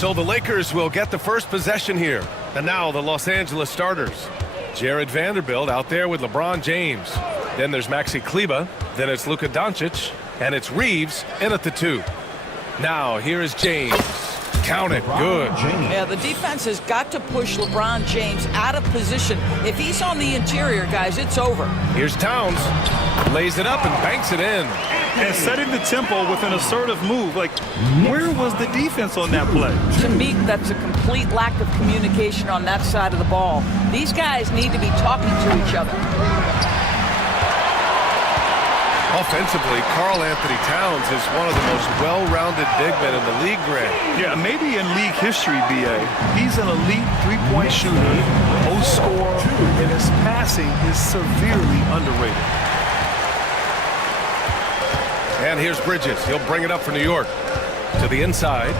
So the Lakers will get the first possession here. And now the Los Angeles starters. Jared Vanderbilt out there with LeBron James. Then there's Maxi Kleber. Then it's Luka Doncic. And it's Reeves in at the 2. Now here is James. Count it. Good. Yeah, the defense has got to push LeBron James out of position. If he's on the interior, guys, it's over. Here's Towns. Lays it up and banks it in. And setting the tempo with an assertive move. Like, where was the defense on that play? To me, that's a complete lack of communication on that side of the ball. These guys need to be talking to each other. Offensively, Karl Anthony Towns is one of the most well-rounded big men in the league, Grant. Yeah, maybe in league history, B.A. He's an elite three-point shooter, most scorer, and his passing is severely underrated. And here's Bridges. He'll bring it up for New York. To the inside.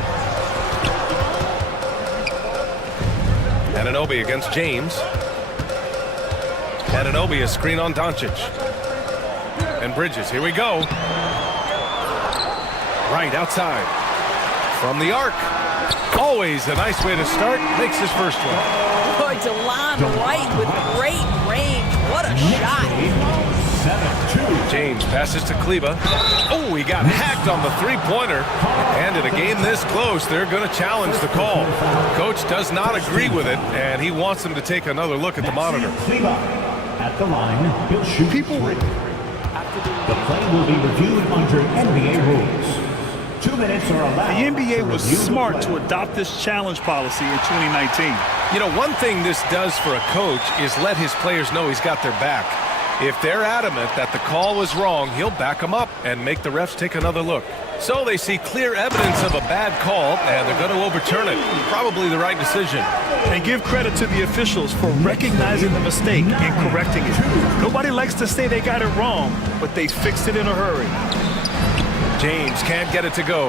Anunoby against James. Anunoby, a screen on Doncic. And Bridges, here we go. Right outside. From the arc. Always a nice way to start. Makes his first one. Boy, DeLon Wright with great range. What a shot. James passes to Kleber. Oh, he got hacked on the three-pointer. And in a game this close, they're going to challenge the call. Coach does not agree with it, and he wants them to take another look at the monitor. At the line, he'll shoot. The play will be reviewed under NBA rules. 2 minutes are allowed. The NBA was smart to adopt this challenge policy in 2019. You know, one thing this does for a coach is let his players know he's got their back. If they're adamant that the call was wrong, he'll back them up and make the refs take another look. So they see clear evidence of a bad call, and they're going to overturn it. Probably the right decision. And give credit to the officials for recognizing the mistake and correcting it. Nobody likes to say they got it wrong, but they fixed it in a hurry. James can't get it to go.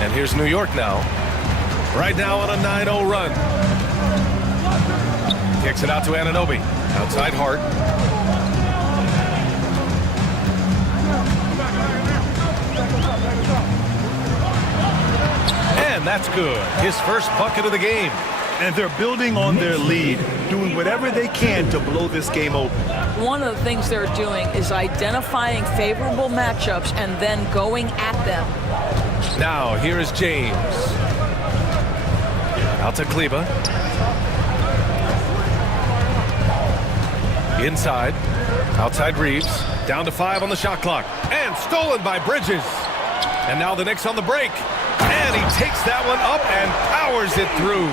And here's New York now. Right now on a 9-0 run. Kicks it out to Anunoby. Outside Hart. And that's good. His first bucket of the game. And they're building on their lead, doing whatever they can to blow this game open. One of the things they're doing is identifying favorable matchups and then going at them. Now, here is James. Out to Kleber. Inside. Outside Reeves. Down to 5 on the shot clock. And stolen by Bridges. And now the Knicks on the break. And he takes that one up and powers it through.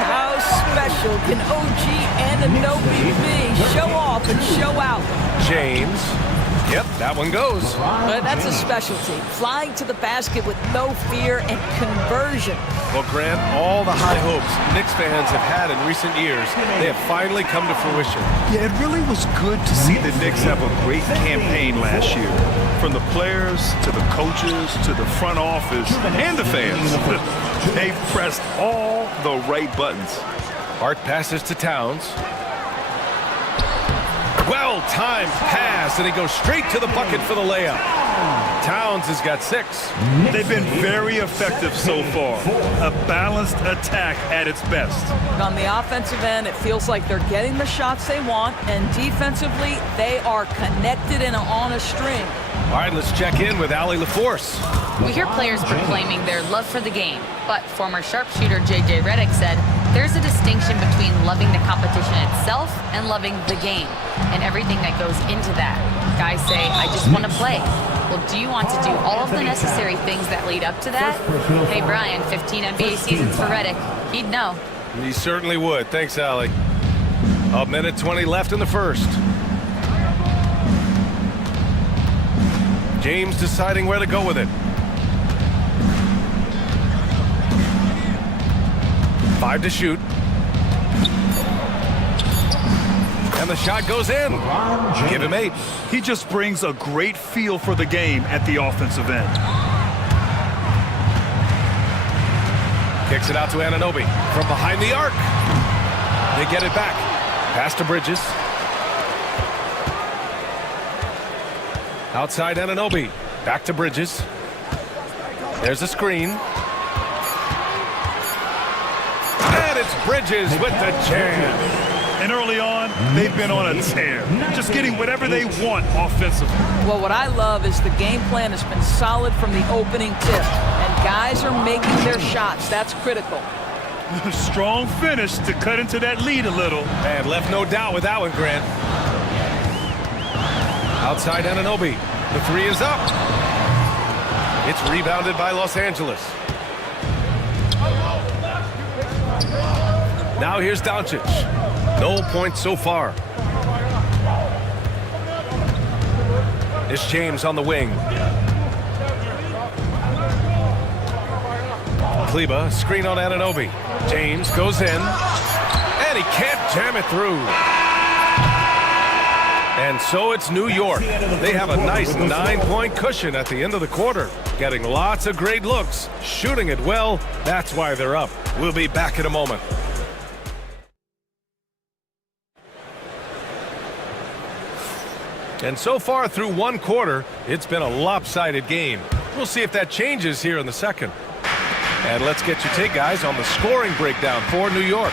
How special can OG Anunoby be? Show off and show out. James. Yep, that one goes. But that's a specialty. Flying to the basket with no fear and conversion. Well, Grant, all the high hopes Knicks fans have had in recent years, they have finally come to fruition. Yeah, it really was good to see the Knicks have a great campaign last year. From the players, to the coaches, to the front office, and the fans. They've pressed all the right buttons. Hart passes to Towns. Well-timed pass, and he goes straight to the bucket for the layup. Towns has got 6. They've been very effective so far. A balanced attack at its best. On the offensive end, it feels like they're getting the shots they want, and defensively, they are connected and on a string. All right, let's check in with Allie LaForce. We hear players proclaiming their love for the game, but former sharpshooter J.J. Redick said there's a distinction between loving the competition itself and loving the game, and everything that goes into that. Guys say, I just want to play. Well, do you want to do all of the necessary things that lead up to that? Hey, Brian, 15 NBA seasons for Redick. He'd know. He certainly would. Thanks, Allie. A minute 20 left in the first. James deciding where to go with it. 5 to shoot. And the shot goes in. Give him 8. He just brings a great feel for the game at the offensive end. Kicks it out to Anunoby from behind the arc. They get it back. Pass to Bridges. Outside Anunoby. Back to Bridges. There's a screen. It's Bridges with the jam. And early on, they've been on a tear, just getting whatever they want offensively. Well, what I love is the game plan has been solid from the opening tip, and guys are making their shots. That's critical. Strong finish to cut into that lead a little. And left no doubt with that one, Grant. Outside Anunoby. The three is up. It's rebounded by Los Angeles. Now here's Doncic. No points so far. It's James on the wing. Kleba, screen on Anunoby. James goes in, and he can't jam it through. And so it's New York. They have a nice 9-point cushion at the end of the quarter. Getting lots of great looks, shooting it well. That's why they're up. We'll be back in a moment. And so far through one quarter, it's been a lopsided game. We'll see if that changes here in the second. And let's get your take, guys, on the scoring breakdown for New York.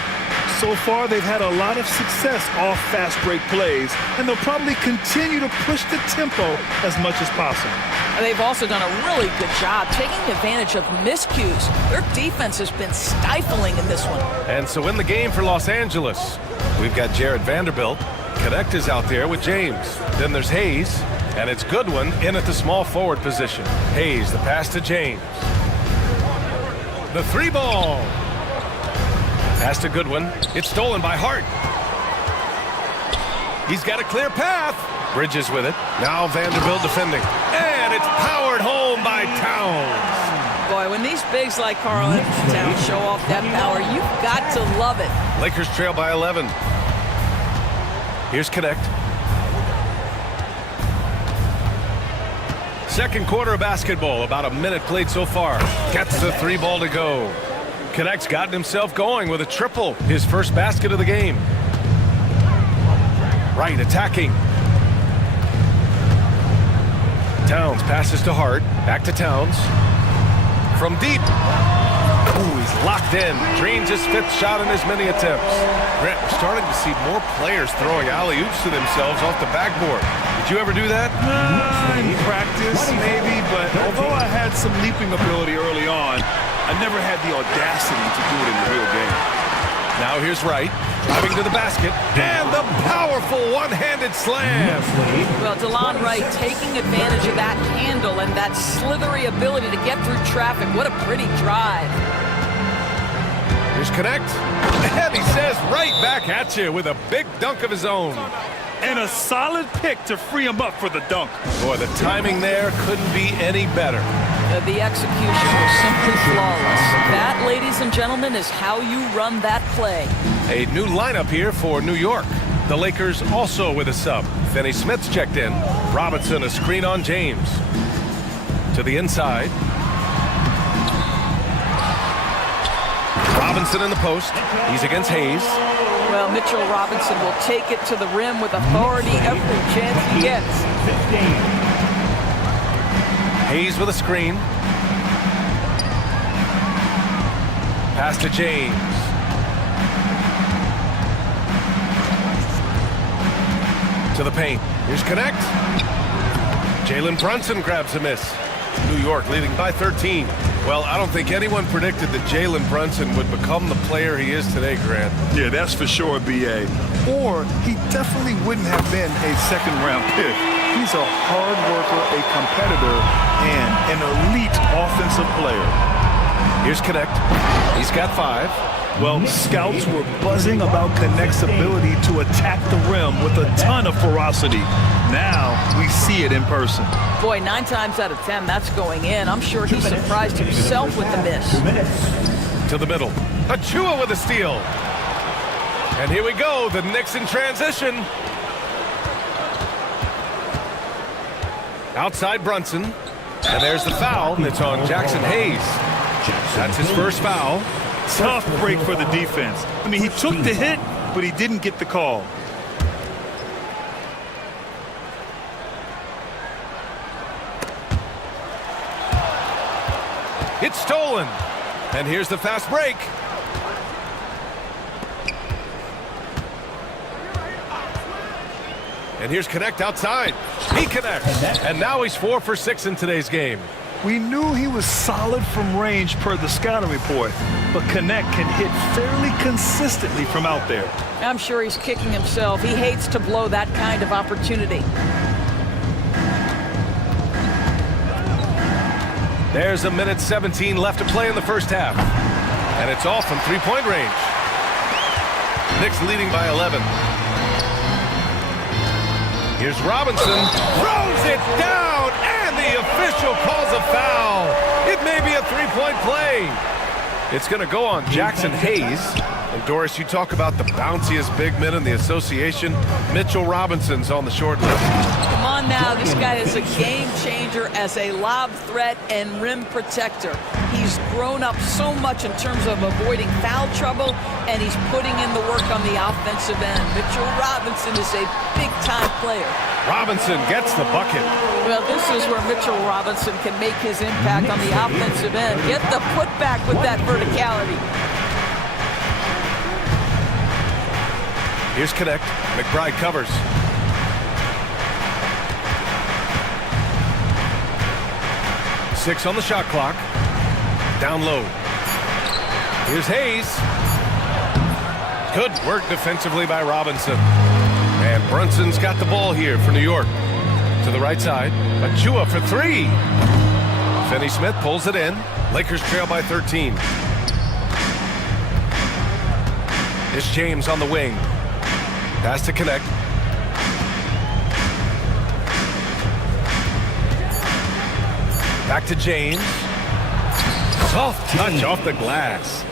So far, they've had a lot of success off fast break plays, and they'll probably continue to push the tempo as much as possible. They've also done a really good job taking advantage of miscues. Their defense has been stifling in this one. And so in the game for Los Angeles, we've got Jared Vanderbilt. Connect is out there with James. Then there's Hayes, and it's Goodwin in at the small forward position. Hayes, the pass to James. The three ball. Pass to Goodwin. It's stolen by Hart. He's got a clear path. Bridges with it. Now Vanderbilt defending. And it's powered home by Towns. Boy, when these bigs like Karl Anthony Towns show off that power, you've got to love it. Lakers trail by 11. Here's Connect. Second quarter of basketball, about a minute played so far. Gets the three ball to go. Connect's gotten himself going with a triple, his first basket of the game. Right, attacking. Towns passes to Hart, back to Towns. From deep. Ooh, he's locked in. Drains his fifth shot in as many attempts. Grant, we're starting to see more players throwing alley-oops to themselves off the backboard. Did you ever do that? In practice, maybe, but although I had some leaping ability early on, I never had the audacity to do it in the real game. Now here's Wright, driving to the basket, and the powerful one-handed slam. Well, DeLon Wright taking advantage of that handle and that slithery ability to get through traffic. What a pretty drive. Here's Connect, and he says right back at you with a big dunk of his own. And a solid pick to free him up for the dunk. Boy, the timing there couldn't be any better. The execution was simply flawless. That, ladies and gentlemen, is how you run that play. A new lineup here for New York. The Lakers also with a sub. Finney Smith's checked in. Robinson a screen on James. To the inside. Robinson in the post. He's against Hayes. Well, Mitchell Robinson will take it to the rim with authority every chance he gets. Hayes with a screen. Pass to James. To the paint. Here's Connect. Jalen Brunson grabs a miss. New York leading by 13. Well, I don't think anyone predicted that Jalen Brunson would become the player he is today, Grant. Yeah, that's for sure, B.A. Or he definitely wouldn't have been a second-round pick. He's a hard worker, a competitor, and an elite offensive player. Here's Connect. He's got 5. Well, scouts were buzzing about Connect's ability to attack the rim with a ton of ferocity. Now we see it in person. Boy, 9 times out of 10, that's going in. I'm sure he surprised himself with the miss. To the middle. Achua with a steal. And here we go, the Knicks in transition. Outside Brunson. And there's the foul. It's on Jackson Hayes. That's his first foul. Tough break for the defense. I mean, he took the hit, but he didn't get the call. It's stolen. And here's the fast break. And here's Connect outside. He connects. And now he's 4 for 6 in today's game. We knew he was solid from range per the scouting report, but Connect can hit fairly consistently from out there. I'm sure he's kicking himself. He hates to blow that kind of opportunity. There's a minute 17 left to play in the first half. And it's off from three-point range. Knicks leading by 11. Here's Robinson. Throws it down, and the official calls a foul. It may be a three-point play. It's going to go on Jackson Hayes. And Doris, you talk about the bounciest big men in the association. Mitchell Robinson's on the short list. Come on now, this guy is a game changer as a lob threat and rim protector. He's grown up so much in terms of avoiding foul trouble, and he's putting in the work on the offensive end. Mitchell Robinson is a big-time player. Robinson gets the bucket. Well, this is where Mitchell Robinson can make his impact on the offensive end. Get the putback with that verticality. Here's Connect. McBride covers. Six on the shot clock. Down low. Here's Hayes. Good work defensively by Robinson. And Brunson's got the ball here for New York. To the right side. Achua for three. Finney Smith pulls it in. Lakers trail by 13. It's James on the wing. Pass to Connect. Back to James. Soft touch off the glass.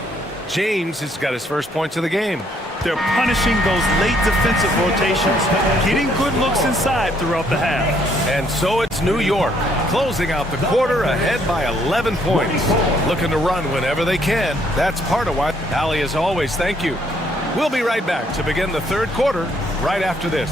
James has got his first points of the game. They're punishing those late defensive rotations, getting good looks inside throughout the half. And so it's New York, closing out the quarter ahead by 11 points. Looking to run whenever they can. That's part of why. Allie, as always, thank you. We'll be right back to begin the third quarter right after this.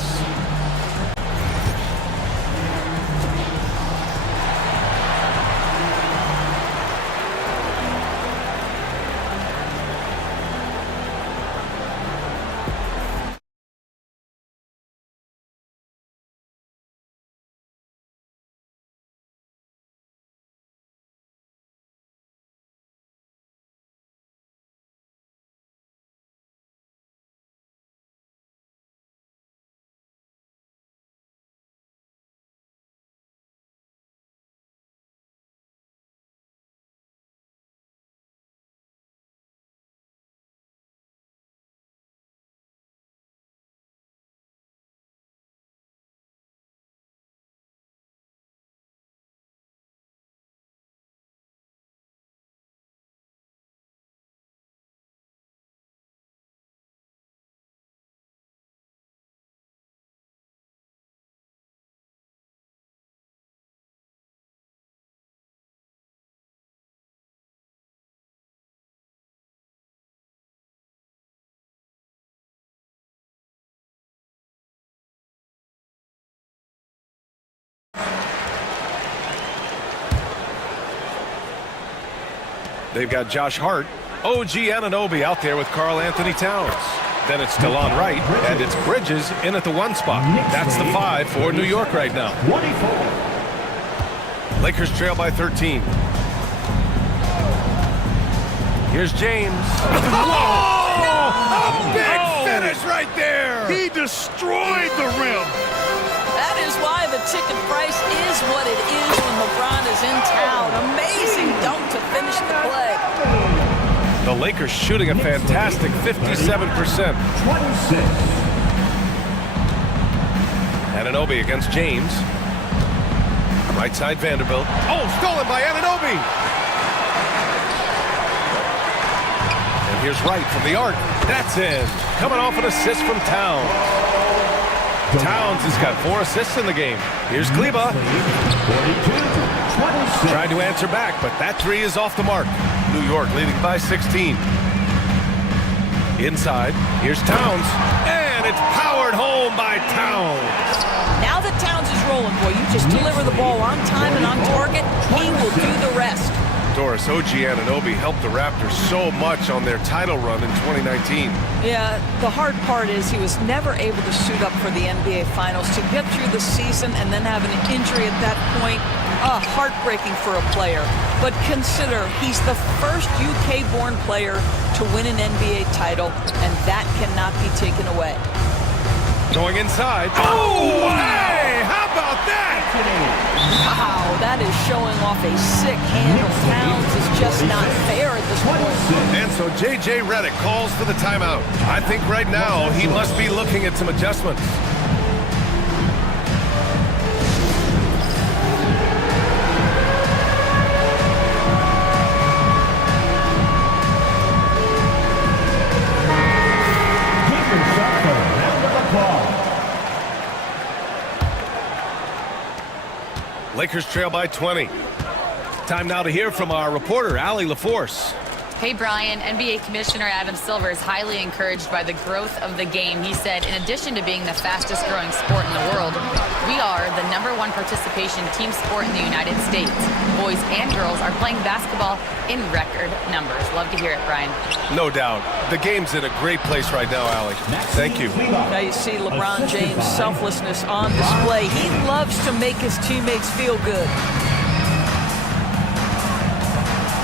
They've got Josh Hart, OG Anunoby out there with Karl Anthony Towns. Then it's DeLon Wright, and it's Bridges in at the one spot. That's the 5 for New York right now. 24. Lakers trail by 13. Here's James. Oh! A big finish right there! He destroyed the rim. That is why the ticket price is what it is when LeBron is in town. Amazing dunk to finish the play. The Lakers shooting a fantastic 57%. 26. Anunoby against James. Right side Vanderbilt. Oh, stolen by Anunoby! And here's Wright from the arc. That's in. Coming off an assist from Towns. Towns has got 4 assists in the game. Here's Kleba. 42. Tried to answer back, but that 3 is off the mark. New York leading by 16. Inside, here's Towns. And it's powered home by Towns. Now that Towns is rolling, boy, you just deliver the ball on time and on target, he will do the rest. Doris Anunoby helped the Raptors so much on their title run in 2019. Yeah, the hard part is he was never able to suit up for the NBA Finals. To get through the season and then have an injury at that point, heartbreaking for a player. But consider, he's the first UK-born player to win an NBA title, and that cannot be taken away. Going inside. Oh, hey! How about that? Wow, that is showing off a sick handle. Towns is just not fair at this point. And so J.J. Redick calls for the timeout. I think right now he must be looking at some adjustments. Lakers trail by 20. Time now to hear from our reporter, Allie LaForce. Hey, Brian. NBA Commissioner Adam Silver is highly encouraged by the growth of the game. He said, in addition to being the fastest growing sport in the world, we are the #1 participation team sport in the United States. Boys and girls are playing basketball in record numbers. Love to hear it, Brian. No doubt. The game's in a great place right now, Allie. Thank you. Now you see LeBron James' selflessness on display. He loves to make his teammates feel good.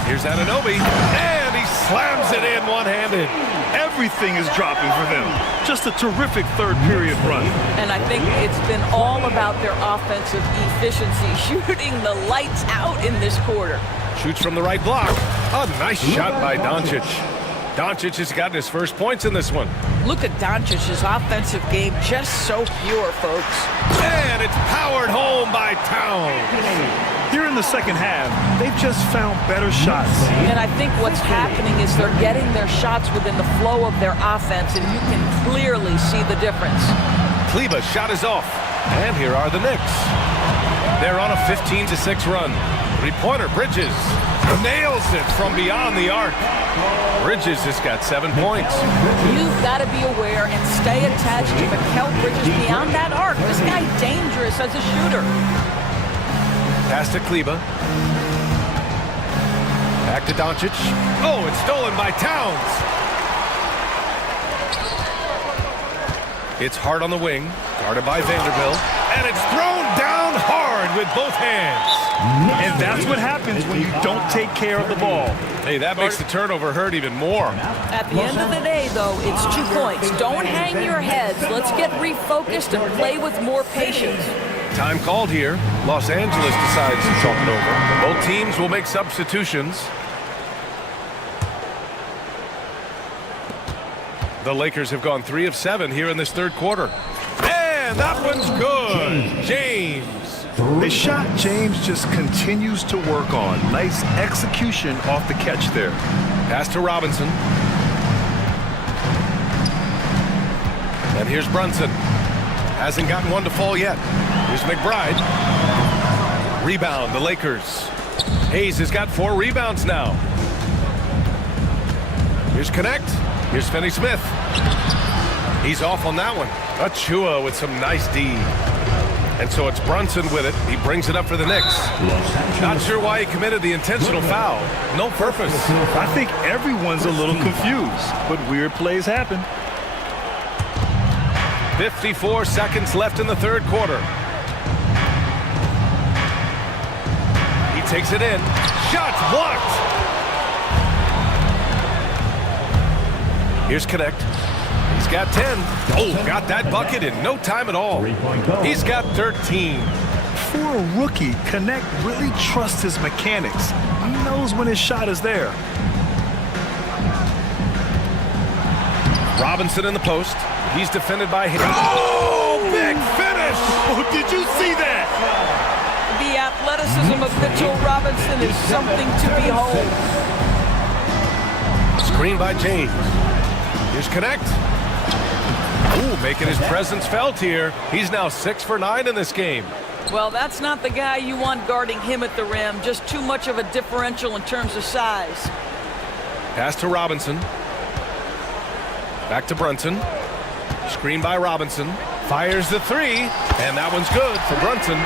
Here's Anunoby, and he slams it in one-handed. Everything is dropping for them. Just a terrific third-period run. And I think it's been all about their offensive efficiency, shooting the lights out in this quarter. Shoots from the right block. A nice shot by Doncic. Doncic has gotten his first points in this one. Look at Doncic's offensive game, just so pure, folks. And it's powered home by Towns. Here in the second half, they've just found better shots. And I think what's happening is they're getting their shots within the flow of their offense, and you can clearly see the difference. Kleba's shot is off. And here are the Knicks. They're on a 15-6 run. Three-pointer, Bridges nails it from beyond the arc. Bridges has got 7 points. You've got to be aware and stay attached to Mikal Bridges beyond that arc. This guy's dangerous as a shooter. Pass to Kleba. Back to Doncic. Oh, it's stolen by Towns. It's hard on the wing, guarded by Vanderbilt, and it's thrown down hard with both hands. And that's what happens when you don't take care of the ball. Hey, that makes the turnover hurt even more. At the end of the day, though, it's 2 points. Don't hang your heads. Let's get refocused and play with more patience. Time called here. Los Angeles decides to talk it over. Both teams will make substitutions. The Lakers have gone 3 of 7 here in this third quarter. And that one's good. James. The shot James just continues to work on. Nice execution off the catch there. Pass to Robinson. And here's Brunson. Hasn't gotten one to fall yet. Here's McBride. Rebound, the Lakers. Hayes has got 4 rebounds now. Here's Connect. Here's Finney-Smith. He's off on that one. Achua with some nice D. And so it's Brunson with it. He brings it up for the Knicks. Not sure why he committed the intentional foul. No purpose. I think everyone's a little confused, but weird plays happen. 54 seconds left in the third quarter. He takes it in. Shots blocked. Here's Connect. He's got 10. Oh, got that bucket in no time at all. He's got 13. For a rookie, Connect really trusts his mechanics. He knows when his shot is there. Robinson in the post. He's defended by him. Oh, big finish! Oh, did you see that? The athleticism of Mitchell Robinson is something to behold. Screen by James. Here's Connect. Ooh, making his presence felt here. He's now 6 for 9 in this game. Well, that's not the guy you want guarding him at the rim. Just too much of a differential in terms of size. Pass to Robinson. Back to Brunson. Screen by Robinson. Fires the 3, and that one's good for Brunson.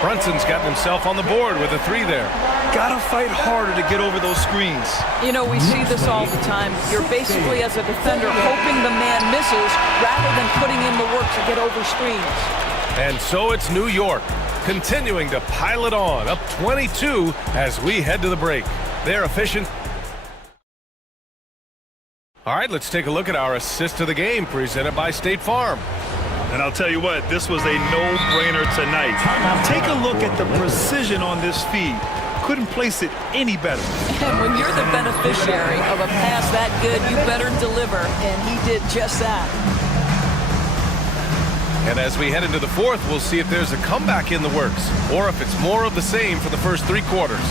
Brunson's gotten himself on the board with a three there. Gotta fight harder to get over those screens. You know, we see this all the time. You're basically, as a defender, hoping the man misses rather than putting in the work to get over screens. And so it's New York, continuing to pile it on, up 22 as we head to the break. They're efficient. All right, let's take a look at our assist of the game presented by State Farm. And I'll tell you what, this was a no-brainer tonight. Take a look at the precision on this feed. Couldn't place it any better. And when you're the beneficiary of a pass that good, you better deliver, and he did just that. And as we head into the fourth, we'll see if there's a comeback in the works, or if it's more of the same for the first three quarters.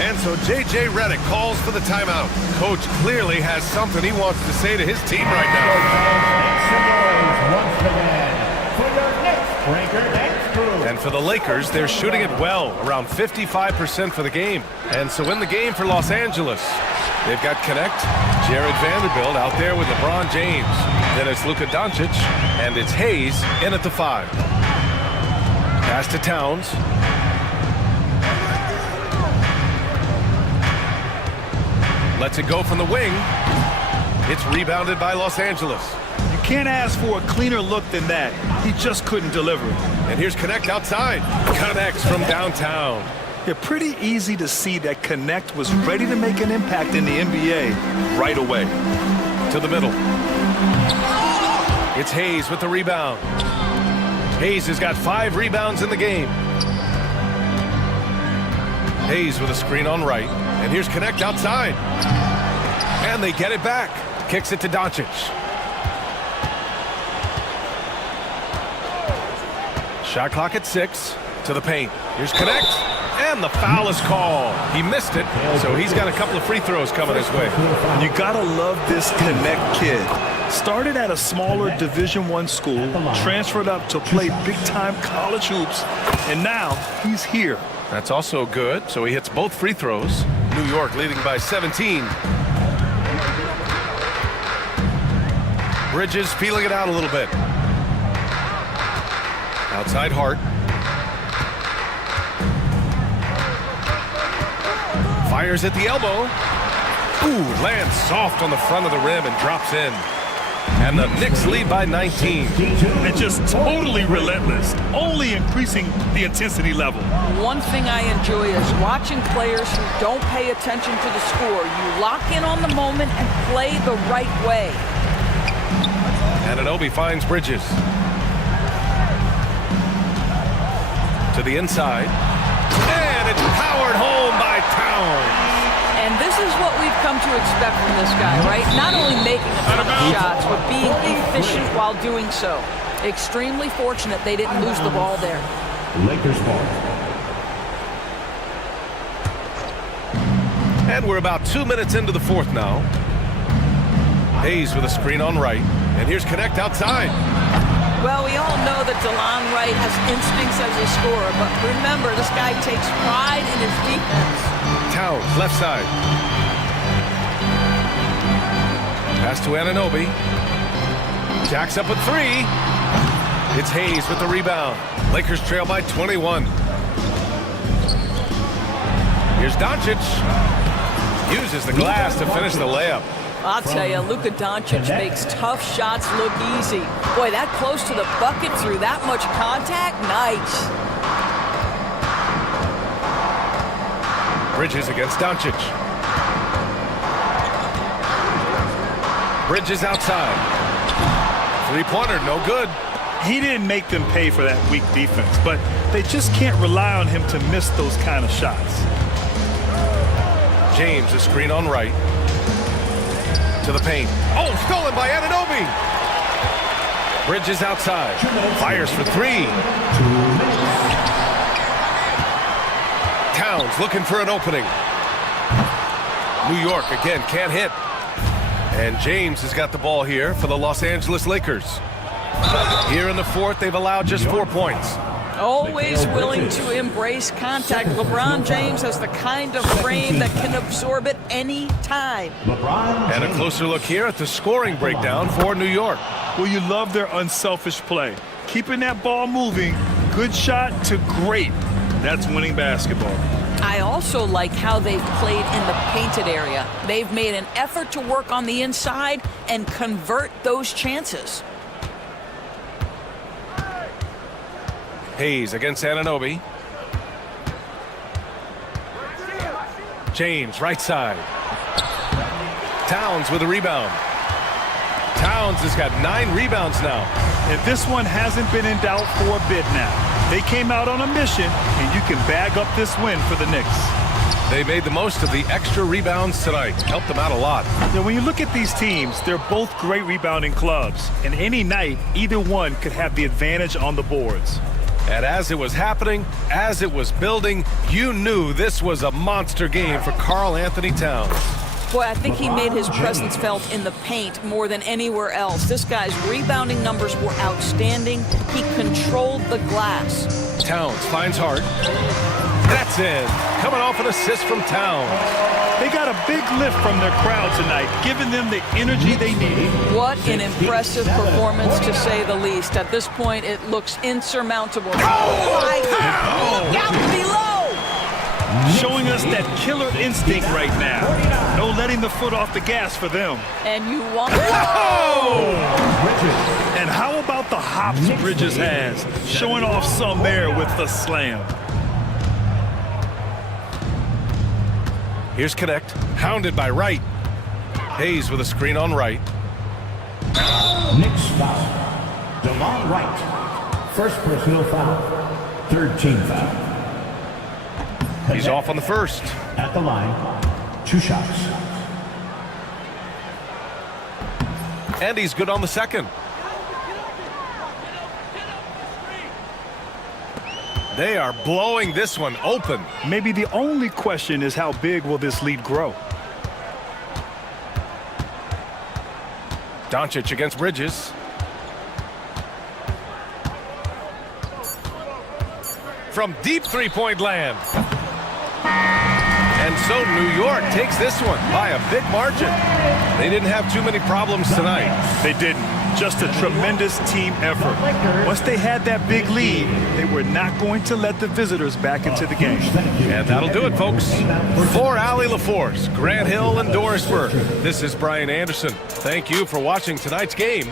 And so J.J. Redick calls for the timeout. Coach clearly has something he wants to say to his team right now. And for the Lakers, they're shooting it well, around 55% for the game. And so in the game for Los Angeles, they've got Connect, Jared Vanderbilt out there with LeBron James. Then it's Luka Doncic, and it's Hayes in at the 5. Pass to Towns. Lets it go from the wing. It's rebounded by Los Angeles. You can't ask for a cleaner look than that. He just couldn't deliver. And here's Connect outside. Connects from downtown. Yeah, pretty easy to see that Connect was ready to make an impact in the NBA right away. To the middle. It's Hayes with the rebound. Hayes has got 5 rebounds in the game. Hayes with a screen on right. And here's Connect outside. And they get it back. Kicks it to Doncic. Shot clock at 6. To the paint. Here's Connect. And the foul is called. He missed it, so he's got a couple of free throws coming his way. You gotta love this Connect kid. Started at a smaller Division I school, transferred up to play big-time college hoops, and now he's here. That's also good, so he hits both free throws. New York leading by 17. Bridges feeling it out a little bit. Outside Hart. Fires at the elbow. Ooh, lands soft on the front of the rim and drops in. And the Knicks lead by 19. And just totally relentless, only increasing the intensity level. One thing I enjoy is watching players who don't pay attention to the score. You lock in on the moment and play the right way. Anunoby finds Bridges. To the inside. And it's powered home by Towns. And this is what we've come to expect from this guy, right? Not only making a ton of shots, but being efficient while doing so. Extremely fortunate they didn't lose the ball there. Lakers ball. And we're about 2 minutes into the fourth now. Hayes with a screen on right. And here's Connect outside. Well, we all know that DeLon Wright has instincts as a scorer, but remember, this guy takes pride in his defense. Towns, left side. Pass to Anunoby. Jacks up with 3. It's Hayes with the rebound. Lakers trail by 21. Here's Doncic. Uses the glass to finish the layup. I'll tell you, Luka Doncic makes tough shots look easy. Boy, that close to the bucket through that much contact, nice. Bridges against Doncic. Bridges outside. Three-pointer, no good. He didn't make them pay for that weak defense, but they just can't rely on him to miss those kind of shots. James, a screen on right. To the paint. Oh, stolen by Anunoby. Bridges outside. Fires for 3. Towns looking for an opening. New York again can't hit. And James has got the ball here for the Los Angeles Lakers. Here in the fourth, they've allowed just 4 points. Always willing to embrace contact. LeBron James has the kind of frame that can absorb it any time. And a closer look here at the scoring breakdown for New York. Well, you love their unselfish play. Keeping that ball moving good shot to great. That's winning basketball. I also like how they've played in the painted area. They've made an effort to work on the inside and convert those chances. Hayes against Ananobi. James, right side. Towns with a rebound. Towns has got 9 rebounds now. And this one hasn't been in doubt for a bit now. They came out on a mission, and you can bag up this win for the Knicks. They made the most of the extra rebounds tonight. Helped them out a lot. Now, when you look at these teams, they're both great rebounding clubs. And any night, either one could have the advantage on the boards. And as it was happening, as it was building, you knew this was a monster game for Karl Anthony Towns. Boy, I think he made his presence felt in the paint more than anywhere else. This guy's rebounding numbers were outstanding. He controlled the glass. Towns finds Hart. That's in. Coming off an assist from Towns. They got a big lift from their crowd tonight, giving them the energy they need. What an impressive performance, to say the least. At this point, it looks insurmountable. Oh, my God! Look out below! Showing us that killer instinct right now. No letting the foot off the gas for them. And you want... Whoa! And how about the hops Bridges has? Showing off some there with the slam. Here's Connect, hounded by Wright. Hayes with a screen on Wright. Knicks foul. DeLon Wright. First personal foul. Third team foul. He's off on the first. At the line, 2 shots. And he's good on the second. They are blowing this one open. Maybe the only question is how big will this lead grow? Doncic against Bridges. From deep three-point land. And so New York takes this one by a big margin. They didn't have too many problems tonight. They didn't. Just a tremendous team effort. Once they had that big lead, they were not going to let the visitors back into the game. And that'll do it, folks. For Allie LaForce, Grant Hill, and Dorisburg, this is Brian Anderson. Thank you for watching tonight's game.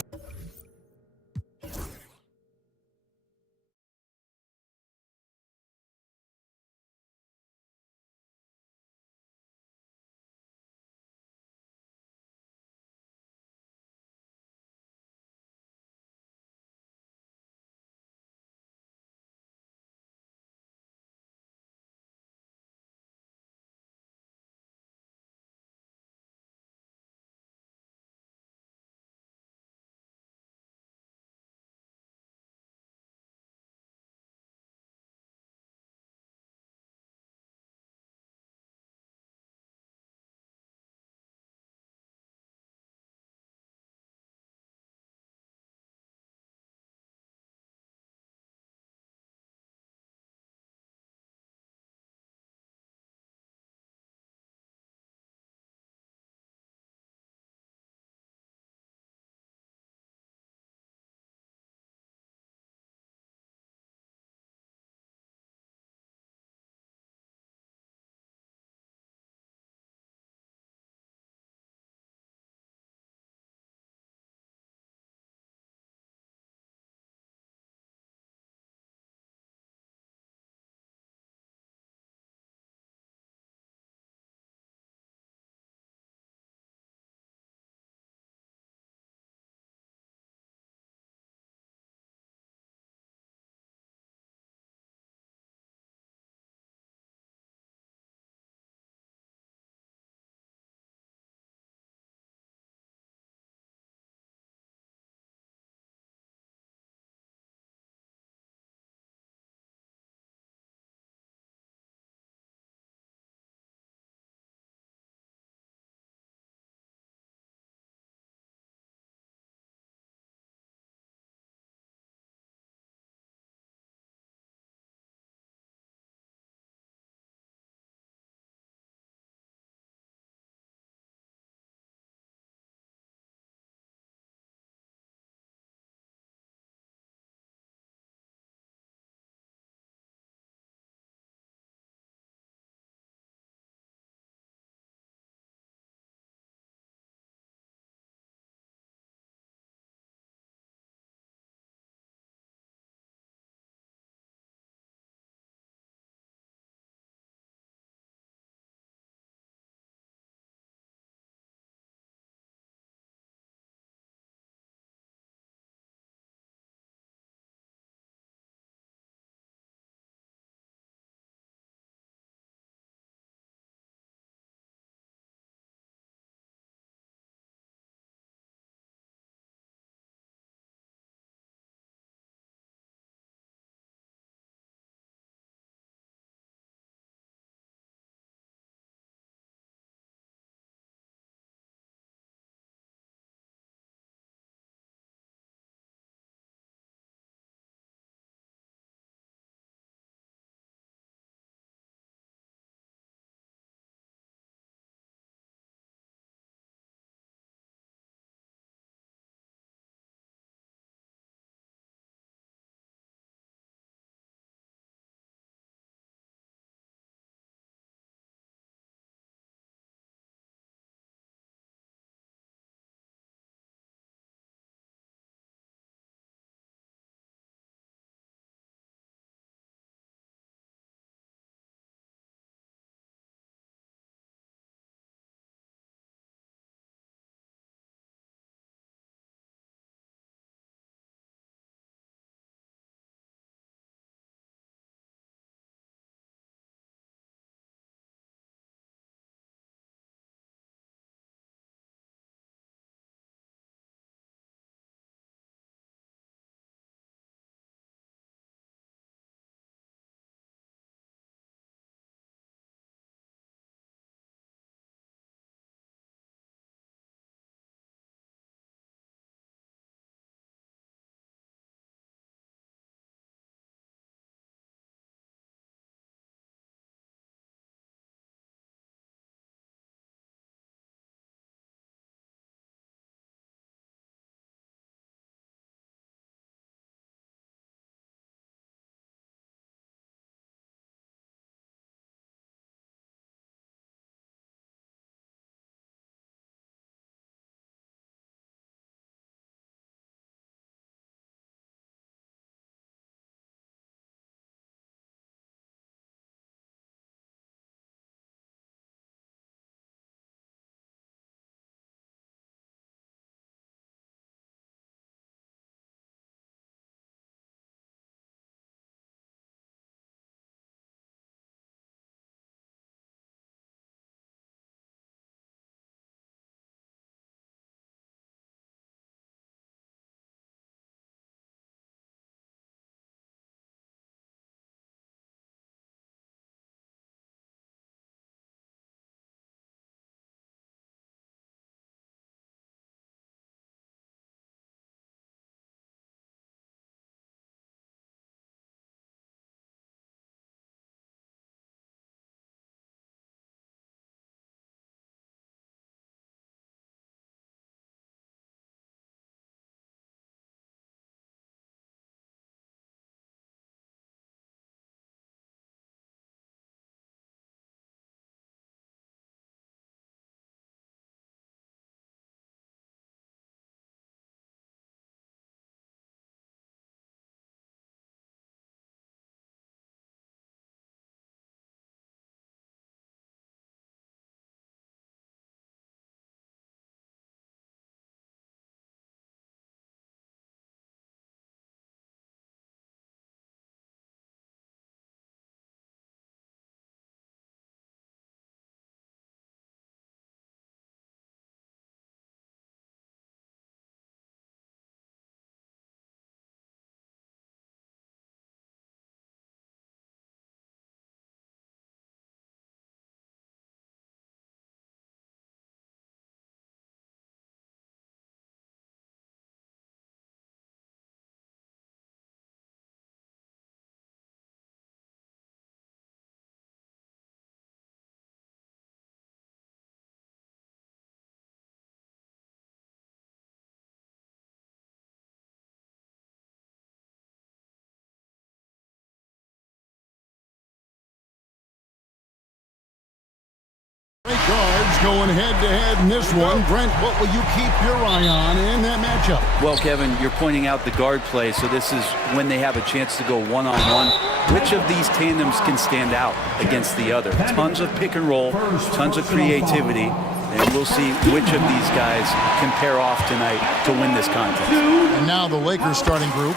guards going head-to-head in this one. Brent, what will you keep your eye on in that matchup? Well, Kevin, you're pointing out the guard play, so this is when they have a chance to go one-on-one. Which of these tandems can stand out against the other? Tons of pick and roll, tons of creativity, and we'll see which of these guys can pair off tonight to win this contest. And now the Lakers starting group.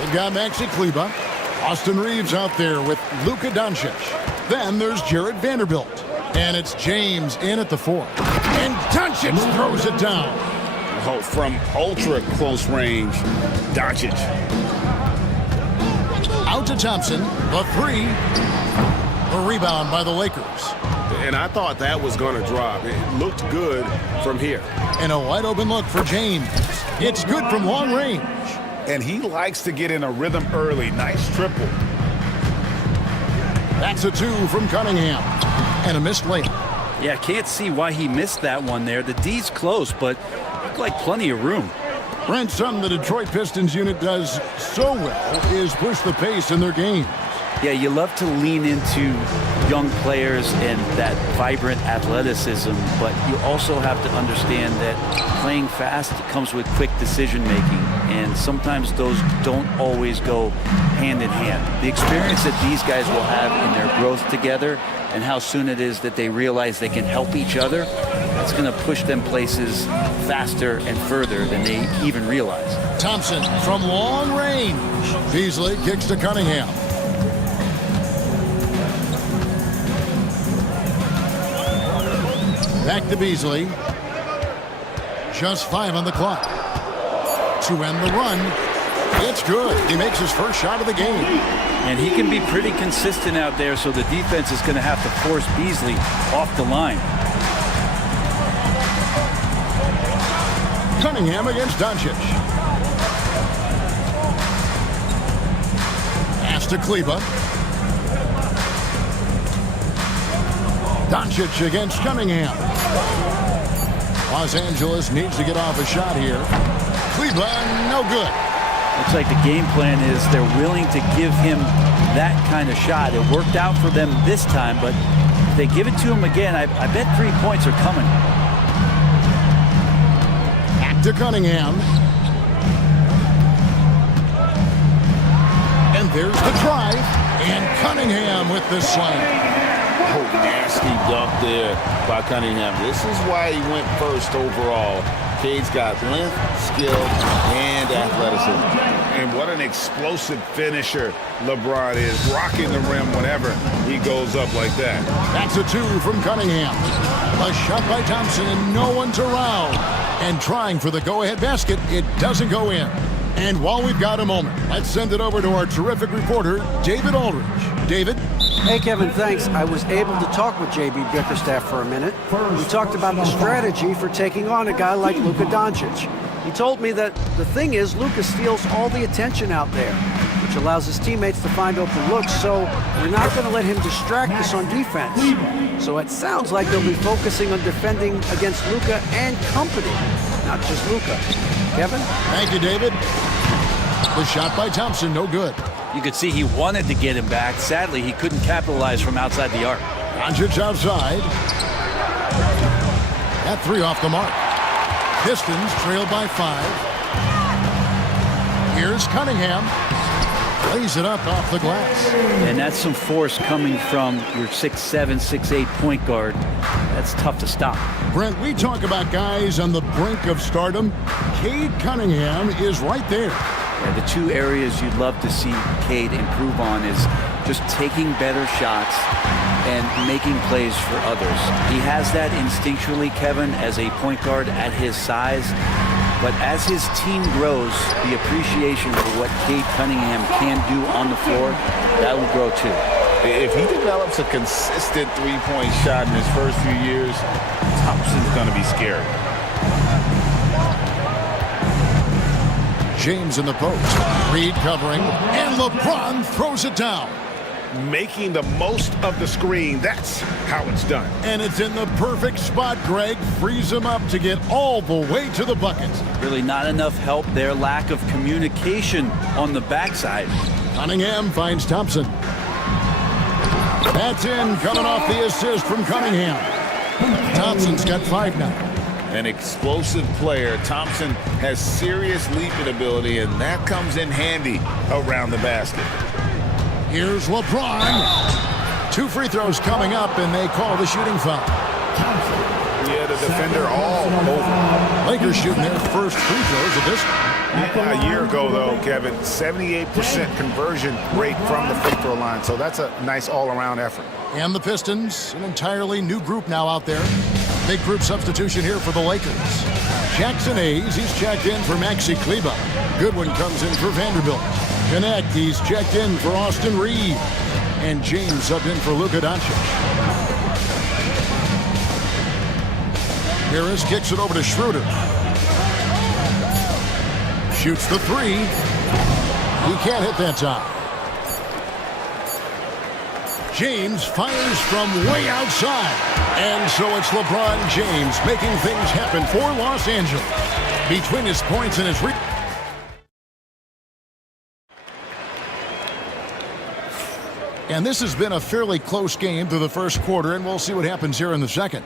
They've got Maxi Kleber, Austin Reeves out there with Luka Doncic. Then there's Jared Vanderbilt. And it's James in at the 4. And Doncic throws it down. Oh, from ultra close range, Doncic. Out to Thompson, the 3. A rebound by the Lakers. And I thought that was going to drop. It looked good from here. And a wide open look for James. It's good from long range. And he likes to get in a rhythm early. Nice triple. That's a 2 from Cunningham. And a missed layup. Yeah, can't see why he missed that one there. The D's close, but looked like plenty of room. Brent, something the Detroit Pistons unit does so well is push the pace in their games. Yeah, you love to lean into young players and that vibrant athleticism, but you also have to understand that playing fast comes with quick decision making, and sometimes those don't always go hand in hand. The experience that these guys will have in their growth together and how soon it is that they realize they can help each other, that's going to push them places faster and further than they even realize. Thompson from long range. Beasley kicks to Cunningham. Back to Beasley. Just 5 on the clock. To end the run. It's good. He makes his first shot of the game. And he can be pretty consistent out there, so the defense is going to have to force Beasley off the line. Cunningham against Doncic. Pass to Kleber. Doncic against Cunningham. Los Angeles needs to get off a shot here. Kleber, no good. Looks like the game plan is they're willing to give him that kind of shot. It worked out for them this time, but if they give it to him again, I bet 3 points are coming. Back to Cunningham. And there's the drive. And Cunningham with the slam. Oh, nasty dunk there by Cunningham. This is why he went first overall. Cade's got length, skill, and athleticism. And what an explosive finisher LeBron is, rocking the rim whenever he goes up like that. That's a 2 from Cunningham. A shot by Thompson and no one's around. And trying for the go-ahead basket, it doesn't go in. And while we've got a moment, let's send it over to our terrific reporter, David Aldridge. David? Hey, Kevin, thanks. I was able to talk with J.B. Bickerstaff for a minute. We talked about the strategy for taking on a guy like Luka Doncic. He told me that the thing is Luka steals all the attention out there, which allows his teammates to find open looks, so we're not going to let him distract us on defense. So it sounds like they'll be focusing on defending against Luka and company, not just Luka. Kevin? Thank you, David. The shot by Thompson, no good. You could see he wanted to get him back. Sadly, he couldn't capitalize from outside the arc. Doncic outside. That 3 off the mark. Pistons trailed by 5. Here's Cunningham. Lays it up off the glass. And that's some force coming from your 6'7", 6'8" point guard. That's tough to stop. Brent, we talk about guys on the brink of stardom. Cade Cunningham is right there. Yeah, the 2 areas you'd love to see Cade improve on is just taking better shots and making plays for others. He has that instinctually, Kevin, as a point guard at his size. But as his team grows, the appreciation for what Cade Cunningham can do on the floor, that will grow too. If he develops a consistent three-point shot in his first few years, Thompson's going to be scary. James in the post. Reed covering. And LeBron throws it down. Making the most of the screen. That's how it's done. And it's in the perfect spot, Greg. Frees him up to get all the way to the bucket. Really not enough help there. Lack of communication on the backside. Cunningham finds Thompson. That's in, coming off the assist from Cunningham. Thompson's got 5 now. An explosive player. Thompson has serious leaping ability, and that comes in handy around the basket. Here's LeBron. 2 free throws coming up, and they call the shooting foul. Yeah, the defender all over. Lakers shooting their first free throws of this. A year ago, though, Kevin, 78% conversion rate from the free throw line. So that's a nice all-around effort. And the Pistons, an entirely new group now out there. Big group substitution here for the Lakers. Jackson Hayes, he's checked in for Maxi Kleber. Goodwin comes in for Vanderbilt. Connect, he's checked in for Austin Reed. And James subbed in for Luka Doncic. Harris kicks it over to Schroeder. Shoots the 3. He can't hit that time. James fires from way outside. And so it's LeBron James making things happen for Los Angeles. Between his points and his... And this has been a fairly close game through the first quarter, and we'll see what happens here in the second.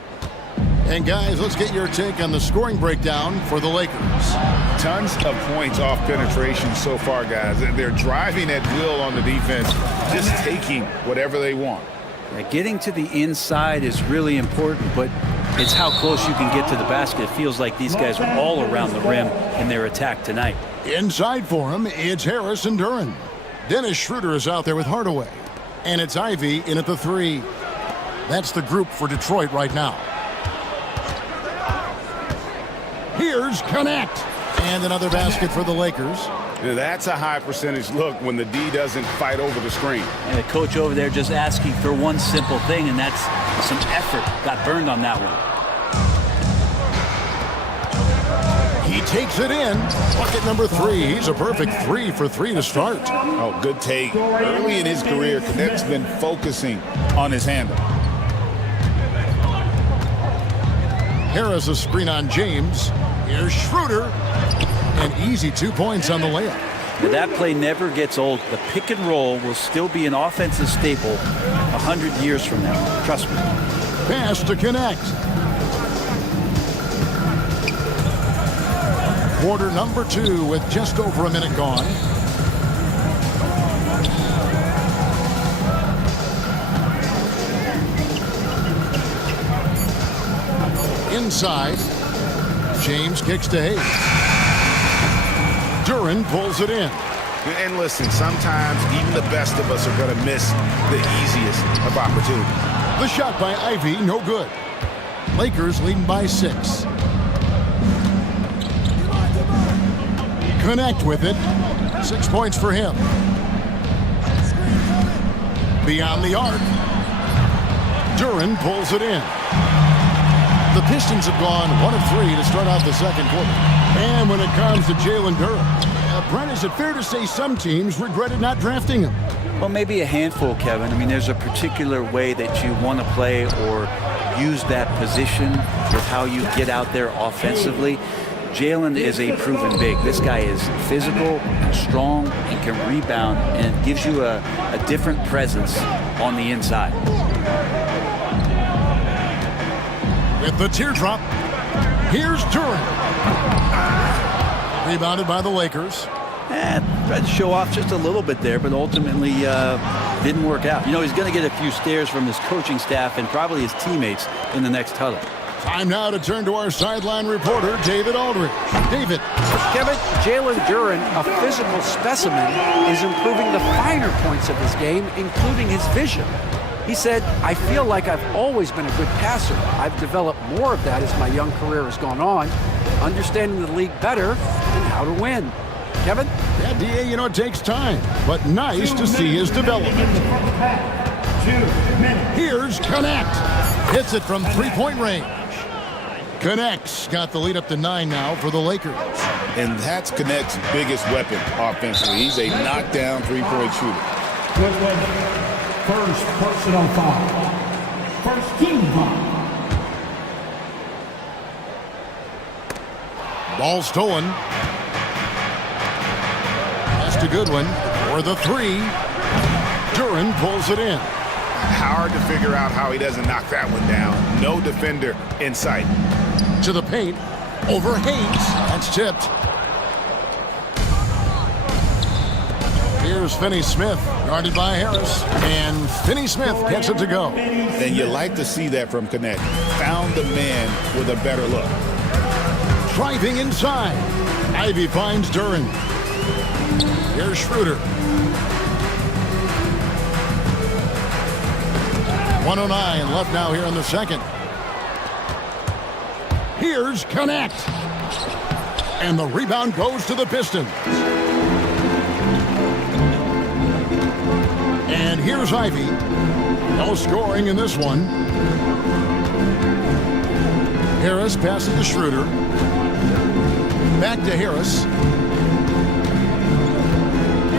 And guys, let's get your take on the scoring breakdown for the Lakers. Tons of points off penetration so far, guys. They're driving at will on the defense, just taking whatever they want. Getting to the inside is really important, but it's how close you can get to the basket. It feels like these guys are all around the rim in their attack tonight. Inside for him, it's Harris and Duran. Dennis Schroeder is out there with Hardaway. And it's Ivy in at the 3. That's the group for Detroit right now. Here's Connect. And another basket for the Lakers. That's a high percentage look when the D doesn't fight over the screen. And the coach over there just asking for one simple thing, and that's some effort. Got burned on that one. He takes it in. Bucket number 3. He's a perfect 3 for 3 to start. Oh, good take. Early in his career, Connect's been focusing on his handle. Harris a screen on James. Here's Schroeder. An easy 2 points on the layup. Now that play never gets old. The pick and roll will still be an offensive staple 100 years from now. Trust me. Pass to Connect. Quarter number 2 with just over a minute gone. Inside. James kicks to Hayes. Duran pulls it in. And listen, sometimes even the best of us are going to miss the easiest of opportunities. The shot by Ivy, no good. Lakers leading by 6. Connect with it. 6 points for him. Beyond the arc. Duran pulls it in. The Pistons have gone 1 of 3 to start out the second quarter. And when it comes to Jalen Duran, Brent, is it fair to say some teams regretted not drafting him? Well, maybe a handful, Kevin. I mean, there's a particular way that you want to play or use that position with how you get out there offensively. Jalen is a proven big. This guy is physical and strong and can rebound and gives you a different presence on the inside. With the teardrop, here's Duran. Rebounded by the Lakers. Tried to show off just a little bit there, but ultimately didn't work out. You know, he's going to get a few stares from his coaching staff and probably his teammates in the next huddle. Time now to turn to our sideline reporter, David Aldridge. David. Kevin, Jalen Duran, a physical specimen, is improving the finer points of his game, including his vision. He said, I feel like I've always been a good passer. I've developed more of that as my young career has gone on, understanding the league better and how to win. Kevin? Yeah, DA, you know, it takes time, but nice to see his development. Here's Connect. Hits it from three-point range. Connect's got the lead up to 9 now for the Lakers. And that's Connect's biggest weapon offensively. He's a knockdown three-point shooter. First personal foul. First team foul. Ball stolen. That's to Goodwin for the 3. Duran pulls it in. Hard to figure out how he doesn't knock that one down. No defender in sight. To the paint. Over Hayes. That's tipped. Here's Finney-Smith, guarded by Harris. And Finney-Smith gets it to go. And you like to see that from Connect. Found the man with a better look. Driving inside. Ivy finds Duran. Here's Schroeder. 1:09 left now here in the second. Here's Connect. And the rebound goes to the Pistons. And here's Ivy. No scoring in this one. Harris passes to Schroeder. Back to Harris.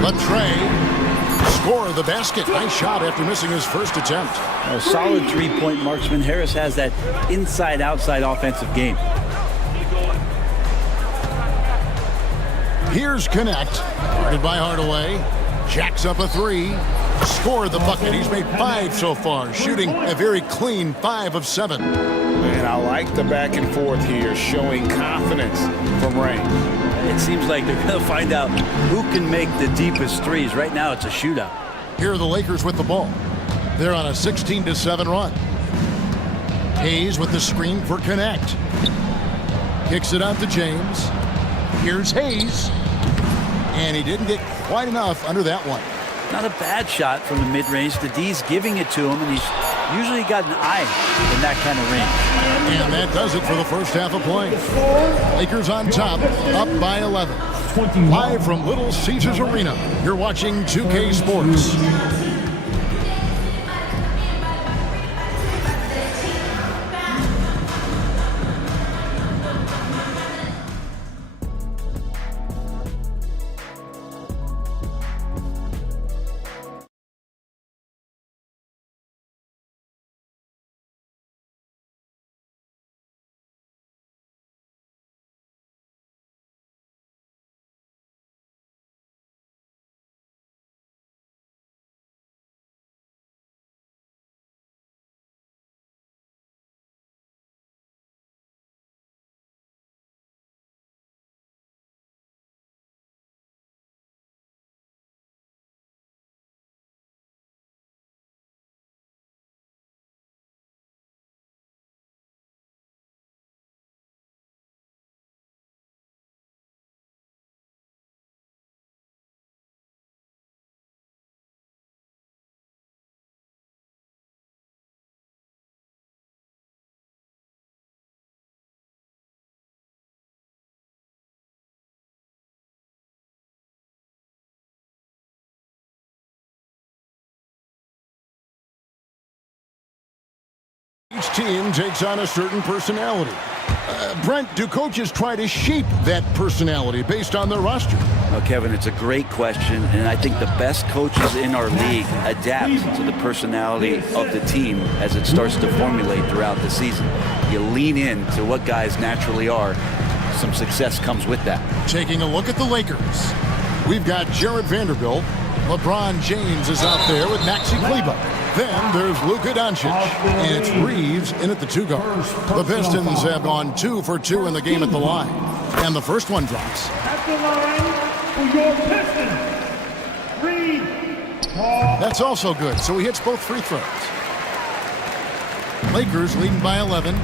Latrey. Score the basket. Nice shot after missing his first attempt. A solid three-point marksman. Harris has that inside-outside offensive game. Here's Connect. Guarded by Hardaway. Jacks up a three. Scored the bucket. He's made 5 so far, shooting a very clean 5 of 7. And I like the back and forth here, showing confidence from range. It seems like they're going to find out who can make the deepest threes. Right now, it's a shootout. Here are the Lakers with the ball. They're on a 16-7 run. Hayes with the screen for Connect. Kicks it out to James. Here's Hayes. And he didn't get quite enough under that one. Not a bad shot from the mid-range. The D's giving it to him, and he's usually got an eye in that kind of range. And that does it for the first half of play. Lakers on top, up by 11. Live from Little Caesars Arena, you're watching 2K Sports. Each team takes on a certain personality. Brent, do coaches try to shape that personality based on their roster? Well, Kevin, it's a great question, and I think the best coaches in our league adapt to the personality of the team as it starts to formulate throughout the season. You lean in to what guys naturally are. Some success comes with that. Taking a look at the Lakers. We've got Jared Vanderbilt. LeBron James is out there with Maxi Kleber. Then there's Luka Doncic, and it's Reeves in at the 2 guard. The Pistons have gone 2 for 2 in the game at the line. And the first one drops. At the line for your Pistons, Reeves. That's also good, so he hits both free throws. Lakers leading by 11.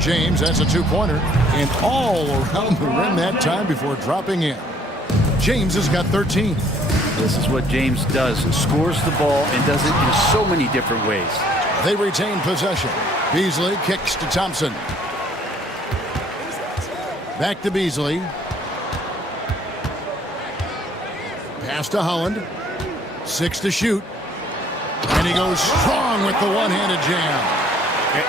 James, that's a 2-pointer, and all around the rim that time before dropping in. James has got 13. This is what James does. Scores the ball and does it in so many different ways. They retain possession. Beasley kicks to Thompson. Back to Beasley. Pass to Holland. 6 to shoot. And he goes strong with the one-handed jam.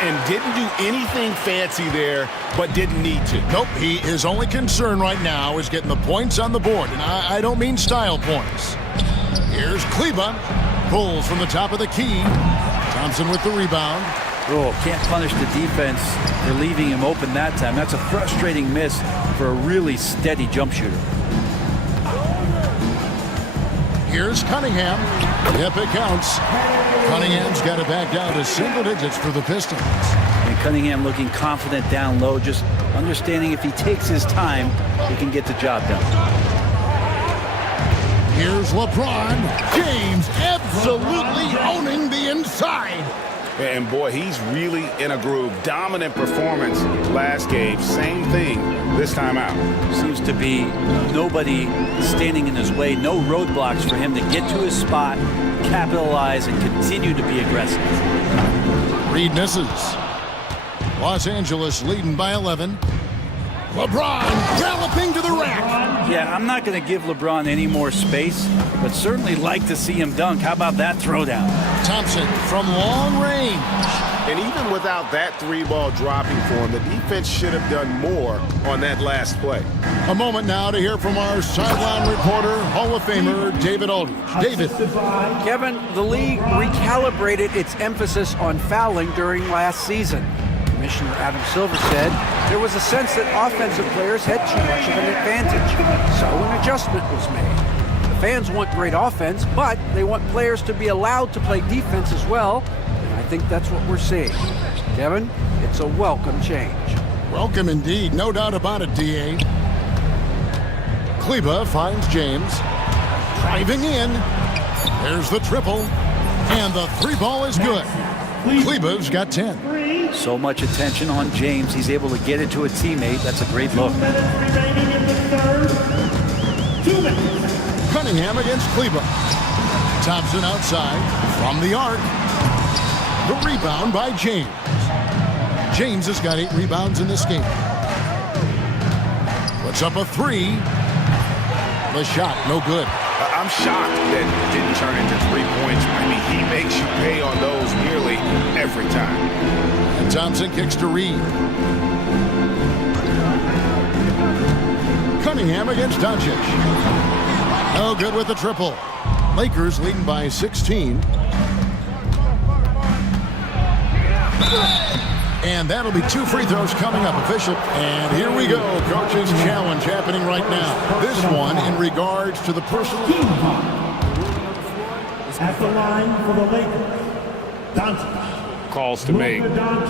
And didn't do anything fancy there, but didn't need to. Nope, his only concern right now is getting the points on the board, and I don't mean style points. Here's Kleber. Pulls from the top of the key. Thompson with the rebound. Oh, can't punish the defense for leaving him open that time. That's a frustrating miss for a really steady jump shooter. Here's Cunningham. Yep, it counts. Cunningham's got it back down to single digits for the Pistons. And Cunningham looking confident down low, just understanding if he takes his time, he can get the job done. Here's LeBron James absolutely owning the inside. And boy, he's really in a groove. Dominant performance last game. Same thing this time out. Seems to be nobody standing in his way, no roadblocks for him to get to his spot, capitalize, and continue to be aggressive. Reed misses. Los Angeles leading by 11. LeBron galloping to the rack. Yeah, I'm not going to give LeBron any more space, but certainly like to see him dunk. How about that throwdown? Thompson from long range. And even without that three-ball dropping for him, the defense should have done more on that last play. A moment now to hear from our sideline reporter, Hall of Famer David Aldridge. David. Kevin, the league recalibrated its emphasis on fouling during last season. Commissioner Adam Silver said there was a sense that offensive players had too much of an advantage, so an adjustment was made. The fans want great offense, but they want players to be allowed to play defense as well, and I think that's what we're seeing. Kevin, it's a welcome change. Welcome indeed, no doubt about it, D.A. Kleba finds James. Driving in. There's the triple. And the three ball is good. Kleba's got 10. So much attention on James. He's able to get it to a teammate. That's a great look. Cunningham against Kleba. Thompson outside from the arc. The rebound by James. James has got 8 rebounds in this game. Puts up a 3. The shot, no good. I'm shocked that it didn't turn into 3 points. I mean, he makes you pay on those nearly every time. And Thompson kicks to Reed. Cunningham against Doncic. No good with the triple. Lakers leading by 16. And that'll be 2 free throws coming up, official. And here we go, coach's challenge happening right now. This one in regards to the personal. At the line for the Lakers, Doncic. Calls to make.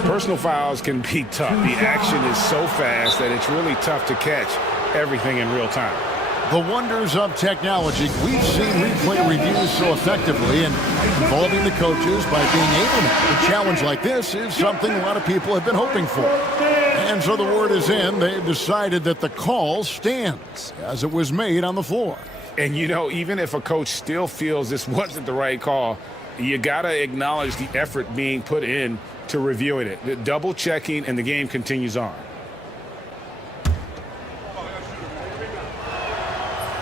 Personal fouls can be tough. The action is so fast that it's really tough to catch everything in real time. The wonders of technology. We've seen replay reviews so effectively, and involving the coaches by being able to. A challenge like this is something a lot of people have been hoping for. And so the word is in. They've decided that the call stands as it was made on the floor. And, you know, even if a coach still feels this wasn't the right call, you got to acknowledge the effort being put in to reviewing it. The double checking, and the game continues on.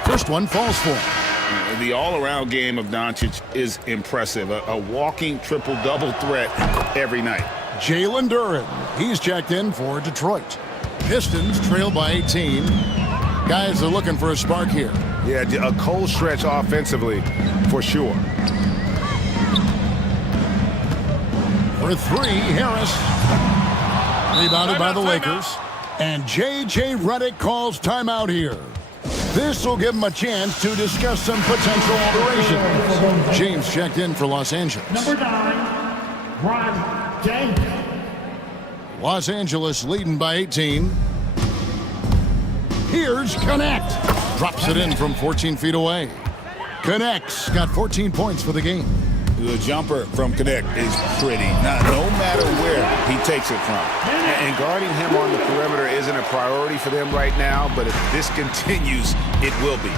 First one falls for him. The all-around game of Doncic is impressive. A walking triple-double threat every night. Jalen Duren, he's checked in for Detroit. Pistons trail by 18. Guys are looking for a spark here. Yeah, a cold stretch offensively, for sure. For 3, Harris. Rebounded by the Lakers. And J.J. Redick calls timeout here. This will give him a chance to discuss some potential alterations. James checked in for Los Angeles. Number 9, Ron James. Los Angeles leading by 18. Here's Connect. Drops it in from 14 feet away. Connect's got 14 points for the game. The jumper from Connect is pretty. Now, no matter where he takes it from. And guarding him on the perimeter isn't a priority for them right now, but if this continues, it will be.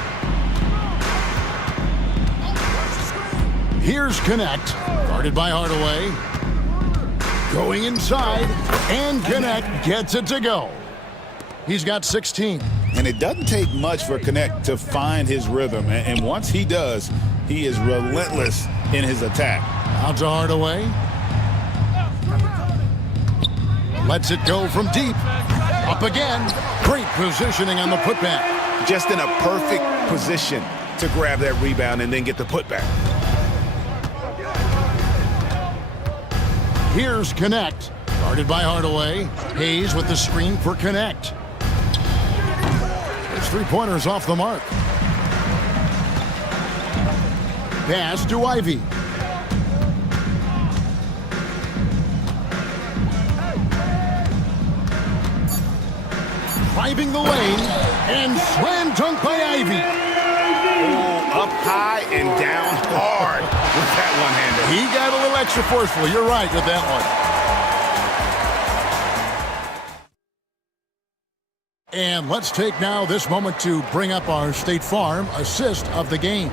Here's Connect, guarded by Hardaway. Going inside, and Connect gets it to go. He's got 16. And it doesn't take much for Connect to find his rhythm. And once he does, he is relentless in his attack. Out to Hardaway. Lets it go from deep. Up again. Great positioning on the putback. Just in a perfect position to grab that rebound and then get the putback. Here's Connect. Guarded by Hardaway. Hayes with the screen for Connect. His three-pointers off the mark. Pass to Ivy. Driving the lane, and slam dunk by Ivy. Oh, up high and down hard with that one-hander. He got a little extra forceful. You're right with that one. And let's take now this moment to bring up our State Farm assist of the game.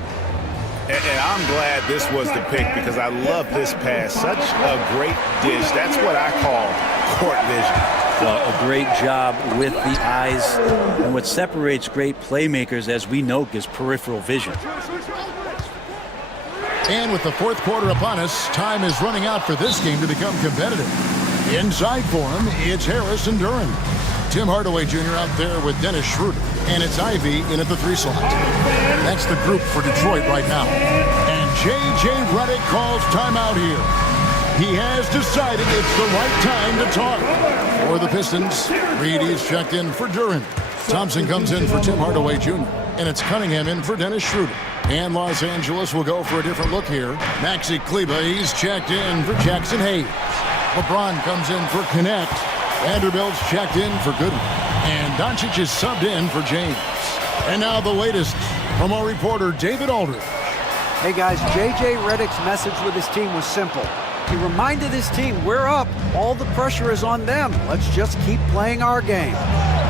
And I'm glad this was the pick because I love this pass. Such a great dish. That's what I call court vision. A great job with the eyes. And what separates great playmakers, as we know, is peripheral vision. And with the fourth quarter upon us, time is running out for this game to become competitive. Inside for him, it's Harris and Duran. Tim Hardaway Jr. out there with Dennis Schroeder. And it's Ivy in at the 3 slot. That's the group for Detroit right now. And J.J. Redick calls timeout here. He has decided it's the right time to talk. For the Pistons, Reed is checked in for Duran. Thompson comes in for Tim Hardaway Jr. And it's Cunningham in for Dennis Schroeder. And Los Angeles will go for a different look here. Maxi Kleber, he's checked in for Jackson Hayes. LeBron comes in for Connect. Vanderbilt's checked in for Goodwin. And Doncic is subbed in for James. And now the latest from our reporter, David Aldridge. Hey guys, J.J. Redick's message with his team was simple. He reminded his team, we're up. All the pressure is on them. Let's just keep playing our game.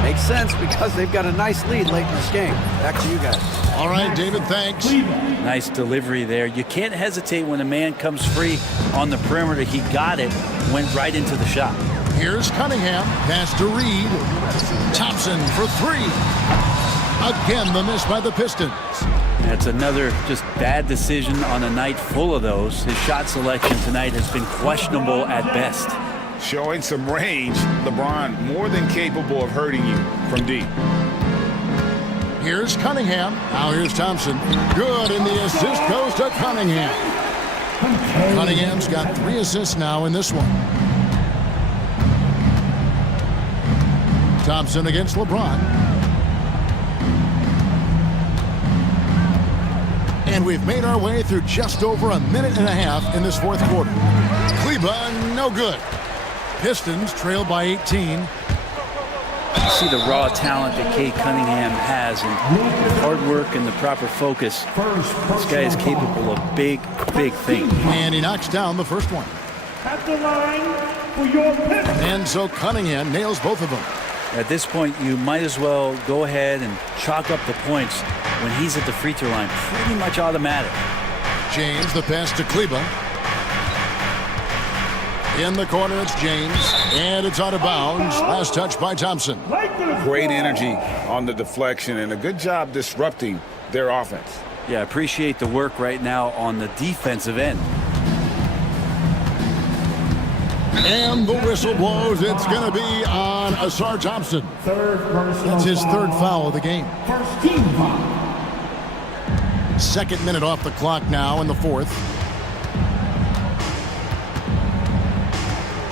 Makes sense because they've got a nice lead late in this game. Back to you guys. All right, David, thanks. Nice delivery there. You can't hesitate when a man comes free on the perimeter. He got it, went right into the shot. Here's Cunningham, pass to Reed. Thompson for 3. Again, the miss by the Pistons. That's another just bad decision on a night full of those. His shot selection tonight has been questionable at best. Showing some range, LeBron more than capable of hurting you from deep. Here's Cunningham. Now here's Thompson. Good, and the assist goes to Cunningham. Cunningham's got 3 assists now in this one. Thompson against LeBron. And we've made our way through just over a minute and a half in this fourth quarter. Kleber, no good. Pistons trail by 18. You see the raw talent that Cade Cunningham has, and with hard work and the proper focus, this guy is capable of big, big things. And he knocks down the first one. At the line for your pick. And so Cunningham nails both of them. At this point, you might as well go ahead and chalk up the points when he's at the free throw line. Pretty much automatic. James, the pass to Kleber. In the corner, it's James, and it's out of bounds. Last touch by Thompson. Great energy on the deflection and a good job disrupting their offense. Yeah, appreciate the work right now on the defensive end. And the whistle blows. It's going to be on Asar Thompson. That's his 3rd foul of the game. First team foul. 2nd minute off the clock now in the 4th.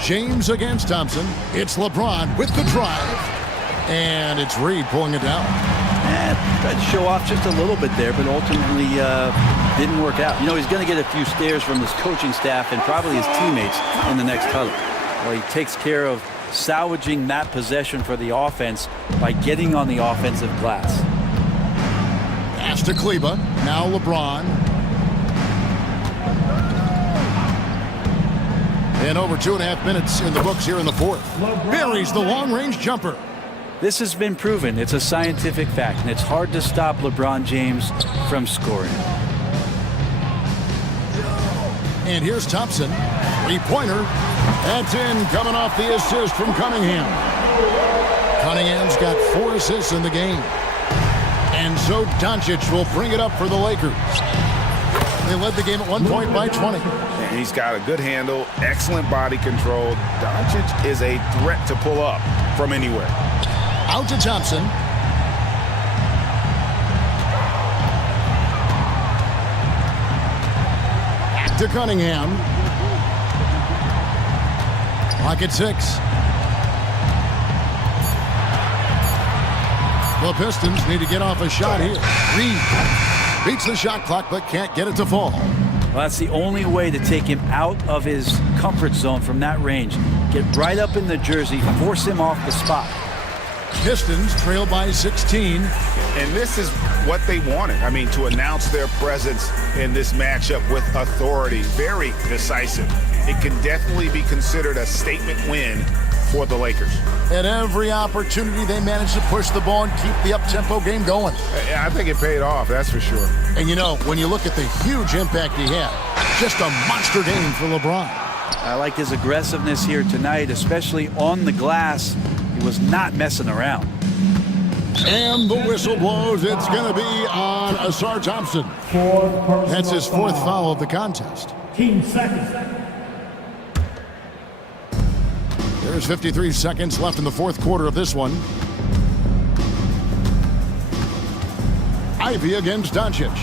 James against Thompson. It's LeBron with the drive. And it's Reed pulling it down. Tried to show off just a little bit there, but ultimately didn't work out. You know, he's going to get a few stares from his coaching staff and probably his teammates in the next huddle. Well, he takes care of salvaging that possession for the offense by getting on the offensive glass. Pass to Kleber. Now LeBron. And over 2.5 minutes in the books here in the 4th. Buries the long-range jumper. This has been proven. It's a scientific fact, and it's hard to stop LeBron James from scoring. And here's Thompson. 3-pointer. That's in, coming off the assist from Cunningham. Cunningham's got 4 assists in the game. And so Doncic will bring it up for the Lakers. They led the game at 1 point by 20. And he's got a good handle, excellent body control. Doncic is a threat to pull up from anywhere. Out to Thompson. Back to Cunningham. Clock at 6. The Pistons need to get off a shot here. Reed. Beats the shot clock, but can't get it to fall. Well, that's the only way to take him out of his comfort zone from that range. Get right up in the jersey, force him off the spot. Pistons trail by 16. And this is what they wanted. I mean, to announce their presence in this matchup with authority. Very decisive. It can definitely be considered a statement win for the Lakers. At every opportunity, they managed to push the ball and keep the up-tempo game going. I think it paid off, that's for sure. And you know, when you look at the huge impact he had, just a monster game for LeBron. I like his aggressiveness here tonight, especially on the glass. He was not messing around. And the whistle blows. It's going to be on Asar Thompson. That's his fourth foul of the contest. Team second. There's 53 seconds left in the fourth quarter of this one. Ivy against Doncic.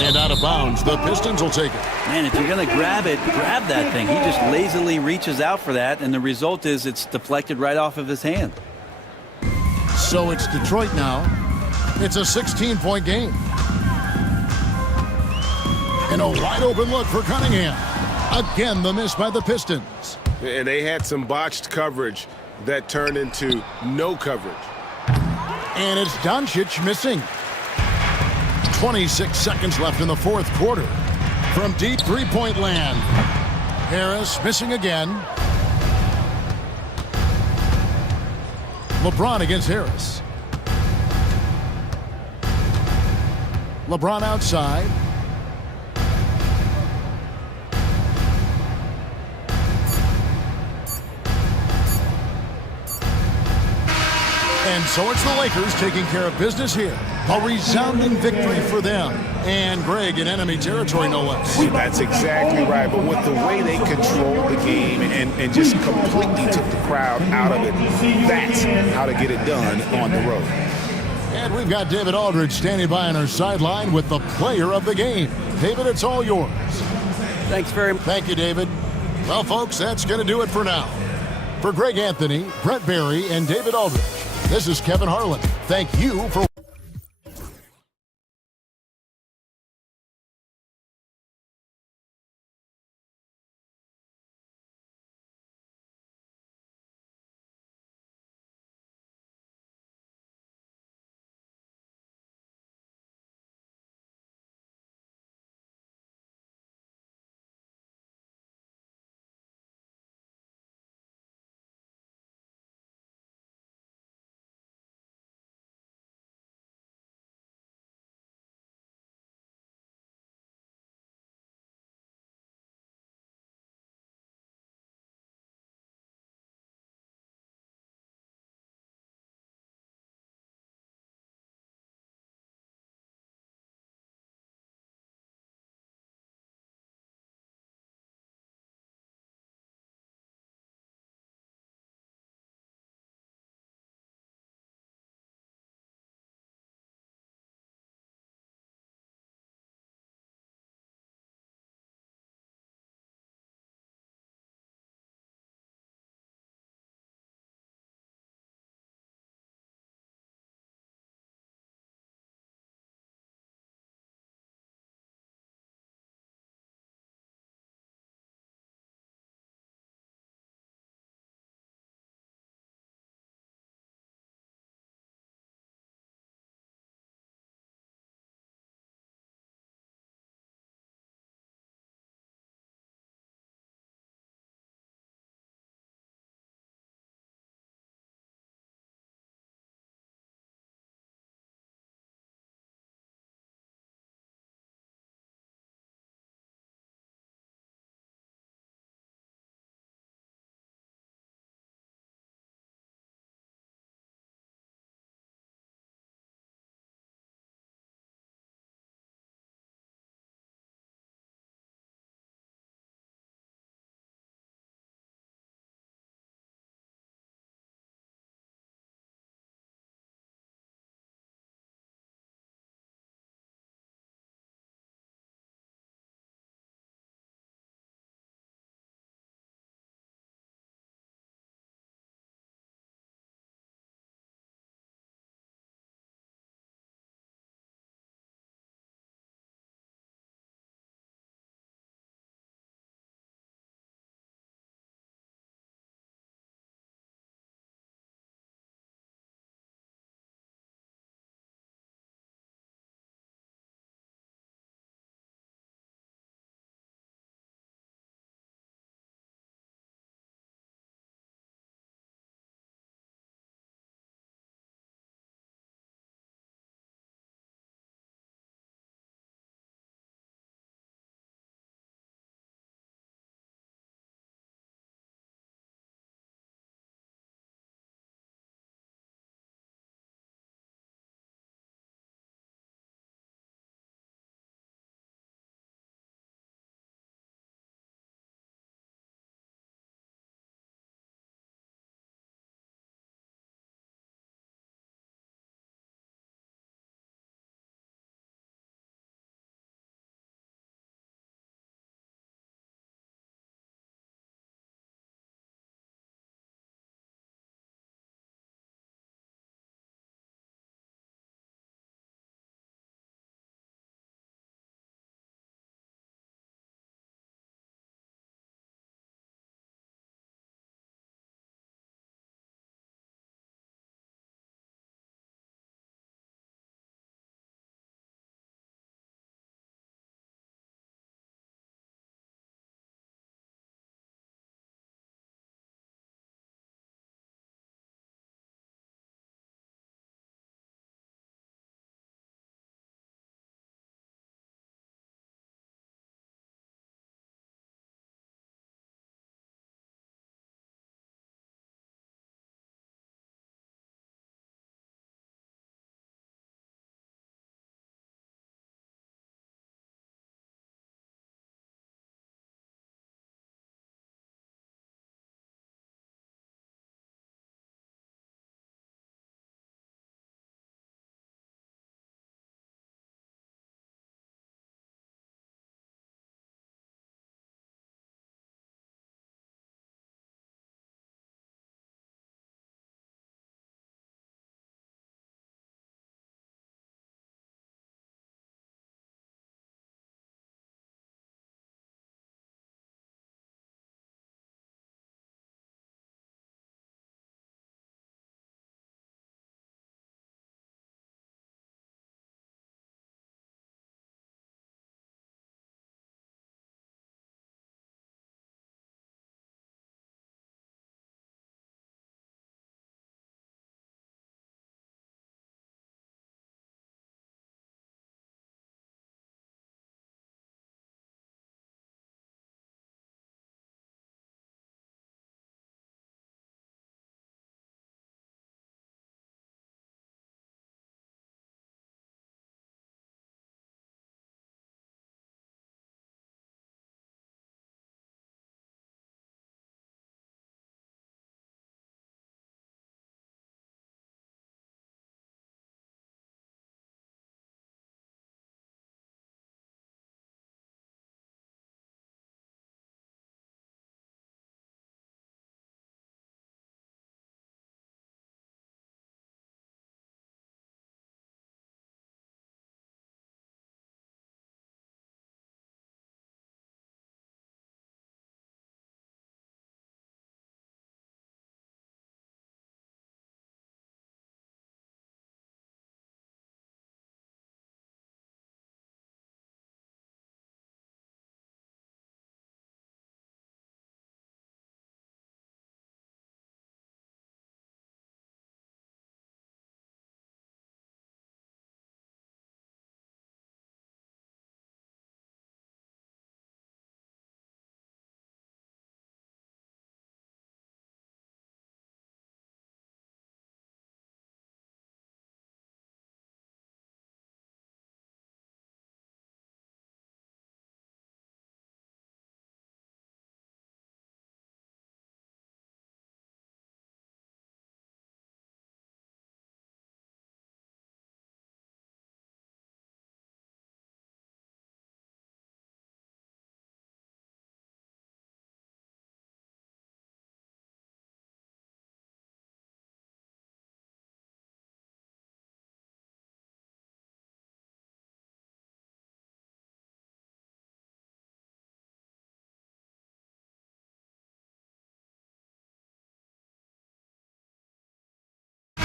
And out of bounds. The Pistons will take it. Man, if you're going to grab it, grab that thing. He just lazily reaches out for that, and the result is it's deflected right off of his hand. So it's Detroit now. It's a 16-point game. And a wide-open look for Cunningham. Again, the miss by the Pistons. And they had some botched coverage that turned into no coverage. And it's Doncic missing. 26 seconds left in the fourth quarter. From deep three-point land. Harris missing again. LeBron against Harris. LeBron outside. And so it's the Lakers taking care of business here. A resounding victory for them. And Greg in enemy territory, no less. That's exactly right. But with the way they controlled the game and just completely took the crowd out of it, that's how to get it done on the road. And we've got David Aldridge standing by on our sideline with the player of the game. David, it's all yours. Thanks very much. Thank you, David. Well, folks, that's going to do it for now. For Greg Anthony, Brett Barry, and David Aldridge, this is Kevin Harlan. Thank you for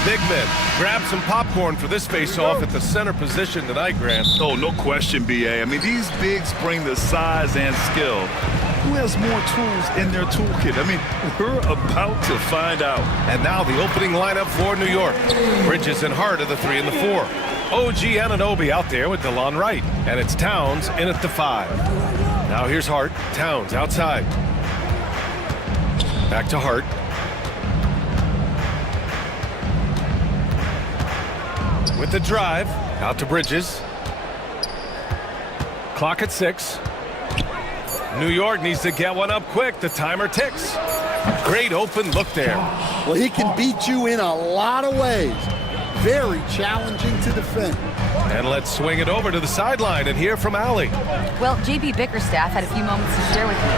big men. Grab some popcorn for this face-off at the center position tonight, Grant. Oh, no question, B.A. I mean, these bigs bring the size and skill. Who has more tools in their toolkit? I mean, we're about to find out. And now the opening lineup for New York. Bridges and Hart are the 3 and the 4. OG Anunoby out there with DeLon Wright. And it's Towns in at the 5. Now here's Hart. Towns outside. Back to Hart. With the drive. Out to Bridges. Clock at 6. New York needs to get one up quick. The timer ticks. Great open look there. Well, he can beat you in a lot of ways. Very challenging to defend. And let's swing it over to the sideline and hear from Allie. Well, JB Bickerstaff had a few moments to share with me.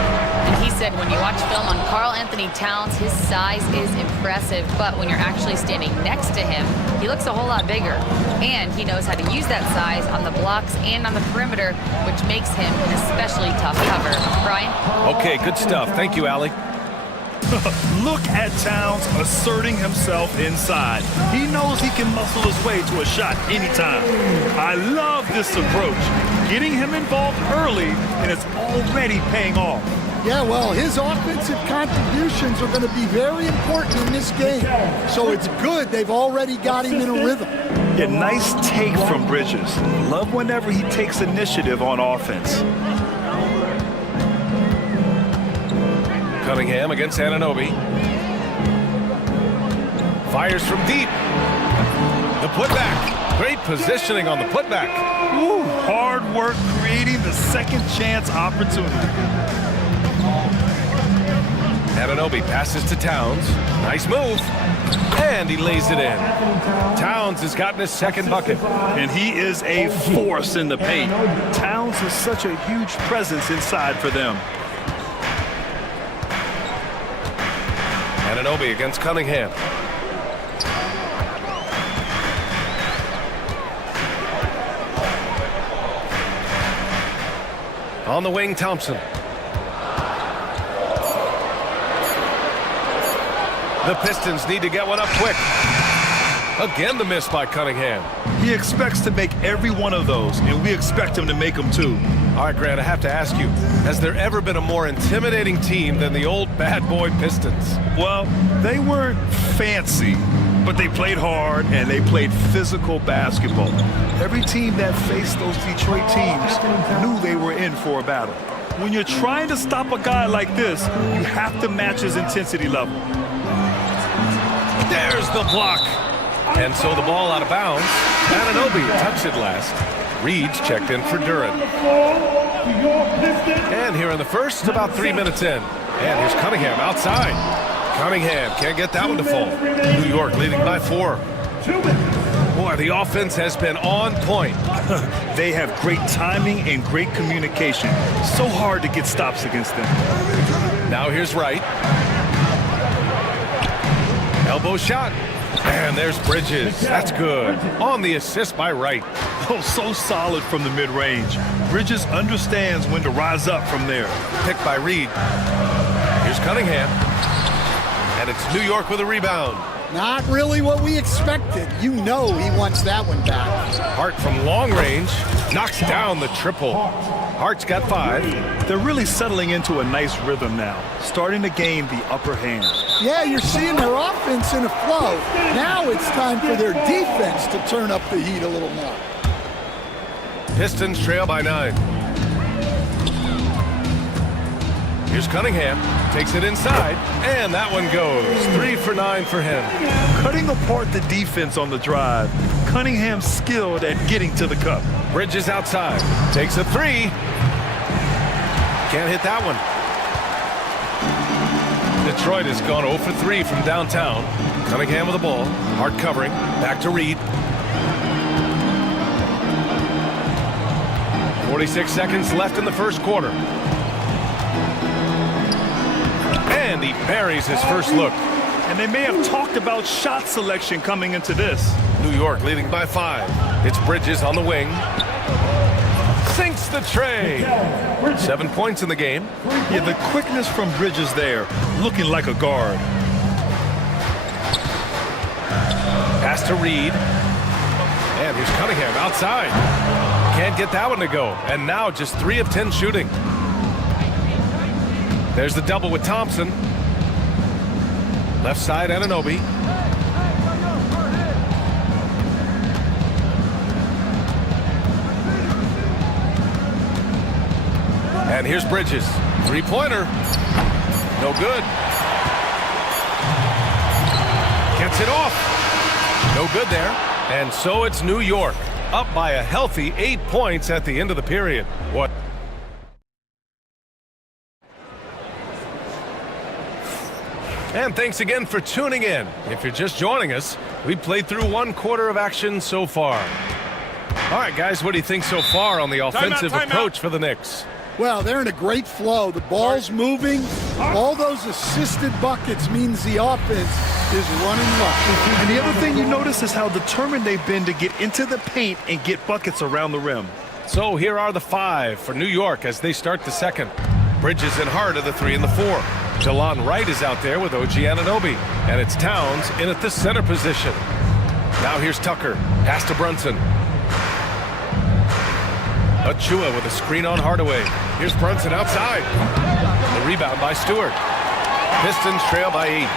And he said when you watch film on Karl Anthony Towns, his size is impressive, but when you're actually standing next to him, he looks a whole lot bigger. And he knows how to use that size on the blocks and on the perimeter, which makes him an especially tough cover. Brian? Okay, good stuff. Thank you, Allie. Look at Towns asserting himself inside. He knows he can muscle his way to a shot anytime. I love this approach. Getting him involved early, and it's already paying off. Yeah, well, his offensive contributions are going to be very important in this game. So it's good they've already got him in a rhythm. Yeah, nice take from Bridges. Love whenever he takes initiative on offense. Cunningham against Anunoby. Fires from deep. The putback. Great positioning on the putback. Ooh, hard work creating the second chance opportunity. Anunoby passes to Towns. Nice move. And he lays it in. Towns has gotten his second bucket. And he is a force in the paint. Towns is such a huge presence inside for them. Anunoby against Cunningham. On the wing, Thompson. The Pistons need to get one up quick. Again, the miss by Cunningham. He expects to make every one of those, and we expect him to make them too. All right, Grant, I have to ask you, has there ever been a more intimidating team than the old bad boy Pistons? Well, they weren't fancy, but they played hard and they played physical basketball. Every team that faced those Detroit teams knew they were in for a battle. When you're trying to stop a guy like this, you have to match his intensity level. There's the block. And so the ball out of bounds. Anunoby touched it last. Reed's checked in for Duran. And here in the first, about 3 minutes in. And here's Cunningham outside. Cunningham can't get that one to fall. New York leading by 4. Boy, the offense has been on point. They have great timing and great communication. So hard to get stops against them. Now here's Wright. Elbow shot. And there's Bridges. That's good. On the assist by Wright. Oh, so solid from the mid-range. Bridges understands when to rise up from there. Picked by Reed. Here's Cunningham. And it's New York with a rebound. Not really what we expected. You know he wants that one back. Hart from long range knocks down the triple. Hart's got 5. They're really settling into a nice rhythm now, starting to gain the upper hand. Yeah, you're seeing their offense in a flow. Now it's time for their defense to turn up the heat a little more. Pistons trail by 9. Here's Cunningham. Takes it inside. And that one goes. 3 for 9 for him. Cutting apart the defense on the drive. Cunningham's skilled at getting to the cup. Bridges outside. Takes a 3. Can't hit that one. Detroit has gone 0 for 3 from downtown. Cunningham with the ball. Hart covering. Back to Reed. 46 seconds left in the first quarter. And he buries his first look. And they may have talked about shot selection coming into this. New York leading by 5. It's Bridges on the wing. Sinks the tray. 7 points in the game. Yeah, the quickness from Bridges there, looking like a guard. Pass to Reed. And here's Cunningham outside. Can't get that one to go. And now just 3 of 10 shooting. There's the double with Thompson. Left side, Anunoby. And here's Bridges. Three-pointer. No good. Gets it off. No good there. And so it's New York, up by a healthy 8 points at the end of the period. What? And thanks again for tuning in. If you're just joining us, we played through 1 quarter of action so far. All right, guys, what do you think so far on the offensive approach for the Knicks? Well, they're in a great flow. The ball's moving. All those assisted buckets means the offense is running rough. And the other thing you notice is how determined they've been to get into the paint and get buckets around the rim. So here are the 5 for New York as they start the second. Bridges and Hart are the 3 and the 4. Delon Wright is out there with OG Anunoby. And it's Towns in at the center position. Now here's Tucker. Pass to Brunson. Achua with a screen on Hardaway. Here's Brunson outside. The rebound by Stewart. Pistons trail by 8.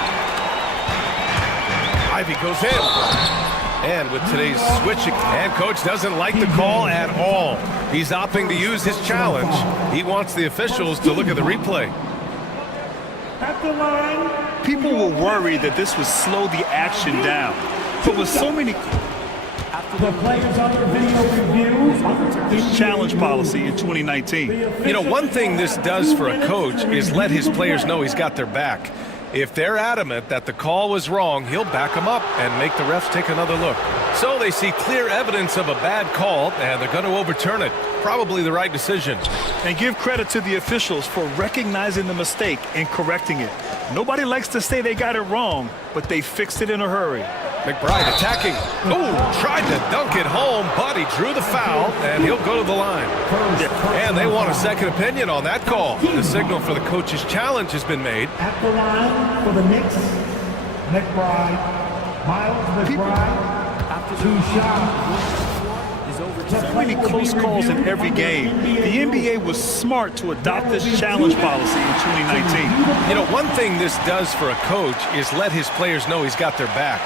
Ivy goes in. And with today's switching, and coach doesn't like the call at all. He's opting to use his challenge. He wants the officials to look at the replay. At the line. People were worried that this would slow the action down. But with so many The players under video review. challenge policy in 2019. You know, one thing this does for a coach is let his players know he's got their back. If they're adamant that the call was wrong, he'll back them up and make the refs take another look. So they see clear evidence of a bad call, and they're going to overturn it. Probably the right decision. And give credit to the officials for recognizing the mistake and correcting it. Nobody likes to say they got it wrong, but they fixed it in a hurry. McBride attacking. Oh, tried to dunk it home, but he drew the foul, and he'll go to the line. And they want a second opinion on that call. The signal for the coach's challenge has been made. At the line for the Knicks, McBride. Miles McBride. 2 shots. So many close calls in every game. The NBA was smart to adopt this challenge policy in 2019. You know, one thing this does for a coach is let his players know he's got their back.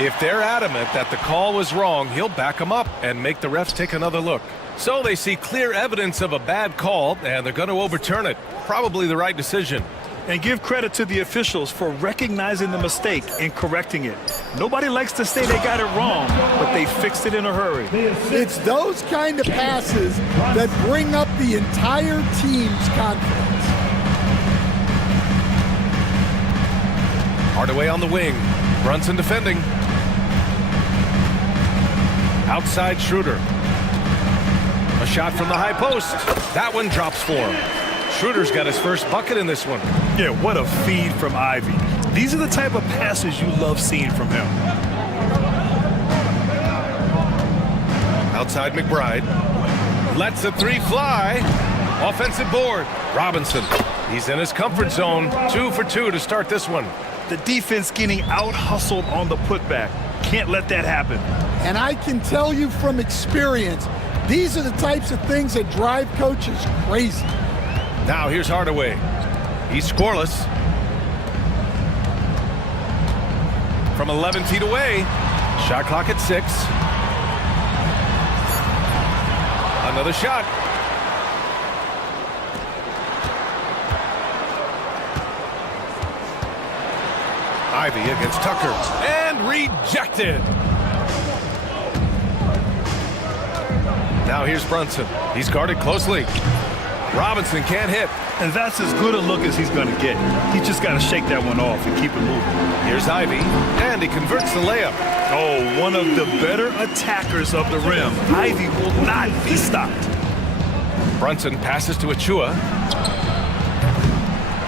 If they're adamant that the call was wrong, he'll back them up and make the refs take another look. So they see clear evidence of a bad call, and they're going to overturn it. Probably the right decision. And give credit to the officials for recognizing the mistake and correcting it. Nobody likes to say they got it wrong, but they fixed it in a hurry. It's those kind of passes that bring up the entire team's confidence. Hardaway on the wing. Brunson defending. Outside Schroeder. A shot from the high post. That one drops for him. Schroeder's got his first bucket in this one. Yeah, what a feed from Ivy. These are the type of passes you love seeing from him. Outside McBride. Lets a 3 fly. Offensive board. Robinson. He's in his comfort zone. 2 for 2 to start this one. The defense getting out-hustled on the putback. Can't let that happen. And I can tell you from experience, these are the types of things that drive coaches crazy. Now here's Hardaway. He's scoreless. From 11 feet away. Shot clock at 6. Another shot. Ivy against Tucker. And rejected. Now here's Brunson. He's guarded closely. Robinson can't hit. And that's as good a look as he's going to get. He's just got to shake that one off and keep it moving. Here's Ivy, and he converts the layup. Oh, one of the better attackers of the rim. Ivy will not be stopped. Brunson passes to Achua.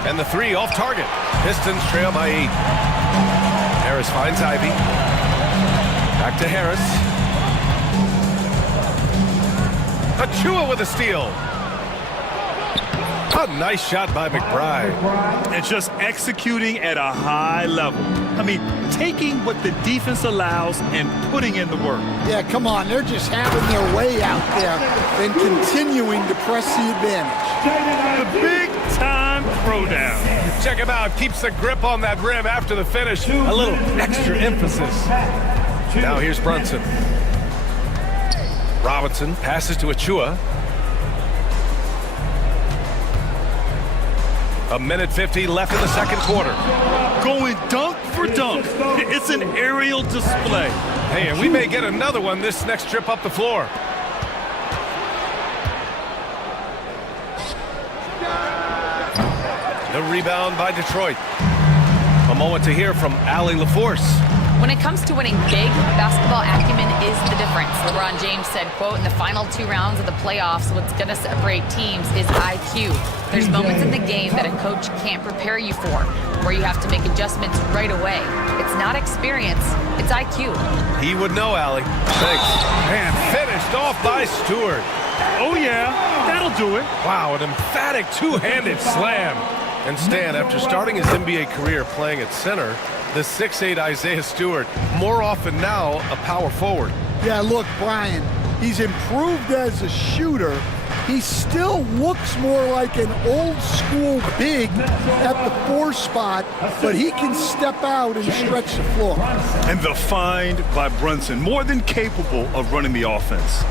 And the 3 off target. Pistons trail by 8. Harris finds Ivy. Back to Harris. Achua with a steal. A nice shot by McBride. And just executing at a high level. I mean, taking what the defense allows and putting in the work. Yeah, come on. They're just having their way out there and continuing to press the advantage. The big-time throwdown. Check him out. Keeps the grip on that rim after the finish. A little extra emphasis. Now here's Brunson. Robinson passes to Achua. A minute 50 left in the second quarter. Going dunk for dunk. It's an aerial display. Hey, and we may get another one this next trip up the floor. The rebound by Detroit. A moment to hear from Allie LaForce. When it comes to winning big, basketball acumen is the difference. LeBron James said, quote, in the final 2 rounds of the playoffs, what's going to separate teams is IQ. There's moments in the game that a coach can't prepare you for, where you have to make adjustments right away. It's not experience, it's IQ. He would know, Allie. Thanks. And finished off by Stewart. Oh, yeah, that'll do it. Wow, an emphatic two-handed slam. And Stan, after starting his NBA career playing at center, the 6'8" Isaiah Stewart, more often now a power forward. Yeah, look, Brian, he's improved as a shooter. He still looks more like an old-school big at the 4 spot, but he can step out and stretch the floor. And the find by Brunson, more than capable of running the offense.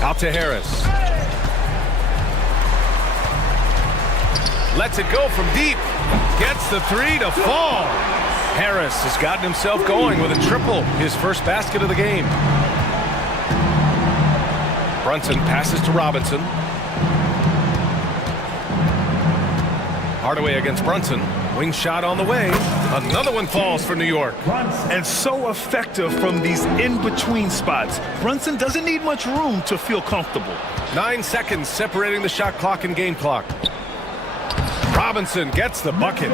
Out to Harris. Lets it go from deep. Gets the 3 to fall. Harris has gotten himself going with a triple, his first basket of the game. Brunson passes to Robinson. Hardaway against Brunson. Wing shot on the way. Another one falls for New York. And so effective from these in-between spots. Brunson doesn't need much room to feel comfortable. 9 seconds separating the shot clock and game clock. Robinson gets the bucket.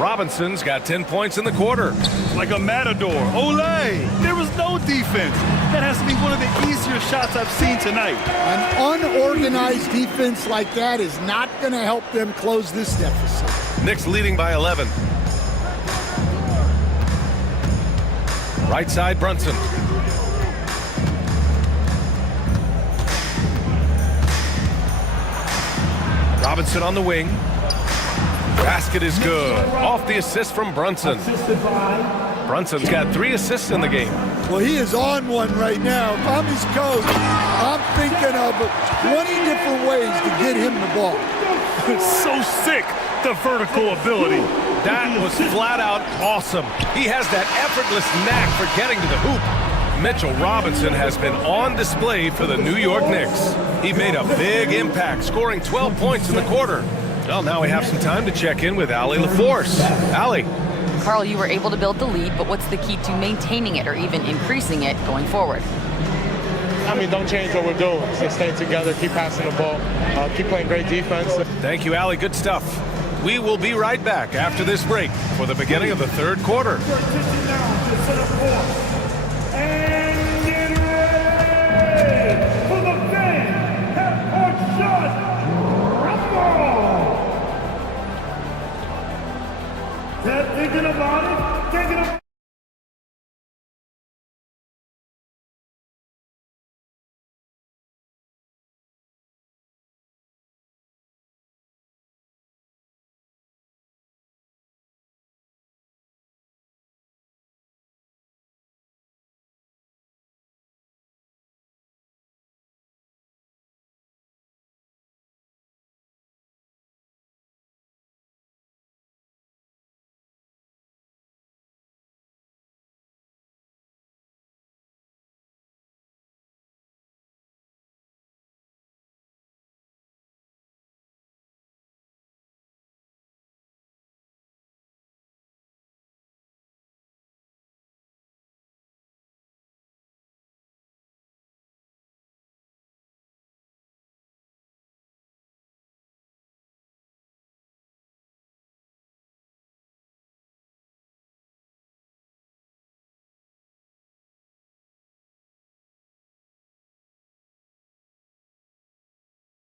Robinson's got 10 points in the quarter. Like a matador. Olay! There was no defense. That has to be one of the easier shots I've seen tonight. An unorganized defense like that is not going to help them close this deficit. Knicks leading by 11. Right side, Brunson. Robinson on the wing. Basket is good. Off the assist from Brunson. Brunson's got 3 assists in the game. Well, he is on one right now. If I'm his coach, I'm thinking of 20 different ways to get him the ball. So sick, the vertical ability. That was flat out awesome. He has that effortless knack for getting to the hoop. Mitchell Robinson has been on display for the New York Knicks. He made a big impact, scoring 12 points in the quarter. Well, now we have some time to check in with Allie LaForce. Allie. Carl, you were able to build the lead, but what's the key to maintaining it or even increasing it going forward? I mean, don't change what we're doing. Just stay together, keep passing the ball, keep playing great defense. Thank you, Allie. Good stuff. We will be right back after this break for the beginning of the third quarter. Thinking about it, thinking about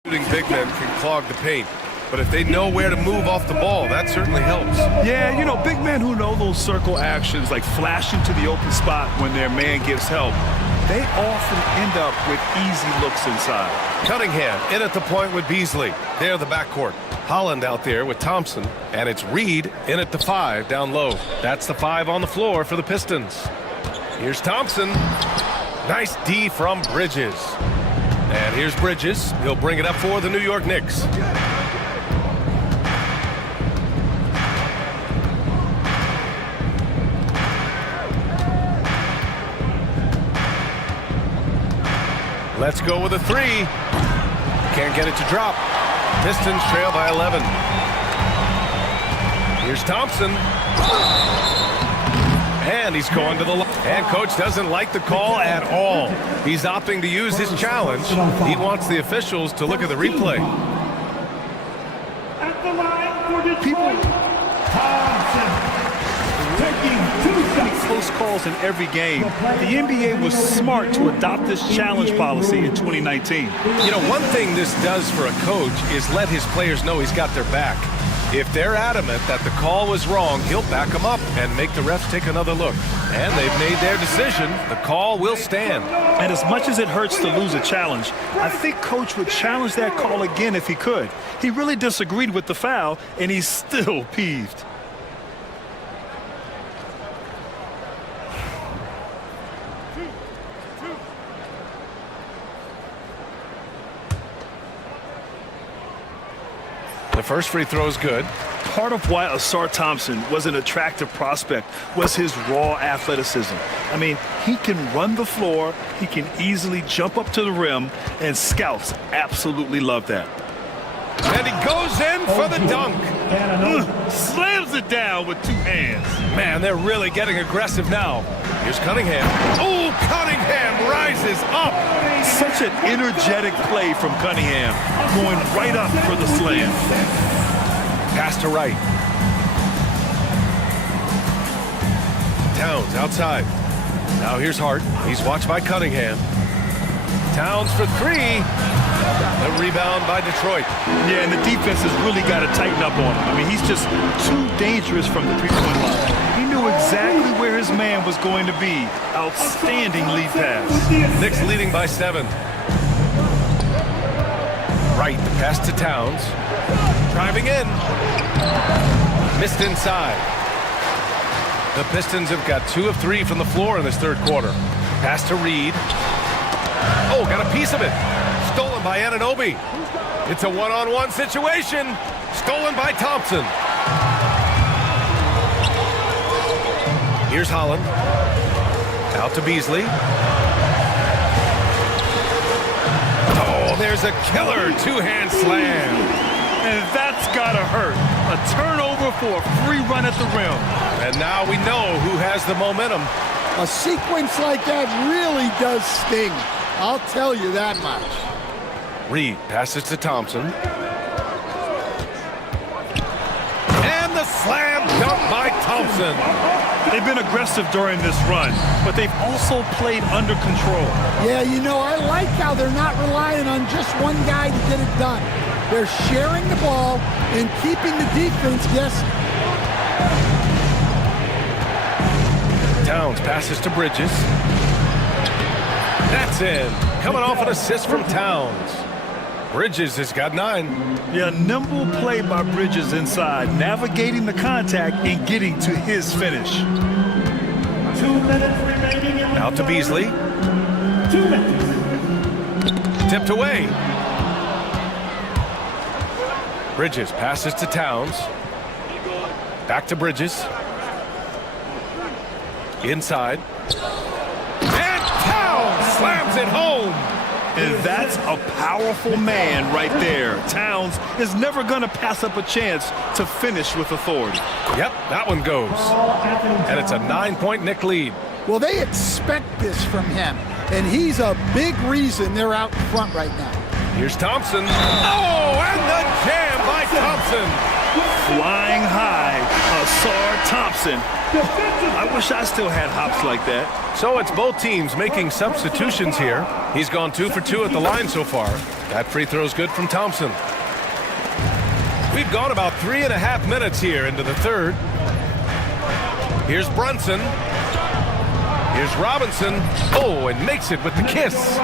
Shooting big men can clog the paint, but if they know where to move off the ball, that certainly helps. Yeah, you know, big men who know those circle actions, like flashing to the open spot when their man gives help, they often end up with easy looks inside. Cunningham in at the point with Beasley. They're the backcourt. Holland out there with Thompson, and it's Reed in at the 5 down low. That's the 5 on the floor for the Pistons. Here's Thompson. Nice D from Bridges. And here's Bridges. He'll bring it up for the New York Knicks. Let's go with a 3. Can't get it to drop. Pistons trail by 11. Here's Thompson. And he's going to the line. And coach doesn't like the call at all. He's opting to use his challenge. He wants the officials to look at the replay. At the line for Detroit, Thompson. Taking 2 shots. Close calls in every game. The NBA was smart to adopt this challenge policy in 2019. You know, one thing this does for a coach is let his players know he's got their back. If they're adamant that the call was wrong, he'll back them up and make the refs take another look. And they've made their decision. The call will stand. And as much as it hurts to lose a challenge, I think coach would challenge that call again if he could. He really disagreed with the foul, and he's still peeved. The first free throw is good. Part of why Asar Thompson was an attractive prospect was his raw athleticism. I mean, he can run the floor, he can easily jump up to the rim, and scouts absolutely love that. And he goes in for the dunk. Slams it down with 2 hands. Man, they're really getting aggressive now. Here's Cunningham. Oh, Cunningham rises up. Such an energetic play from Cunningham, going right up for the slam. Pass to right. Towns outside. Now here's Hart. He's watched by Cunningham. Towns for 3. The rebound by Detroit. Yeah, and the defense has really got to tighten up on him. I mean, he's just too dangerous from the three-point line. He knew exactly where his man was going to be. Outstanding lead pass. Knicks leading by 7. Right, the pass to Towns. Driving in. Missed inside. The Pistons have got 2 of 3 from the floor in this third quarter. Pass to Reed. Oh, got a piece of it. Stolen by Anunoby. It's a one-on-one situation. Stolen by Thompson. Here's Holland. Out to Beasley. Oh, there's a killer 2-hand slam. And that's gotta hurt. A turnover for a free run at the rim. And now we know who has the momentum. A sequence like that really does sting. I'll tell you that much. Reed passes to Thompson. And the slam dunk by Thompson. They've been aggressive during this run, but they've also played under control. Yeah, you know, I like how they're not relying on just one guy to get it done. They're sharing the ball and keeping the defense guessing. Towns passes to Bridges. That's in. Coming off an assist from Towns. Bridges has got 9. Yeah, nimble play by Bridges inside, navigating the contact and getting to his finish. 2 minutes remaining in the Out to Beasley. 2 minutes. Tipped away. Bridges passes to Towns. Back to Bridges. Inside. And Towns slams it home. And that's a powerful man right there. Towns is never going to pass up a chance to finish with authority. Yep, that one goes. And it's a 9-point Knick lead. Well, they expect this from him, and he's a big reason they're out in front right now. Here's Thompson. Oh, and the jam by Thompson. Flying high, Asar Thompson. I wish I still had hops like that. So it's both teams making substitutions here. He's gone 2 for 2 at the line so far. That free throw's good from Thompson. We've gone about 3.5 minutes here into the third. Here's Brunson. Here's Robinson. Oh, and makes it with the kiss.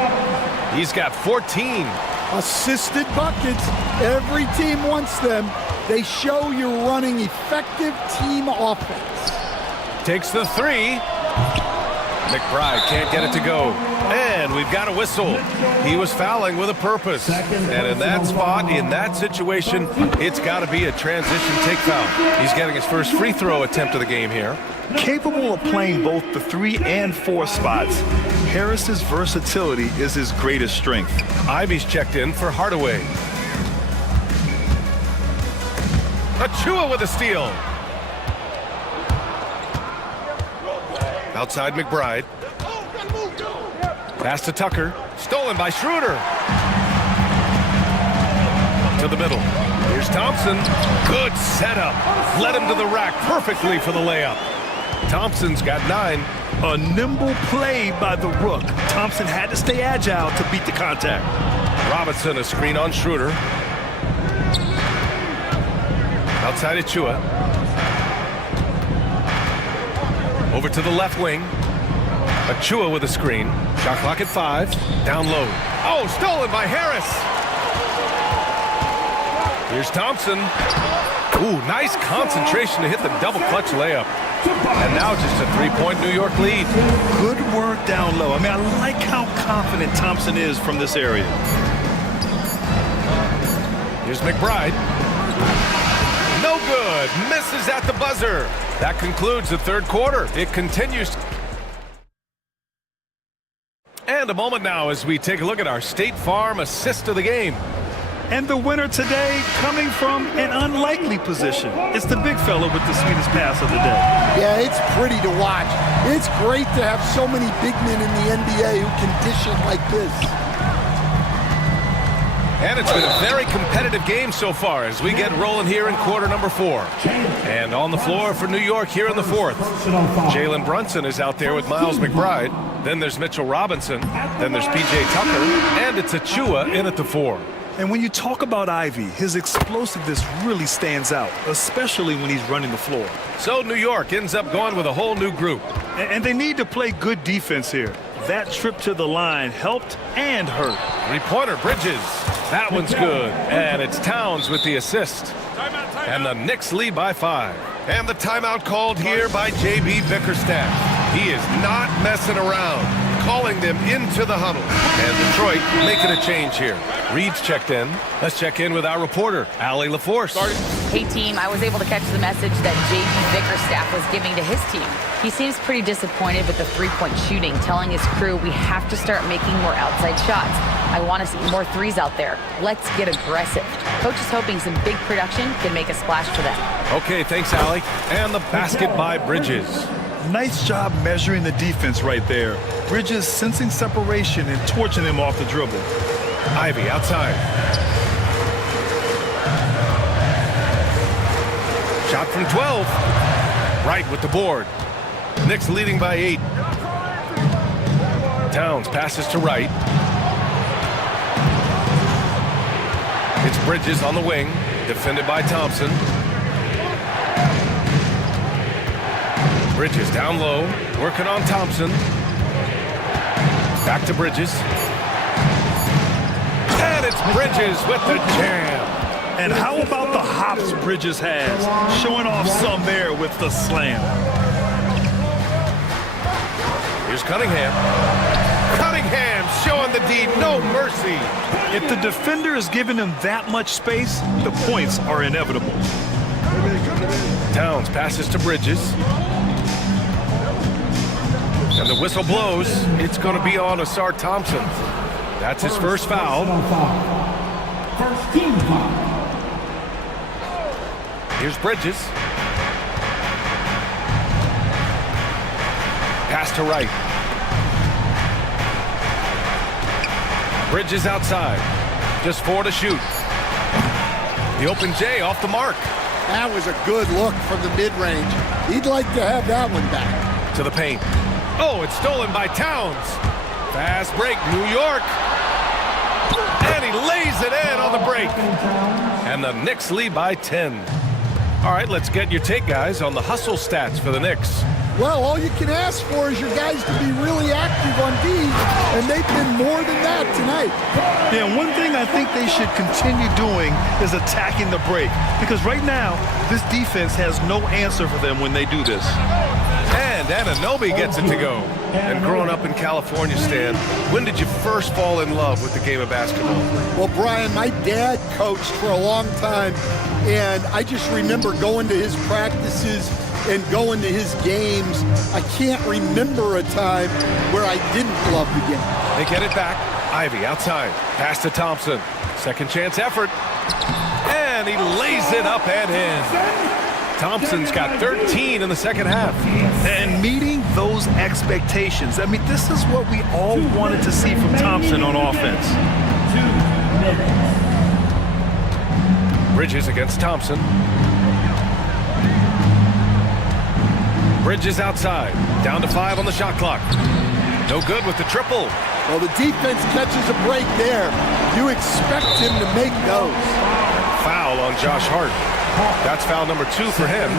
He's got 14. Assisted buckets. Every team wants them. They show you're running effective team offense. Takes the three. McBride can't get it to go. And we've got a whistle. He was fouling with a purpose. And in that spot, in that situation, it's got to be a transition take foul. He's getting his first free throw attempt of the game here. Capable of playing both the 3 and 4 spots, Harris's versatility is his greatest strength. Ivy's checked in for Hardaway. Achua with a steal. Outside McBride. Pass to Tucker. Stolen by Schroeder. To the middle. Here's Thompson. Good setup. Led him to the rack perfectly for the layup. Thompson's got 9. A nimble play by the Rook. Thompson had to stay agile to beat the contact. Robinson, a screen on Schroeder. Outside Achua. Over to the left wing. Achua with a screen. Shot clock at 5. Down low. Oh, stolen by Harris. Here's Thompson. Ooh, nice concentration to hit the double clutch layup. And now just a 3-point New York lead. Good work down low. I mean, I like how confident Thompson is from this area. Here's McBride. No good. Misses at the buzzer. That concludes the third quarter. It continues. And a moment now as we take a look at our State Farm assist of the game. And the winner today coming from an unlikely position. It's the big fella with the sweetest pass of the day. Yeah, it's pretty to watch. It's great to have so many big men in the NBA who can dish it like this. And it's been a very competitive game so far as we get rolling here in quarter number 4. And on the floor for New York here in the fourth. Jalen Brunson is out there with Miles McBride. Then there's Mitchell Robinson. Then there's P.J. Tucker. And it's Achua in at the 4. And when you talk about Ivy, his explosiveness really stands out, especially when he's running the floor. So New York ends up going with a whole new group. And they need to play good defense here. That trip to the line helped and hurt. Three-pointer, Bridges. That one's good. And it's Towns with the assist. And the Knicks lead by 5. And the timeout called here by J.B. Bickerstaff. He is not messing around, calling them into the huddle. And Detroit making a change here. Reed's checked in. Let's check in with our reporter, Allie LaForce. Hey, team. I was able to catch the message that J.B. Bickerstaff was giving to his team. He seems pretty disappointed with the three-point shooting, telling his crew we have to start making more outside shots. I want to see more threes out there. Let's get aggressive. Coach is hoping some big production can make a splash for them. Okay, thanks, Allie. And the basket by Bridges. Nice job measuring the defense right there. Bridges sensing separation and torching him off the dribble. Ivy outside. Shot from 12. Right with the board. Knicks leading by 8. Towns passes to Wright. It's Bridges on the wing, defended by Thompson. Bridges down low, working on Thompson. Back to Bridges. And it's Bridges with the jam. And how about the hops Bridges has? Showing off some there with the slam. Here's Cunningham. Cunningham showing the D, no mercy. If the defender is giving him that much space, the points are inevitable. Towns passes to Bridges. And the whistle blows. It's going to be on Asar Thompson. That's his first foul. First team foul. Here's Bridges. Pass to Wright. Bridges outside. Just 4 to shoot. The open J off the mark. That was a good look from the mid-range. He'd like to have that one back. To the paint. Oh, it's stolen by Towns. Fast break, New York. And he lays it in on the break. And the Knicks lead by 10. All right, let's get your take, guys, on the hustle stats for the Knicks. Well, all you can ask for is your guys to be really active on D, and they've been more than that tonight. Yeah, one thing I think they should continue doing is attacking the break. Because right now, this defense has no answer for them when they do this. And Anunoby gets it to go. And growing up in California, Stan, when did you first fall in love with the game of basketball? Well, Brian, my dad coached for a long time, and I just remember going to his practices and going to his games. I can't remember a time where I didn't love the game. They get it back. Ivy outside. Pass to Thompson. Second chance effort. And he lays it up and in. Thompson's got 13 in the second half. And meeting those expectations. I mean, this is what we all wanted to see from Thompson on offense. 2 minutes. Bridges against Thompson. Bridges outside. Down to 5 on the shot clock. No good with the triple. Well, the defense catches a break there. You expect him to make those. Foul on Josh Hart. That's foul number 2 for him.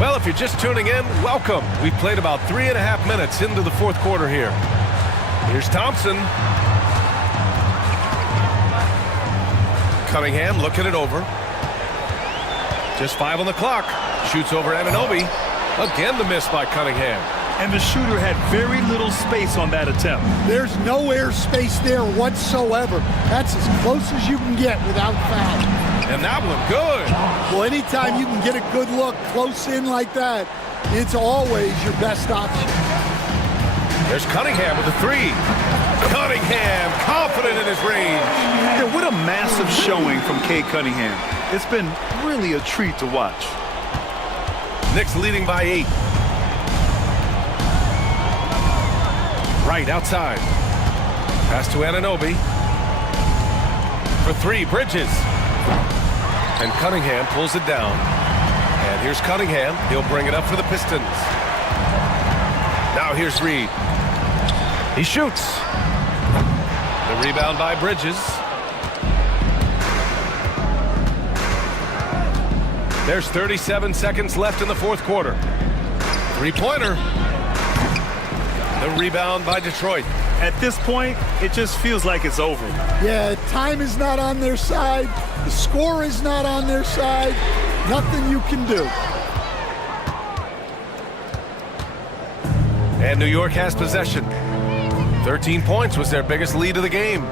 Well, if you're just tuning in, welcome. We've played about 3.5 minutes into the fourth quarter here. Here's Thompson. Cunningham looking it over. Just 5 on the clock. Shoots over Anunoby. Again the miss by Cunningham. And the shooter had very little space on that attempt. There's no air space there whatsoever. That's as close as you can get without foul. And that one good. Well, anytime you can get a good look close in like that, it's always your best option. There's Cunningham with a 3. Cunningham confident in his range. Yeah, what a massive showing from Cade Cunningham. It's been really a treat to watch. Knicks leading by 8. Right outside. Pass to Anunoby. For 3, Bridges. And Cunningham pulls it down. And here's Cunningham. He'll bring it up for the Pistons. Now here's Reed. He shoots. The rebound by Bridges. There's 37 seconds left in the fourth quarter. 3-pointer. The rebound by Detroit. At this point, it just feels like it's over. Yeah, time is not on their side. The score is not on their side. Nothing you can do. And New York has possession. 13 points was their biggest lead of the game.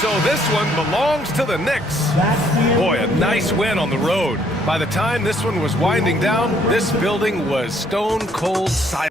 So this one belongs to the Knicks. Boy, a nice win on the road. By the time this one was winding down, this building was stone cold silent.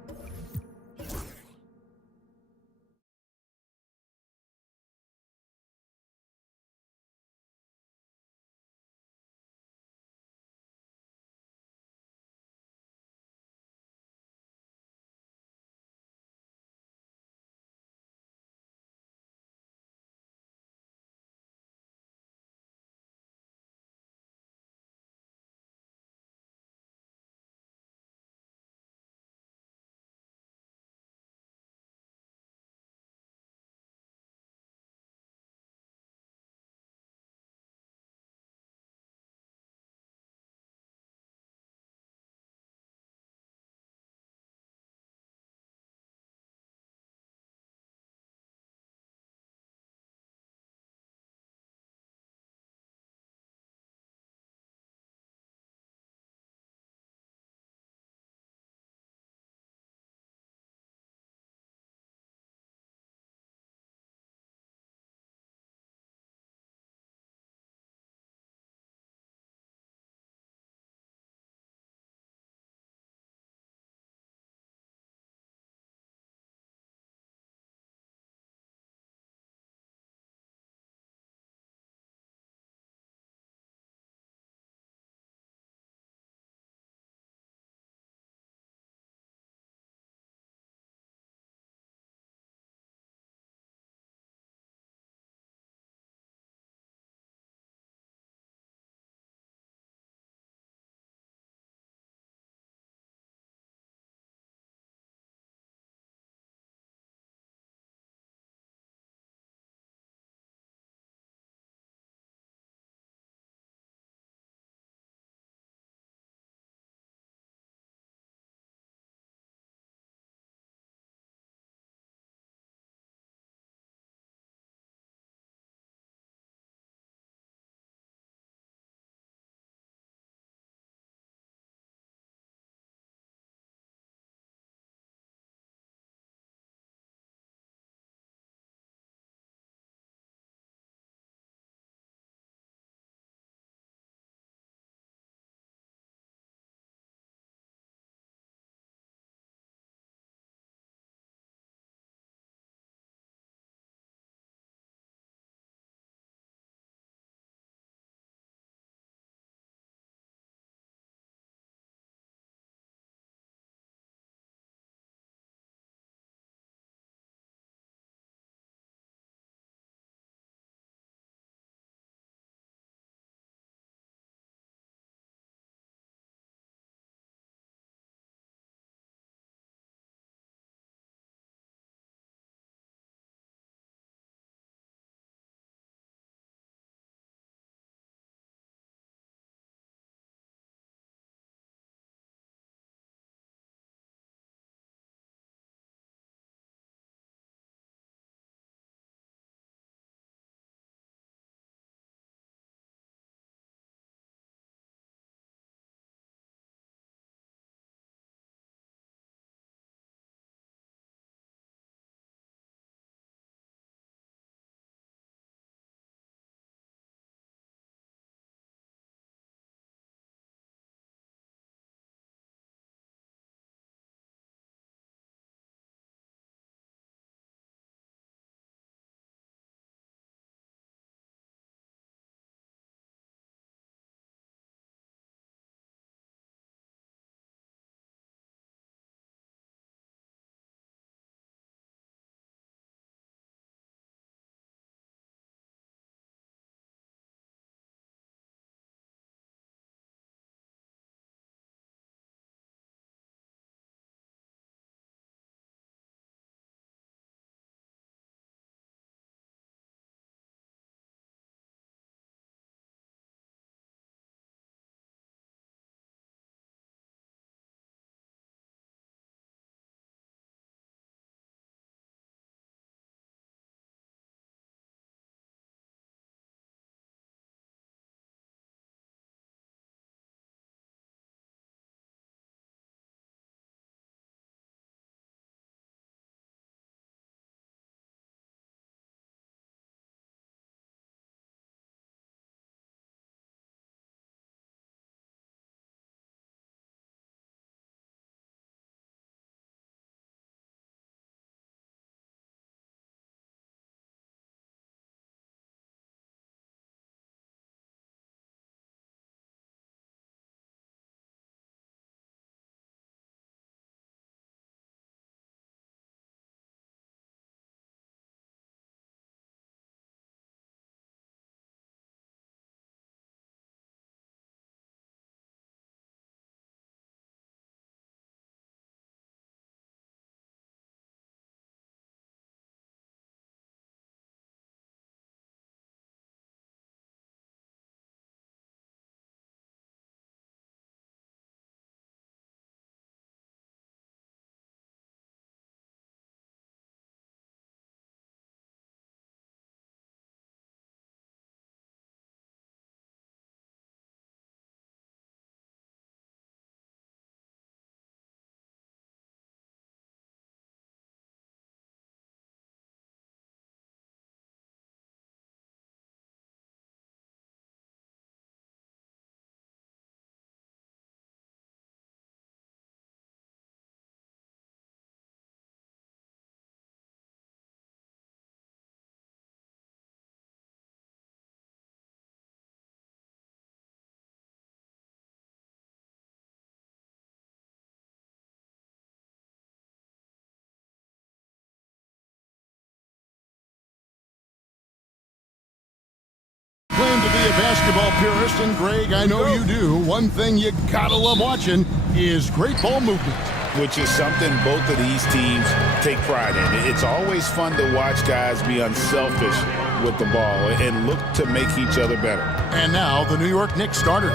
basketball purist, and Greg, I know you do, one thing you gotta love watching is great ball movement. Which is something both of these teams take pride in. It's always fun to watch guys be unselfish with the ball and look to make each other better. And now the New York Knicks starters.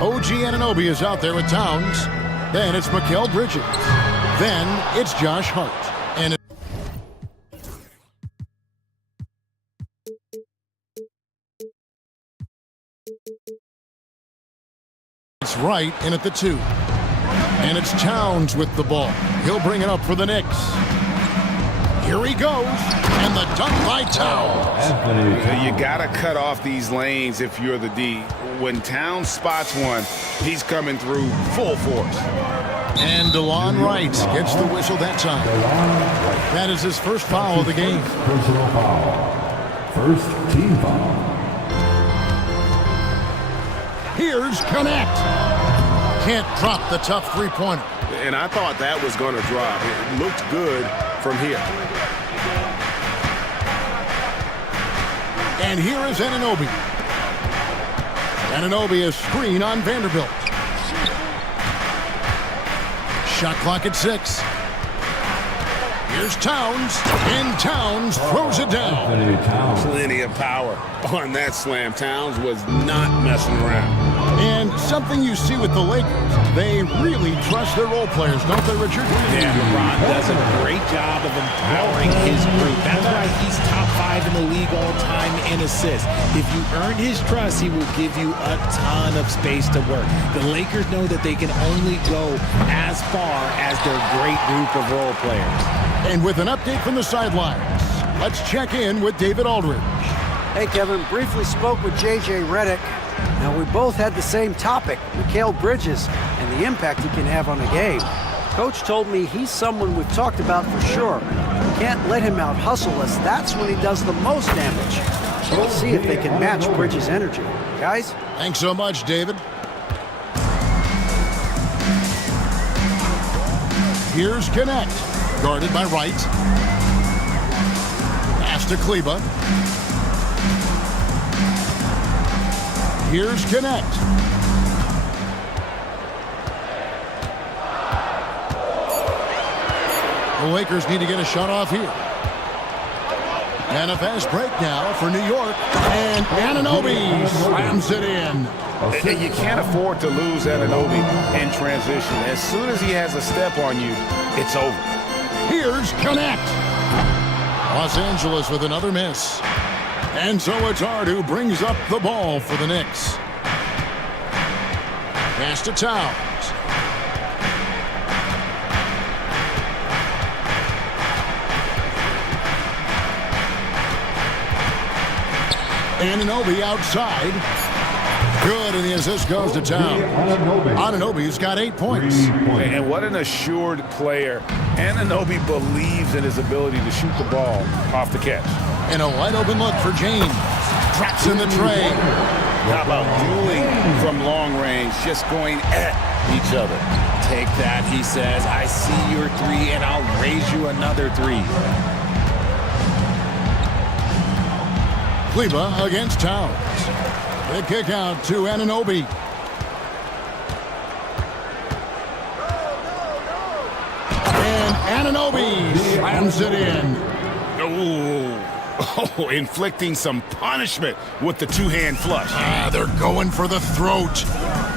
OG Anunoby is out there with Towns. Then it's Mikal Bridges. Then it's Josh Hart. And it's Wright in at the 2. And it's Towns with the ball. He'll bring it up for the Knicks. Here he goes, and the dunk by Towns. You gotta cut off these lanes if you're the D. When Towns spots one, he's coming through full force. And DeLon Wright gets the whistle that time. That is his first foul of the game. Personal foul. First team foul. Here's Connect. Can't drop the tough three-pointer. And I thought that was going to drop. It looked good from here. And here is Anunoby. Anunoby is screen on Vanderbilt. Shot clock at 6. Here's Towns, and Towns throws it down. Plenty of power on that slam. Towns was not messing around. And something you see with the Lakers, they really trust their role players, don't they, Richard? Yeah, LeBron does a great job of empowering his group. That's why he's top 5 in the league all time in assists. If you earn his trust, he will give you a ton of space to work. The Lakers know that they can only go as far as their great group of role players. And with an update from the sidelines, let's check in with David Aldridge. Hey, Kevin, briefly spoke with J.J. Redick. Now, we both had the same topic, Mikal Bridges, and the impact he can have on a game. Coach told me he's someone we've talked about for sure. Can't let him out-hustle us. That's when he does the most damage. We'll see if they can match Bridges' energy. Guys? Thanks so much, David. Here's Connect. Guarded by Wright. Pass to Kleba. Here's Connect. The Lakers need to get a shot off here. And a fast break now for New York. And Anunoby slams it in. You can't afford to lose Anunoby in transition. As soon as he has a step on you, it's over. Here's Connect. Los Angeles with another miss. And so it's Hart who brings up the ball for the Knicks. Pass to Towns. Anunoby outside. Good, and the assist goes to Towns. Anunoby's got 8 points. And what an assured player. Anunoby believes in his ability to shoot the ball off the catch. And a wide open look for James. Drops in the tray. How about dueling from long range, just going at each other? Take that, he says. I see your 3, and I'll raise you another 3. Kleba against Towns. The kick out to Anunoby. And Anunoby slams it in. Oh, inflicting some punishment with the two-hand flush. They're going for the throat.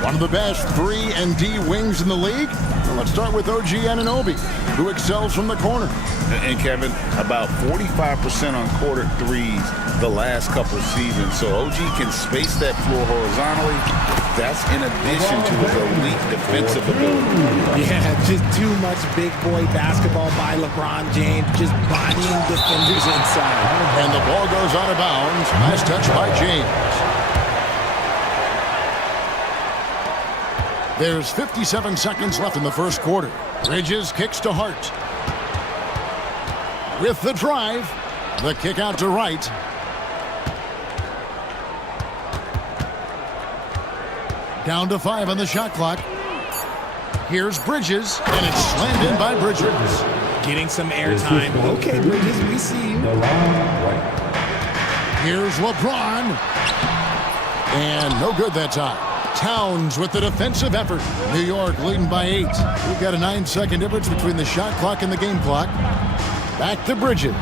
One of the best 3 and D wings in the league. Well, let's start with OG Anunoby, who excels from the corner. And Kevin, about 45% on quarter threes the last couple of seasons. So OG can space that floor horizontally. That's in addition to his elite defensive ability. Yeah, just too much big boy basketball by LeBron James, just bodying defenders inside. And the ball goes out of bounds. Last touch by James. There's 57 seconds left in the first quarter. Bridges kicks to Hart. With the drive, the kick out to Wright. Down to 5 on the shot clock. Here's Bridges, and it's slammed in by Bridges. Getting some airtime. Okay, Bridges, we see you. Here's LeBron. And no good that time. Towns with the defensive effort. New York leading by 8. We've got a 9-second difference between the shot clock and the game clock. Back to Bridges.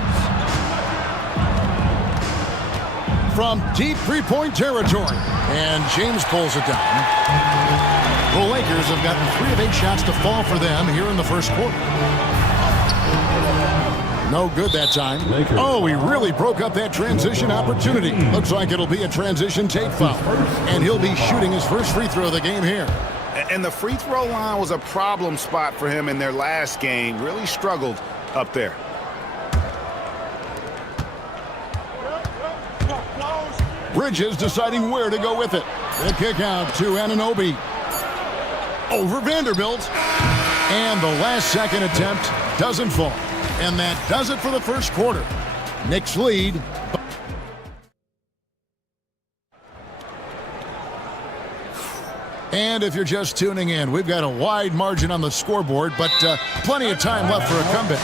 From deep three-point territory. And James pulls it down. The Lakers have gotten 3 of 8 shots to fall for them here in the first quarter. No good that time. Oh, he really broke up that transition opportunity. Looks like it'll be a transition take foul. And he'll be shooting his first free throw of the game here. And the free throw line was a problem spot for him in their last game. Really struggled up there. Bridges deciding where to go with it. The kick out to Anunoby. Over Vanderbilt. And the last second attempt doesn't fall. And that does it for the first quarter. Knicks lead. And if you're just tuning in, we've got a wide margin on the scoreboard, but plenty of time left for a comeback.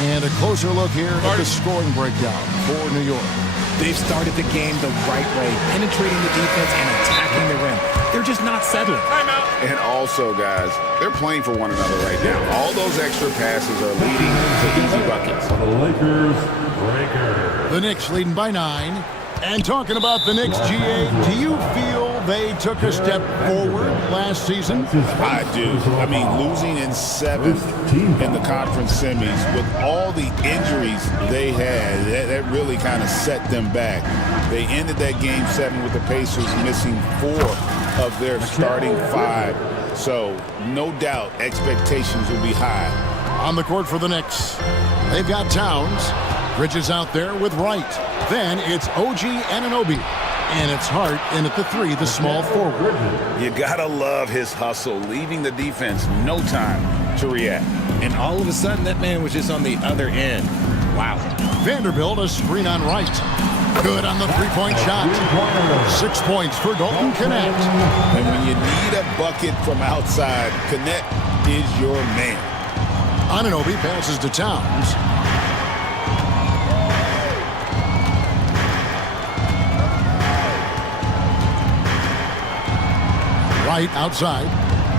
And a closer look here at the scoring breakdown for New York. They've started the game the right way, penetrating the defense and attacking the rim. They're just not settling. And also, guys, they're playing for one another right now. All those extra passes are leading to easy buckets. The Lakers breaker. The Knicks leading by 9. And talking about the Knicks, GA, do you feel they took a step forward last season? I do. I mean, losing in 7th in the conference semis with all the injuries they had, that really kind of set them back. They ended that game 7 with the Pacers missing 4 of their starting 5. So, no doubt, expectations will be high. On the court for the Knicks, they've got Towns. Bridges out there with Wright. Then it's OG Anunoby. And it's Hart in at the 3, the small forward. You gotta love his hustle, leaving the defense no time to react. And all of a sudden, that man was just on the other end. Wow. Vanderbilt, a screen on Wright. Good on the three-point shot. 6 points for Dalton Connect. And when you need a bucket from outside, Connect is your man. Anunoby passes to Towns. Wright outside.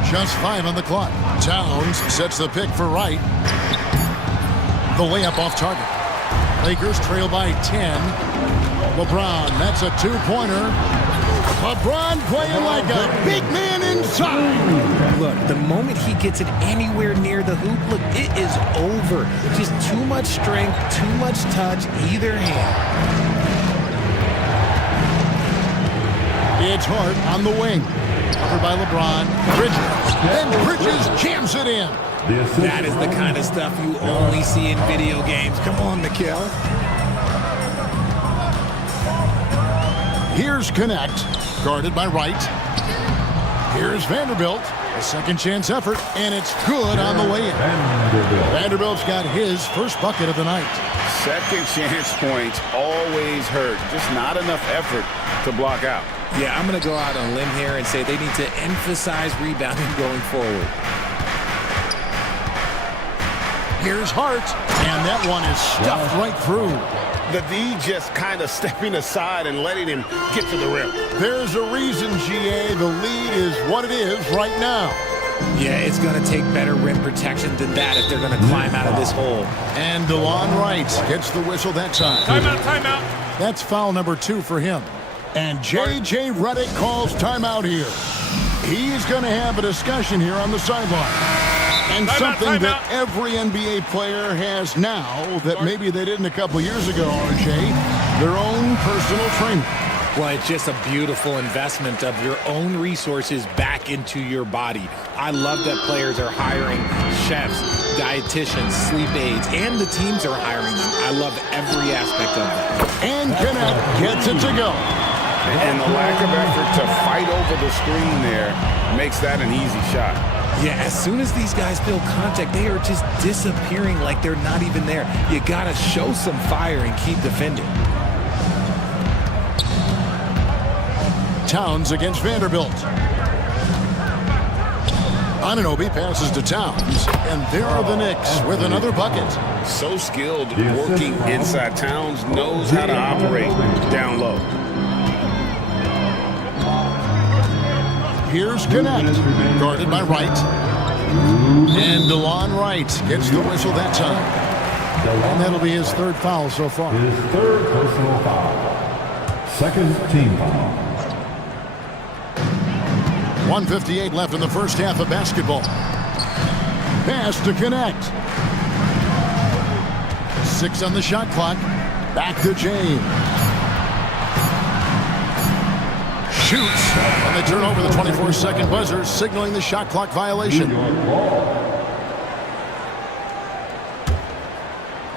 Just 5 on the clock. Towns sets the pick for Wright. The layup off target. Lakers trail by 10. LeBron, that's a 2-pointer. LeBron playing like a big man inside. Look, the moment he gets it anywhere near the hoop, look, it is over. Just too much strength, too much touch, either hand. It's Hart on the wing. Covered by LeBron. Bridges. And Bridges jams it in. That is the kind of stuff you only see in video games. Come on, Mikal. Here's Connect. Guarded by Wright. Here's Vanderbilt. A second chance effort. And it's good on the way in. Vanderbilt's got his first bucket of the night. Second chance points always hurt. Just not enough effort to block out. Yeah, I'm going to go out on a limb here and say they need to emphasize rebounding going forward. Here's Hart, and that one is stuffed right through. The D just kind of stepping aside and letting him get to the rim. There's a reason, GA, the lead is what it is right now. Yeah, it's going to take better rim protection than that if they're going to climb out of this hole. And DeLon Wright gets the whistle that time. Timeout. That's foul number 2 for him. And J.J. Redick calls timeout here. He's going to have a discussion here on the sideline. And something that every NBA player has now that maybe they didn't a couple years ago, RJ, their own personal trainer. Well, it's just a beautiful investment of your own resources back into your body. I love that players are hiring chefs, dietitians, sleep aides, and the teams are hiring them. I love every aspect of that. And Connect gets it to go. And the lack of effort to fight over the screen there makes that an easy shot. Yeah, as soon as these guys feel contact, they are just disappearing like they're not even there. You got to show some fire and keep defending. Towns against Vanderbilt. Anunoby passes to Towns, and there are the Knicks with another bucket. So skilled working inside. Towns knows how to operate down low. Here's Connect, guarded by Wright. And DeLon Wright gets the whistle that time. And that'll be his third foul so far. His third personal foul. Second team foul. 1:58 left in the first half of basketball. Pass to Connect. 6 on the shot clock. Back to James. Shoots. And they turn over the 24-second buzzer, signaling the shot clock violation.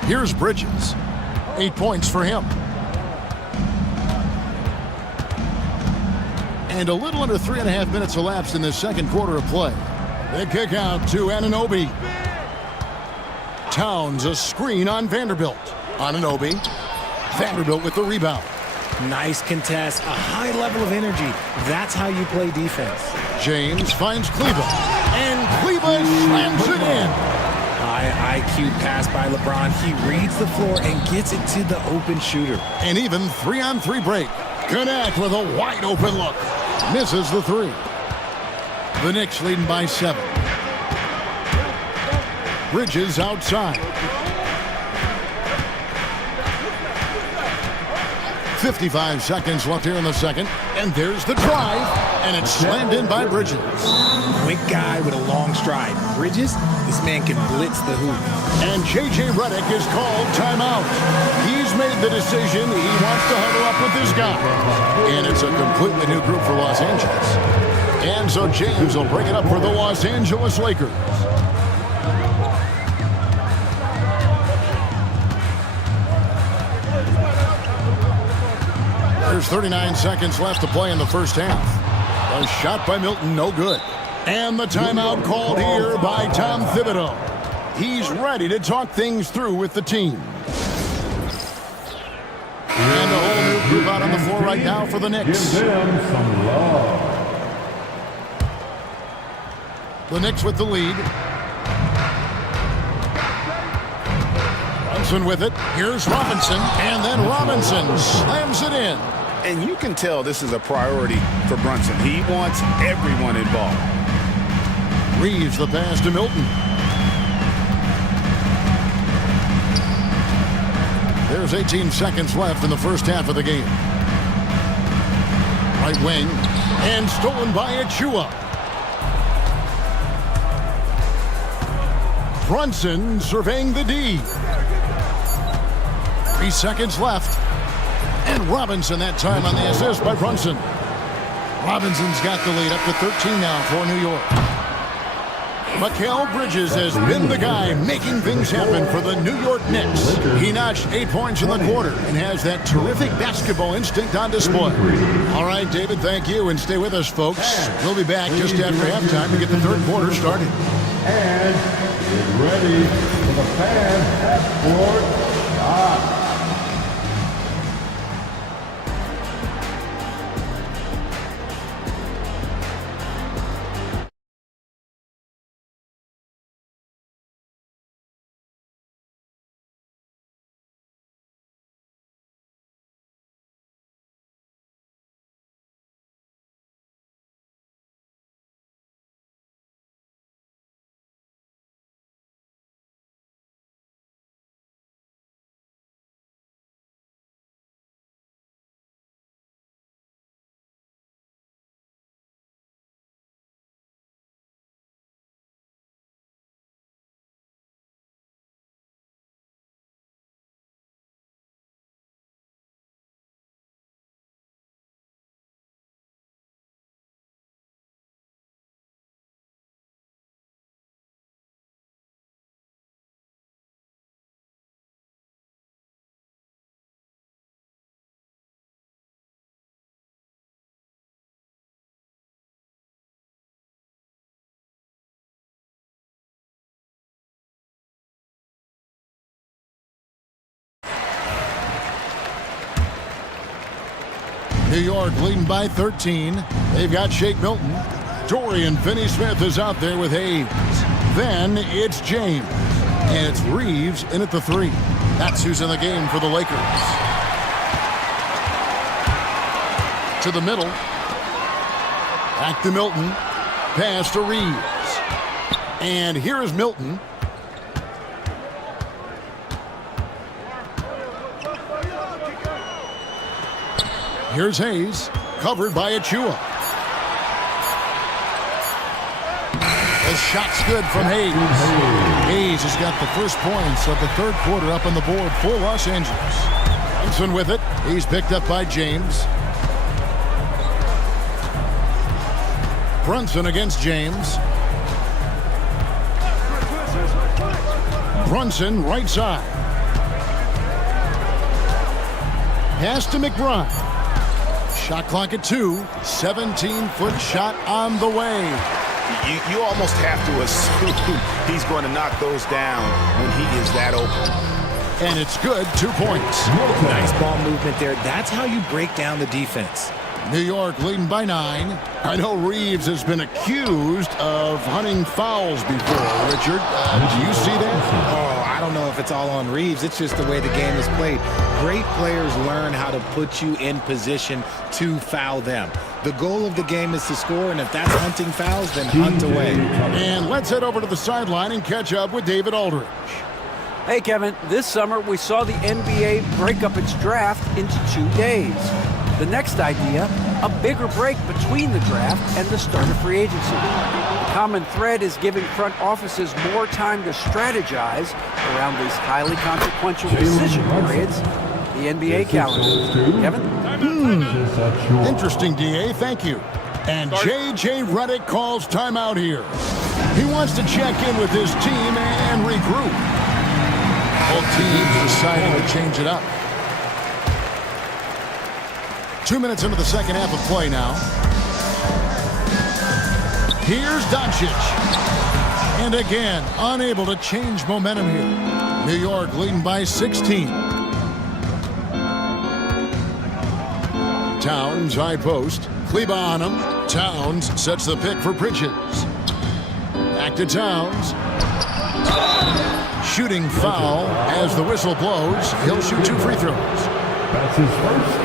Here's Bridges. 8 points for him. And a little under 3.5 minutes elapsed in the second quarter of play. They kick out to Anunoby. Towns a screen on Vanderbilt. Anunoby. Vanderbilt with the rebound. Nice contest, a high level of energy. That's how you play defense. James finds Kleba. And Kleba slams it in. High IQ pass by LeBron. He reads the floor and gets it to the open shooter. An even 3-on-3 break. Connect with a wide open look. Misses the three. The Knicks leading by 7. Bridges outside. 55 seconds left here in the second. And there's the drive. And it's slammed in by Bridges. Quick guy with a long stride. Bridges, this man can blitz the hoop. And J.J. Redick is called timeout. He's made the decision. He wants to huddle up with this guy. And it's a completely new group for Los Angeles. And so James will bring it up for the Los Angeles Lakers. There's 39 seconds left to play in the first half. A shot by Milton, no good. And the timeout called here by Tom Thibodeau. He's ready to talk things through with the team. And a whole new group out on the floor right now for the Knicks. Give them some love. The Knicks with the lead. Brunson with it. Here's Robinson. And then Robinson slams it in. And you can tell this is a priority for Brunson. He wants everyone involved. Reeves the pass to Milton. There's 18 seconds left in the first half of the game. Right wing. And stolen by Achua. Brunson surveying the D. 3 seconds left. And Robinson that time on the assist by Brunson. Robinson's got the lead up to 13 now for New York. Mikal Bridges has been the guy making things happen for the New York Knicks. He notched 8 points in the quarter and has that terrific basketball instinct on display. All right, David, thank you, and stay with us, folks. We'll be back just after halftime to get the third quarter started. And get ready for the fan at Fort Scott. New York leading by 13. They've got Shake Milton. Dorian Finney-Smith is out there with Hayes. Then it's James. And it's Reeves in at the 3. That's who's in the game for the Lakers. To the middle. Back to Milton. Pass to Reeves. And here is Milton. Here's Hayes, covered by Achua. The shot's good from Hayes. Hayes has got the first points of the third quarter up on the board for Los Angeles. Brunson with it. He's picked up by James. Brunson against James. Brunson right side. Pass to McBride. Shot clock at 2. 17-foot shot on the way. You almost have to assume he's going to knock those down when he is that open. And it's good. 2 points. Nice ball movement there. That's how you break down the defense. New York leading by 9. I know Reeves has been accused of hunting fouls before. Richard, do you see that? Oh, I don't know if it's all on Reeves. It's just the way the game is played. Great players learn how to put you in position to foul them. The goal of the game is to score, and if that's hunting fouls, then hunt away. And let's head over to the sideline and catch up with David Aldridge. Hey, Kevin, this summer we saw the NBA break up its draft into 2 days. The next idea, a bigger break between the draft and the start of free agency. The common thread is giving front offices more time to strategize around these highly consequential decision periods, the NBA calendar. Kevin? Interesting, DA. Thank you. And J.J. Redick calls timeout here. He wants to check in with his team and regroup. Both teams deciding to change it up. 2 minutes into the second half of play now. Here's Doncic. And again, unable to change momentum here. New York leading by 16. Towns, high post. Kleba on him. Towns sets the pick for Bridges. Back to Towns. Shooting foul as the whistle blows. He'll shoot 2 free throws. That's his first.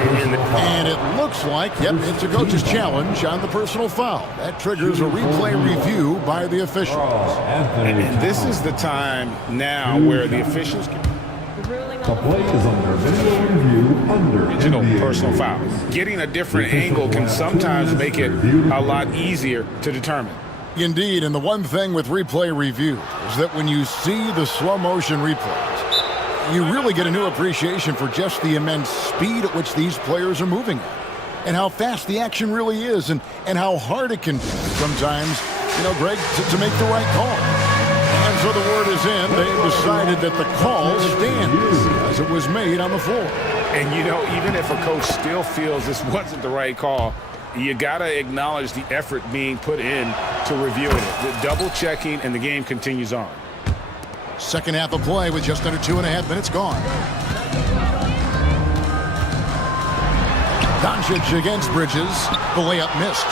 And it looks like, yep, it's a coach's challenge on the personal foul. That triggers a replay review by the officials. And this is the time now where the officials can... The play is under video review under Original NBA personal rules. foul. Getting a different angle can sometimes make it a lot easier to determine. Indeed, and the one thing with replay review is that when you see the slow motion replays, you really get a new appreciation for just the immense speed at which these players are moving at, and how fast the action really is, and how hard it can be sometimes, Greg, to make the right call. And so the word is in. They've decided that the call stands as it was made on the floor. And, even if a coach still feels this wasn't the right call, you got to acknowledge the effort being put in to reviewing it. The double checking, and the game continues on. Second half of play with just under 2.5 minutes gone. Doncic against Bridges. The layup missed.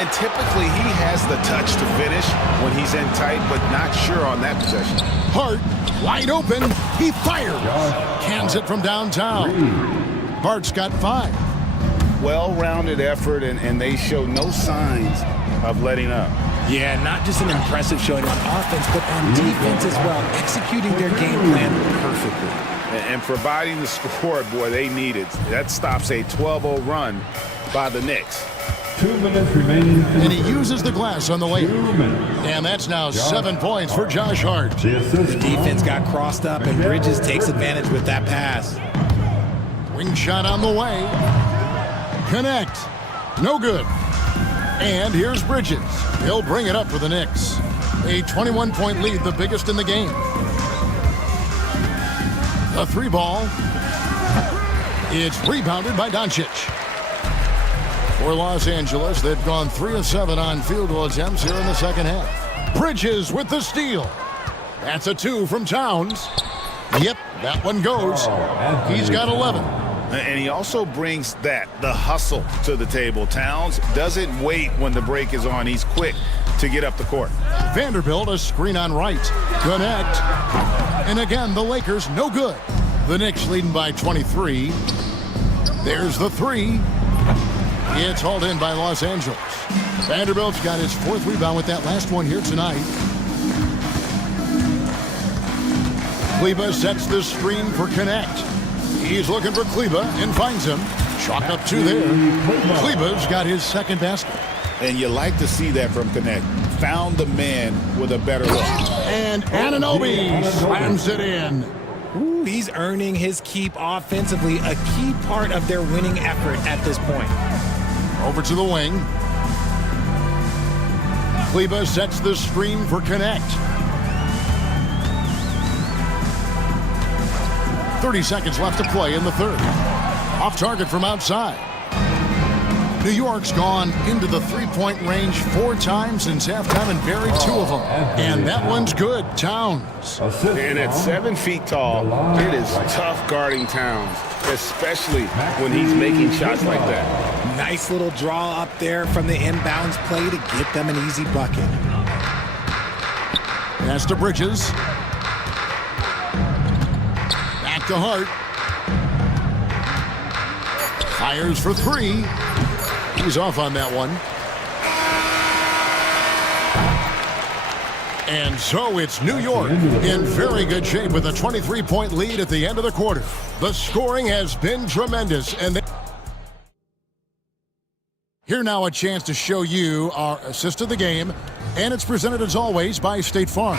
And typically he has the touch to finish when he's in tight, but not sure on that possession. Hart, wide open. He fires. Cans it from downtown. Hart's got 5. Well-rounded effort, and they show no signs of letting up. Yeah, not just an impressive showing on offense, but on defense as well, executing their game plan perfectly. And providing the score, boy, they needed. That stops a 12-0 run by the Knicks. 2 minutes remaining. And he uses the glass on the layup. And that's now 7 points for Josh Hart. The defense got crossed up, and Bridges takes advantage with that pass. Wing shot on the way. Connect. No good. And here's Bridges. He'll bring it up for the Knicks. A 21-point lead, the biggest in the game. The 3 ball. It's rebounded by Doncic. For Los Angeles, they've gone 3 of 7 on field goal attempts here in the second half. Bridges with the steal. That's a 2 from Towns. Yep, that one goes. He's got 11. And he also brings the hustle to the table. Towns doesn't wait when the break is on. He's quick to get up the court. Vanderbilt, a screen on right. Connect. And again, the Lakers, no good. The Knicks leading by 23. There's the 3. It's hauled in by Los Angeles. Vanderbilt's got his 4th rebound with that last one here tonight. Kleba sets the screen for Connect. He's looking for Kleba and finds him. Chalk up 2 there. Kleba's got his 2nd basket. And you like to see that from Connect. Found the man with a better look. And Anunoby slams it in. Ooh, he's earning his keep offensively, a key part of their winning effort at this point. Over to the wing. Kleba sets the screen for Connect. 30 seconds left to play in the 3rd. Off target from outside. New York's gone into the 3-point range 4 times since halftime and buried 2 of them. And that one's good. Towns. And at 7 feet tall, it is tough guarding Towns, especially when he's making shots like that. Nice little draw up there from the inbounds play to get them an easy bucket. Pass to Bridges. Back to Hart. Fires for 3. He's off on that one. And so it's New York in very good shape with a 23-point lead at the end of the quarter. The scoring has been tremendous. And here now a chance to show you our assist of the game. And it's presented as always by State Farm.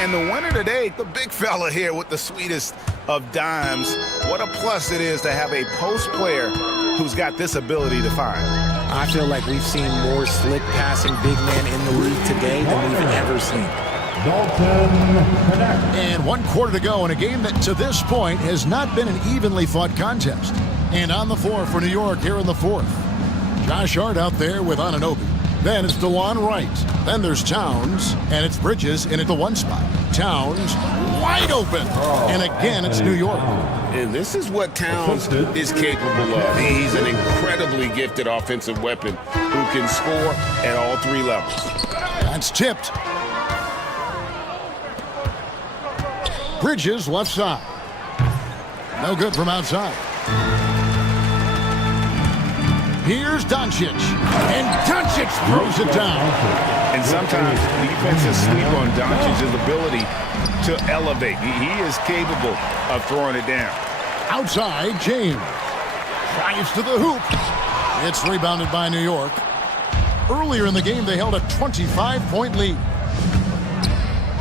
And the winner today, the big fella here with the sweetest of dimes. What a plus it is to have a post player who's got this ability to find. I feel like we've seen more slick passing big men in the league today than we've ever seen. And 1 quarter to go in a game that to this point has not been an evenly fought contest. And on the floor for New York here in the 4th. Josh Hart out there with Anunoby. Then it's DeLon Wright. Then there's Towns. And it's Bridges in at the 1 spot. Towns wide open. And again, it's New York. And this is what Towns is capable of. He's an incredibly gifted offensive weapon who can score at all 3 levels. That's tipped. Bridges left side. No good from outside. Here's Doncic. And Doncic throws it down. And sometimes defenses sleep on Doncic's ability to elevate. He is capable of throwing it down. Outside, James. Drives to the hoop. It's rebounded by New York. Earlier in the game, they held a 25-point lead.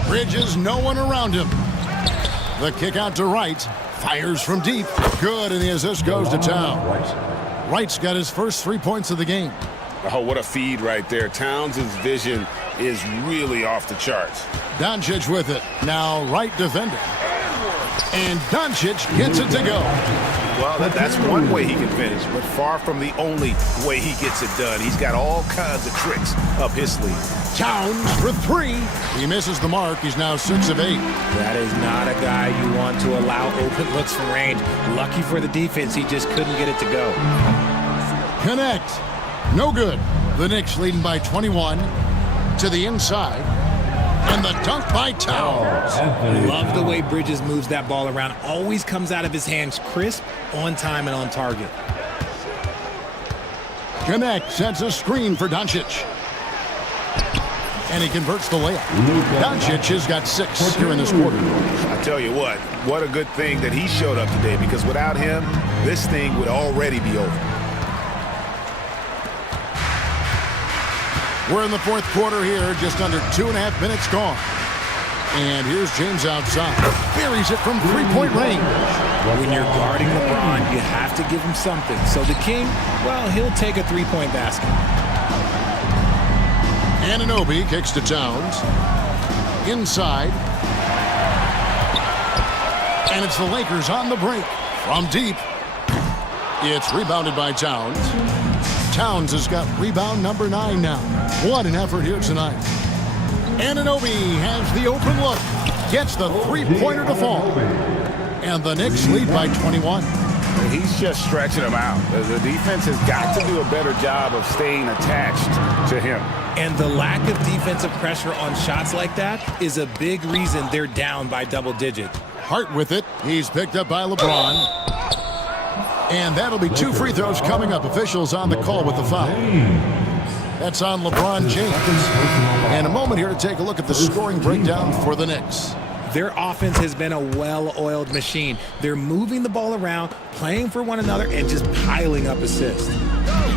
Bridges, no one around him. The kick out to Wright. Fires from deep. Good, and the assist goes to Towns. Wright's got his first 3 points of the game. Oh, what a feed right there. Towns' vision is really off the charts. Doncic with it. Now Wright defending. And Doncic gets it to go. Well, that's one way he can finish, but far from the only way he gets it done. He's got all kinds of tricks up his sleeve. Towns for 3. He misses the mark. He's now 6 of 8. That is not a guy you want to allow open looks from range. Lucky for the defense, he just couldn't get it to go. Connect. No good. The Knicks leading by 21 to the inside. And the dunk by Towns. Love the way Bridges moves that ball around. Always comes out of his hands crisp, on time, and on target. Connect sets a screen for Doncic. And he converts the layup. Doncic has got 6 here in this quarter. I tell you what a good thing that he showed up today, because without him, this thing would already be over. We're in the 4th quarter here, just under 2.5 minutes gone. And here's James outside. Buries it from 3-point range. When you're guarding LeBron, you have to give him something. So the King, well, he'll take a 3-point basket. Anunoby kicks to Towns. Inside. And it's the Lakers on the break. From deep. It's rebounded by Towns. Towns has got rebound number 9 now. What an effort here tonight. Anunoby has the open look. Gets the 3-pointer to fall. And the Knicks lead by 21. He's just stretching them out. The defense has got to do a better job of staying attached to him. And the lack of defensive pressure on shots like that is a big reason they're down by double digits. Hart with it. He's picked up by LeBron. And that'll be 2 free throws coming up. Officials on the call with the foul. That's on LeBron James. And a moment here to take a look at the scoring breakdown for the Knicks. Their offense has been a well-oiled machine. They're moving the ball around, playing for one another, and just piling up assists.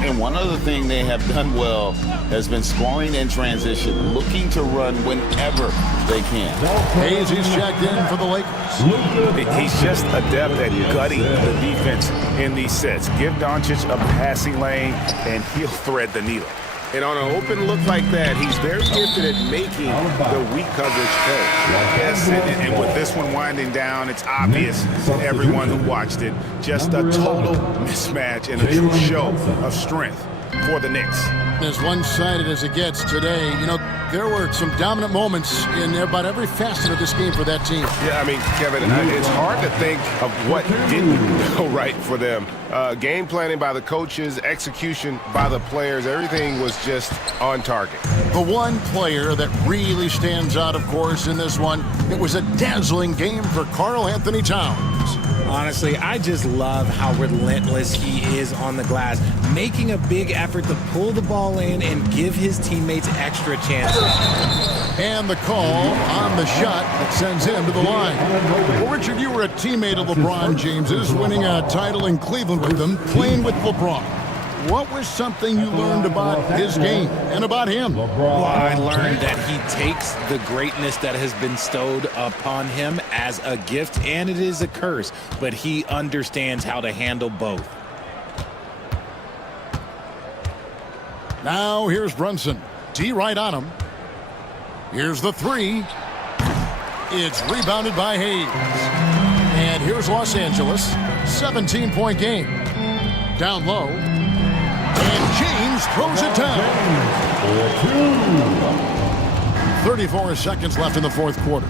And one other thing they have done well has been scoring in transition, looking to run whenever they can. Hayes, he's checked in for the Lakers. He's just adept at gutting the defense in these sets. Give Doncic a passing lane, and he'll thread the needle. And on an open look like that, he's very gifted at making the weak coverage pay. Yes, and with this one winding down, it's obvious to everyone who watched it. Just a total mismatch and a true show of strength for the Knicks. As one-sided as it gets today, you know, there were some dominant moments in about every facet of this game for that team. Yeah, I mean, Kevin, it's hard to think of what didn't go right for them. Game planning by the coaches, execution by the players, everything was just on target. The one player that really stands out, of course, in this one, it was a dazzling game for Karl Anthony Towns. Honestly, I just love how relentless he is on the glass, making a big effort to pull the ball in and give his teammates extra chances. And the call on the shot that sends him to the line. Well, Richard, you were a teammate of LeBron James's, winning a title in Cleveland with him, playing with LeBron. What was something you learned about his game and about him? Well, I learned that he takes the greatness that has been bestowed upon him as a gift, and it is a curse, but he understands how to handle both. Now here's Brunson. D right on him. Here's the three. It's rebounded by Hayes. And here's Los Angeles. 17-point game. Down low. And James throws it down. 34 seconds left in the fourth quarter.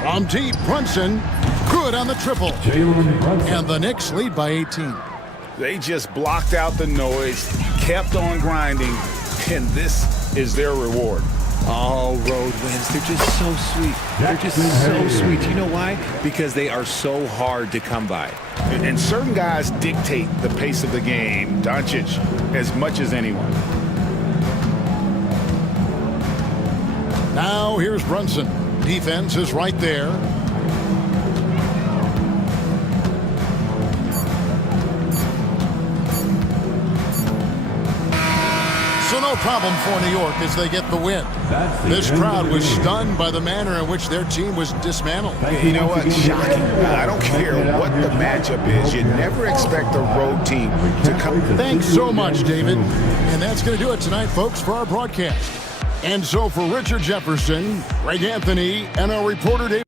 From deep, Brunson. Good on the triple. And the Knicks lead by 18. They just blocked out the noise, kept on grinding, and this is their reward. All road wins. They're just so sweet. They're just so sweet. You know why? Because they are so hard to come by. And certain guys dictate the pace of the game, Doncic as much as anyone. Now here's Brunson. Defense is right there. So no problem for New York as they get the win. This crowd was stunned by the manner in which their team was dismantled. You know what? Shocking. I don't care what the matchup is. You never expect a road team to come. Thanks so much, David. And that's going to do it tonight, folks, for our broadcast. And so for Richard Jefferson, Greg Anthony, and our reporter, David.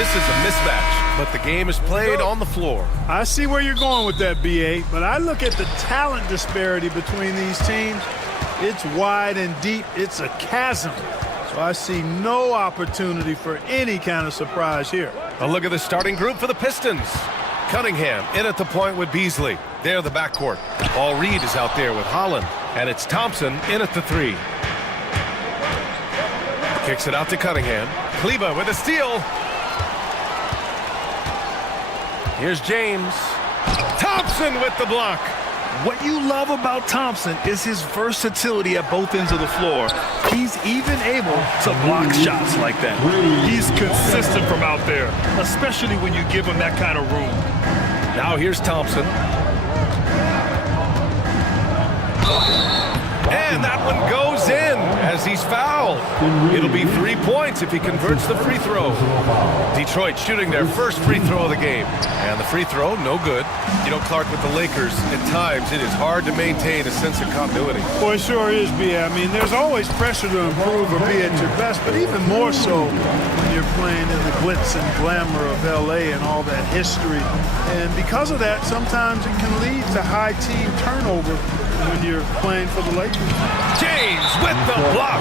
This is a mismatch, but the game is played on the floor. I see where you're going with that, BA, but I look at the talent disparity between these teams. It's wide and deep. It's a chasm. So I see no opportunity for any kind of surprise here. A look at the starting group for the Pistons. Cunningham in at the point with Beasley. There, the backcourt. Paul Reed is out there with Holland. And it's Thompson in at the 3. Kicks it out to Cunningham. Kleba with a steal. Here's James. Thompson with the block. What you love about Thompson is his versatility at both ends of the floor. He's even able to block shots like that. He's consistent from out there, especially when you give him that kind of room. Now here's Thompson. And that one goes in as he's fouled. It'll be 3 points if he converts the free throw. Detroit shooting their first free throw of the game. And the free throw, no good. You know, Clark, with the Lakers, at times it is hard to maintain a sense of continuity. Boy, it sure is, B.A. I mean, there's always pressure to improve or be at your best, but even more so when you're playing in the glitz and glamour of L.A. and all that history. And because of that, sometimes it can lead to high team turnover when you're playing for the Lakers. James with the block.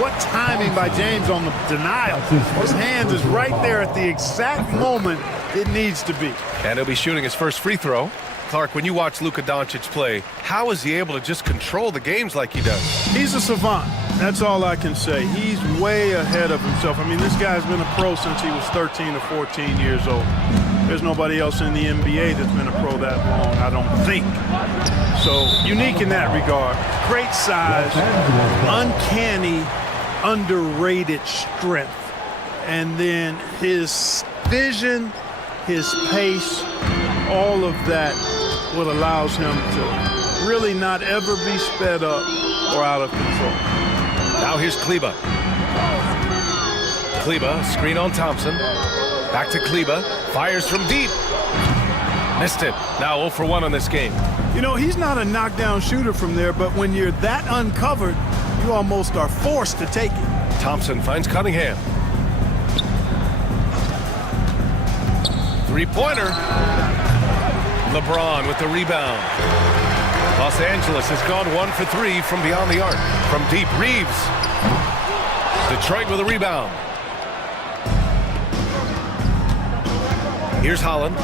What timing by James on the denial. His hand is right there at the exact moment it needs to be. And he'll be shooting his first free throw. Clark, when you watch Luka Doncic play, how is he able to just control the games like he does? He's a savant. That's all I can say. He's way ahead of himself. I mean, this guy's been a pro since he was 13 or 14 years old. There's nobody else in the NBA that's been a pro that long, I don't think. So, unique in that regard. Great size, uncanny, underrated strength. And then his vision, his pace, all of that what allows him to really not ever be sped up or out of control. Now here's Kleba. Kleba, screen on Thompson. Back to Kleba. Fires from deep. Missed it. Now 0 for 1 on this game. You know, he's not a knockdown shooter from there, but when you're that uncovered, you almost are forced to take it. Thompson finds Cunningham. Three-pointer. LeBron with the rebound. Los Angeles has gone 1 for 3 from beyond the arc. From deep, Reeves. Detroit with a rebound. Here's Holland.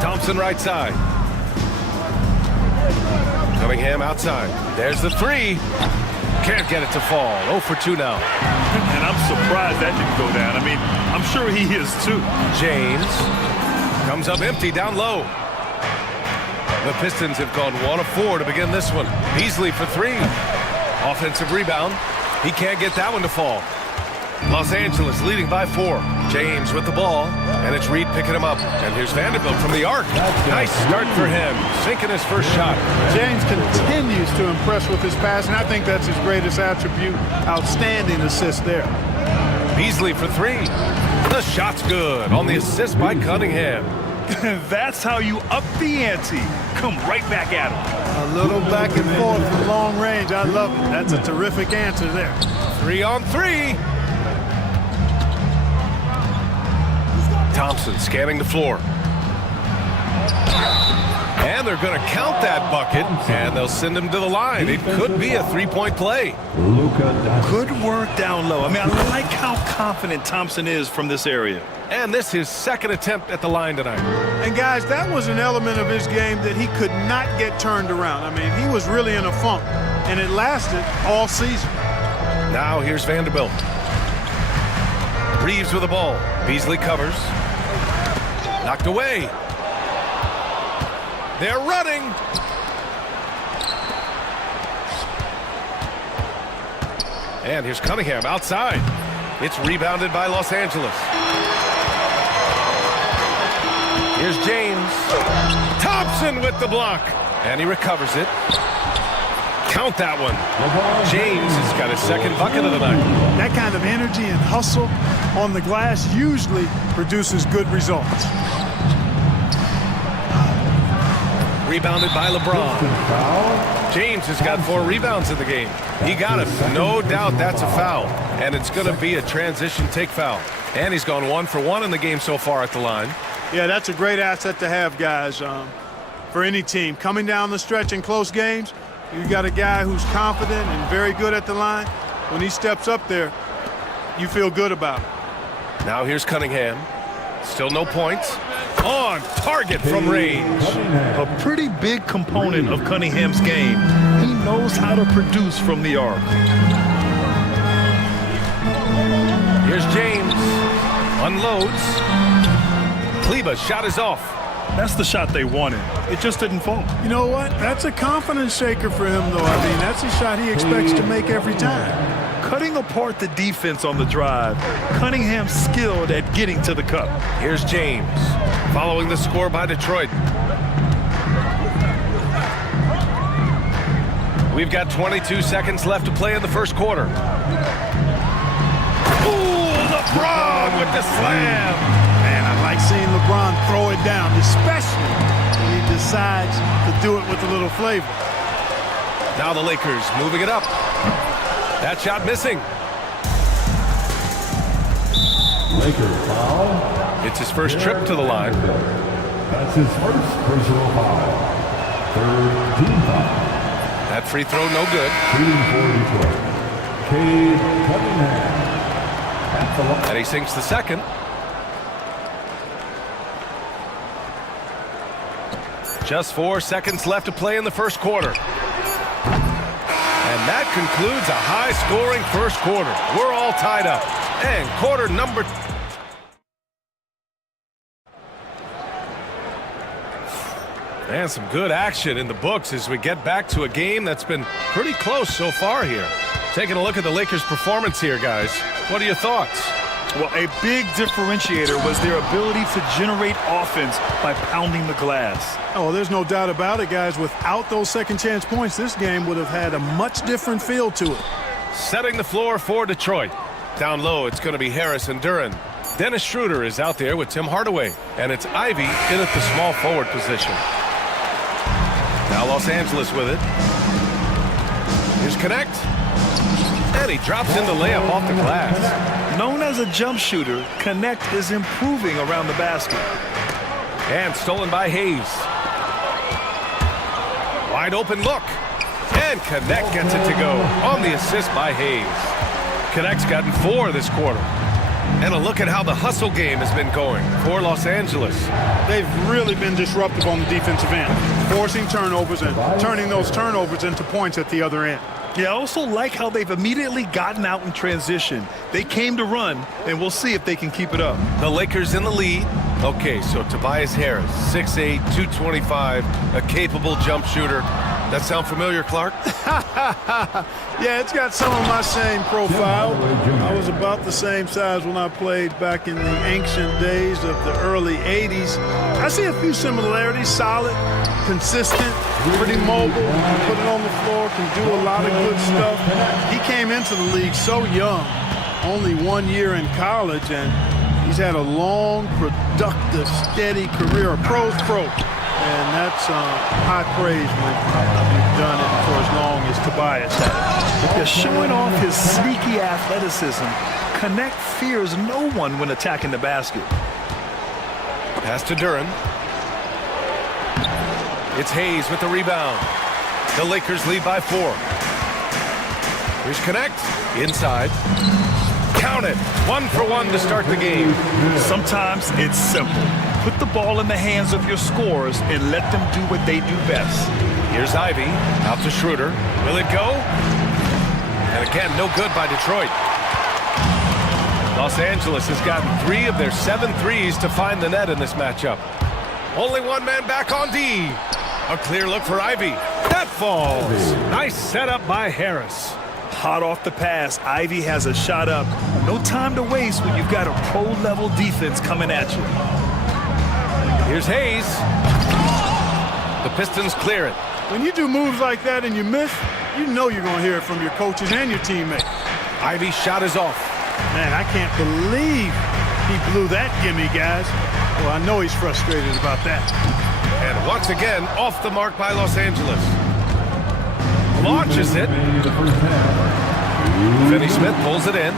Thompson right side. Cunningham outside. There's the 3. Can't get it to fall. 0 for 2 now. And I'm surprised that didn't go down. I mean, I'm sure he is too. James comes up empty down low. The Pistons have gone 1 of 4 to begin this one. Beasley for 3. Offensive rebound. He can't get that one to fall. Los Angeles leading by 4. James with the ball, and it's Reed picking him up. And here's Vanderbilt from the arc. Nice start for him, sinking his first shot. James continues to impress with his passing. I think that's his greatest attribute. Outstanding assist there. Beasley for 3. The shot's good on the assist by Cunningham. That's how you up the ante. Come right back at him. A little back and forth from long range. I love it. That's a terrific answer there. 3 on 3. Thompson scanning the floor. And they're going to count that bucket, and they'll send him to the line. It could be a 3-point play. Good work down low. I mean, I like how confident Thompson is from this area. And this is his second attempt at the line tonight. And guys, that was an element of his game that he could not get turned around. I mean, he was really in a funk, and it lasted all season. Now here's Vanderbilt. Reeves with the ball. Beasley covers. Knocked away. They're running. And here's Cunningham outside. It's rebounded by Los Angeles. Here's James. Thompson with the block. And he recovers it. Count that one. James has got his second bucket of the night. That kind of energy and hustle on the glass usually produces good results. Rebounded by LeBron. James has got 4 rebounds in the game. He got him. No doubt that's a foul. And it's going to be a transition take foul. And he's gone 1 for 1 in the game so far at the line. Yeah, that's a great asset to have, guys, for any team. Coming down the stretch in close games, you got a guy who's confident and very good at the line. When he steps up there, you feel good about it. Now here's Cunningham. Still no points. On target from range. A pretty big component of Cunningham's game. He knows how to produce from the arc. Here's James. Unloads. Kleba's shot is off. That's the shot they wanted. It just didn't fall. You know what? That's a confidence shaker for him, though. I mean, that's a shot he expects to make every time. Cutting apart the defense on the drive, Cunningham's skilled at getting to the cup. Here's James, following the score by Detroit. We've got 22 seconds left to play in the first quarter. Ooh, LeBron with the slam. Man, I like seeing LeBron throw it down, especially when he decides to do it with a little flavor. Now the Lakers moving it up. That shot missing. Lakers foul. It's his first trip to the line. That's his first personal foul. Third team foul. That free throw no good. Shooting for Detroit. Cade Cunningham. At the line. And he sinks the second. Just 4 seconds left to play in the first quarter. And that concludes a high-scoring first quarter. We're all tied up. And quarter number... And some good action in the books as we get back to a game that's been pretty close so far here. Taking a look at the Lakers' performance here, guys. What are your thoughts? Well, a big differentiator was their ability to generate offense by pounding the glass. Oh, there's no doubt about it, guys. Without those second chance points, this game would have had a much different feel to it. Setting the floor for Detroit. Down low, it's going to be Harris and Duran. Dennis Schroeder is out there with Tim Hardaway. And it's Ivy in at the small forward position. Now Los Angeles with it. Here's Connect. And he drops in the layup off the glass. Known as a jump shooter, Connect is improving around the basket. And stolen by Hayes. Wide open look. And Connect gets it to go on the assist by Hayes. Connect's gotten 4 this quarter. And a look at how the hustle game has been going for Los Angeles. They've really been disruptive on the defensive end, forcing turnovers and turning those turnovers into points at the other end. Yeah, I also like how they've immediately gotten out in transition. They came to run, and we'll see if they can keep it up. The Lakers in the lead. Okay, so Tobias Harris, 6'8", 225, a capable jump shooter. That sound familiar, Clark? Yeah, it's got some of my same profile. I was about the same size when I played back in the ancient days of the early 80s. I see a few similarities. Solid, consistent, pretty mobile, can put it on the floor, can do a lot of good stuff. He came into the league so young, only 1 year in college, and he's had a long, productive, steady career, a pro's pro. And that's high praise when you've done it for as long as Tobias has. Yeah, showing off his sneaky athleticism, Connect fears no one when attacking the basket. Pass to Duran. It's Hayes with the rebound. The Lakers lead by 4. Here's Connect. Inside. Count it. 1 for 1 to start the game. Sometimes it's simple. Put the ball in the hands of your scorers and let them do what they do best. Here's Ivy. Out to Schroeder. Will it go? And again, no good by Detroit. Los Angeles has gotten 3 of their 7 threes to find the net in this matchup. Only one man back on D. A clear look for Ivy. That falls. Nice setup by Harris. Hot off the pass, Ivy has a shot up. No time to waste when you've got a pro-level defense coming at you. Here's Hayes. The Pistons clear it. When you do moves like that and you miss, you know you're going to hear it from your coaches and your teammates. Ivy's shot is off. Man, I can't believe he blew that gimme, guys. Well, I know he's frustrated about that. And once again, off the mark by Los Angeles. launches it. Finney Smith pulls it in.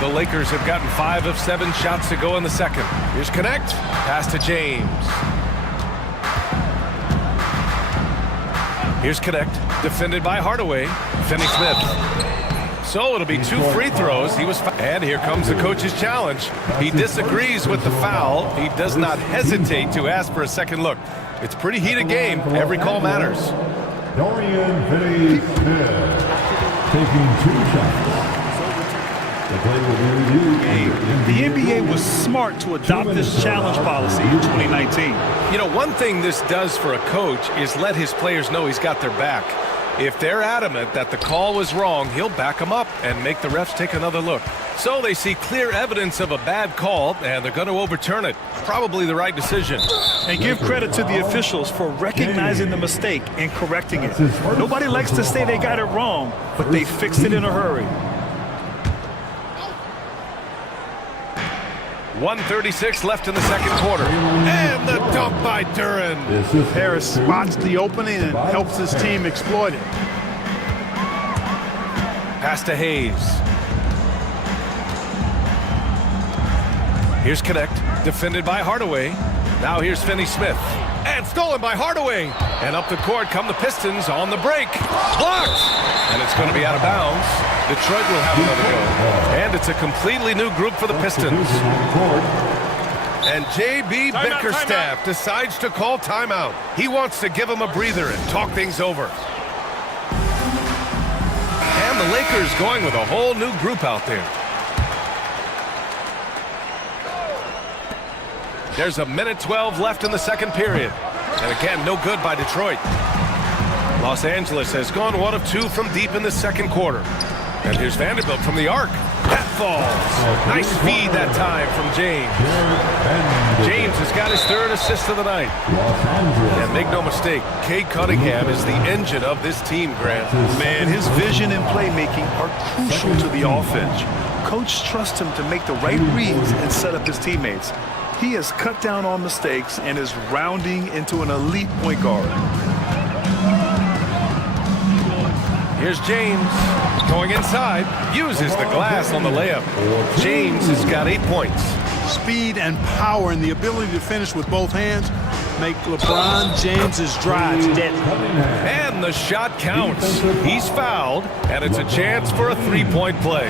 The Lakers have gotten 5 of 7 shots to go in the second. Here's Connect. Pass to James. Here's Connect. Defended by Hardaway. Finney Smith. So it'll be 2 free throws. And here comes the coach's challenge. He disagrees with the foul. He does not hesitate to ask for a second look. It's a pretty heated game. Every call matters. Dorian Finney-Smith taking 2 shots. The play will be reviewed. The NBA was smart to adopt this challenge policy in 2019. You know, one thing this does for a coach is let his players know he's got their back. If they're adamant that the call was wrong, he'll back them up and make the refs take another look. So they see clear evidence of a bad call, and they're going to overturn it. Probably the right decision. And give credit to the officials for recognizing the mistake and correcting it. Nobody likes to say they got it wrong, but they fixed it in a hurry. 1:36 left in the second quarter. And the dunk by Duran. Harris spots the opening and helps his team exploit it. Pass to Hayes. Here's Connect. Defended by Hardaway. Now here's Finney Smith. And stolen by Hardaway. And up the court come the Pistons on the break. Blocked. And it's going to be out of bounds. Detroit will have another go. And it's a completely new group for the Pistons. And J.B. Bickerstaff decides to call timeout. He wants to give him a breather and talk things over. And the Lakers going with a whole new group out there. There's 1:12 left in the second period. And again, no good by Detroit. Los Angeles has gone 1 of 2 from deep in the second quarter. And here's Vanderbilt from the arc. That falls. Nice feed that time from James. James has got his 3rd assist of the night. And make no mistake, Cade Cunningham is the engine of this team, Grant. Man, his vision and playmaking are crucial to the offense. Coach trusts him to make the right reads and set up his teammates. He has cut down on mistakes and is rounding into an elite point guard. Here's James going inside, uses the glass on the layup. James has got 8 points. Speed and power and the ability to finish with both hands make LeBron James's drives deadly. And the shot counts. He's fouled, and it's a chance for a 3-point play.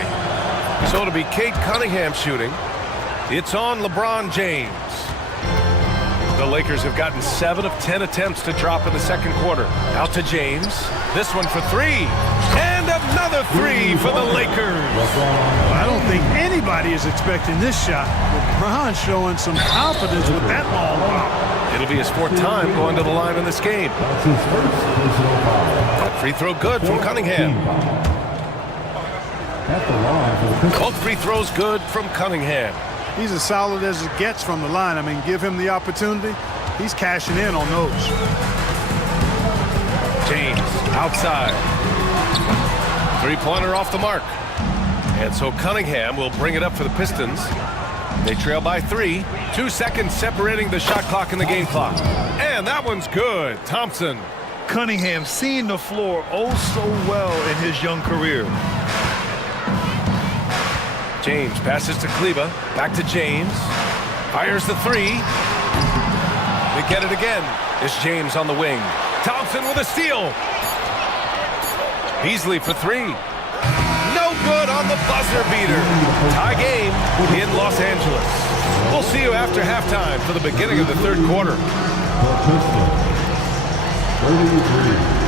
So it'll be Cade Cunningham shooting. It's on LeBron James. The Lakers have gotten 7 of 10 attempts to drop in the second quarter. Out to James. This one for 3. And another 3 for the Lakers. I don't think anybody is expecting this shot. LeBron showing some confidence with that long ball. It'll be his 4th time going to the line in this game. That free throw good from Cunningham. Both free throws good from Cunningham. He's as solid as it gets from the line. I mean, give him the opportunity. He's cashing in on those. James outside. 3-pointer off the mark. And so Cunningham will bring it up for the Pistons. They trail by 3. 2 seconds separating the shot clock and the game clock. And that one's good. Thompson. Cunningham seeing the floor oh so well in his young career. James passes to Kleba. Back to James. Fires the 3. They get it again. It's James on the wing. Thompson with a steal. Beasley for 3. No good on the buzzer beater. Tie game in Los Angeles. We'll see you after halftime for the beginning of the third quarter. 33.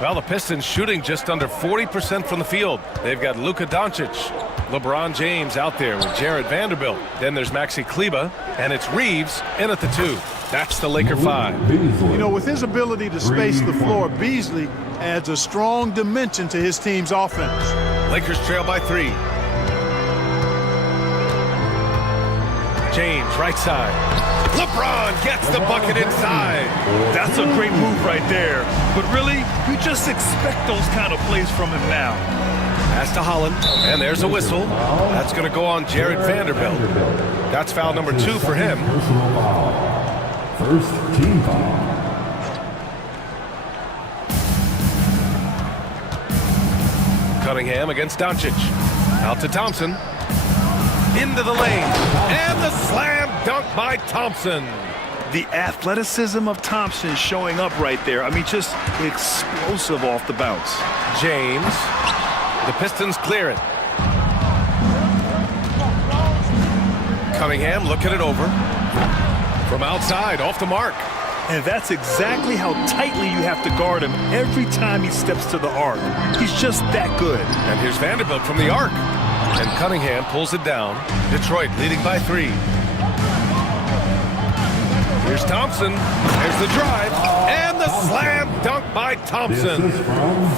Well, the Pistons shooting just under 40% from the field. They've got Luka Doncic, LeBron James out there with Jared Vanderbilt. Then there's Maxi Kleber, and it's Reeves in at the 2. That's the Laker 5. You know, with his ability to space the floor, Beasley adds a strong dimension to his team's offense. Lakers trail by 3. James, right side. LeBron gets the bucket inside. That's a great move right there. But really, you just expect those kind of plays from him now. Pass to Holland, and there's a whistle. That's going to go on Jared Vanderbilt. That's foul number 2 for him. First team foul. Cunningham against Doncic. Out to Thompson. Into the lane. And the slam dunk by Thompson. The athleticism of Thompson showing up right there. I mean, just explosive off the bounce. James. The Pistons clear it. Cunningham looking it over. From outside, off the mark. And that's exactly how tightly you have to guard him every time he steps to the arc. He's just that good. And here's Vanderbilt from the arc. And Cunningham pulls it down. Detroit leading by 3. Here's Thompson. There's the drive. And the slam dunk by Thompson.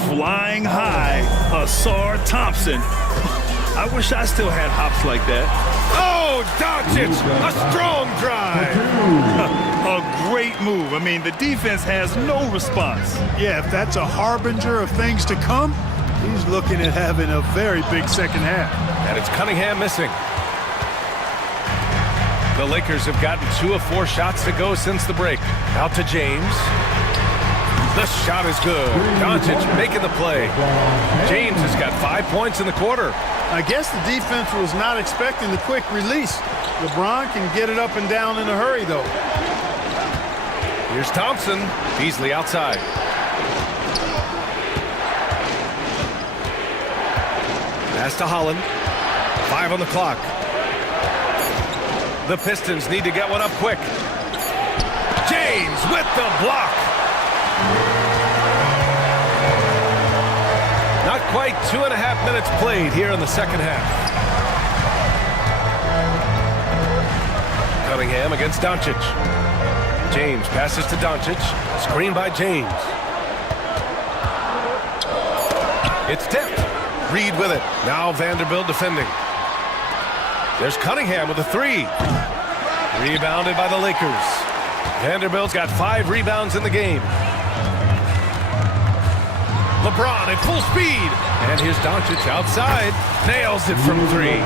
Flying high, Asar Thompson. I wish I still had hops like that. Oh, Doncic, a strong drive. A great move. I mean, the defense has no response. Yeah, if that's a harbinger of things to come, he's looking at having a very big second half. And it's Cunningham missing. The Lakers have gotten 2 of 4 shots to go since the break. Out to James. The shot is good. Doncic making the play. James has got 5 points in the quarter. I guess the defense was not expecting the quick release. LeBron can get it up and down in a hurry, though. Here's Thompson. Beasley outside. Pass to Holland. 5 on the clock. The Pistons need to get one up quick. James with the block. Not quite 2.5 minutes played here in the second half. Cunningham against Doncic. James passes to Doncic. Screen by James. It's tipped. Reed with it. Now Vanderbilt defending. There's Cunningham with a 3. Rebounded by the Lakers. Vanderbilt's got 5 rebounds in the game. LeBron at full speed. And here's Doncic outside. Nails it from 3.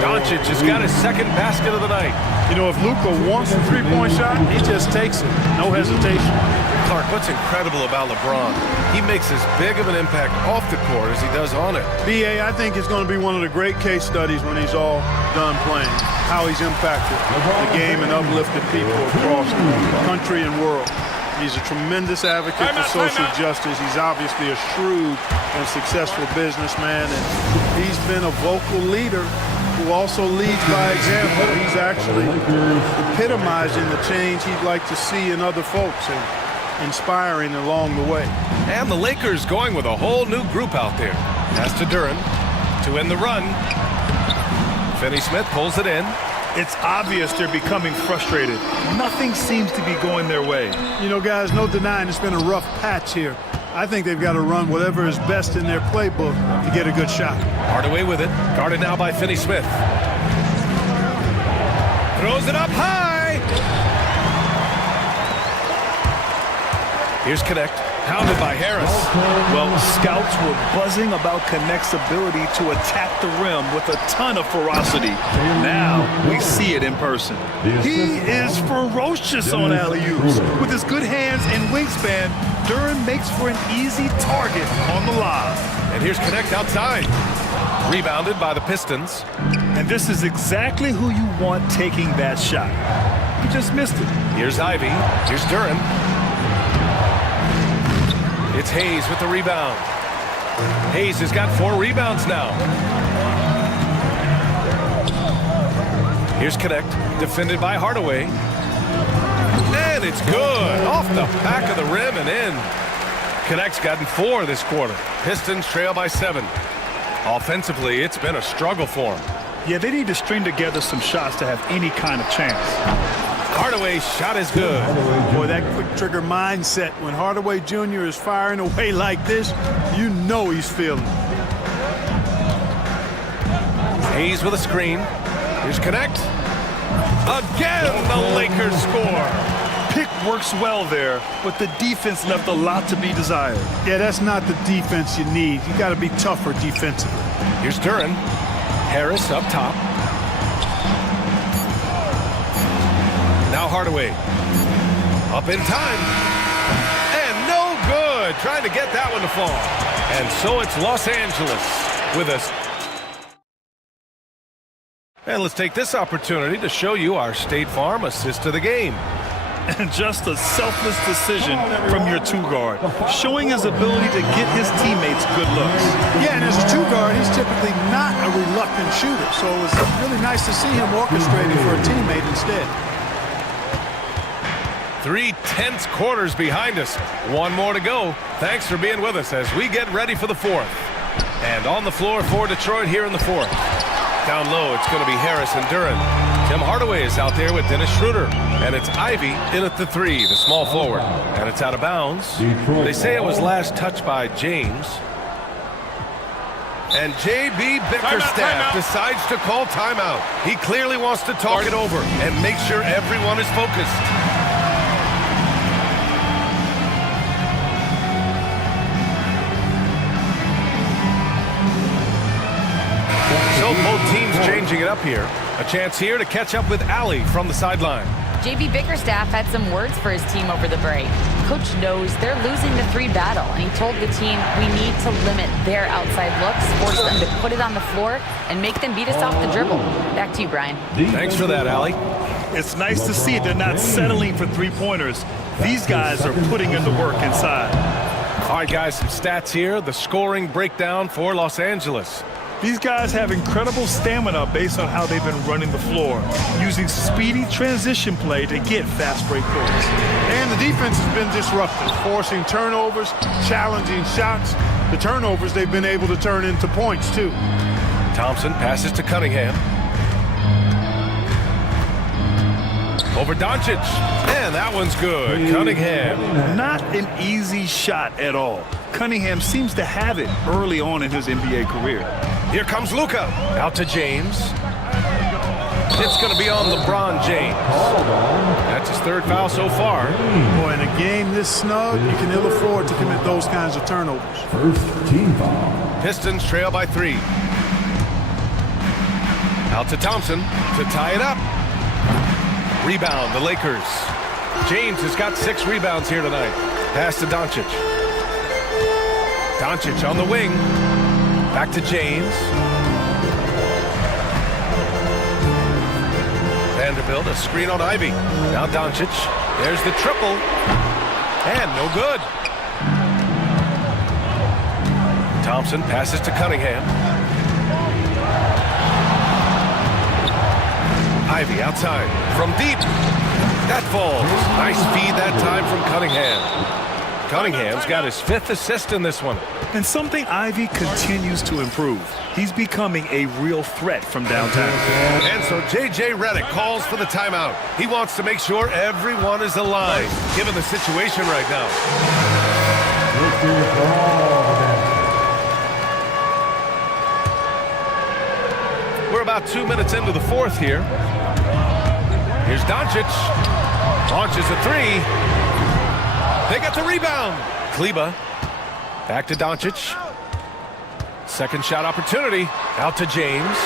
Doncic has got his second basket of the night. You know, if Luka wants a three-point shot, he just takes it. No hesitation. Clark, what's incredible about LeBron? He makes as big of an impact off the court as he does on it. B.A., I think it's going to be one of the great case studies when he's all done playing. How he's impacted the game and uplifted people across the country and world. He's a tremendous advocate for social justice. He's obviously a shrewd and successful businessman, and he's been a vocal leader who also leads by example. He's actually epitomizing the change he'd like to see in other folks and inspiring along the way. And the Lakers going with a whole new group out there. Pass to Duran to end the run. Finney-Smith pulls it in. It's obvious they're becoming frustrated. Nothing seems to be going their way. You know, guys, no denying it's been a rough patch here. I think they've got to run whatever is best in their playbook to get a good shot. Hardaway with it. Guarded now by Finney-Smith. Throws it up high. Here's Connect. Pounded by Harris. Well, scouts were buzzing about Connect's ability to attack the rim with a ton of ferocity. Now we see it in person. He is ferocious on alley-oops. With his good hands and wingspan, Duran makes for an easy target on the lob. And here's Connect outside. Rebounded by the Pistons. And this is exactly who you want taking that shot. He just missed it. Here's Ivy. Here's Duran. It's Hayes with the rebound. Hayes has got 4 rebounds now. Here's Connect, defended by Hardaway. And it's good. Off the back of the rim and in. Connect's gotten 4 this quarter. Pistons trail by 7. Offensively, it's been a struggle for them. Yeah, they need to string together some shots to have any kind of chance. Hardaway's shot is good. Boy, that quick trigger mindset. When Hardaway Jr. is firing away like this, you know he's feeling it. Hayes with a screen. Here's Connect. Again, the Lakers score. Pick works well there, but the defense left a lot to be desired. Yeah, that's not the defense you need. You got to be tougher defensively. Here's Duran. Harris up top. Now Hardaway. Up in time. And no good. Trying to get that one to fall. And so it's Los Angeles with us. And let's take this opportunity to show you our State Farm assist to the game. And just a selfless decision from your two-guard, showing his ability to get his teammates good looks. Yeah, and as a two-guard, he's typically not a reluctant shooter, so it was really nice to see him orchestrating for a teammate instead. 3 tense quarters behind us. 1 more to go. Thanks for being with us as we get ready for the 4th. And on the floor for Detroit here in the 4th. Down low, it's going to be Harris and Duran. Tim Hardaway is out there with Dennis Schroeder. And it's Ivy in at the 3, the small forward. And it's out of bounds. They say it was last touched by James. And J.B. Bickerstaff decides to call timeout. He clearly wants to talk it over and make sure everyone is focused. So both teams changing it up here. A chance here to catch up with Allie from the sideline. J.B. Bickerstaff had some words for his team over the break. Coach knows they're losing the 3 battle, and he told the team, we need to limit their outside looks, force them to put it on the floor, and make them beat us off the dribble. Back to you, Brian. Thanks for that, Allie. It's nice to see they're not settling for three-pointers. These guys are putting in the work inside. All right, guys, some stats here. The scoring breakdown for Los Angeles. These guys have incredible stamina based on how they've been running the floor, using speedy transition play to get fast break points. And the defense has been disruptive, forcing turnovers, challenging shots. The turnovers they've been able to turn into points, too. Thompson passes to Cunningham. Over Doncic. And that one's good. Cunningham. Not an easy shot at all. Cunningham seems to have it early on in his NBA career. Here comes Luka. Out to James. It's going to be on LeBron James. That's his 3rd foul so far. Boy, in a game this snug, you can ill afford to commit those kinds of turnovers. First team foul. Pistons trail by 3. Out to Thompson to tie it up. Rebound, the Lakers. James has got 6 rebounds here tonight. Pass to Doncic. Doncic on the wing. Back to James. Vanderbilt, a screen on Ivy. Now Doncic. There's the triple. And no good. Thompson passes to Cunningham. Ivy outside. From deep. That falls. Nice feed that time from Cunningham. Cunningham's got his 5th assist in this one. And something Ivy continues to improve. He's becoming a real threat from downtown. And so J.J. Redick calls for the timeout. He wants to make sure everyone is aligned, given the situation right now. We're about 2 minutes into the 4th here. Here's Doncic. Launches a 3. They got the rebound. Kleba. Back to Doncic. Second shot opportunity. Out to James.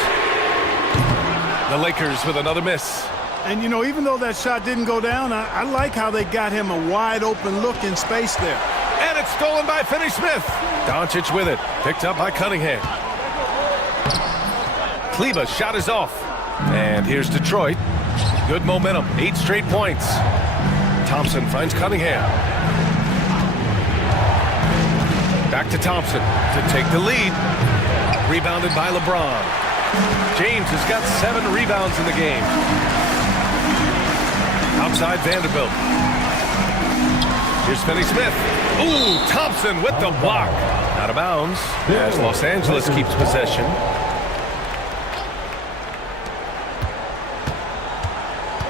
The Lakers with another miss. And, you know, even though that shot didn't go down, I like how they got him a wide open look in space there. And it's stolen by Finney-Smith. Doncic with it. Picked up by Cunningham. Kleba's shot is off. And here's Detroit. Good momentum. 8 straight points. Thompson finds Cunningham. Back to Thompson to take the lead. Rebounded by LeBron. James has got 7 rebounds in the game. Outside Vanderbilt. Here's Finney-Smith. Ooh, Thompson with the block. Out of bounds as Los Angeles keeps possession.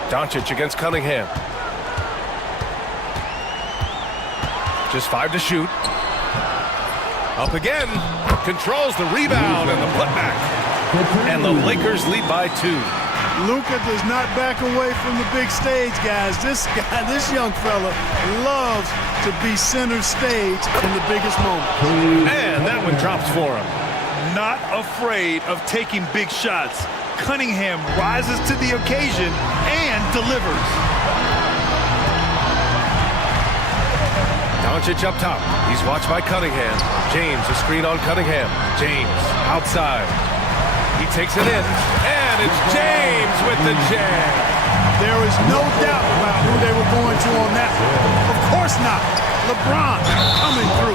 Doncic against Cunningham. Just 5 to shoot. Up again. Controls the rebound and the putback. And the Lakers lead by 2. Luka does not back away from the big stage, guys. This young fella loves to be center stage in the biggest moment. And that one drops for him. Not afraid of taking big shots. Cunningham rises to the occasion and delivers. Doncic up top. He's watched by Cunningham. James, a screen on Cunningham. James, outside. He takes it in. And it's James with the jam. There is no doubt about who they were going to on that one. Of course not. LeBron coming through.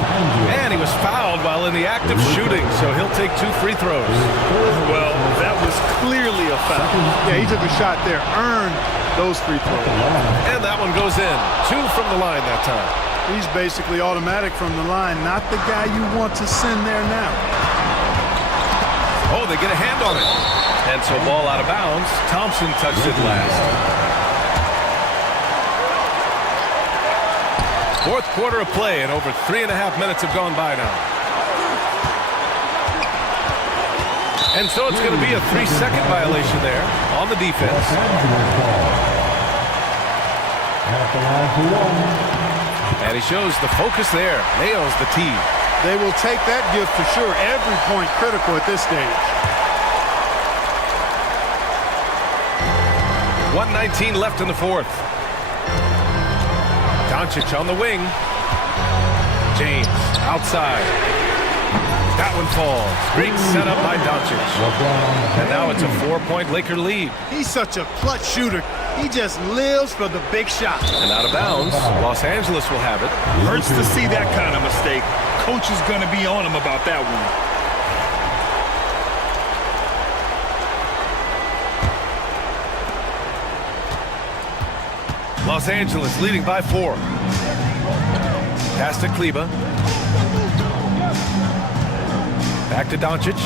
And he was fouled while in the act of shooting, so he'll take 2 free throws. Well, that was clearly a foul. Yeah, he took a shot there, earned those free throws. And that one goes in. 2 from the line that time. He's basically automatic from the line, not the guy you want to send there now. Oh, they get a hand on it. And so ball out of bounds. Thompson touched it last. Fourth quarter of play, and over 3.5 minutes have gone by now. And so it's going to be a 3-second violation there on the defense. And he shows the focus there. Nails the tee. They will take that gift for sure. Every point critical at this stage. 1:19 left in the fourth. Doncic on the wing. James outside. That one falls. Great setup by Doncic. And now it's a 4-point Laker lead. He's such a clutch shooter. He just lives for the big shot. And out of bounds, Los Angeles will have it. Hurts to see that kind of mistake. Coach is going to be on him about that one. Los Angeles leading by 4. Pass to Kleba. Back to Doncic.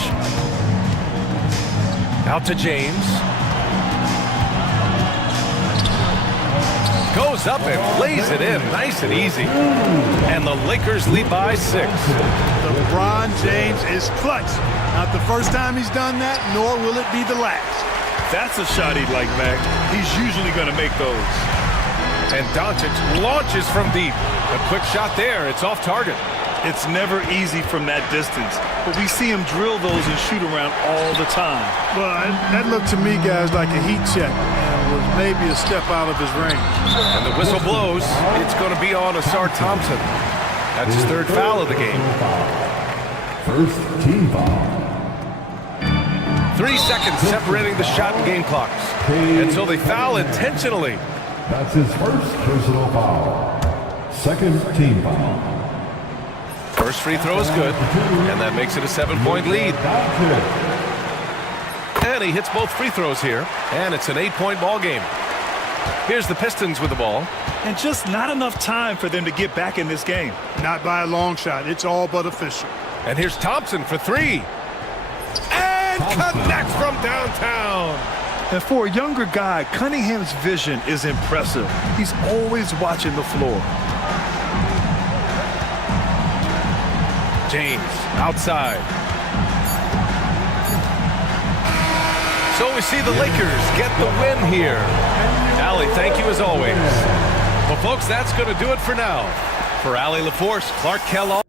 Out to James. Goes up and lays it in nice and easy. And the Lakers lead by 6. LeBron James is clutch. Not the first time he's done that, nor will it be the last. That's a shot he'd like back. He's usually going to make those. And Doncic launches from deep. A quick shot there. It's off target. It's never easy from that distance, but we see him drill those and shoot around all the time. Well, that looked to me, guys, like a heat check. It was maybe a step out of his range. And the whistle blows. It's going to be on Asar Thompson. That's his 3rd foul of the game. First team foul. 3 seconds separating the shot and game clocks. And so they foul intentionally. That's his first personal foul. Second team foul. First free throw is good, and that makes it a 7-point lead. And he hits both free throws here, and it's an 8-point ball game. Here's the Pistons with the ball. And just not enough time for them to get back in this game. Not by a long shot. It's all but official. And here's Thompson for 3. And connects from downtown. And for a younger guy, Cunningham's vision is impressive. He's always watching the floor. James outside. So we see the Lakers get the win here. Allie, thank you as always. Well, folks, that's going to do it for now. For Allie LaForce, Clark Kellogg.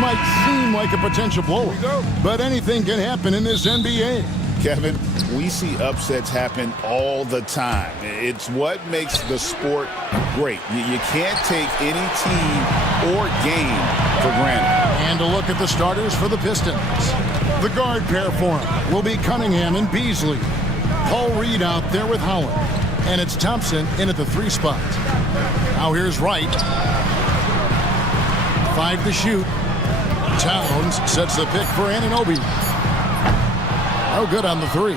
might seem like a potential blowout, but anything can happen in this NBA. Kevin, we see upsets happen all the time. It's what makes the sport great. You can't take any team or game for granted. And a look at the starters for the Pistons. The guard pair for him will be Cunningham and Beasley. Paul Reed out there with Howard. And it's Thompson in at the 3 spot. Now here's Wright. 5 to shoot. Towns sets the pick for Anunoby. No good on the 3.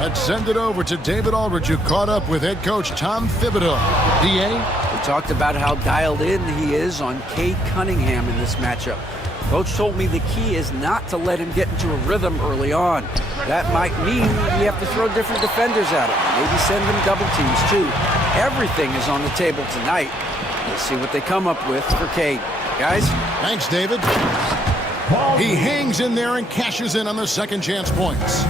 Let's send it over to David Aldridge, who caught up with head coach Tom Thibodeau. D.A.? We talked about how dialed in he is on Cade Cunningham in this matchup. Coach told me the key is not to let him get into a rhythm early on. That might mean we have to throw different defenders at him. Maybe send them double teams, too. Everything is on the table tonight. Let's see what they come up with for Cade. Guys? Thanks, David. He hangs in there and cashes in on the second chance points.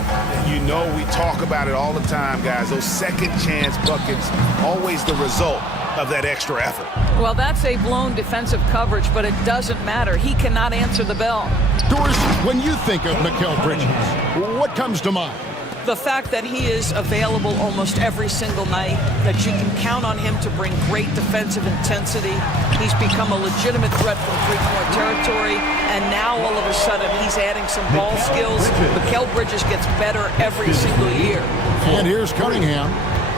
You know we talk about it all the time, guys. Those second chance buckets, always the result of that extra effort. Well, that's a blown defensive coverage, but it doesn't matter. He cannot answer the bell. Doris, when you think of Mikal Bridges, what comes to mind? The fact that he is available almost every single night, that you can count on him to bring great defensive intensity. He's become a legitimate threat from three-point territory, and now all of a sudden he's adding some ball skills. Mikal Bridges gets better every single year. And here's Cunningham.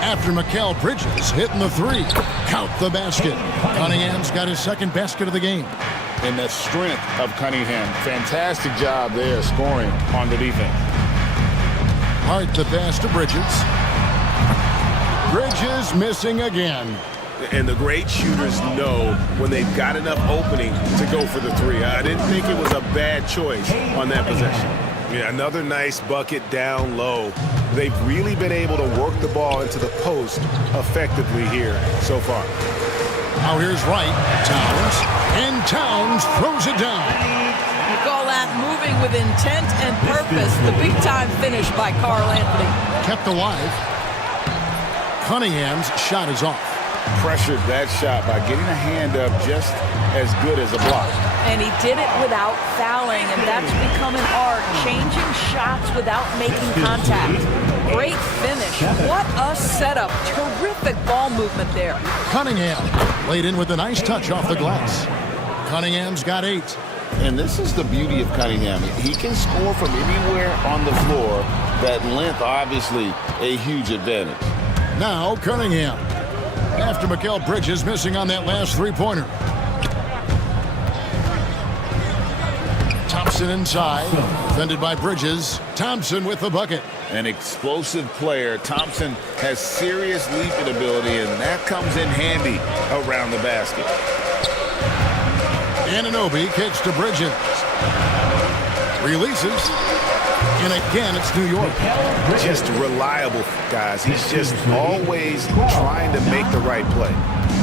After Mikal Bridges hitting the 3. Count the basket. Cunningham's got his second basket of the game. And the strength of Cunningham. Fantastic job there scoring on the defense. Hart the pass to Bridges. Bridges missing again. And the great shooters know when they've got enough opening to go for the 3. I didn't think it was a bad choice on that possession. Yeah, another nice bucket down low. They've really been able to work the ball into the post effectively here so far. Now here's Wright. Towns. And Towns throws it down. You call that moving with intent and purpose. The big-time finish by Karl Anthony. Kept alive. Cunningham's shot is off. Pressured that shot by getting a hand up just as good as a block. And he did it without fouling, and that's become an art, changing shots without making contact. Great finish. What a setup. Terrific ball movement there. Cunningham laid in with a nice touch off the glass. Cunningham's got 8. And this is the beauty of Cunningham. He can score from anywhere on the floor. That length, obviously, a huge advantage. Now Cunningham. After Mikal Bridges missing on that last 3-pointer. Thompson inside. Defended by Bridges. Thompson with the bucket. An explosive player. Thompson has serious leaping ability, and that comes in handy around the basket. Anunoby kicks to Bridges. Releases. And again, it's New York. Just reliable, guys. He's just always trying to make the right play.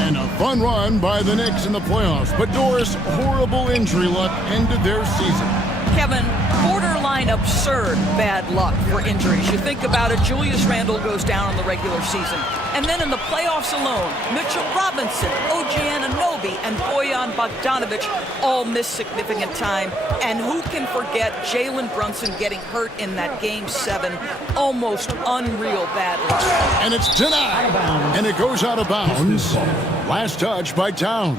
And a fun run by the Knicks in the playoffs. But Doris, horrible injury luck ended their season. Kevin, borderline absurd bad luck for injuries. You think about it, Julius Randle goes down in the regular season. And then in the playoffs alone, Mitchell Robinson, OG Anunoby, and Bojan Bogdanovic all miss significant time. And who can forget Jalen Brunson getting hurt in that Game 7? Almost unreal bad luck. And it's denied. And it goes out of bounds. Last touch by Towns.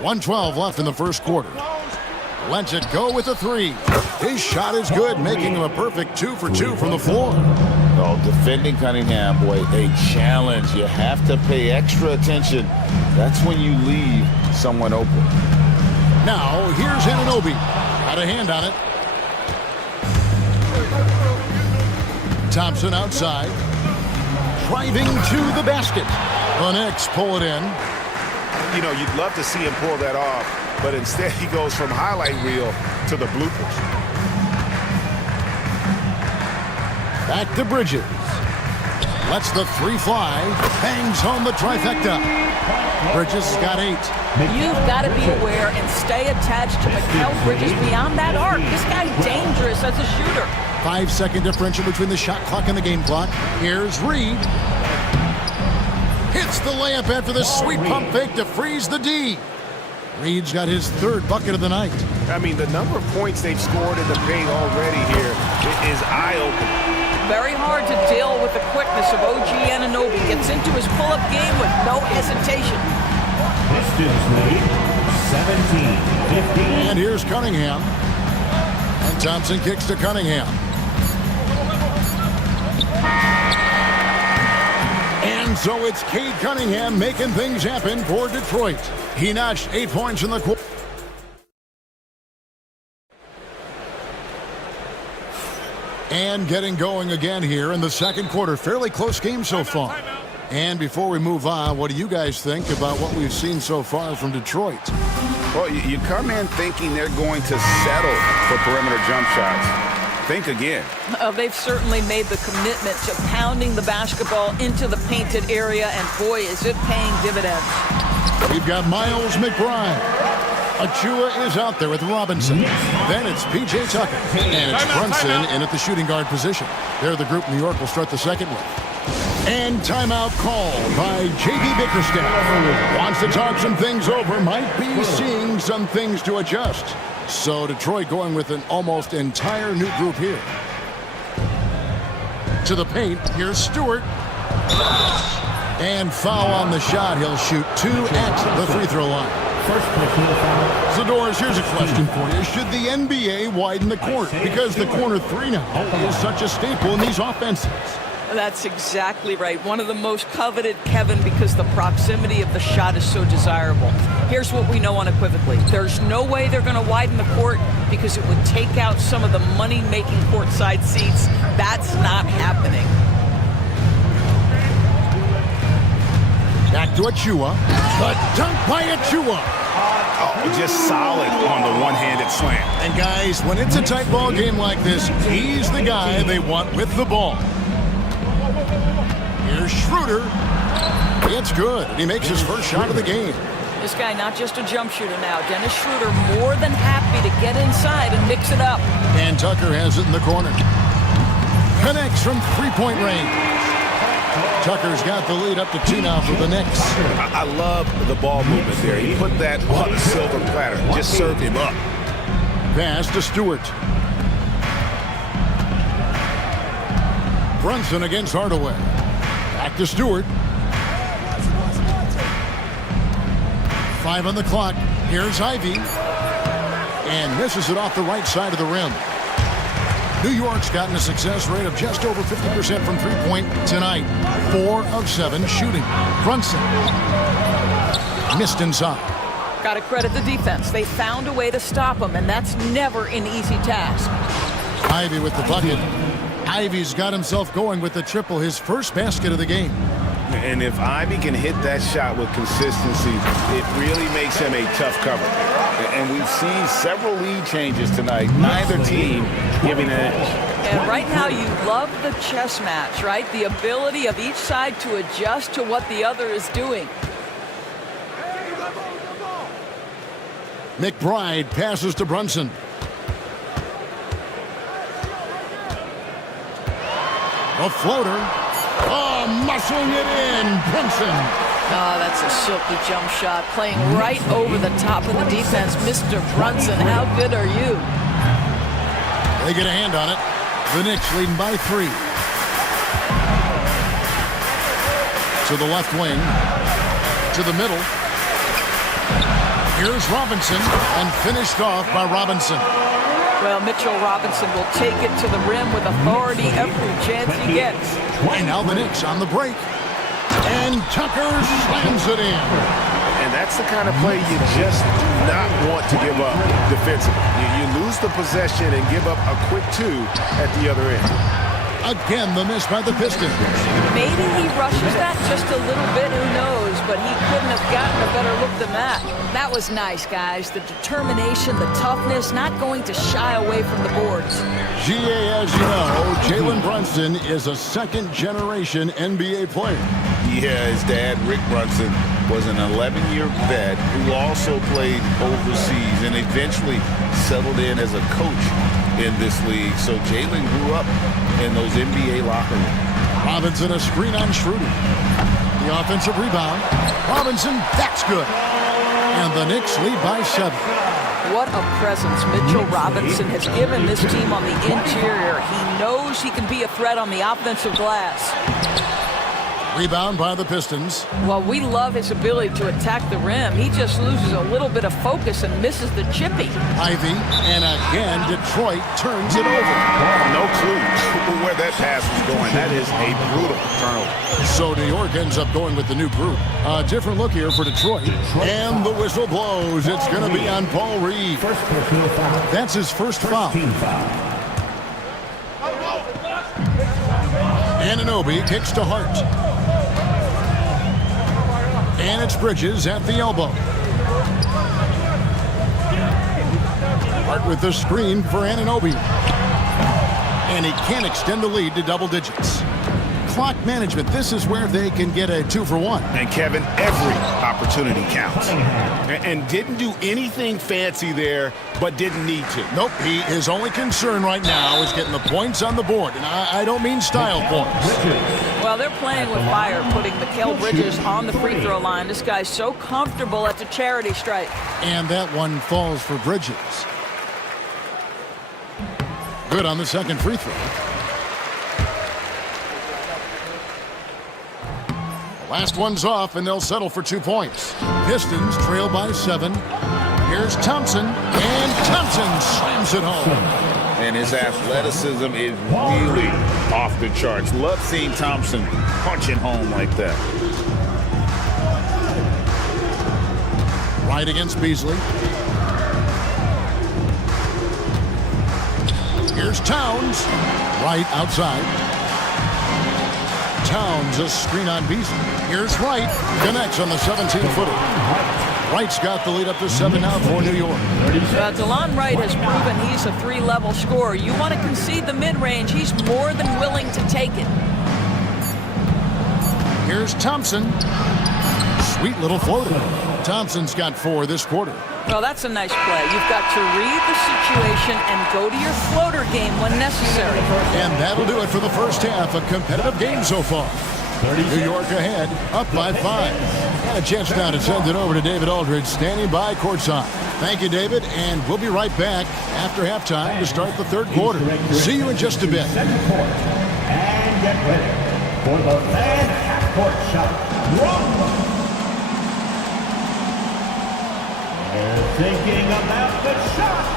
1:12 left in the first quarter. Lets it go with a 3. His shot is good, making him a perfect 2 for 2 from the floor. Oh, defending Cunningham, boy, a challenge. You have to pay extra attention. That's when you leave someone open. Now, here's Anunoby. Got a hand on it. Thompson outside. Driving to the basket. The Knicks pull it in. You know, you'd love to see him pull that off, but instead he goes from highlight reel to the bloopers. Back to Bridges. Lets the 3 fly. Bangs home the trifecta. Bridges has got 8. You've got to be aware and stay attached to Mikal Bridges beyond that arc. This guy's dangerous as a shooter. 5-second differential between the shot clock and the game clock. Here's Reed. Hits the layup after the sweet pump fake to freeze the D. Reed's got his third bucket of the night. I mean, the number of points they've scored in the paint already here is eye-opening. Very hard to deal with the quickness of OG Anunoby. Gets into his pull-up game with no hesitation. Pistons lead 17-15. And here's Cunningham. And Thompson kicks to Cunningham. And so it's Cade Cunningham making things happen for Detroit. He notched 8 points in the quarter. And getting going again here in the second quarter. Fairly close game so far. And before we move on, what do you guys think about what we've seen so far from Detroit? Well, you come in thinking they're going to settle for perimeter jump shots. Think again. They've certainly made the commitment to pounding the basketball into the painted area, and boy, is it paying dividends. We've got Miles McBride. Achua is out there with Robinson. Then it's P.J. Tucker. And it's Brunson in at the shooting guard position. They're the group New York will start the second with. And timeout called by J.B. Bickerstaff. Wants to talk some things over. Might be seeing some things to adjust. So Detroit going with an almost entire new group here. To the paint. Here's Stewart. And foul on the shot. He'll shoot 2 at the free throw line. First personal foul. Zadores, here's a question for you. Should the NBA widen the court? Because the corner three now is such a staple in these offenses. That's exactly right. One of the most coveted, Kevin, because the proximity of the shot is so desirable. Here's what we know unequivocally. There's no way they're going to widen the court because it would take out some of the money-making courtside seats. That's not happening. Back to Achua. The dunk by Achua. Oh, just solid on the one-handed slam. And guys, when it's a tight ball game like this, he's the guy they want with the ball. Here's Schroeder. It's good. He makes his first shot of the game. This guy, not just a jump shooter now. Dennis Schroeder more than happy to get inside and mix it up. And Tucker has it in the corner. Connects from three-point range. Tucker's got the lead up to 2 now for the Knicks. I love the ball movement there. He put that on a silver platter. Just served him up. Pass to Stewart. Brunson against Hardaway. Back to Stewart. 5 on the clock. Here's Ivy. And misses it off the right side of the rim. New York's gotten a success rate of just over 50% from three-point tonight. 4 of 7 shooting. Brunson. Missed inside. Got to credit the defense. They found a way to stop him, and that's never an easy task. Ivy with the bucket. Ivy's got himself going with the triple, his first basket of the game. And if Ivy can hit that shot with consistency, it really makes him a tough cover. And we've seen several lead changes tonight. Neither team giving an edge. And right now you love the chess match, right? The ability of each side to adjust to what the other is doing. McBride passes to Brunson. A floater. Oh, muscling it in. Brunson. Oh, that's a silky jump shot. Playing right over the top of the defense. Mr. Brunson, how good are you? They get a hand on it. The Knicks leading by 3. To the left wing. To the middle. Here's Robinson. And finished off by Robinson. Well, Mitchell Robinson will take it to the rim with authority every chance he gets. And now the Knicks on the break. And Tucker slams it in. And that's the kind of play you just do not want to give up defensively. You lose the possession and give up a quick 2 at the other end. Again, the miss by the Pistons. Maybe he rushes that just a little bit, who knows, but he couldn't have gotten a better look than that. That was nice, guys. The determination, the toughness, not going to shy away from the boards. GA, as you know, Jalen Brunson is a second-generation NBA player. Yeah, his dad, Rick Brunson, was an 11-year vet who also played overseas and eventually settled in as a coach in this league. So Jalen grew up in those NBA locker rooms. Robinson a screen on Schroeder. The offensive rebound. Robinson, that's good. And the Knicks lead by 7. What a presence Mitchell Robinson has given this team on the interior. He knows he can be a threat on the offensive glass. Rebound by the Pistons. Well, we love his ability to attack the rim. He just loses a little bit of focus and misses the chippy. Ivy, and again, Detroit turns it over. No clue where that pass was going. That is a brutal turnover. So New York ends up going with the new group. A different look here for Detroit. And the whistle blows. It's going to be on Paul Reed. That's his first foul. Anunoby kicks to Hart. And it's Bridges at the elbow. Hart with the screen for Anunoby. And he can't extend the lead to double digits. Clock management, this is where they can get a 2-for-1. And Kevin, every opportunity counts. And didn't do anything fancy there, but didn't need to. Nope, his only concern right now is getting the points on the board. And I don't mean style points. Well, they're playing with fire, putting Mikal Bridges on the free throw line. This guy's so comfortable at the charity stripe. And that one falls for Bridges. Good on the second free throw. Last one's off, and they'll settle for 2 points. Pistons trail by 7. Here's Thompson, and Thompson slams it home. And his athleticism is really off the charts. Love seeing Thompson punching home like that. Right against Beasley. Here's Towns, right outside. Towns, a screen on Beasley. Here's Wright, connects on the 17-footer. Wright's got the lead up to 7 now for New York. DeLon Wright has proven he's a 3-level scorer. You want to concede the mid-range, he's more than willing to take it. Here's Thompson. Sweet little floater. Thompson's got 4 this quarter. Well, that's a nice play. You've got to read the situation and go to your floater game when necessary. And that'll do it for the first half. A competitive game so far. New York ahead, up by 5. Got a chance now to send it over to David Aldridge, standing by courtside. Thank you, David, and we'll be right back after halftime to start the third quarter. See you in just a bit. And get ready for the fan half-court shot. They're thinking about the shot.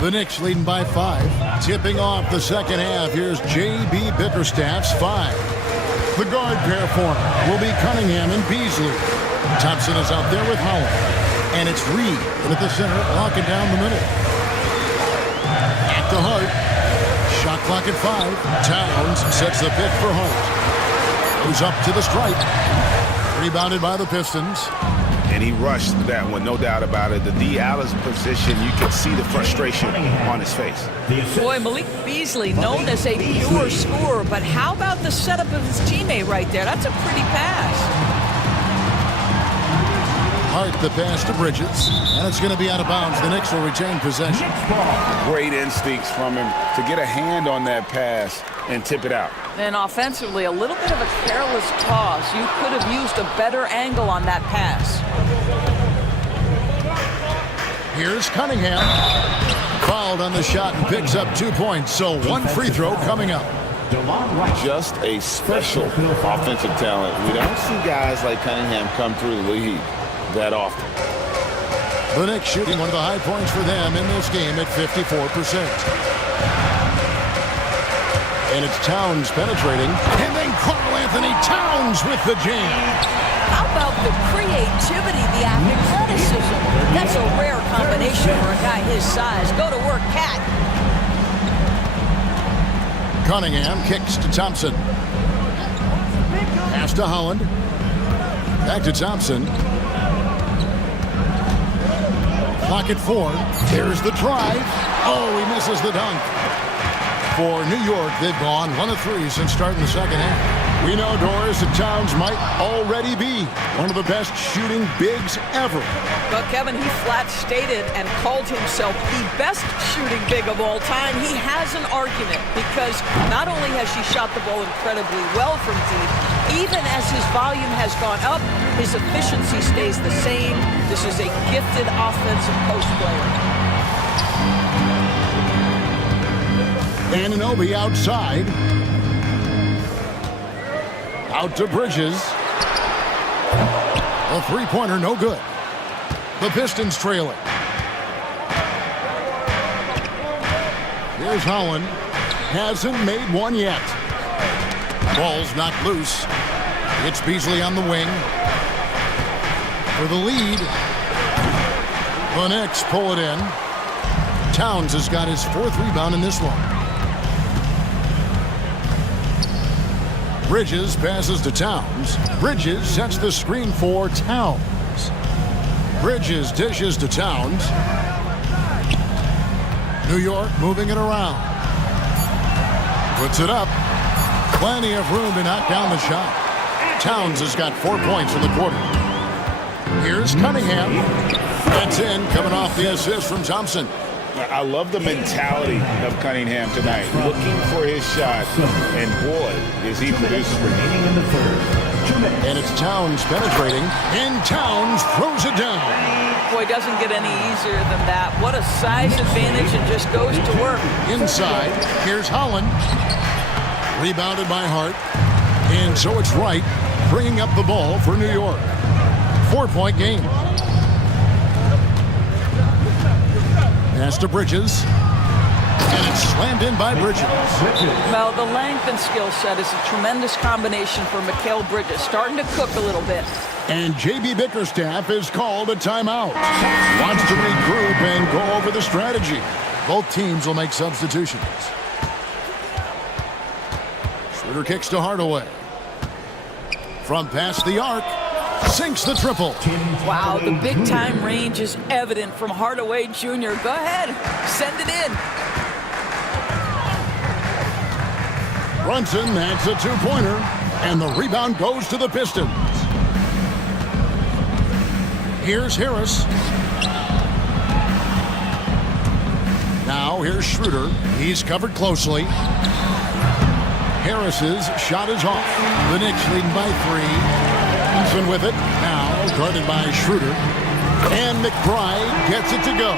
The Knicks leading by 5. Tipping off the second half. Here's J.B. Bickerstaff's 5. The guard pair for him will be Cunningham and Beasley. Thompson is out there with Howard. And it's Reed at the center, locking down the middle. At the Hart. Shot clock at 5. Towns sets the pick for Hart. Goes up to the stripe. Rebounded by the Pistons. And he rushed that one, no doubt about it. The D. Allen's position, you can see the frustration on his face. Boy, Malik Beasley, known as a pure scorer, but how about the setup of his teammate right there? That's a pretty pass. Hart the pass to Bridges, and it's going to be out of bounds. The Knicks will retain possession. Great instincts from him to get a hand on that pass and tip it out. And offensively, a little bit of a careless toss. You could have used a better angle on that pass. Here's Cunningham. Fouled on the shot and picks up 2 points. So one free throw coming up. Just a special offensive talent. We don't see guys like Cunningham come through the league that often. The Knicks shooting one of the high points for them in this game at 54%. And it's Towns penetrating. And then Karl Anthony Towns with the jam. How about the creativity, the athleticism? That's a rare combination for a guy his size. Go to work, Cat. Cunningham kicks to Thompson. Pass to Holland. Back to Thompson. Clock at 4. Here's the drive. Oh, he misses the dunk. For New York, they've gone 1 of 3 since starting the second half. We know, Doris, that Towns might already be one of the best shooting bigs ever. Well, Kevin, he flat stated and called himself the best shooting big of all time. He has an argument because not only has she shot the ball incredibly well from deep, even as his volume has gone up, his efficiency stays the same. This is a gifted offensive post player. Anunoby outside. Out to Bridges. A three-pointer, no good. The Pistons trailing. Here's Holland. Hasn't made one yet. Ball's knocked loose. It's Beasley on the wing. For the lead. The Knicks pull it in. Towns has got his 4th rebound in this one. Bridges passes to Towns. Bridges sets the screen for Towns. Bridges dishes to Towns. New York moving it around. Puts it up. Plenty of room to knock down the shot. Towns has got 4 points in the quarter. Here's Cunningham. That's in, coming off the assist from Thompson. I love the mentality of Cunningham tonight, looking for his shot, and boy, is he producing. Remaining in the third. 2 minutes. And it's Towns penetrating, and Towns throws it down. Boy, doesn't get any easier than that. What a size advantage, and just goes to work. Inside, here's Holland. Rebounded by Hart. And so it's Wright bringing up the ball for New York. 4-point game. Pass to Bridges. And it's slammed in by Bridges. Well, the length and skill set is a tremendous combination for Mikal Bridges. Starting to cook a little bit. And J.B. Bickerstaff is called a timeout. Wants to regroup and go over the strategy. Both teams will make substitutions. Schroeder kicks to Hardaway. From past the arc. Sinks the triple. Wow, the big-time range is evident from Hardaway Jr. Go ahead, send it in. Brunson, that's a 2-pointer. And the rebound goes to the Pistons. Here's Harris. Now here's Schroeder. He's covered closely. Harris's shot is off. The Knicks leading by 3. Brunson with it. Now guarded by Schroeder. And McBride gets it to go.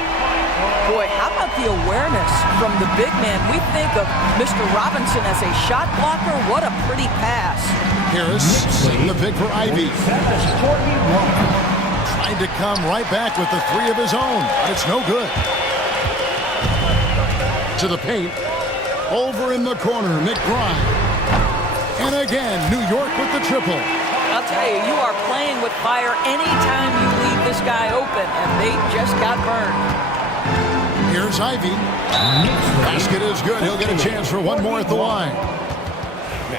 Boy, how about the awareness from the big man? We think of Mr. Robinson as a shot blocker. What a pretty pass. Harris setting the pick for Ivy. Trying to come right back with the 3 of his own. But it's no good. To the paint. Over in the corner, McBride. And again, New York with the triple. I'll tell you, you are playing with fire anytime you leave this guy open, and they just got burned. Here's Ivy. Basket is good. He'll get a chance for one more at the line.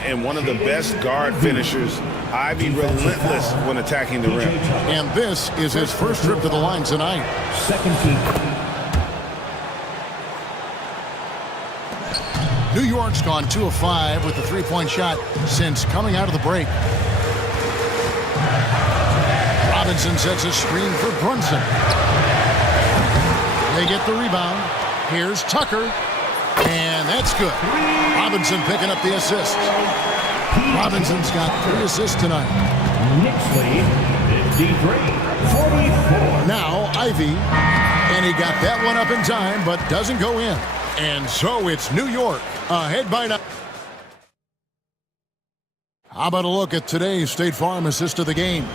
And one of the best guard finishers. Ivy relentless when attacking the rim. And this is his first trip to the line tonight. Second team. New York's gone 2 of 5 with the 3-point shot since coming out of the break. Robinson sets a screen for Brunson. They get the rebound. Here's Tucker. And that's good. Robinson picking up the assist. Robinson's got 3 assists tonight. Knicks lead 53-44. Now Ivy, and he got that one up in time, but doesn't go in. And so it's New York ahead by 9. How about a look at today's State Farm assist of the game?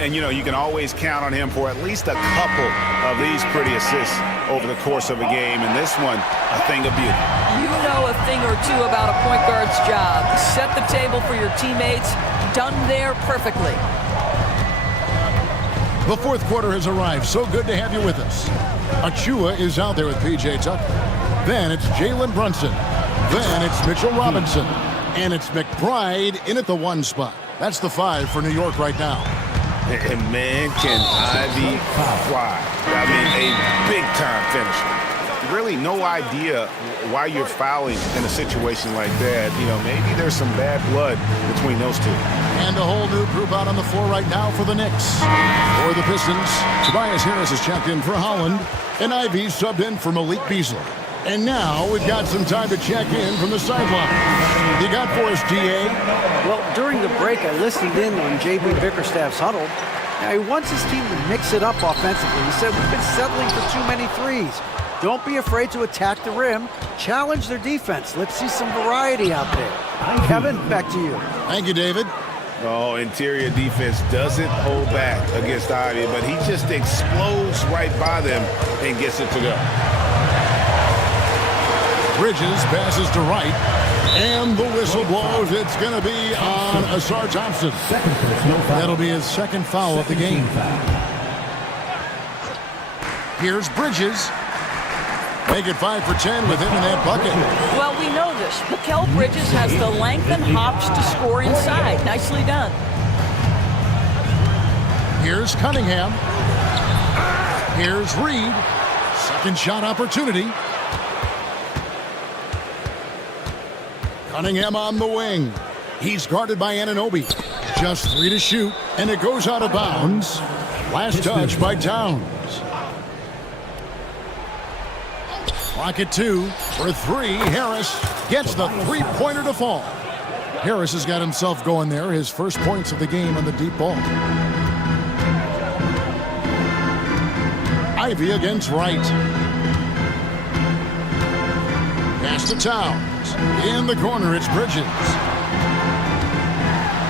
And, you know, you can always count on him for at least a couple of these pretty assists over the course of a game. And this one, a thing of beauty. You know a thing or two about a point guard's job. Set the table for your teammates. Done there perfectly. The fourth quarter has arrived. So good to have you with us. Achua is out there with P.J. Tucker. Then it's Jalen Brunson. Then it's Mitchell Robinson. And it's McBride in at the 1 spot. That's the 5 for New York right now. And man, can Ivy fly. I mean, a big-time finisher. Really no idea why you're fouling in a situation like that. You know, maybe there's some bad blood between those two. And a whole new group out on the floor right now for the Knicks. For the Pistons, Tobias Harris is checked in for Holland, and Ivy subbed in for Malik Beasley. And now we've got some time to check in from the sideline. You got for us, DA? Well, during the break, I listened in on J.B. Bickerstaff's huddle. Now, he wants his team to mix it up offensively. He said, we've been settling for too many threes. Don't be afraid to attack the rim. Challenge their defense. Let's see some variety out there. Kevin, back to you. Thank you, David. Oh, interior defense doesn't hold back against Ivy, but he just explodes right by them and gets it to go. Bridges passes to right, and the whistle blows. It's going to be on Asar Thompson. That'll be his second foul of the game. Here's Bridges. Make it 5 for 10 with him in that bucket. Well, we know this. Mikal Bridges has the length and hops to score inside. Nicely done. Here's Cunningham. Here's Reed. Second shot opportunity. Cunningham on the wing. He's guarded by Anunoby. Just 3 to shoot, and it goes out of bounds. Last touch by Towns. Clock at 2 for 3. Harris gets the three-pointer to fall. Harris has got himself going there. His first points of the game on the deep ball. Ivy against Wright. Pass to Towns. In the corner, it's Bridges.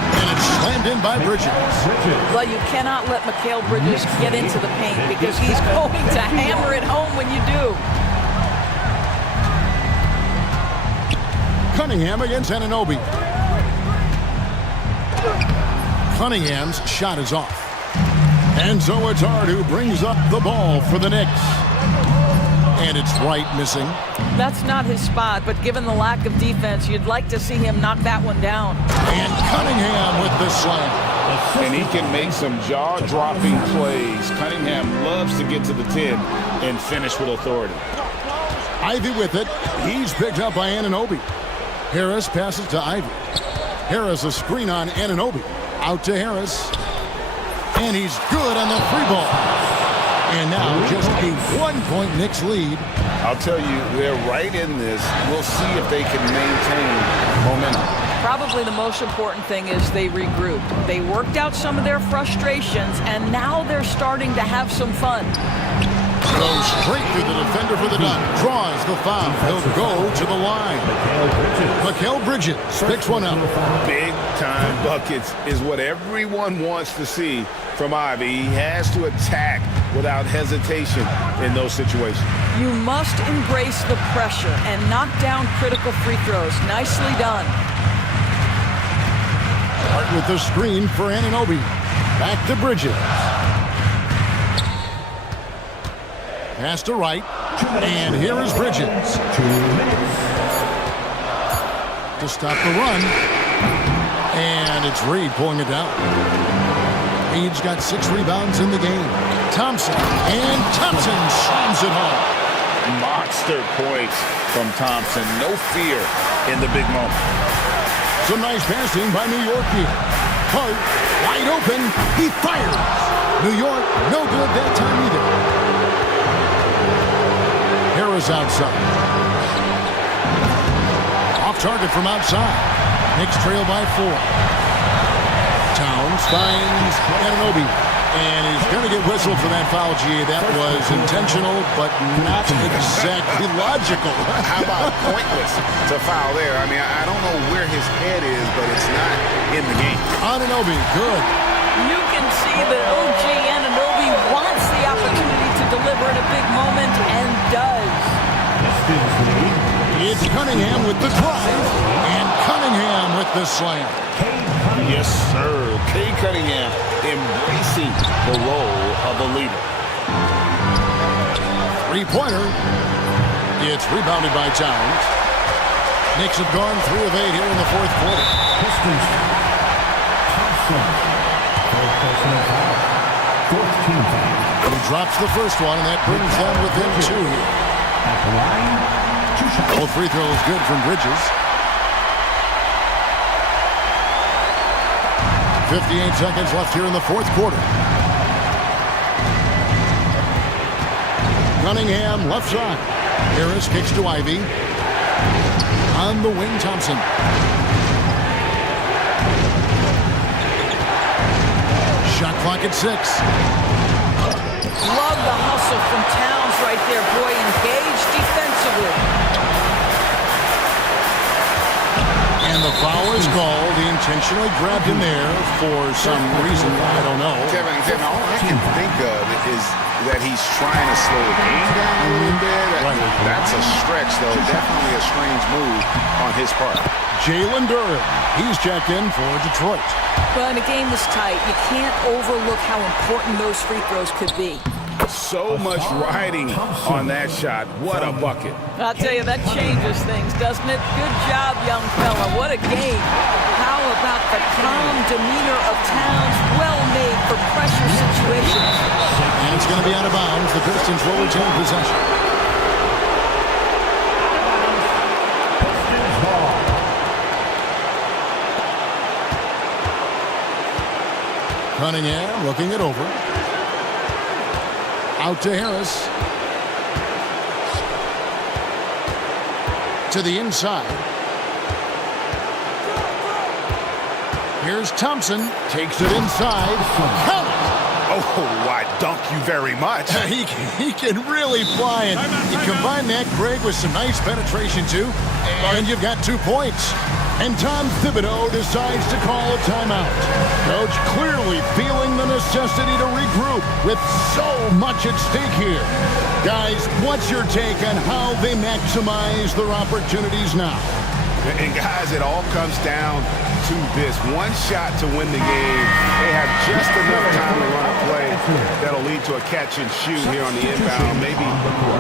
And it's slammed in by Bridges. Well, you cannot let Mikal Bridges get into the paint because he's going to hammer it home when you do. Cunningham against Anunoby. Cunningham's shot is off. And so it's Hart who brings up the ball for the Knicks. And it's Wright missing. That's not his spot, but given the lack of defense, you'd like to see him knock that one down. And Cunningham with the slam. And he can make some jaw-dropping plays. Cunningham loves to get to the 10 and finish with authority. Ivy with it. He's picked up by Anunoby. Harris passes to Ivy. Harris a screen on Anunoby. Out to Harris. And he's good on the 3-ball. And now just a 1-point Knicks lead. I'll tell you, they're right in this. We'll see if they can maintain momentum. Probably the most important thing is they regrouped. They worked out some of their frustrations, and now they're starting to have some fun. Goes straight through the defender for the dunk. Draws the foul. He'll go to the line. Mikal Bridges picks one up. Big-time buckets is what everyone wants to see from Ivy. He has to attack without hesitation in those situations. You must embrace the pressure and knock down critical free throws. Nicely done. Hart with the screen for Anunoby. Back to Bridges. Pass to Wright. And here is Bridges. 2 minutes. To stop the run. And it's Reed pulling it down. Reed's got 6 rebounds in the game. Thompson. And Thompson slams it home. Monster points from Thompson. No fear in the big moment. Some nice passing by New York here. Hart, wide open. He fires. New York, no good that time either. Harris outside. Off target from outside. Knicks trail by 4. Towns finds Anunoby. And he's going to get whistled for that foul, G. That was intentional, but not exactly logical. How about pointless to foul there? I mean, I don't know where his head is, but it's not in the game. Anunoby, good. You can see that OG Anunoby wants the opportunity to deliver in a big moment and does. It's Cunningham with the drive, and Cunningham with the slam. Yes, sir. Kay Cunningham embracing the role of a leader. Three-pointer. It's rebounded by Towns. Knicks have gone 3 of 8 here in the fourth quarter. Pistons. Thompson. Fourth team foul. He drops the first one, and that brings them within 2 here. At the line, 2 shots. Both free throws good from Bridges. 58 seconds left here in the fourth quarter. Cunningham, left side. Harris kicks to Ivy. On the wing, Thompson. Shot clock at 6. Love the hustle from Towns right there. Boy, engaged defensively. And the foul is called. He intentionally grabbed him there for some reason. I don't know. Kevin, all I can think of is that he's trying to slow the game down a little bit. That's a stretch, though. Definitely a strange move on his part. Jalen Duren. He's checked in for Detroit. Well, in a game this tight, you can't overlook how important those free throws could be. So much riding on that shot. What a bucket. I'll tell you, that changes things, doesn't it? Good job, young fella. What a game. How about the calm demeanor of Towns? Well made for pressure situations. And it's going to be out of bounds. The Pistons will retain possession. Pistons ball. Cunningham looking it over. Out to Harris. To the inside. Here's Thompson. Takes it inside. Count it. Oh, I dunk you very much. He can really fly. And you combine that, Greg, with some nice penetration, too. And you've got 2 points. And Tom Thibodeau decides to call a timeout. Coach clearly feeling the necessity to regroup with so much at stake here. Guys, what's your take on how they maximize their opportunities now? And guys, it all comes down to this. One shot to win the game. They have just enough time to run a play that'll lead to a catch and shoot here on the inbound. Maybe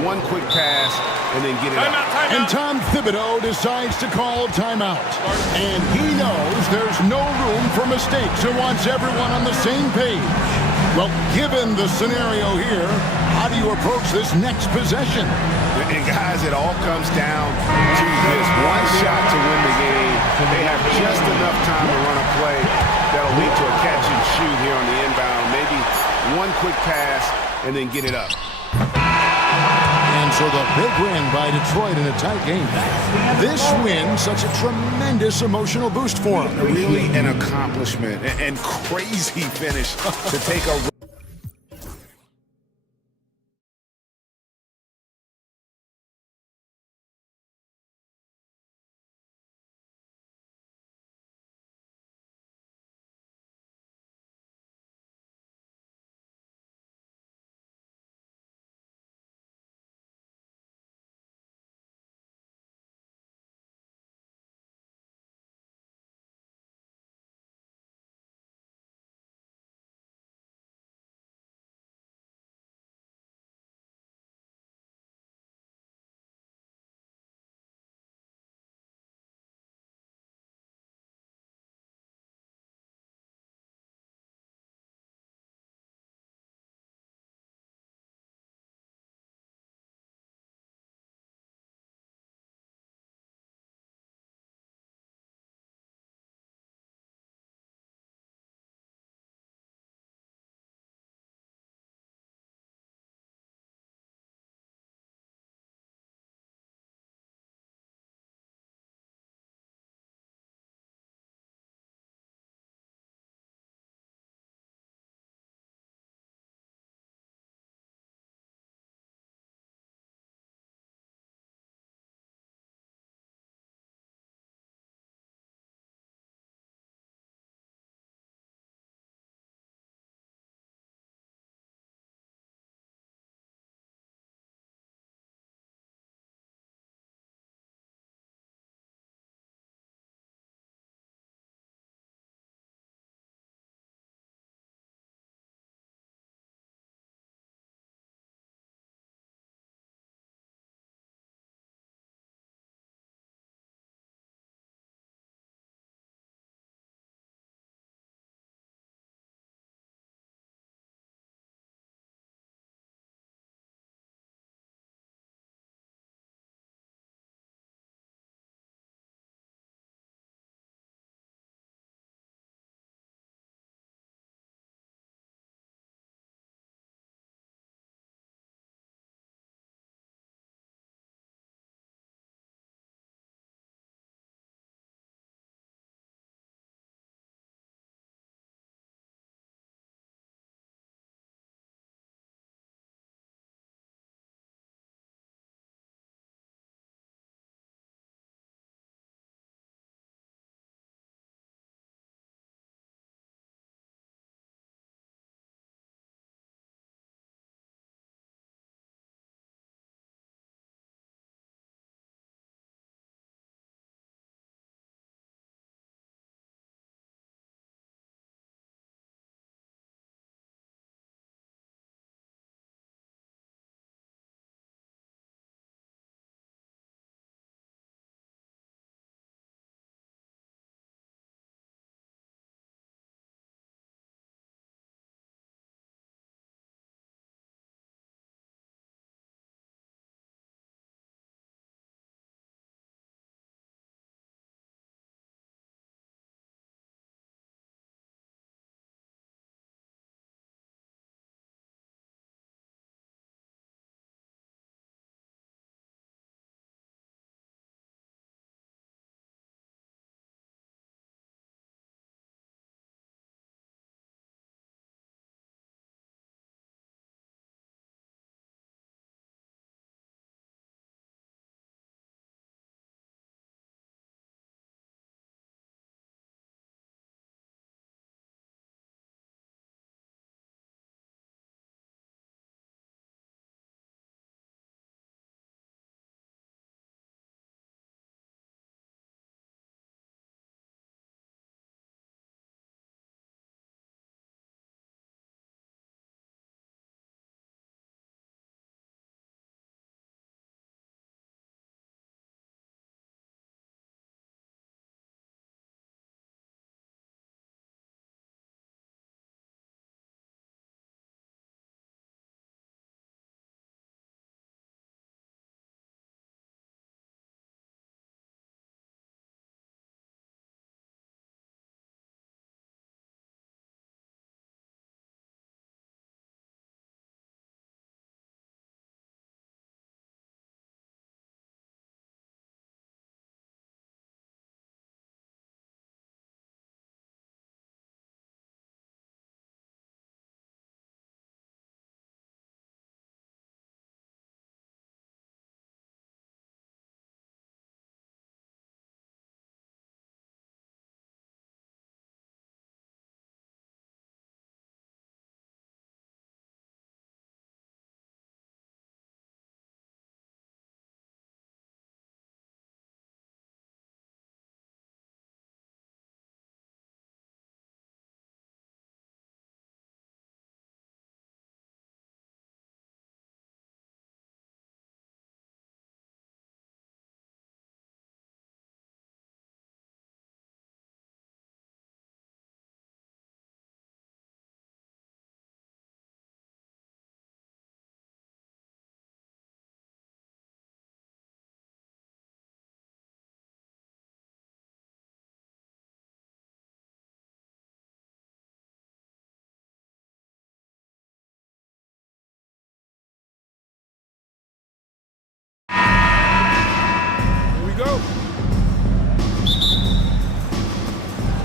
one quick pass and then get it up. And Tom Thibodeau decides to call a timeout. And he knows there's no room for mistakes and wants everyone on the same page. Well, given the scenario here, how do you approach this next possession? And guys, it all comes down to this. One shot to win the game. They have just enough time to run a play that'll lead to a catch and shoot here on the inbound. Maybe one quick pass and then get it up. And so the big win by Detroit in a tight game. This win, such a tremendous emotional boost for them. Really an accomplishment and crazy finish to take a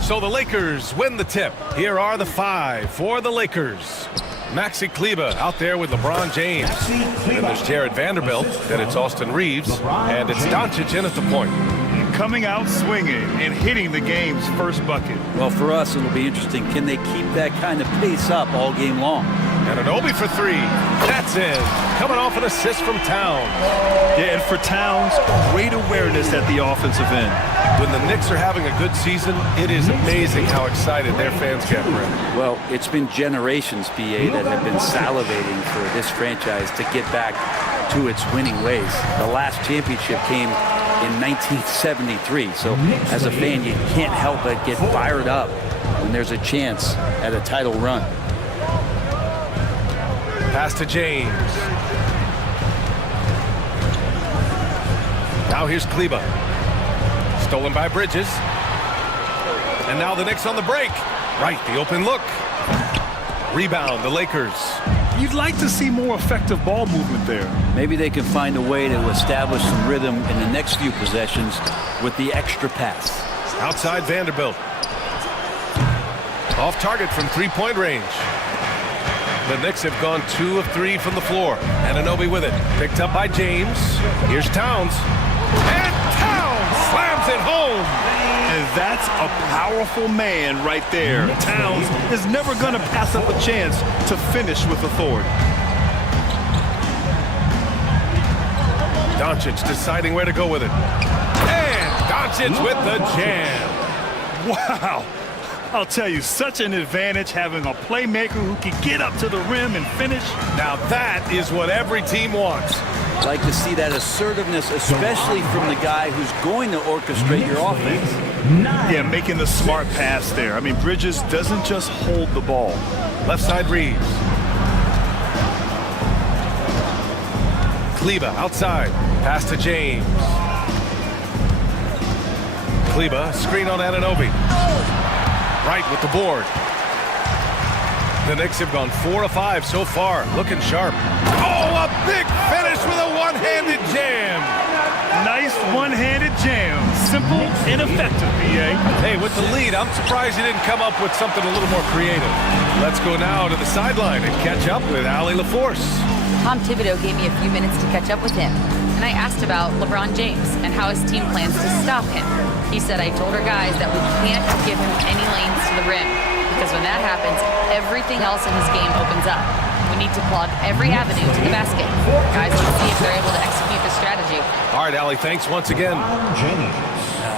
So the Lakers win the tip. Here are the 5 for the Lakers. Maxi Kleber out there with LeBron James. Then there's Jared Vanderbilt. Then it's Austin Reeves. And it's Doncic in at the point. Coming out swinging and hitting the game's first bucket. Well, for us, it'll be interesting. Can they keep that kind of pace up all game long? And an Obi for 3. That's in. Coming off an assist from Towns. Yeah, and for Towns, great awareness at the offensive end. When the Knicks are having a good season, it is amazing how excited their fans get, Brent. Well, it's been generations, BA, that have been salivating for this franchise to get back to its winning ways. The last championship came in 1973, so as a fan, you can't help but get fired up when there's a chance at a title run. Pass to James. Now here's Kleber. Stolen by Bridges. And now the Knicks on the break. Right, the open look. Rebound, the Lakers. You'd like to see more effective ball movement there. Maybe they can find a way to establish some rhythm in the next few possessions with the extra pass. Outside Vanderbilt. Off target from three-point range. The Knicks have gone 2 of 3 from the floor. And Anunoby with it. Picked up by James. Here's Towns. And Towns slams it home. And that's a powerful man right there. Towns is never going to pass up a chance to finish with authority. Doncic deciding where to go with it. And Doncic with the jam. Wow. I'll tell you, such an advantage having a playmaker who can get up to the rim and finish. Now that is what every team wants. Like to see that assertiveness, especially from the guy who's going to orchestrate your offense. Yeah, making the smart pass there. I mean, Bridges doesn't just hold the ball. Left side Reeves. Kleber outside. Pass to James. Kleber, screen on Anunoby. Right with the board. The Knicks have gone 4 of 5 so far. Looking sharp. Oh, a big finish with a one-handed jam. Nice one-handed jam. Simple and effective, BA. Hey, with the lead, I'm surprised he didn't come up with something a little more creative. Let's go now to the sideline and catch up with Allie LaForce. Tom Thibodeau gave me a few minutes to catch up with him, and I asked about LeBron James and how his team plans to stop him. He said, I told our guys that we can't give him any lanes to the rim, because when that happens, everything else in his game opens up. We need to plug every avenue to the basket. Guys, let's see if they're able to execute the strategy. All right, Allie, thanks once again.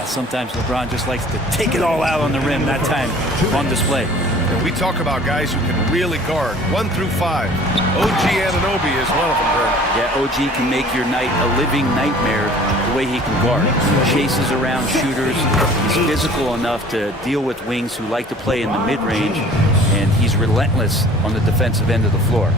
Sometimes LeBron just likes to take it all out on the rim. That time on display. And we talk about guys who can really guard 1 through 5. OG Anunoby is one of them, Bert. Yeah, OG can make your night a living nightmare the way he can guard. He chases around shooters. He's physical enough to deal with wings who like to play in the mid-range, and he's relentless on the defensive end of the floor.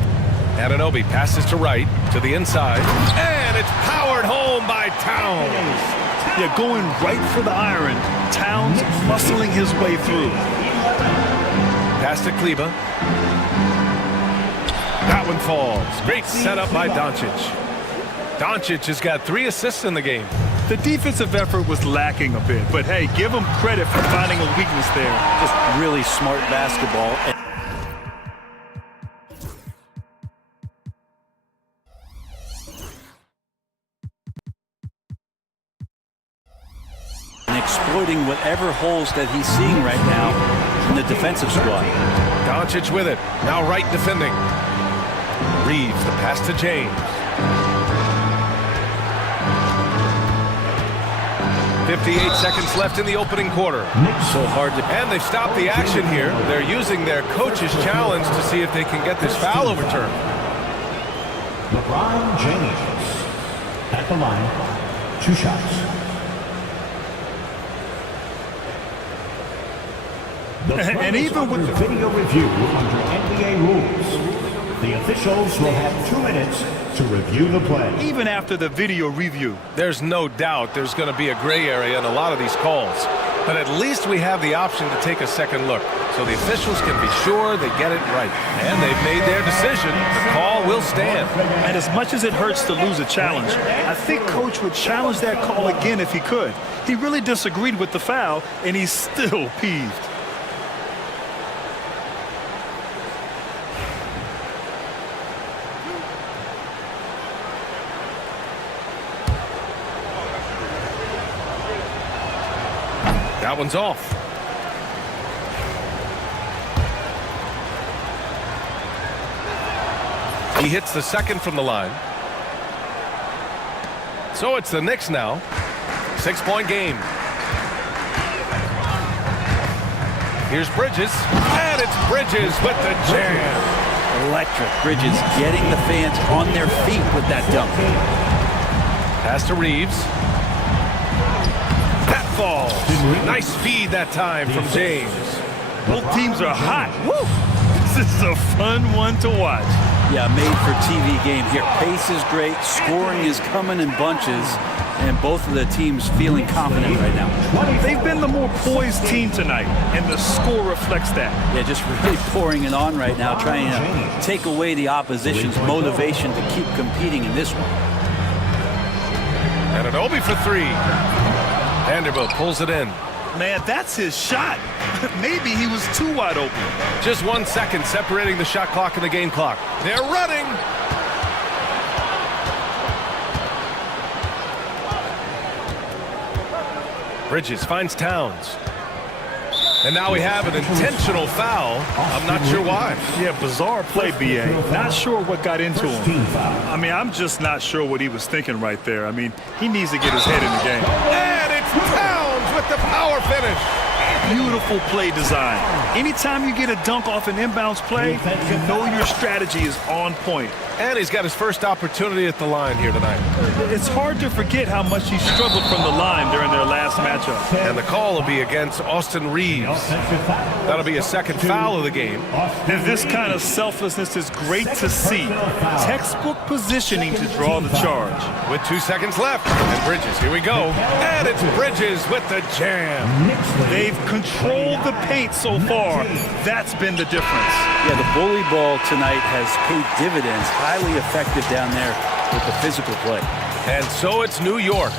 Anunoby passes to right, to the inside, and it's powered home by Towns. Yeah, going right for the iron. Towns muscling his way through. Pass to Kleber. That one falls. Great setup by Doncic. Doncic has got 3 assists in the game. The defensive effort was lacking a bit, but hey, give him credit for finding a weakness there. Just really smart basketball. And exploiting whatever holes that he's seeing right now in the defensive squad. Doncic with it. Now right defending. Reeves, the pass to James. 58 seconds left in the opening quarter. So hard to... And they've stopped the action here. They're using their coach's challenge to see if they can get this foul overturned. LeBron James at the line. 2 shots. And even with the video review under NBA rules, the officials will have 2 minutes to review the play. Even after the video review, there's no doubt there's going to be a gray area in a lot of these calls. But at least we have the option to take a second look. so the officials can be sure they get it right. And they've made their decision. The call will stand. And as much as it hurts to lose a challenge, I think Coach would challenge that call again if he could. He really disagreed with the foul, and he's still peeved. That one's off. He hits the second from the line. So it's the Knicks now. 6-point game. Here's Bridges, and it's Bridges with the jam. Electric. Bridges getting the fans on their feet with that dunk. Pass to Reeves. That falls. Nice feed that time from James. Both teams are hot. Woo! This is a fun one to watch. Yeah, made for TV game here. Pace is great. Scoring is coming in bunches. And both of the teams feeling confident right now. They've been the more poised team tonight, and the score reflects that. Yeah, just really pouring it on right now, trying to take away the opposition's motivation to keep competing in this one. And an Obi for three. Vanderbilt pulls it in. Man, that's his shot. Maybe he was too wide open. Just 1 second separating the shot clock and the game clock. They're running. Bridges finds Towns. And now we have an intentional foul. I'm not sure why. Yeah, bizarre play, B.A. Not sure what got into him. I mean, I'm just not sure what he was thinking right there. I mean, he needs to get his head in the game. And it's Towns with the power finish. Beautiful play design. Anytime you get a dunk off an inbounds play, you know your strategy is on point. And he's got his first opportunity at the line here tonight. It's hard to forget how much he struggled from the line during their last matchup. And the call will be against Austin Reeves. That'll be a second foul of the game. And this kind of selflessness is great to see. Textbook positioning to draw the charge. With 2 seconds left. And Bridges, here we go. And it's Bridges with the jam. They've controlled the paint so far. That's been the difference. Yeah, the bully ball tonight has paid dividends. Highly effective down there with the physical play. And so it's New York.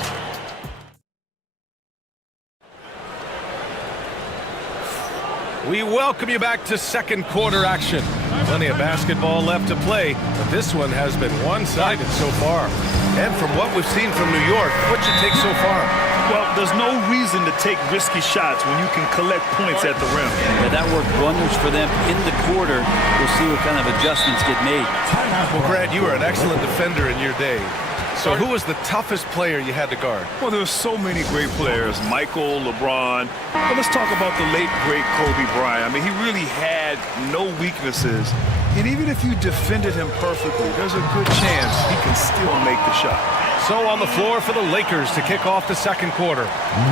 We welcome you back to second quarter action. Plenty of basketball left to play, but this one has been one-sided so far. And from what we've seen from New York, what's your take so far? Well, there's no reason to take risky shots when you can collect points at the rim. Yeah, that worked wonders for them in the quarter. We'll see what kind of adjustments get made. Well, Grant, you were an excellent defender in your day. So who was the toughest player you had to guard? Well, there were so many great players. Michael, LeBron. But let's talk about the late, great Kobe Bryant. I mean, he really had no weaknesses. And even if you defended him perfectly, there's a good chance he can still make the shot. So on the floor for the Lakers to kick off the second quarter.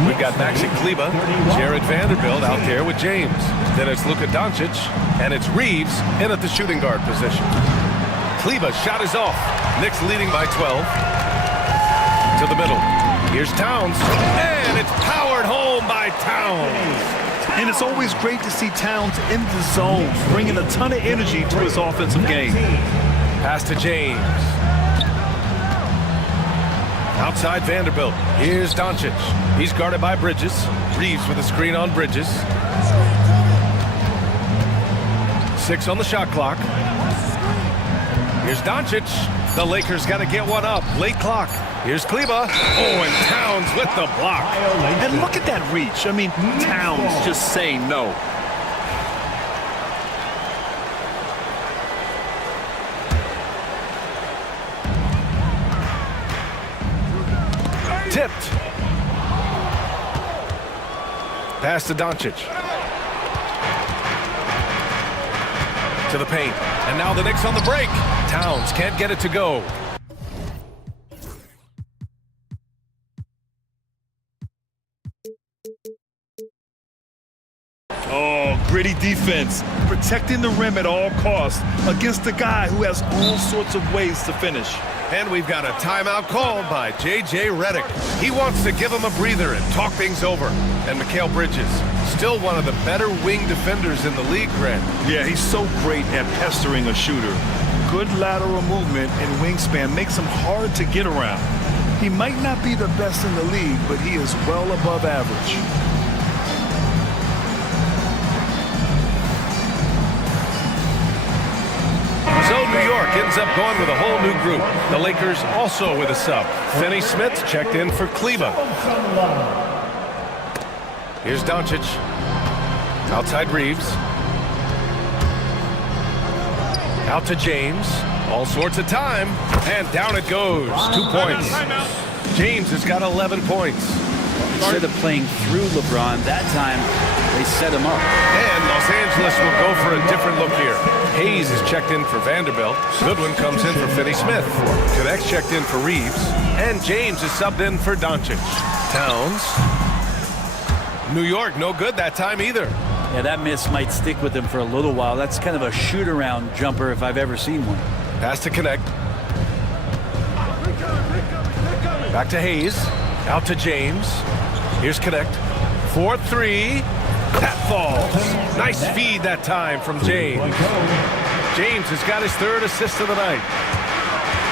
We've got Maxi Kleber, Jared Vanderbilt out there with James. Then it's Luka Doncic, and it's Reeves in at the shooting guard position. Kleber's shot is off. Knicks leading by 12. To the middle. Here's Towns, and it's powered home by Towns. And it's always great to see Towns in the zone, bringing a ton of energy to his offensive game. Pass to James. Outside Vanderbilt. Here's Doncic. He's guarded by Bridges. Reeves with a screen on Bridges. 6 on the shot clock. Here's Doncic. The Lakers got to get one up. Late clock. Here's Kleber. Oh, and Towns with the block. And look at that reach. I mean, Towns just saying no. Tipped. Pass to Doncic. To the paint. And now the Knicks on the break. Towns can't get it to go. Oh, gritty defense. Protecting the rim at all costs against a guy who has all sorts of ways to finish. And we've got a timeout called by J.J. Redick. He wants to give him a breather and talk things over. And Mikal Bridges Still one of the better wing defenders in the league, Grant. Yeah, he's so great at pestering a shooter. Good lateral movement and wingspan makes him hard to get around. He might not be the best in the league, but he is well above average. So New York ends up going with a whole new group. The Lakers also with a sub. Finney Smith checked in for Kleba. Here's Doncic. Outside Reeves. Out to James. All sorts of time. And down it goes. 2 points. James has got 11 points. Instead of playing through LeBron, that time they set him up. And Los Angeles will go for a different look here. Hayes is checked in for Vanderbilt. Goodwin comes in for Finney Smith. Connect's checked in for Reeves. And James is subbed in for Doncic. Towns. New York, no good that time either. Yeah, that miss might stick with him for a little while. That's kind of a shoot-around jumper if I've ever seen one. Pass to Connect. Back to Hayes. Out to James. Here's Connect. 4-3. That falls. Nice feed that time from James. James has got his third assist of the night.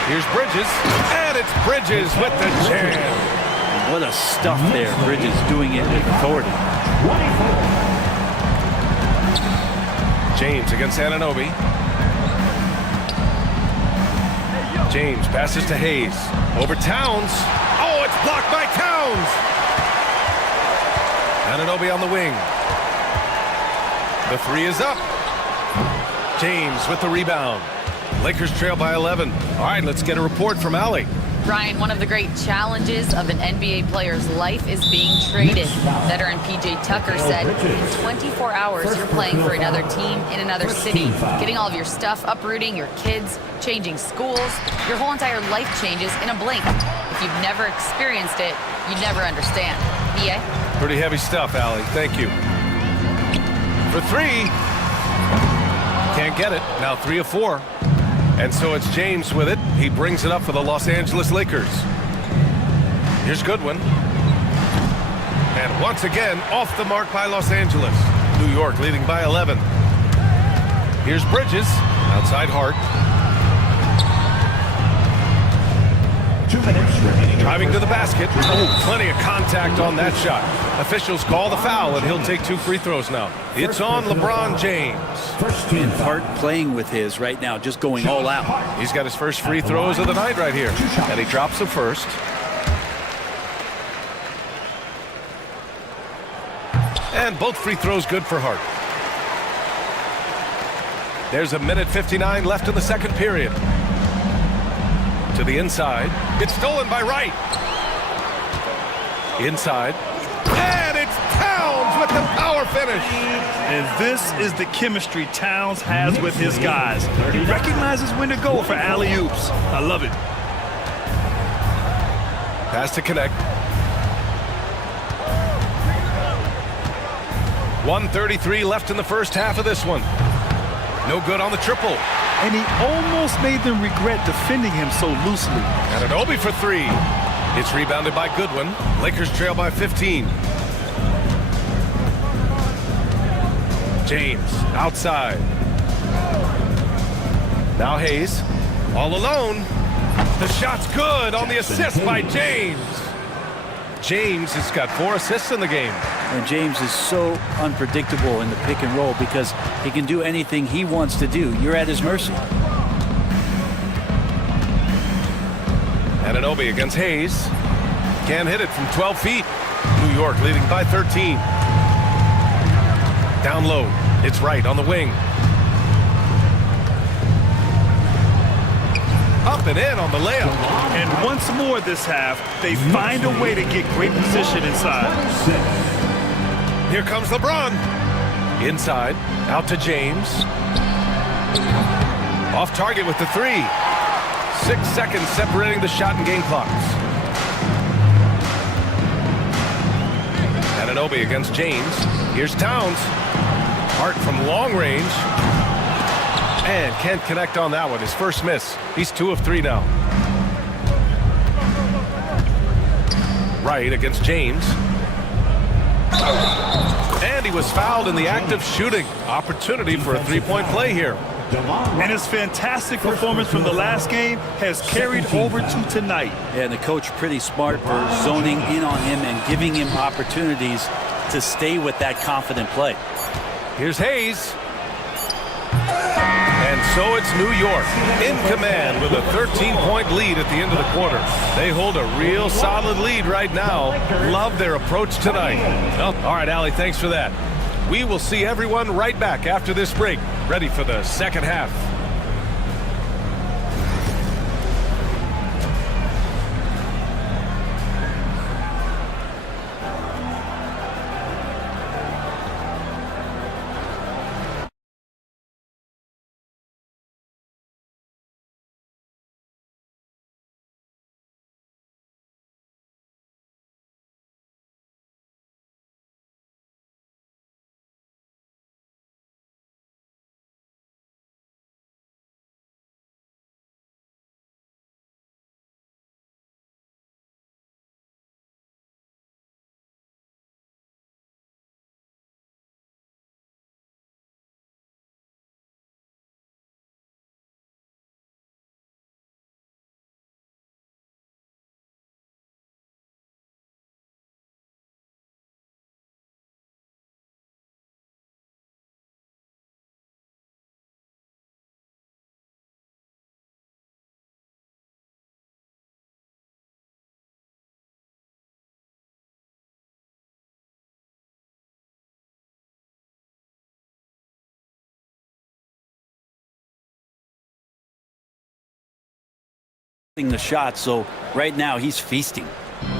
Here's Bridges. And it's Bridges with the jam. What a stuff there. Bridges doing it with authority. James against Anunoby. James passes to Hayes. Over Towns. Oh, it's blocked by Towns. Anunoby on the wing. The three is up. James with the rebound. Lakers trail by 11. All right, let's get a report from Allie. Brian, one of the great challenges of an NBA player's life is being traded. Veteran PJ Tucker said, in 24 hours, you're playing for another team in another city, getting all of your stuff, uprooting your kids, changing schools. Your whole entire life changes in a blink. If you've never experienced it, you'd never understand. EA? Pretty heavy stuff, Allie. Thank you. For three. Can't get it. Now 3 of 4. And so it's James with it. He brings it up for the Los Angeles Lakers. Here's Goodwin. And once again, off the mark by Los Angeles. New York leading by 11. Here's Bridges. Outside Hart. 2 minutes remaining. Driving to the basket. Oh, plenty of contact on that shot. Officials call the foul, and he'll take 2 free throws now. It's on LeBron James. And Hart playing with his right now, just going all out. He's got his first free throws of the night right here. And he drops the first. And both free throws good for Hart. There's 1:59 left in the second period. To the inside. It's stolen by Wright. Inside. And it's Towns with the power finish. And this is the chemistry Towns has with his guys. He recognizes when to go for alley-oops. I love it. Pass to Connect. 1:33 left in the first half of this one. No good on the triple. And he almost made them regret defending him so loosely. Anunoby for 3. It's rebounded by Goodwin. Lakers trail by 15. James outside. Now Hayes all alone. The shot's good on the assist by James. James has got 4 assists in the game. And James is so unpredictable in the pick and roll because he can do anything he wants to do. You're at his mercy. Anunoby against Hayes. Can't hit it from 12 feet. New York leading by 13. Down low. It's Wright on the wing. Up and in on the layup. And once more this half, they find a way to get great position inside. Here comes LeBron. Inside. Out to James. Off target with the 3. 6 seconds separating the shot and game clocks. Anunoby against James. Here's Towns. Hart from long range. And can't connect on that one. His first miss. He's 2 of 3 now. Wright against James. And he was fouled in the act of shooting. Opportunity for a three-point play here. And his fantastic performance from the last game has carried over to tonight. Yeah, and the coach pretty smart for zoning in on him and giving him opportunities to stay with that confident play. Here's Hayes. And so it's New York in command with a 13-point lead at the end of the quarter. They hold a real solid lead right now. Love their approach tonight. Well, all right, Allie, thanks for that. We will see everyone right back after this break, ready for the second half. The shot, so right now he's feasting.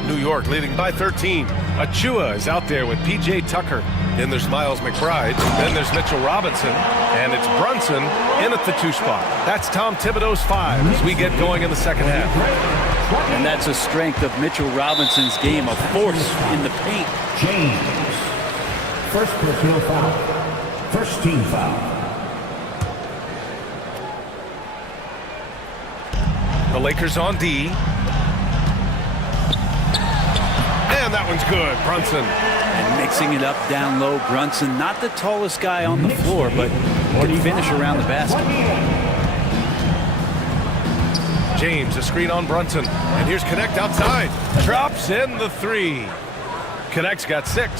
New York leading by 13. Achua is out there with P.J. Tucker. Then there's Miles McBride. Then there's Mitchell Robinson. And it's Brunson in at the 2 spot. That's Tom Thibodeau's 5 as we get going in the second half. And that's a strength of Mitchell Robinson's game, a force in the paint. James. First personal foul. First team foul. The Lakers on D. And that one's good, Brunson. And mixing it up down low, Brunson, not the tallest guy on the floor, but can finish around the basket. James, a screen on Brunson. And here's Connect outside. Drops in the 3. Connect's got 6.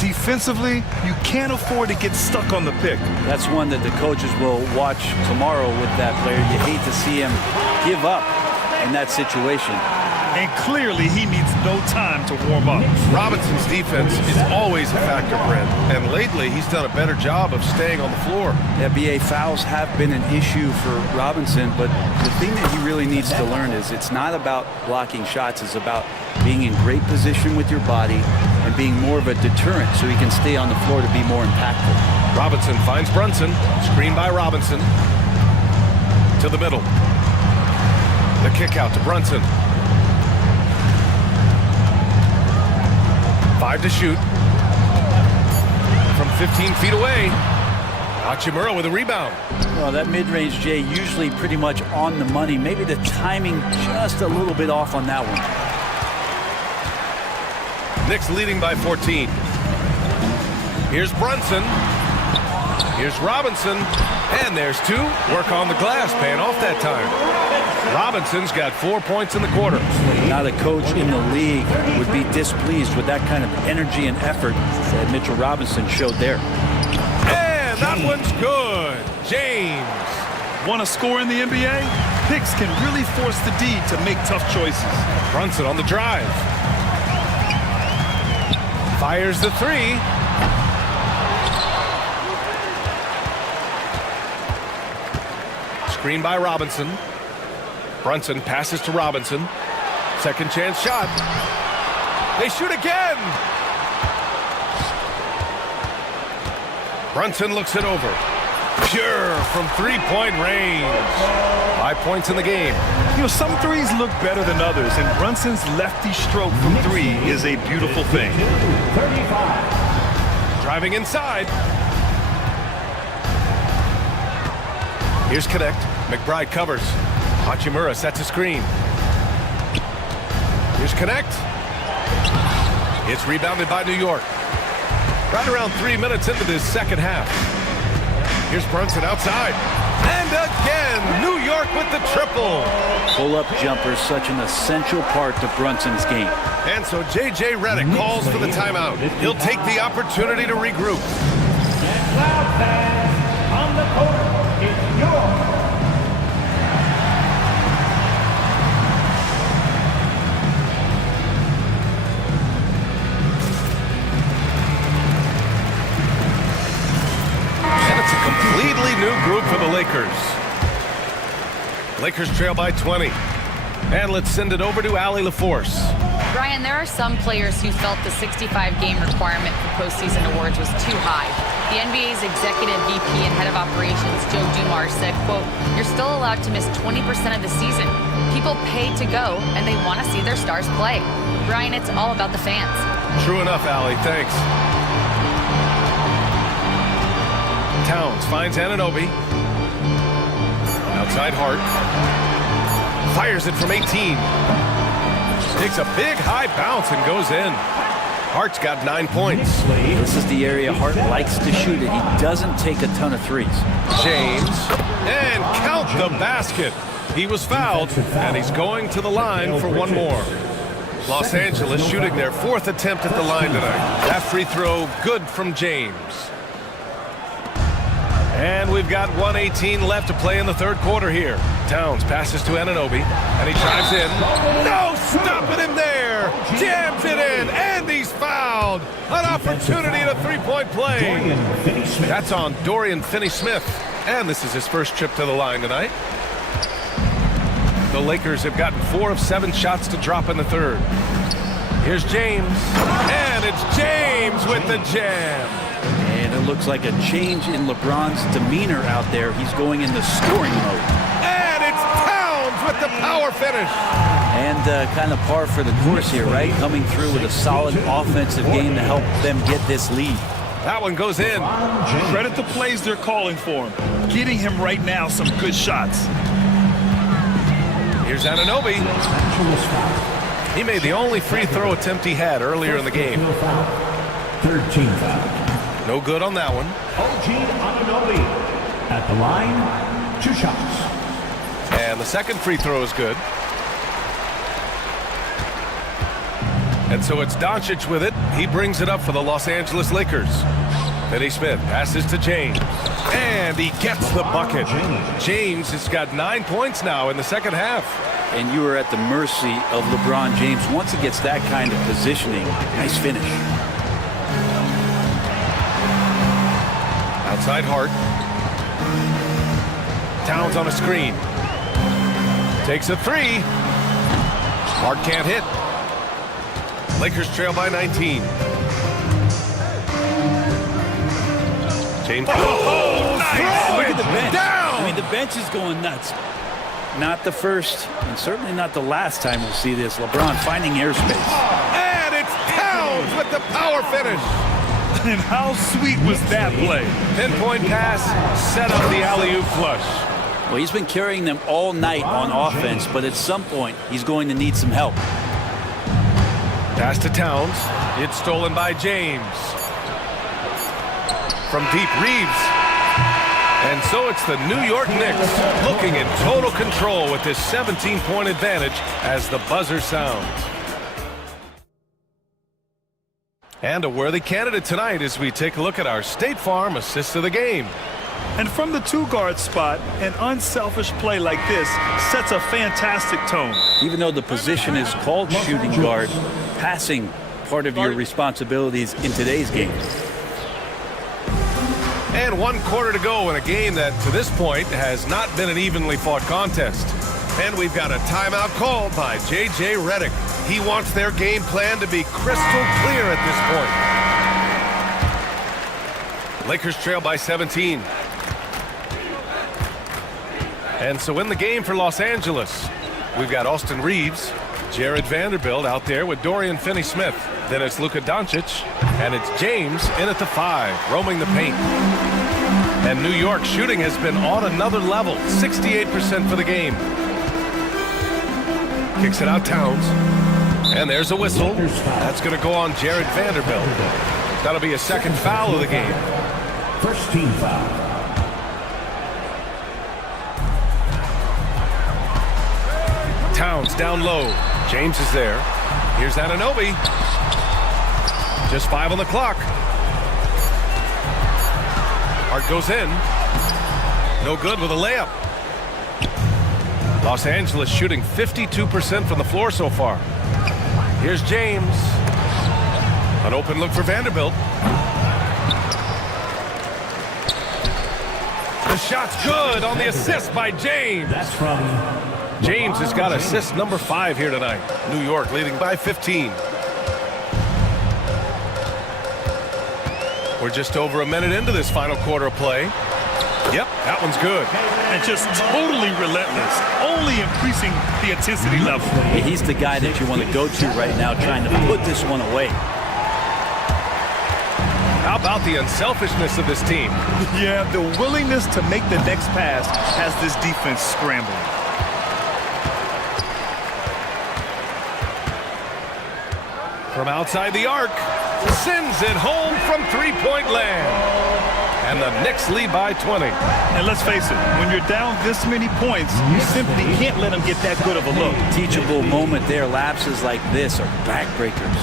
Defensively, you can't afford to get stuck on the pick. That's one that the coaches will watch tomorrow with that player. You hate to see him give up in that situation. And clearly, he needs no time to warm up. Robinson's defense is always a factor, Brent. And lately, he's done a better job of staying on the floor. Yeah, BA, fouls have been an issue for Robinson, but the thing that he really needs to learn is it's not about blocking shots. It's about being in great position with your body and being more of a deterrent so he can stay on the floor to be more impactful. Robinson finds Brunson. Screen by Robinson. To the middle. The kick out to Brunson. 5 to shoot. From 15 feet away. Hachimura with a rebound. Well, that mid-range, Jay, usually pretty much on the money. Maybe the timing just a little bit off on that one. Knicks leading by 14. Here's Brunson. Here's Robinson. And there's 2. Work on the glass, paying off that time. Robinson's got 4 points in the quarter. Not a coach in the league would be displeased with that kind of energy and effort that Mitchell Robinson showed there. And that one's good. James. Want to score in the NBA? Picks can really force the D to make tough choices. Brunson on the drive. Fires the 3. Screen by Robinson. Brunson passes to Robinson. Second chance shot. They shoot again. Brunson looks it over. Pure from three-point range. 5 points in the game. You know, some threes look better than others, and Brunson's lefty stroke from 3 is a beautiful thing. 35. Driving inside. Here's Connect. McBride covers. Hachimura sets a screen. Here's Connect. It's rebounded by New York. Right around 3 minutes into this second half. Here's Brunson outside. And again, New York with the triple. Pull-up jumper, such an essential part to Brunson's game. And so J.J. Redick calls for the timeout. He'll take the opportunity to regroup. Loud fans on the court, it's yours. Completely new group for the Lakers. Lakers trail by 20. And let's send it over to Allie LaForce. Brian, there are some players who felt the 65-game requirement for postseason awards was too high. The NBA's executive VP and head of operations, Joe Dumars, said, quote, "You're still allowed to miss 20% of the season. People pay to go, and they want to see their stars play." Brian, it's all about the fans. True enough, Allie. Thanks. Towns finds Anunoby. Outside Hart. Fires it from 18. Takes a big high bounce and goes in. Hart's got 9 points. This is the area Hart likes to shoot it. He doesn't take a ton of threes. James. And count the basket. He was fouled, and he's going to the line for one more. Los Angeles shooting their 4th attempt at the line tonight. That free throw good from James. And we've got 1:18 left to play in the third quarter here. Towns passes to Anunoby, and he drives in. No stopping him there! Jams it in, and he's fouled! An opportunity at a three-point play. That's on Dorian Finney-Smith, and this is his first trip to the line tonight. The Lakers have gotten 4 of 7 shots to drop in the third. Here's James, and it's James with the jam. And it looks like a change in LeBron's demeanor out there. He's going into scoring mode. And it's Towns with the power finish. And kind of par for the course here, right? Coming through with a solid offensive game to help them get this lead. That one goes in. Credit the plays they're calling for him. Getting him right now some good shots. Here's Anunoby. He made the only free throw attempt he had earlier in the game. 13 foul. No good on that one. OG Anunoby at the line, 2 shots. And the second free throw is good. And so it's Doncic with it. He brings it up for the Los Angeles Lakers. Finney-Smith passes to James. And he gets the bucket. James has got 9 points now in the second half. And you are at the mercy of LeBron James. Once he gets that kind of positioning, nice finish. Outside Hart. Towns on a screen. Takes a 3. Hart can't hit. Lakers trail by 19. James. Oh, nice. Look at the bench. Down. I mean, the bench is going nuts. Not the first, and certainly not the last time we'll see this. LeBron finding airspace. And it's Towns with the power finish. And how sweet was that play? Pinpoint pass, set up the alley-oop flush. Well, he's been carrying them all night on offense, but at some point, he's going to need some help. Pass to Towns. It's stolen by James. From deep, Reeves. And so it's the New York Knicks looking in total control with this 17-point advantage as the buzzer sounds. And a worthy candidate tonight as we take a look at our State Farm assist of the game. And from the 2-guard spot, an unselfish play like this sets a fantastic tone. Even though the position is called shooting guard, passing part of your responsibilities in today's game. And 1 quarter to go in a game that, to this point, has not been an evenly fought contest. And we've got a timeout called by J.J. Redick. He wants their game plan to be crystal clear at this point. Lakers trail by 17. And so in the game for Los Angeles, we've got Austin Reeves, Jared Vanderbilt out there with Dorian Finney-Smith. Then it's Luka Doncic, and it's James in at the 5, roaming the paint. And New York shooting has been on another level, 68% for the game. Kicks it out Towns. And there's a whistle. That's going to go on Jared Vanderbilt. That'll be a second foul of the game. First team foul. Towns down low. James is there. Here's Anunoby. Just 5 on the clock. Hart goes in. No good with a layup. Los Angeles shooting 52% from the floor so far. Here's James. An open look for Vanderbilt. The shot's good on the assist by James. That's from James has got assist number 5 here tonight. New York leading by 15. We're just over a minute into this final quarter of play. Yep, that one's good. And just totally relentless, only increasing the intensity level. He's the guy that you want to go to right now, trying to put this one away. How about the unselfishness of this team? Yeah, the willingness to make the next pass has this defense scrambling. From outside the arc, sends it home from three-point land. And the Knicks lead by 20. And let's face it, when you're down this many points, you simply can't let them get that good of a look. Teachable moment there. Lapses like this are backbreakers.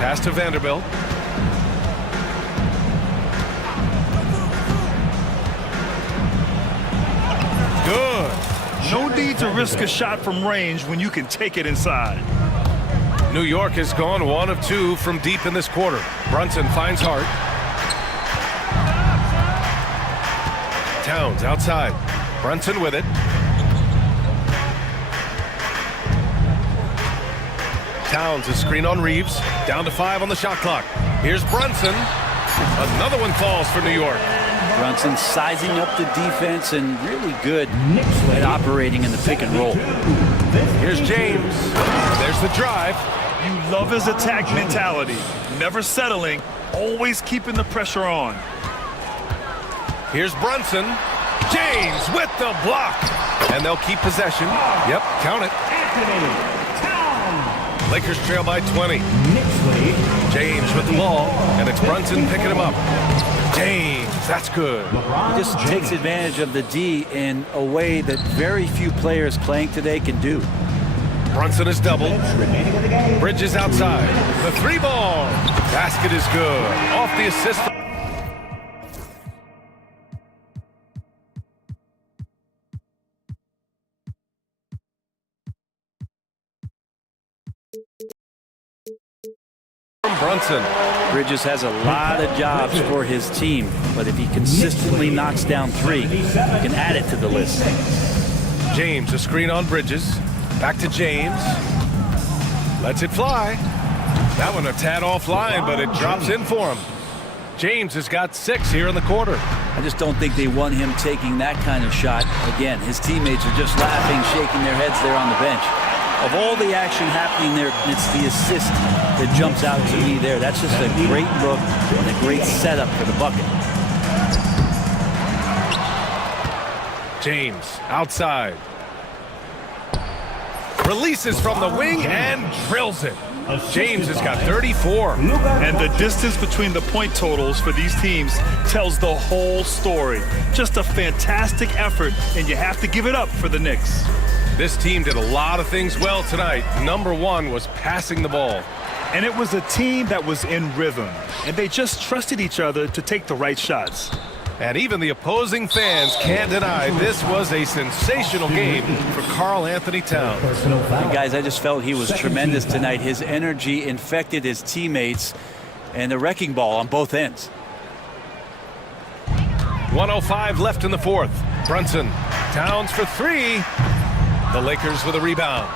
Pass to Vanderbilt. Good. No need to risk a shot from range when you can take it inside. New York has gone 1 of 2 from deep in this quarter. Brunson finds Hart. Towns outside. Brunson with it. Towns a screen on Reeves. Down to 5 on the shot clock. Here's Brunson. Another one falls for New York. Brunson sizing up the defense and really good at operating in the pick and roll. Here's James. There's the drive. You love his attack mentality. Never settling, always keeping the pressure on. Here's Brunson. James with the block. And they'll keep possession. Yep, count it. Lakers trail by 20. James with the ball. And it's Brunson picking him up. James, that's good. He just takes advantage of the D in a way that very few players playing today can do. Brunson is doubled. Bridges outside. The 3-ball. Basket is good. Off the assist. Brunson. Bridges has a lot of jobs for his team, but if he consistently knocks down 3, he can add it to the list. James, a screen on Bridges. Back to James. Lets it fly. That one a tad offline, but it drops in for him. James has got 6 here in the quarter. I just don't think they want him taking that kind of shot. Again, his teammates are just laughing, shaking their heads there on the bench. Of all the action happening there, it's the assist that jumps out to me there. That's just a great look and a great setup for the bucket. James outside. Releases from the wing and drills it. James has got 34. And the distance between the point totals for these teams tells the whole story. Just a fantastic effort, and you have to give it up for the Knicks. This team did a lot of things well tonight. Number 1 was passing the ball. And it was a team that was in rhythm, and they just trusted each other to take the right shots. And even the opposing fans can't deny this was a sensational game for Karl Anthony Towns. And guys, I just felt he was tremendous tonight. His energy infected his teammates, and the wrecking ball on both ends. 1:05 left in the 4th. Brunson, Towns for 3. The Lakers with a rebound.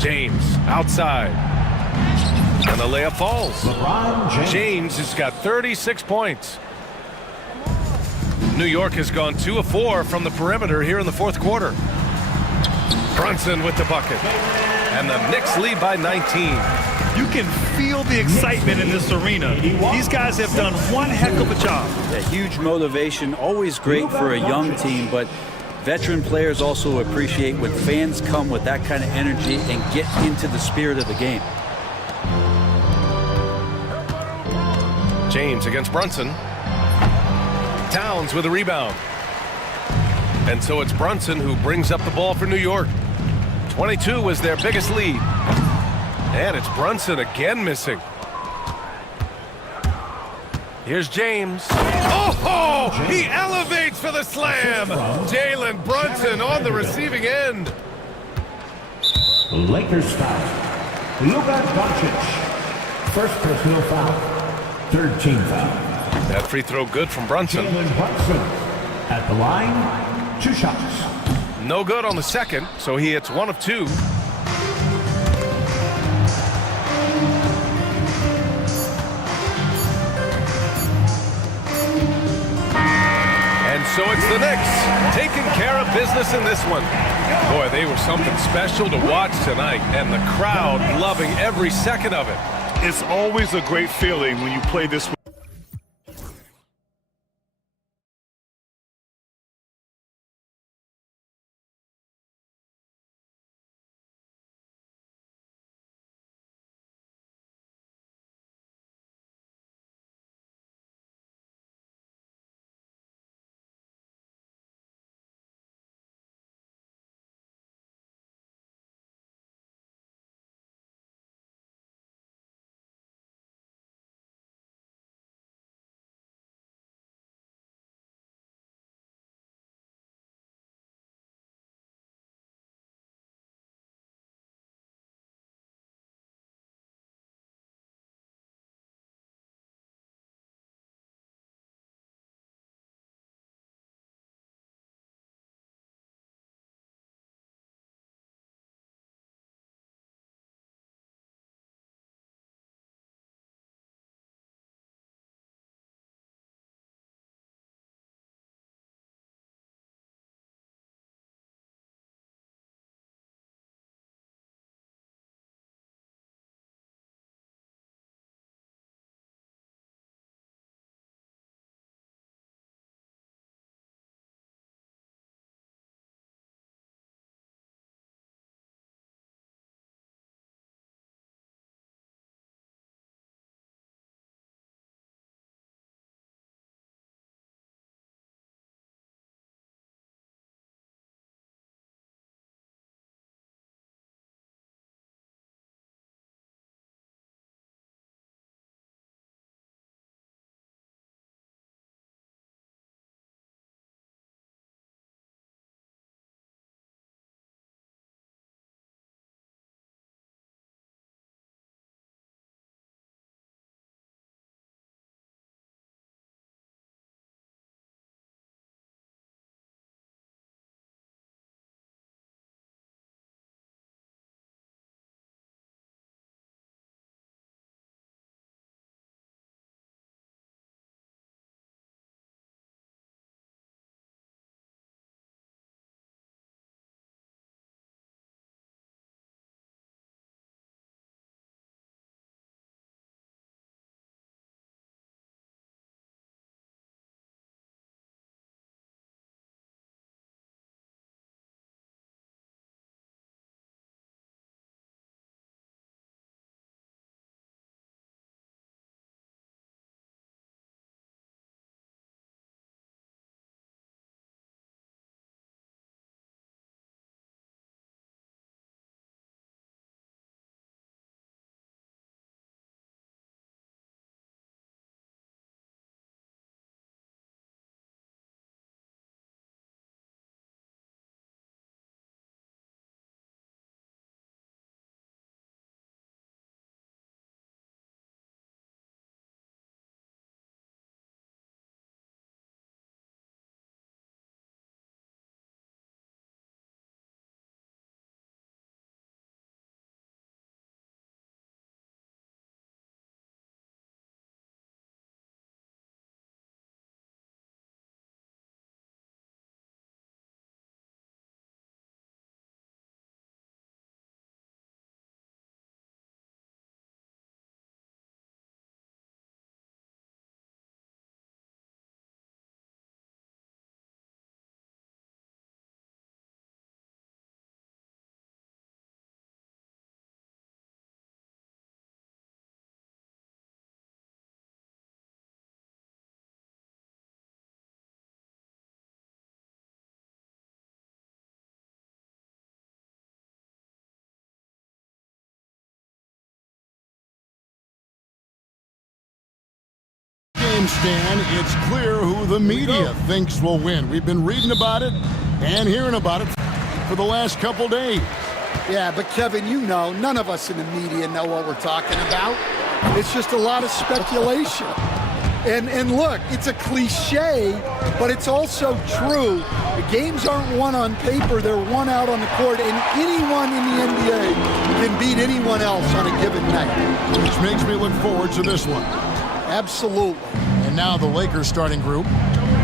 James outside. And the layup falls. James has got 36 points. New York has gone 2 of 4 from the perimeter here in the 4th quarter. Brunson with the bucket. And the Knicks lead by 19. You can feel the excitement in this arena. These guys have done one heck of a job. A huge motivation, always great for a young team, but Veteran players also appreciate when fans come with that kind of energy and get into the spirit of the game. James against Brunson. Towns with a rebound. And so it's Brunson who brings up the ball for New York. 22 was their biggest lead. And it's Brunson again missing. Here's James. Oh, he elevates for the slam. Jalen Brunson on the receiving end. Lakers foul. Luka Doncic. First personal foul. Third team foul. That free throw good from Brunson. Jalen Brunson at the line. 2 shots. No good on the second, so he hits 1 of 2. And so it's the Knicks taking care of business in this one. Boy, they were something special to watch tonight, and the crowd loving every second of it. It's always a great feeling when you play this game, Stan, it's clear who the media thinks will win. We've been reading about it and hearing about it for the last couple days. Yeah, but Kevin, you know, none of us in the media know what we're talking about. It's just a lot of speculation. And look, it's a cliche, but it's also true. The games aren't won on paper, they're won out on the court, and anyone in the NBA can beat anyone else on a given night. Which makes me look forward to this one. Absolutely. And now the Lakers starting group.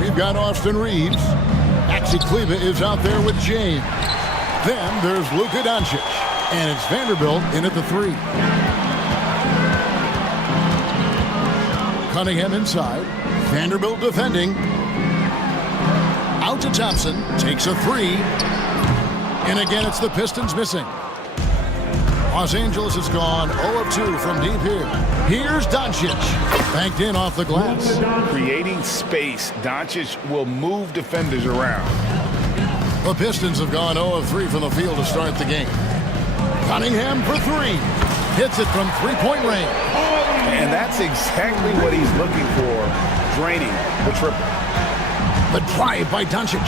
We've got Austin Reeves. Maxi Kleber is out there with James. Then there's Luka Doncic. And it's Vanderbilt in at the 3. Cunningham inside. Vanderbilt defending. Out to Thompson. Takes a 3. And again, it's the Pistons missing. Los Angeles has gone 0 of 2 from deep here. Here's Doncic. Banked in off the glass. Creating space, Doncic will move defenders around. The Pistons have gone 0 of 3 from the field to start the game. Cunningham for 3. Hits it from three-point range. And that's exactly what he's looking for, draining the triple. The drive by Doncic.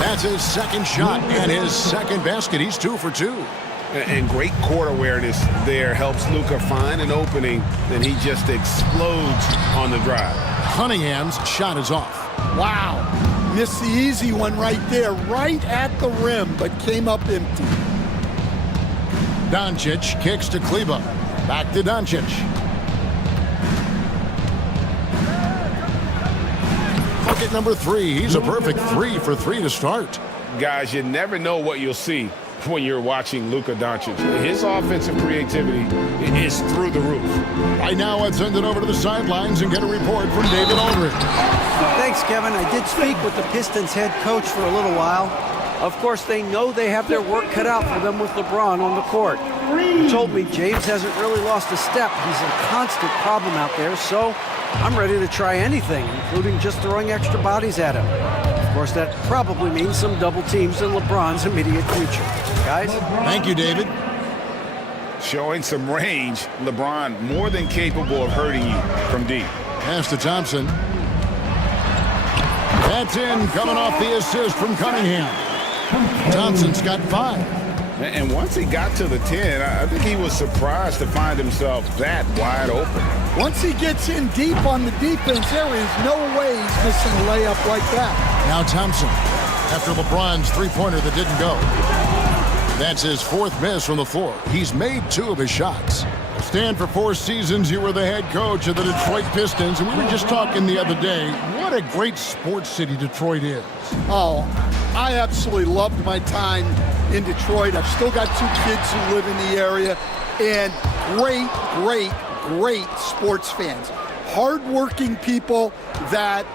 That's his second shot and his second basket. He's 2 for 2. And great court awareness there helps Luka find an opening, then he just explodes on the drive. Cunningham's shot is off. Wow. Missed the easy one right there, right at the rim, but came up empty. Doncic kicks to Kleber. Back to Doncic. Bucket number 3. He's a perfect 3 for 3 to start. Guys, you never know what you'll see when you're watching Luka Doncic. His offensive creativity is through the roof. Right now, let's send it over to the sidelines and get a report from David Aldridge. Thanks, Kevin. I did speak with the Pistons head coach for a little while. Of course, they know they have their work cut out for them with LeBron on the court. He told me James hasn't really lost a step. He's a constant problem out there, so I'm ready to try anything, including just throwing extra bodies at him. Of course, that probably means some double teams in LeBron's immediate future. Guys? Thank you, David. Showing some range, LeBron more than capable of hurting you from deep. Pass to Thompson. That's in, coming off the assist from Cunningham. Thompson's got 5. And once he got to the 10, I think he was surprised to find himself that wide open. Once he gets in deep on the defense, there is no way he's missing a layup like that. Now Thompson, after LeBron's three-pointer that didn't go. That's his 4th miss from the floor. He's made 2 of his shots. Stan, for 4 seasons, you were the head coach of the Detroit Pistons, and we were just talking the other day, what a great sports city Detroit is. Oh, I absolutely loved my time in Detroit. I've still got 2 kids who live in the area, and great sports fans. Hardworking people that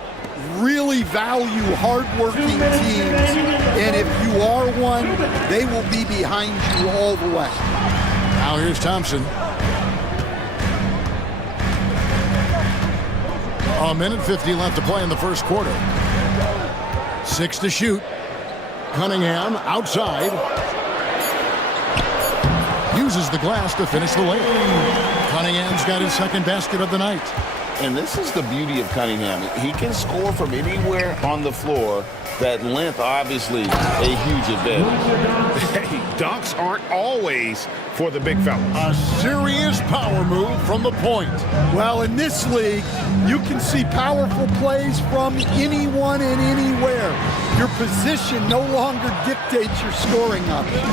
really value hardworking teams, and if you are one, they will be behind you all the way. Now here's Thompson. A minute 50 left to play in the first quarter. 6 to shoot. Cunningham outside. Uses the glass to finish the layup. Cunningham's got his second basket of the night. And this is the beauty of Cunningham. He can score from anywhere on the floor. That length, obviously, a huge advantage. Dunks aren't always for the big fella. A serious power move from the point. Well, in this league, you can see powerful plays from anyone and anywhere. Your position no longer dictates your scoring option.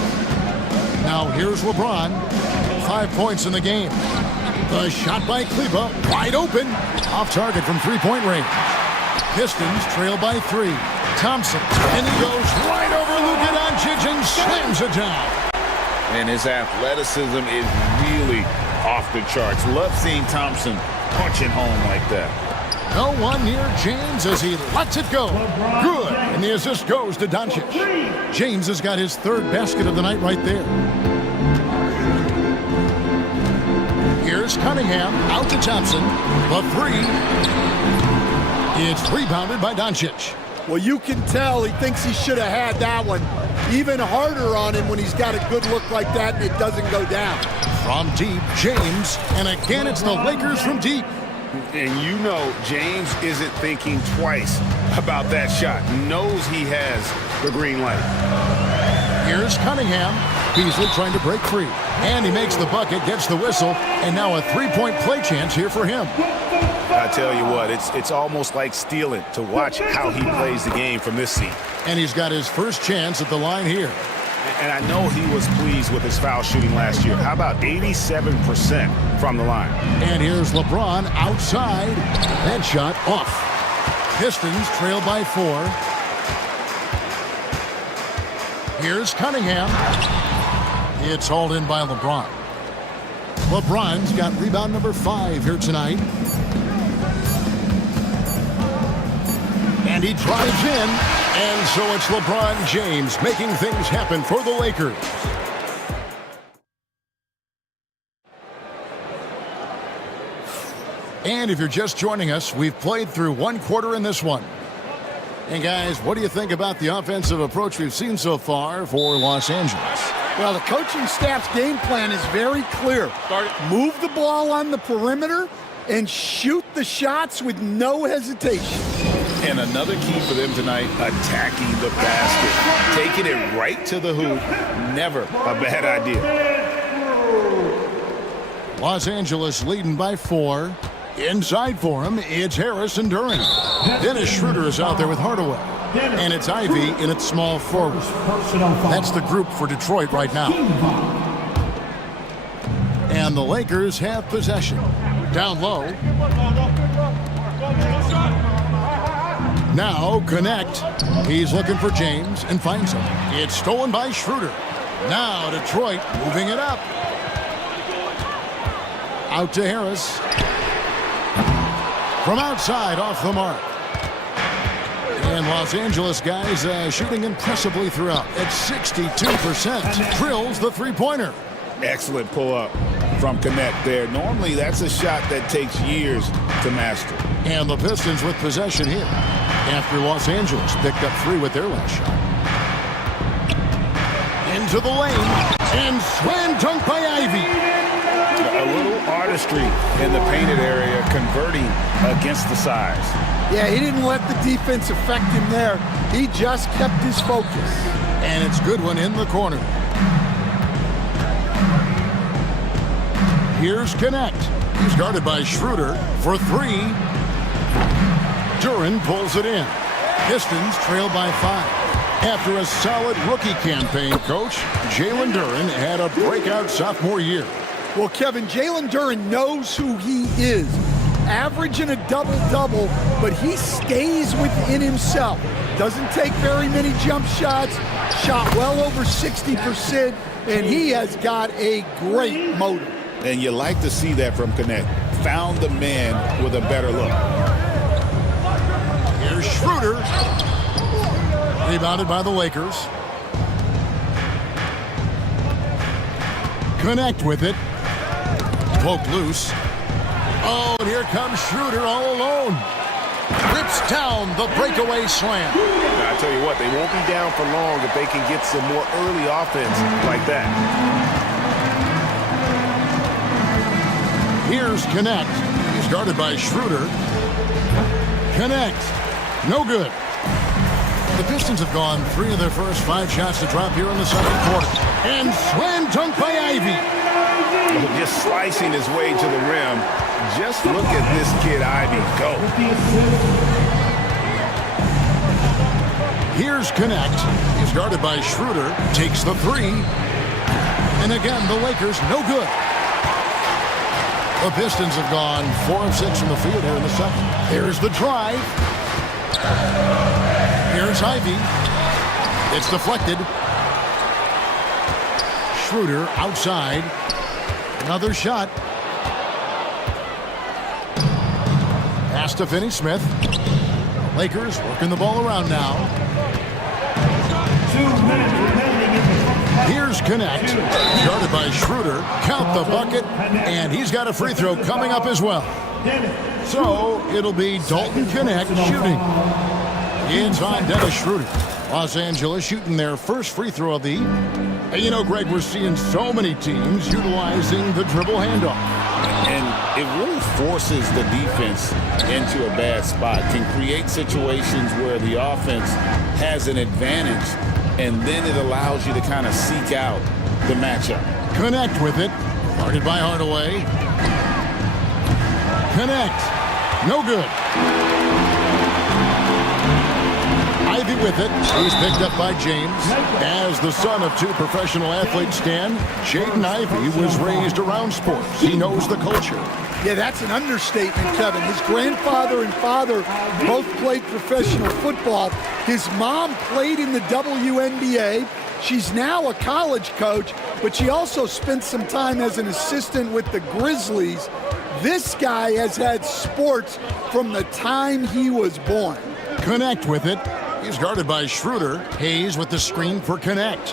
Now here's LeBron. 5 points in the game. The shot by Kleber, wide open. Off target from three-point range. Pistons trail by 3. Thompson, and he goes right over Luka Doncic and slams it down. And his athleticism is really off the charts. Love seeing Thompson punching home like that. No one near James as he lets it go. Good, and the assist goes to Doncic. James has got his 3rd basket of the night right there. Here's Cunningham, out to Thompson. The 3. It's rebounded by Doncic. Well, you can tell he thinks he should have had that one. Even harder on him when he's got a good look like that and it doesn't go down. From deep, James, and again it's the Lakers from deep. And you know James isn't thinking twice about that shot. Knows he has the green light. Here's Cunningham. Beasley trying to break free. And he makes the bucket, gets the whistle, and now a three-point play chance here for him. I tell you what, it's almost like stealing to watch how he plays the game from this seat. And he's got his first chance at the line here. And I know he was pleased with his foul shooting last year. How about 87% from the line? And here's LeBron outside. That shot off. Pistons trail by 4. Here's Cunningham. It's hauled in by LeBron. LeBron's got rebound number 5 here tonight. And he drives in. And so it's LeBron James making things happen for the Lakers. And if you're just joining us, we've played through one quarter in this one. And guys, what do you think about the offensive approach we've seen so far for Los Angeles? Well, the coaching staff's game plan is very clear. Move the ball on the perimeter and shoot the shots with no hesitation. And another key for them tonight, attacking the basket. Taking it right to the hoop, never a bad idea. Los Angeles leading by 4. Inside for him, it's Harris and Duran. Dennis Schroeder is out there with Hardaway. And it's Ivy in its small forward. That's the group for Detroit right now. And the Lakers have possession. Down low. Now connect. He's looking for James and finds him. It's stolen by Schroeder. Now Detroit moving it up. Out to Harris. From outside, off the mark. And Los Angeles guys shooting impressively throughout at 62%. Drills the three-pointer. Excellent pull-up from Connect there. Normally, that's a shot that takes years to master. And the Pistons with possession here after Los Angeles picked up 3 with their last shot. Into the lane. And slam dunk by Ivy. A little artistry in the painted area, converting against the size. Yeah, he didn't let the defense affect him there. He just kept his focus. And it's good one in the corner. Here's Connect. He's guarded by Schroeder for 3. Duran pulls it in. Pistons trail by 5. After a solid rookie campaign, Coach, Jalen Duran had a breakout sophomore year. Well, Kevin, Jalen Duran knows who he is. Averaging a double-double, but he stays within himself. Doesn't take very many jump shots. Shot well over 60%, and he has got a great motor. And you like to see that from Connect. Found the man with a better look. Here's Schroeder. Rebounded by the Lakers. Connect with it. Poked loose. Oh, and here comes Schroeder all alone. Rips down the breakaway slam. I tell you what, they won't be down for long if they can get some more early offense like that. Here's Connect. He's guarded by Schroeder. Connect. No good. The Pistons have gone 3 of their first 5 shots to drop here in the second quarter. And slam dunk by Ivy. Just slicing his way to the rim. Just look at this kid, Ivy, go. Here's Connect. He's guarded by Schroeder. Takes the 3. And again, the Lakers no good. The Pistons have gone 4 of 6 from the field here in the second. Here's the drive. Here's Ivy. It's deflected. Schroeder outside. Another shot. Pass to Finney-Smith. Lakers working the ball around now. 2 minutes remaining in the Here's Connect. Guarded by Schroeder. Count the bucket. And he's got a free throw coming up as well. So it'll be Dalton Connect shooting. Inside Dennis Schroeder. Los Angeles shooting their first free throw of the And you know, Greg, we're seeing so many teams utilizing the dribble handoff. And it really forces the defense into a bad spot, can create situations where the offense has an advantage, and then it allows you to kind of seek out the matchup. Connect with it. Guarded by Hardaway. Connect. No good. Ivy with it. He's picked up by James. As the son of two professional athletes, Stan, Jaden Ivey was raised around sports. He knows the culture. Yeah, that's an understatement, Kevin. His grandfather and father both played professional football. His mom played in the WNBA. She's now a college coach, but she also spent some time as an assistant with the Grizzlies. This guy has had sports from the time he was born. Connect with it. He's guarded by Schroeder. Hayes with the screen for Connect.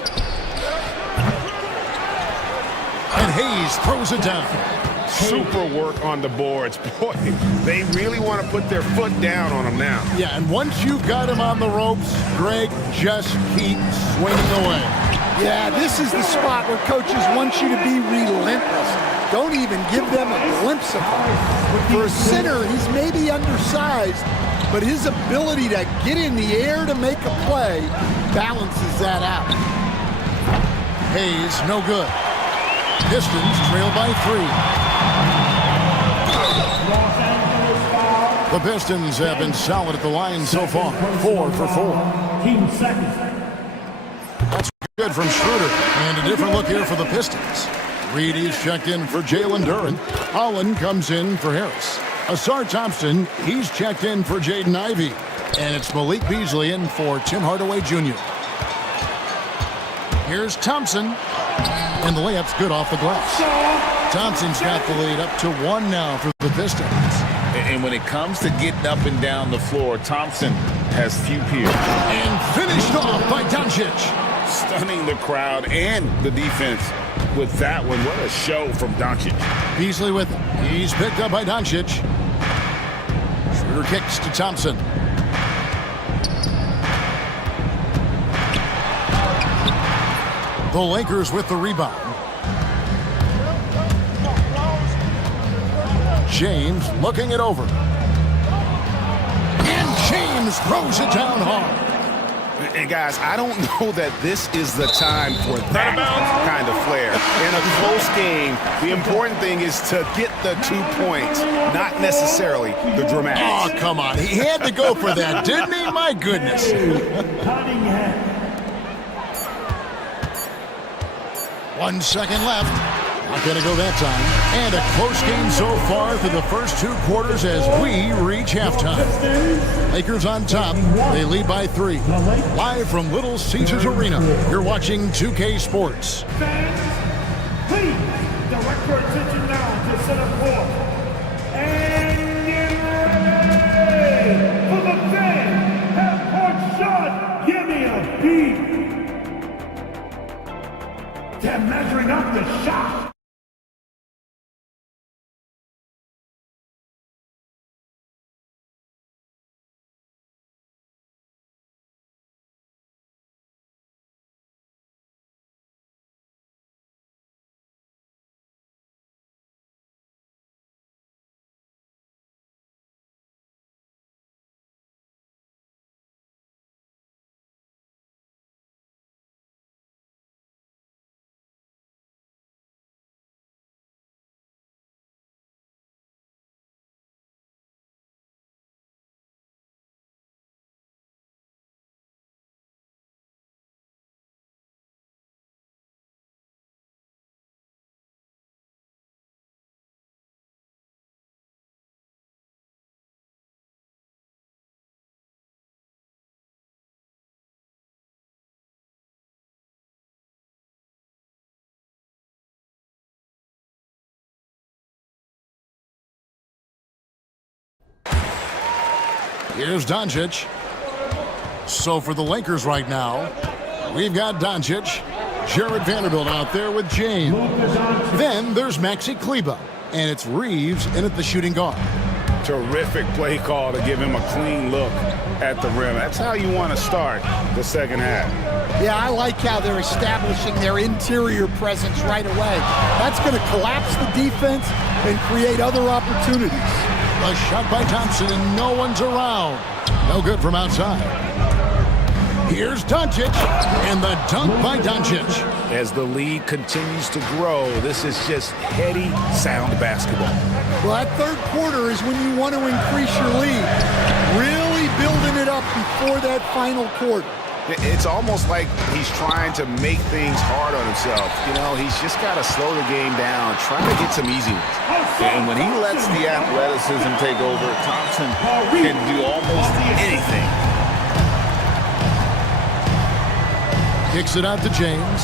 And Hayes throws it down. Super work on the boards. Boy, they really want to put their foot down on him now. Yeah, and once you've got him on the ropes, Greg, just keep swinging away. Yeah, this is the spot where coaches want you to be relentless. Don't even give them a glimpse of him. For a center, he's maybe undersized, but his ability to get in the air to make a play balances that out. Hayes, no good. Pistons trail by 3. The Pistons have been solid at the line so far. 4 for 4. Team second. That's good from Schroeder. And a different look here for the Pistons. Reedy's checked in for Jalen Duren. Holland comes in for Harris. Asar Thompson, he's checked in for Jaden Ivey. And it's Malik Beasley in for Tim Hardaway Jr. Here's Thompson. And the layup's good off the glass. Thompson's got the lead up to 1 now for the Pistons. And when it comes to getting up and down the floor, Thompson has few peers. And finished off by Doncic. Stunning the crowd and the defense with that one. What a show from Doncic. Beasley with him. He's picked up by Doncic. Schroeder kicks to Thompson. The Lakers with the rebound. James looking it over. And James throws it down hard. And guys, I don't know that this is the time for that kind of flair. In a close game, the important thing is to get the 2 points, not necessarily the dramatics. Oh, come on. He had to go for that, didn't he? My goodness. 1 second left. Not going to go that time. And a close game so far through the first 2 quarters as we reach halftime. Lakers on top. They lead by 3. Live from Little Caesars Arena, you're watching 2K Sports. Fans, please direct your attention now to center court. And get ready for the fan half-court shot. Give me a beat. They're measuring up the shot. Here's Doncic. So for the Lakers right now, we've got Doncic, Jared Vanderbilt out there with James. Then there's Maxi Kleber, and it's Reeves in at the shooting guard. Terrific play call to give him a clean look at the rim. That's how you want to start the second half. Yeah, I like how they're establishing their interior presence right away. That's going to collapse the defense and create other opportunities. A shot by Thompson, and no one's around. No good from outside. Here's Doncic, and the dunk by Doncic. As the lead continues to grow, this is just heady, sound basketball. Well, that third quarter is when you want to increase your lead. Really building it up before that final quarter. It's almost like he's trying to make things hard on himself. You know, he's just got to slow the game down, try to get some easy ones. And when he lets the athleticism take over, Thompson can do almost anything. Kicks it out to James.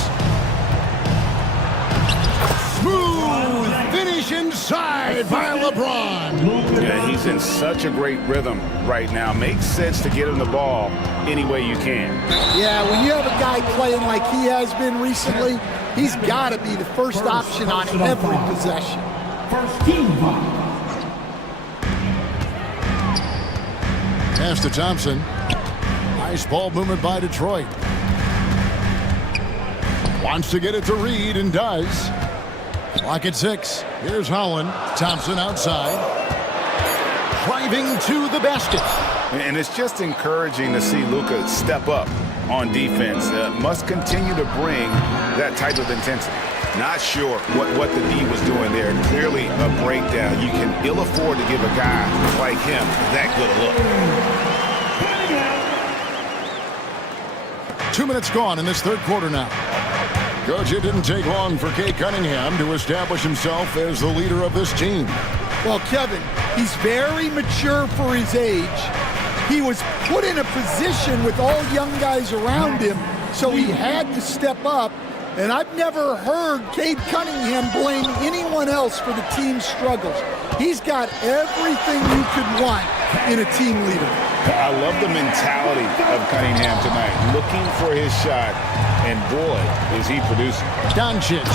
Smooth finish inside by LeBron. Yeah, he's in such a great rhythm right now. Makes sense to get him the ball any way you can. Yeah, when you have a guy playing like he has been recently, he's got to be the first option on every possession. First team foul. Pass to Thompson. Nice ball movement by Detroit. Wants to get it to Reed and does. Clock at 6. Here's Holland. Thompson outside. Driving to the basket. And it's just encouraging to see Luka step up on defense. Must continue to bring that type of intensity. Not sure what the D was doing there. Clearly a breakdown. You can ill afford to give a guy like him that good a look. 2 minutes gone in this third quarter now. Coach, it didn't take long for Cade Cunningham to establish himself as the leader of this team. Well, Kevin, he's very mature for his age. He was put in a position with all young guys around him, so he had to step up. And I've never heard Cade Cunningham blame anyone else for the team's struggles. He's got everything you could want in a team leader. I love the mentality of Cunningham tonight, looking for his shot, and boy, is he producing. Doncic,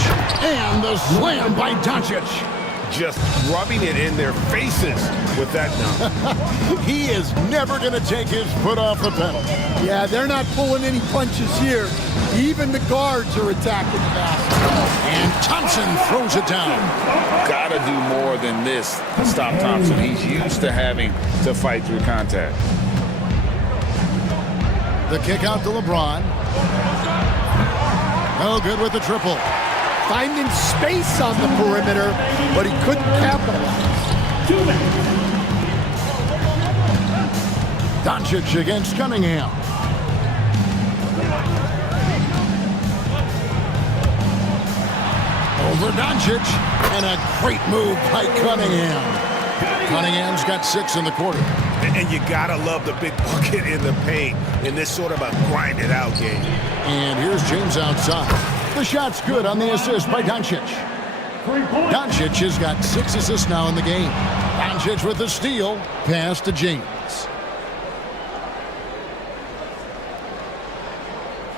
and the slam by Doncic. Just rubbing it in their faces with that dunk. He is never going to take his foot off the pedal. Yeah, they're not pulling any punches here. Even the guards are attacking the basket. And Thompson throws it down. Gotta do more than this to stop Thompson. He's used to having to fight through contact. The kick out to LeBron. No good with the triple. Finding space on the perimeter, but he couldn't capitalize. Doncic against Cunningham. Over Doncic, and a great move by Cunningham. Cunningham's got 6 in the quarter. And you gotta love the big bucket in the paint in this sort of a grind-it-out game. And here's James outside. The shot's good on the assist by Doncic. Doncic has got 6 assists now in the game. Doncic with the steal. Pass to James.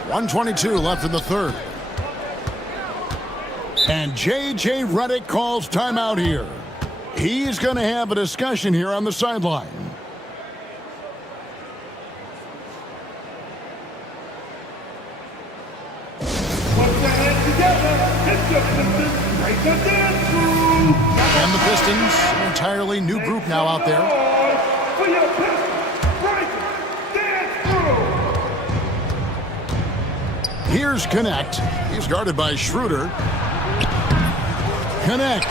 1:22 left in the third. And J.J. Redick calls timeout here. He's going to have a discussion here on the sideline. And the Pistons, an entirely new group now out there. Here's Connect. He's guarded by Schroeder. Connect.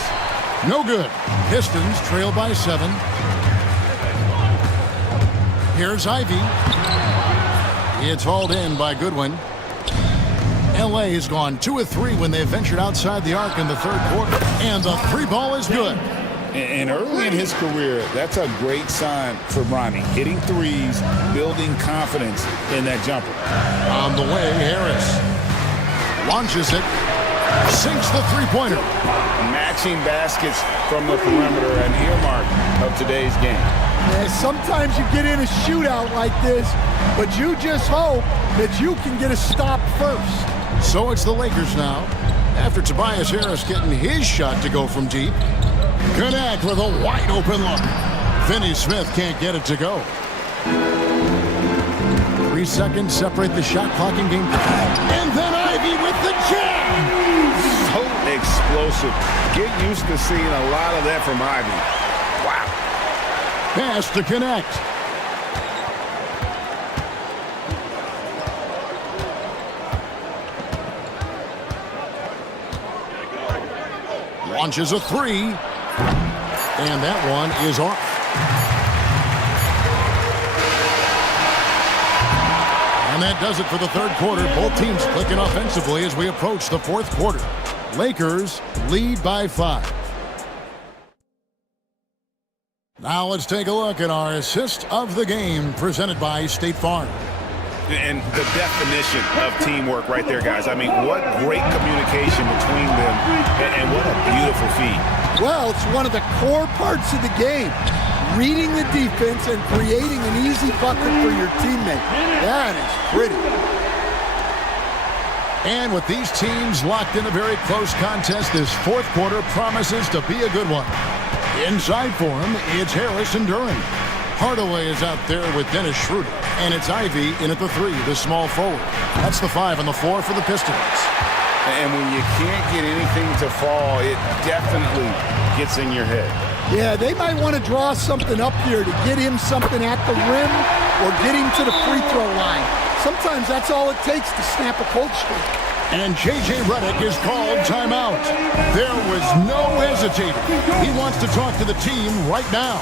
No good. Pistons trail by 7. Here's Ivy. It's hauled in by Goodwin. L.A. has gone 2 of 3 when they ventured outside the arc in the third quarter. And the 3 ball is good. And early in his career, that's a great sign for Bronny. Hitting threes, building confidence in that jumper. On the way, Harris launches it, sinks the three-pointer. Matching baskets from the perimeter, an earmark of today's game. Yeah, sometimes you get in a shootout like this, but you just hope that you can get a stop first. So it's the Lakers now, after Tobias Harris getting his shot to go from deep. Connect with a wide open look. Finney Smith can't get it to go. 3 seconds separate the shot clock in game. And then Ivy with the jam. So explosive. Get used to seeing a lot of that from Ivy. Wow. Pass to connect. Launches a 3. And that one is off. And that does it for the third quarter. Both teams clicking offensively as we approach the fourth quarter. Lakers lead by 5. Now let's take a look at our assist of the game presented by State Farm. And the definition of teamwork right there, guys. I mean, what great communication between them, and what a beautiful feed. Well, it's one of the core parts of the game. Reading the defense and creating an easy bucket for your teammate. That is pretty. And with these teams locked in a very close contest, this fourth quarter promises to be a good one. Inside for him, it's Harris and Duran. Hardaway is out there with Dennis Schroeder. And it's Ivy in at the 3, the small forward. That's the 5 and the 4 for the Pistons. And when you can't get anything to fall, it definitely gets in your head. Yeah, they might want to draw something up here to get him something at the rim or get him to the free throw line. Sometimes that's all it takes to snap a cold streak. And J.J. Redick is called timeout. There was no hesitating. He wants to talk to the team right now.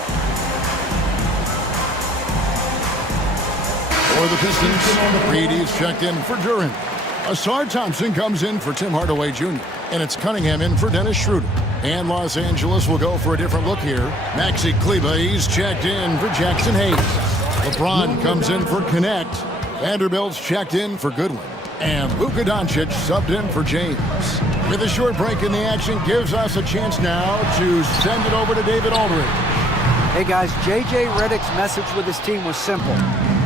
For the Pistons, Reedy's checked in for Duran. Asar Thompson comes in for Tim Hardaway Jr. And it's Cunningham in for Dennis Schroeder. And Los Angeles will go for a different look here. Maxi Kleber, he's checked in for Jackson Hayes. LeBron comes in for Connect. Vanderbilt's checked in for Goodwin. And Luka Doncic subbed in for James. With a short break in the action, gives us a chance now to send it over to David Aldridge. Hey guys, J.J. Redick's message with his team was simple.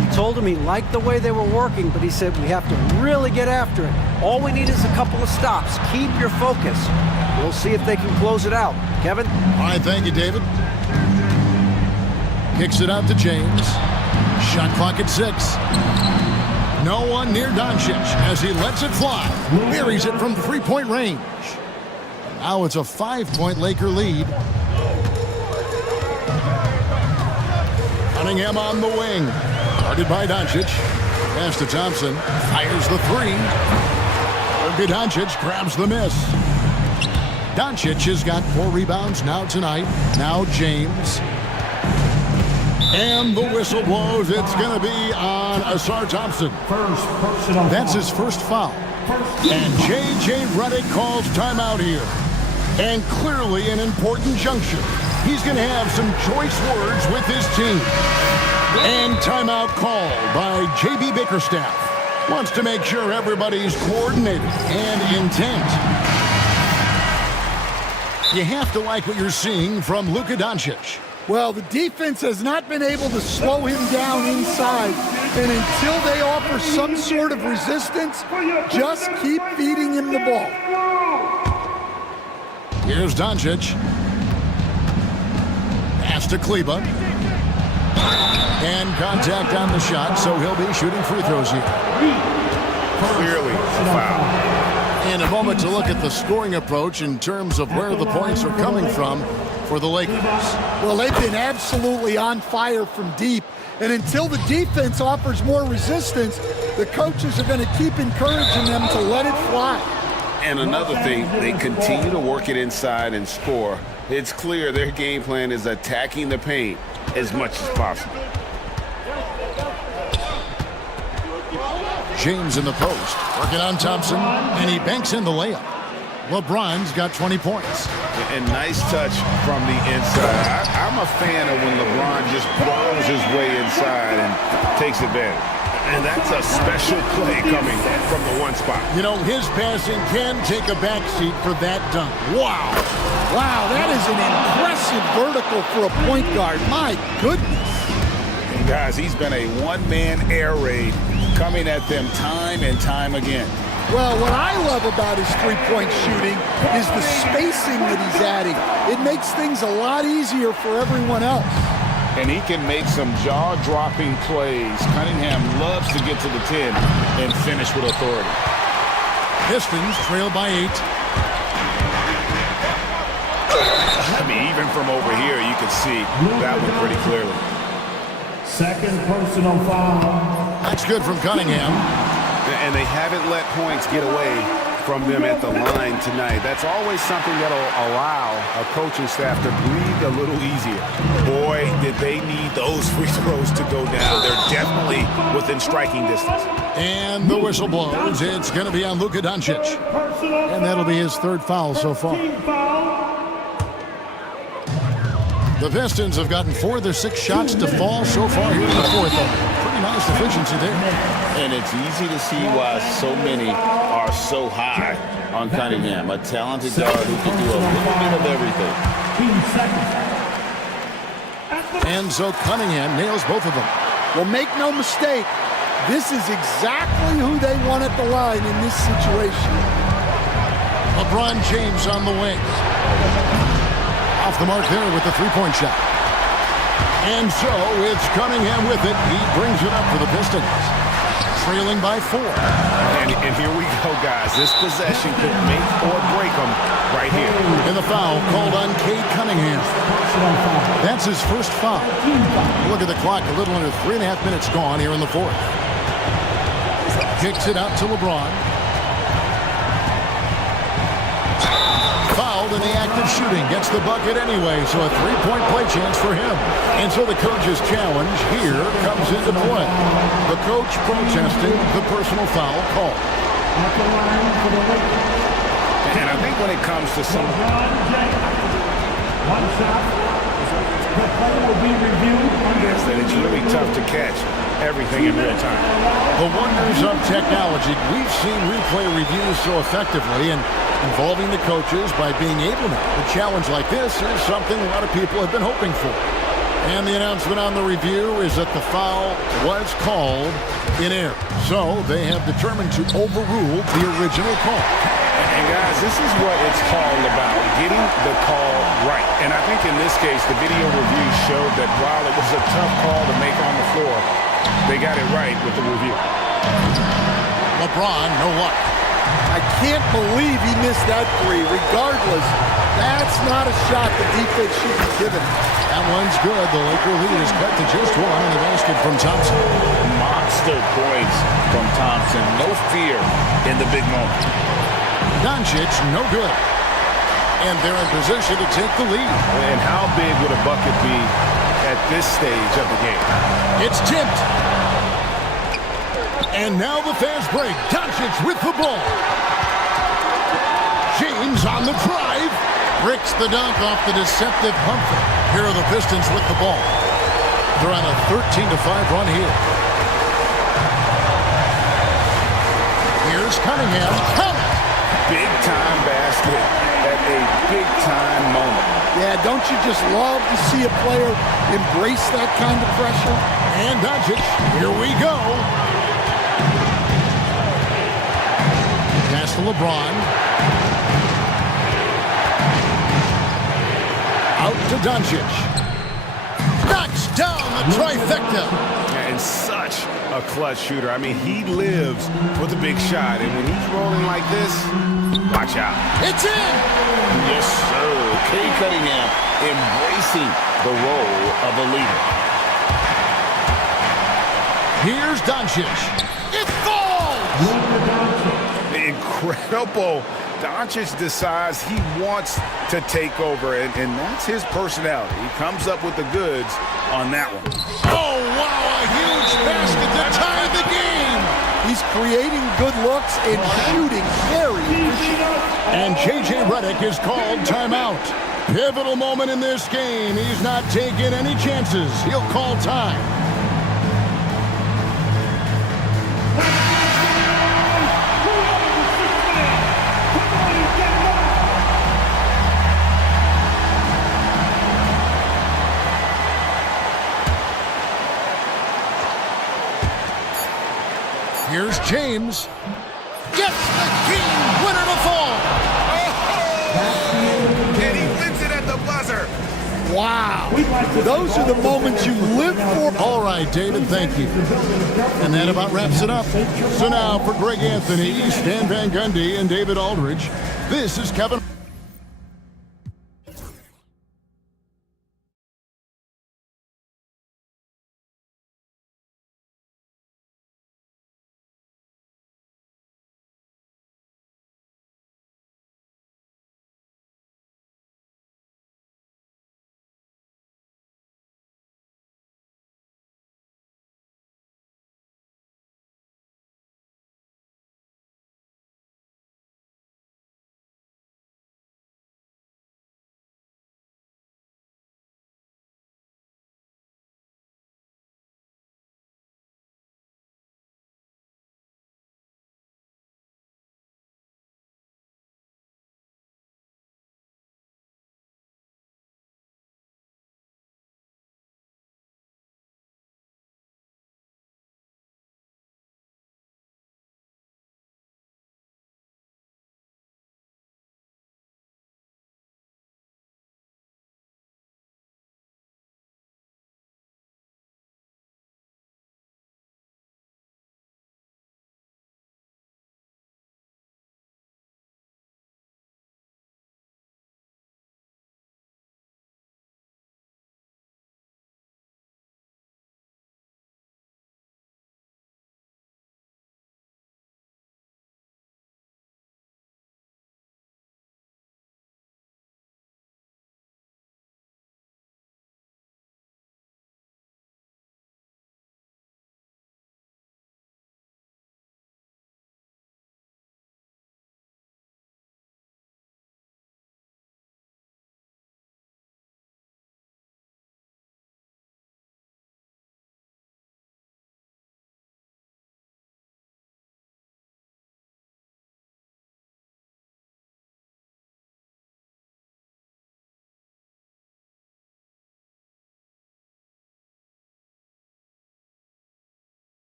He told him he liked the way they were working, but he said we have to really get after it. All we need is a couple of stops. Keep your focus. We'll see if they can close it out. Kevin? All right, thank you, David. Kicks it out to James. Shot clock at 6. No one near Doncic as he lets it fly. Buries it from three-point range. Now it's a 5-point Laker lead. Cunningham on the wing. Guarded by Doncic. Pass to Thompson. Fires the 3. Luka Doncic grabs the miss. Doncic has got 4 rebounds now tonight. Now James. And the whistle blows. It's going to be on Asar Thompson. That's his first foul. And J.J. Redick calls timeout here. And clearly an important juncture. He's going to have some choice words with his team. And timeout called by J.B. Bickerstaff. Wants to make sure everybody's coordinated and intent. You have to like what you're seeing from Luka Doncic. Well, the defense has not been able to slow him down inside. And until they offer some sort of resistance, just keep feeding him the ball. Here's Doncic. Pass to Kleber. And contact on the shot, so he'll be shooting free throws here. Clearly a foul. In a moment to look at the scoring approach in terms of where the points are coming from for the Lakers. Well, they've been absolutely on fire from deep. And until the defense offers more resistance, the coaches are going to keep encouraging them to let it fly. And another thing, they continue to work it inside and score. It's clear their game plan is attacking the paint as much as possible. James in the post, working on Thompson, and he banks in the layup. LeBron's got 20 points. And nice touch from the inside. I'm a fan of when LeBron just blows his way inside and takes advantage. And that's a special play coming from the one spot. You know, his passing can take a backseat for that dunk. Wow. Wow, that is an impressive vertical for a point guard. My goodness. And guys, he's been a one-man air raid coming at them time and time again. Well, what I love about his three-point shooting is the spacing that he's adding. It makes things a lot easier for everyone else. and he can make some jaw-dropping plays. Cunningham loves to get to the 10 and finish with authority. Pistons trail by 8. I mean, even from over here, you can see that one pretty clearly. Second personal foul. That's good from Cunningham. And they haven't let points get away from them at the line tonight. That's always something that'll allow a coaching staff to breathe a little easier. Boy, did they need those free throws to go down. They're definitely within striking distance. And the whistle blows. It's going to be on Luka Doncic. And that'll be his third foul so far. The Pistons have gotten 4 of their 6 shots to fall so far here in the fourth. Pretty nice efficiency there. And it's easy to see why so many are so high on Cunningham, a talented guard who can do a little bit of everything. And so Cunningham nails both of them. Well, make no mistake, this is exactly who they want at the line in this situation. LeBron James on the wing. Off the mark there with the three-point shot. And so it's Cunningham with it. He brings it up for the Pistons. Trailing by 4. And here we go, guys. This possession could make or break them right here. And the foul called on Cade Cunningham. That's his first foul. Look at the clock. A little under 3.5 minutes gone here in the fourth. Kicks it out to LeBron. Fouled in the act of shooting. Gets the bucket anyway, so a 3-point play chance for him. And so the coach's challenge here comes into play. The coach protesting the personal foul call. And I think when it comes to some... One shot. The play will be reviewed. Yes, that it's really tough to catch everything in real time. The wonders of technology. We've seen replay reviews so effectively, and involving the coaches by being able to. A challenge like this is something a lot of people have been hoping for. And the announcement on the review is that the foul was called in error. So they have determined to overrule the original call. And guys, this is what it's called about, getting the call right. And I think in this case, the video review showed that while it was a tough call to make on the floor, they got it right with the review. LeBron, no luck. I can't believe he missed that 3. Regardless, that's not a shot the defense should be given. That one's good. The Laker lead is cut to just 1 on the basket from Thompson. Monster points from Thompson. No fear in the big moment. Doncic, no good. And they're in position to take the lead. And how big would a bucket be at this stage of the game? It's tipped. And now the fast break. Doncic with the ball. James on the drive. Bricks the dunk off the deceptive Humphrey. Here are the Pistons with the ball. They're on a 13-5 run here. Here's Cunningham. Count it. Big-time basket at a big-time moment. Yeah, don't you just love to see a player embrace that kind of pressure? And Doncic, here we go. Pass to LeBron. Out to Doncic. Knocks down the trifecta. And such a clutch shooter. I mean, he lives for the big shot. And when he's rolling like this, watch out. It's in. Yes, sir. Cade Cunningham embracing the role of a leader. Here's Doncic. It falls. Incredible. Doncic decides he wants to take over, and that's his personality. He comes up with the goods on that one. Oh, wow, a huge basket to tie the game. He's creating good looks and shooting very efficient. And J.J. Redick is called timeout. Pivotal moment in this game. He's not taking any chances. He'll call time. Here's James. Gets the game winner to fall. Oh! And he wins it at the buzzer. Wow. Those are the moments you live for. All right, David, thank you. And that about wraps it up. So now for Greg Anthony, Stan Van Gundy, and David Aldridge, this is Kevin.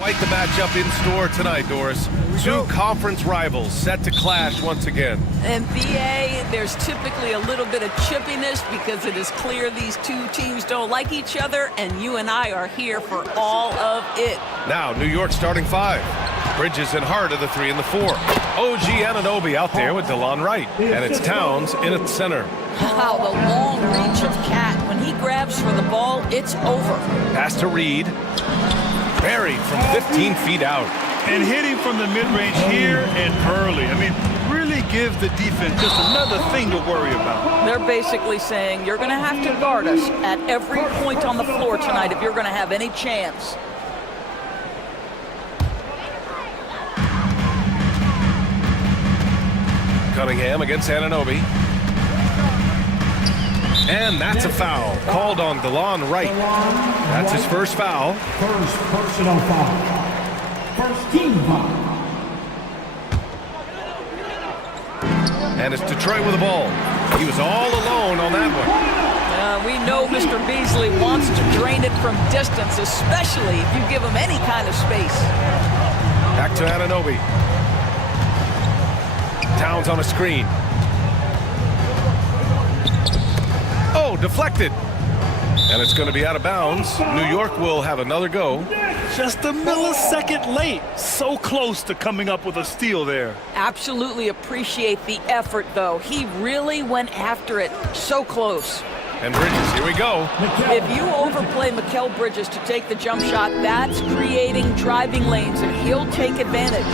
Quite the matchup in store tonight, Doris. Two conference rivals set to clash once again. And BA, there's typically a little bit of chippiness because it is clear these two teams don't like each other, and you and I are here for all of it. Now, New York starting five. Bridges and Hart are the 3 and the 4. OG Anunoby out there with DeLon Wright. And it's Towns in its center. Wow, the long reach of Cat. When he grabs for the ball, it's over. Pass to Reed. Buried from 15 feet out. And hitting from the mid-range here and early. I mean, really gives the defense just another thing to worry about. They're basically saying, you're going to have to guard us at every point on the floor tonight if you're going to have any chance. Cunningham against Anunoby. And that's a foul. Called on DeLon Wright. That's his first foul. First personal foul. First team foul. And it's Detroit with the ball. He was all alone on that one. We know Mr. Beasley wants to drain it from distance, especially if you give him any kind of space. Back to Anunoby. Towns on a screen. Oh, deflected. And it's going to be out of bounds. New York will have another go. Just a millisecond late. So close to coming up with a steal there. Absolutely appreciate the effort, though. He really went after it. So close. And Bridges, here we go. If you overplay Mikal Bridges to take the jump shot, that's creating driving lanes, and he'll take advantage.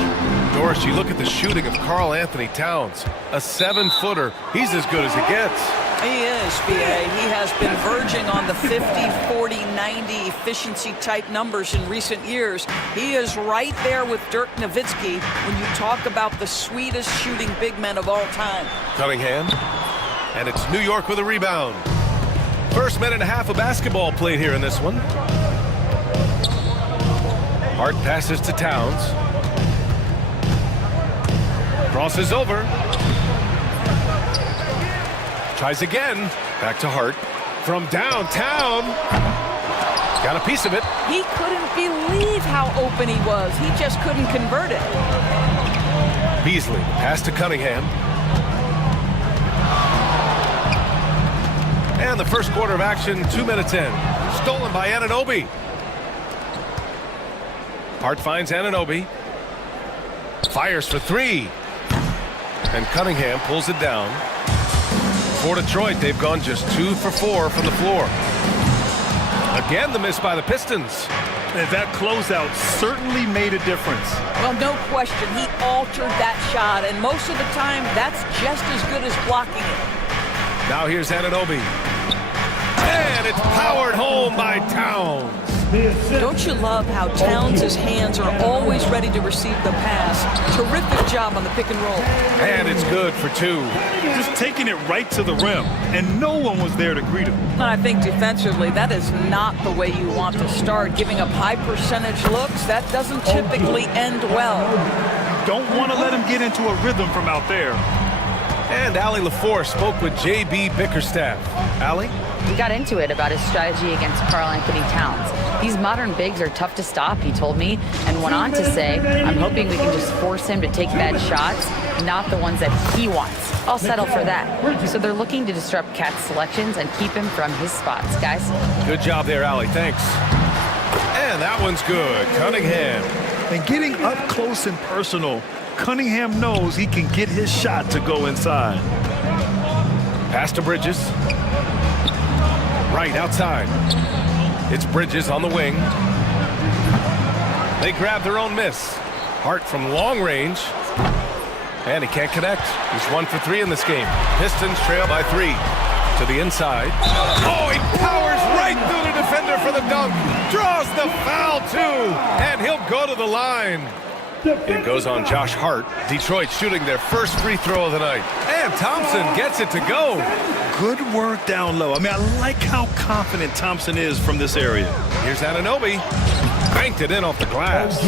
Doris, you look at the shooting of Karl Anthony Towns. A 7-footer. He's as good as it gets. He is, BA. He has been verging on the 50, 40, 90 efficiency type numbers in recent years. He is right there with Dirk Nowitzki when you talk about the sweetest shooting big men of all time. Cunningham. And it's New York with a rebound. First minute and a half of basketball played here in this one. Hart passes to Towns. Crosses over. Tries again. Back to Hart. From downtown. Got a piece of it. He couldn't believe how open he was. He just couldn't convert it. Beasley. Pass to Cunningham. And the first quarter of action, 2 minutes in. Stolen by Anunoby. Hart finds Anunoby. Fires for 3. And Cunningham pulls it down. For Detroit, they've gone just 2 for 4 from the floor. Again, the miss by the Pistons. And that closeout certainly made a difference. Well, no question. He altered that shot, and most of the time, that's just as good as blocking it. Now here's Anunoby. And it's powered home by Towns. Don't you love how Towns' hands are always ready to receive the pass? Terrific job on the pick and roll. And it's good for 2. Just taking it right to the rim, and no one was there to greet him. I think defensively, that is not the way you want to start. Giving up high percentage looks, that doesn't typically end well. Don't want to let him get into a rhythm from out there. And Allie LaForce spoke with J.B. Bickerstaff. Allie? He got into it about his strategy against Karl Anthony Towns. These modern bigs are tough to stop, he told me, and went on to say, I'm hoping we can just force him to take bad shots, not the ones that he wants. I'll settle for that. So they're looking to disrupt Cat's selections and keep him from his spots, guys. Good job there, Allie. Thanks. And that one's good. Cunningham. And getting up close and personal, Cunningham knows he can get his shot to go inside. Pass to Bridges. Right outside. It's Bridges on the wing. They grab their own miss. Hart from long range. And he can't connect. He's 1 for 3 in this game. Pistons trail by 3. To the inside. Oh, he powers right through the defender for the dunk. Draws the foul, too. And he'll go to the line. It goes on Josh Hart. Detroit shooting their first free throw of the night. And Thompson gets it to go. Good work down low. I mean, I like how confident Thompson is from this area. Here's Anunoby. Banked it in off the glass.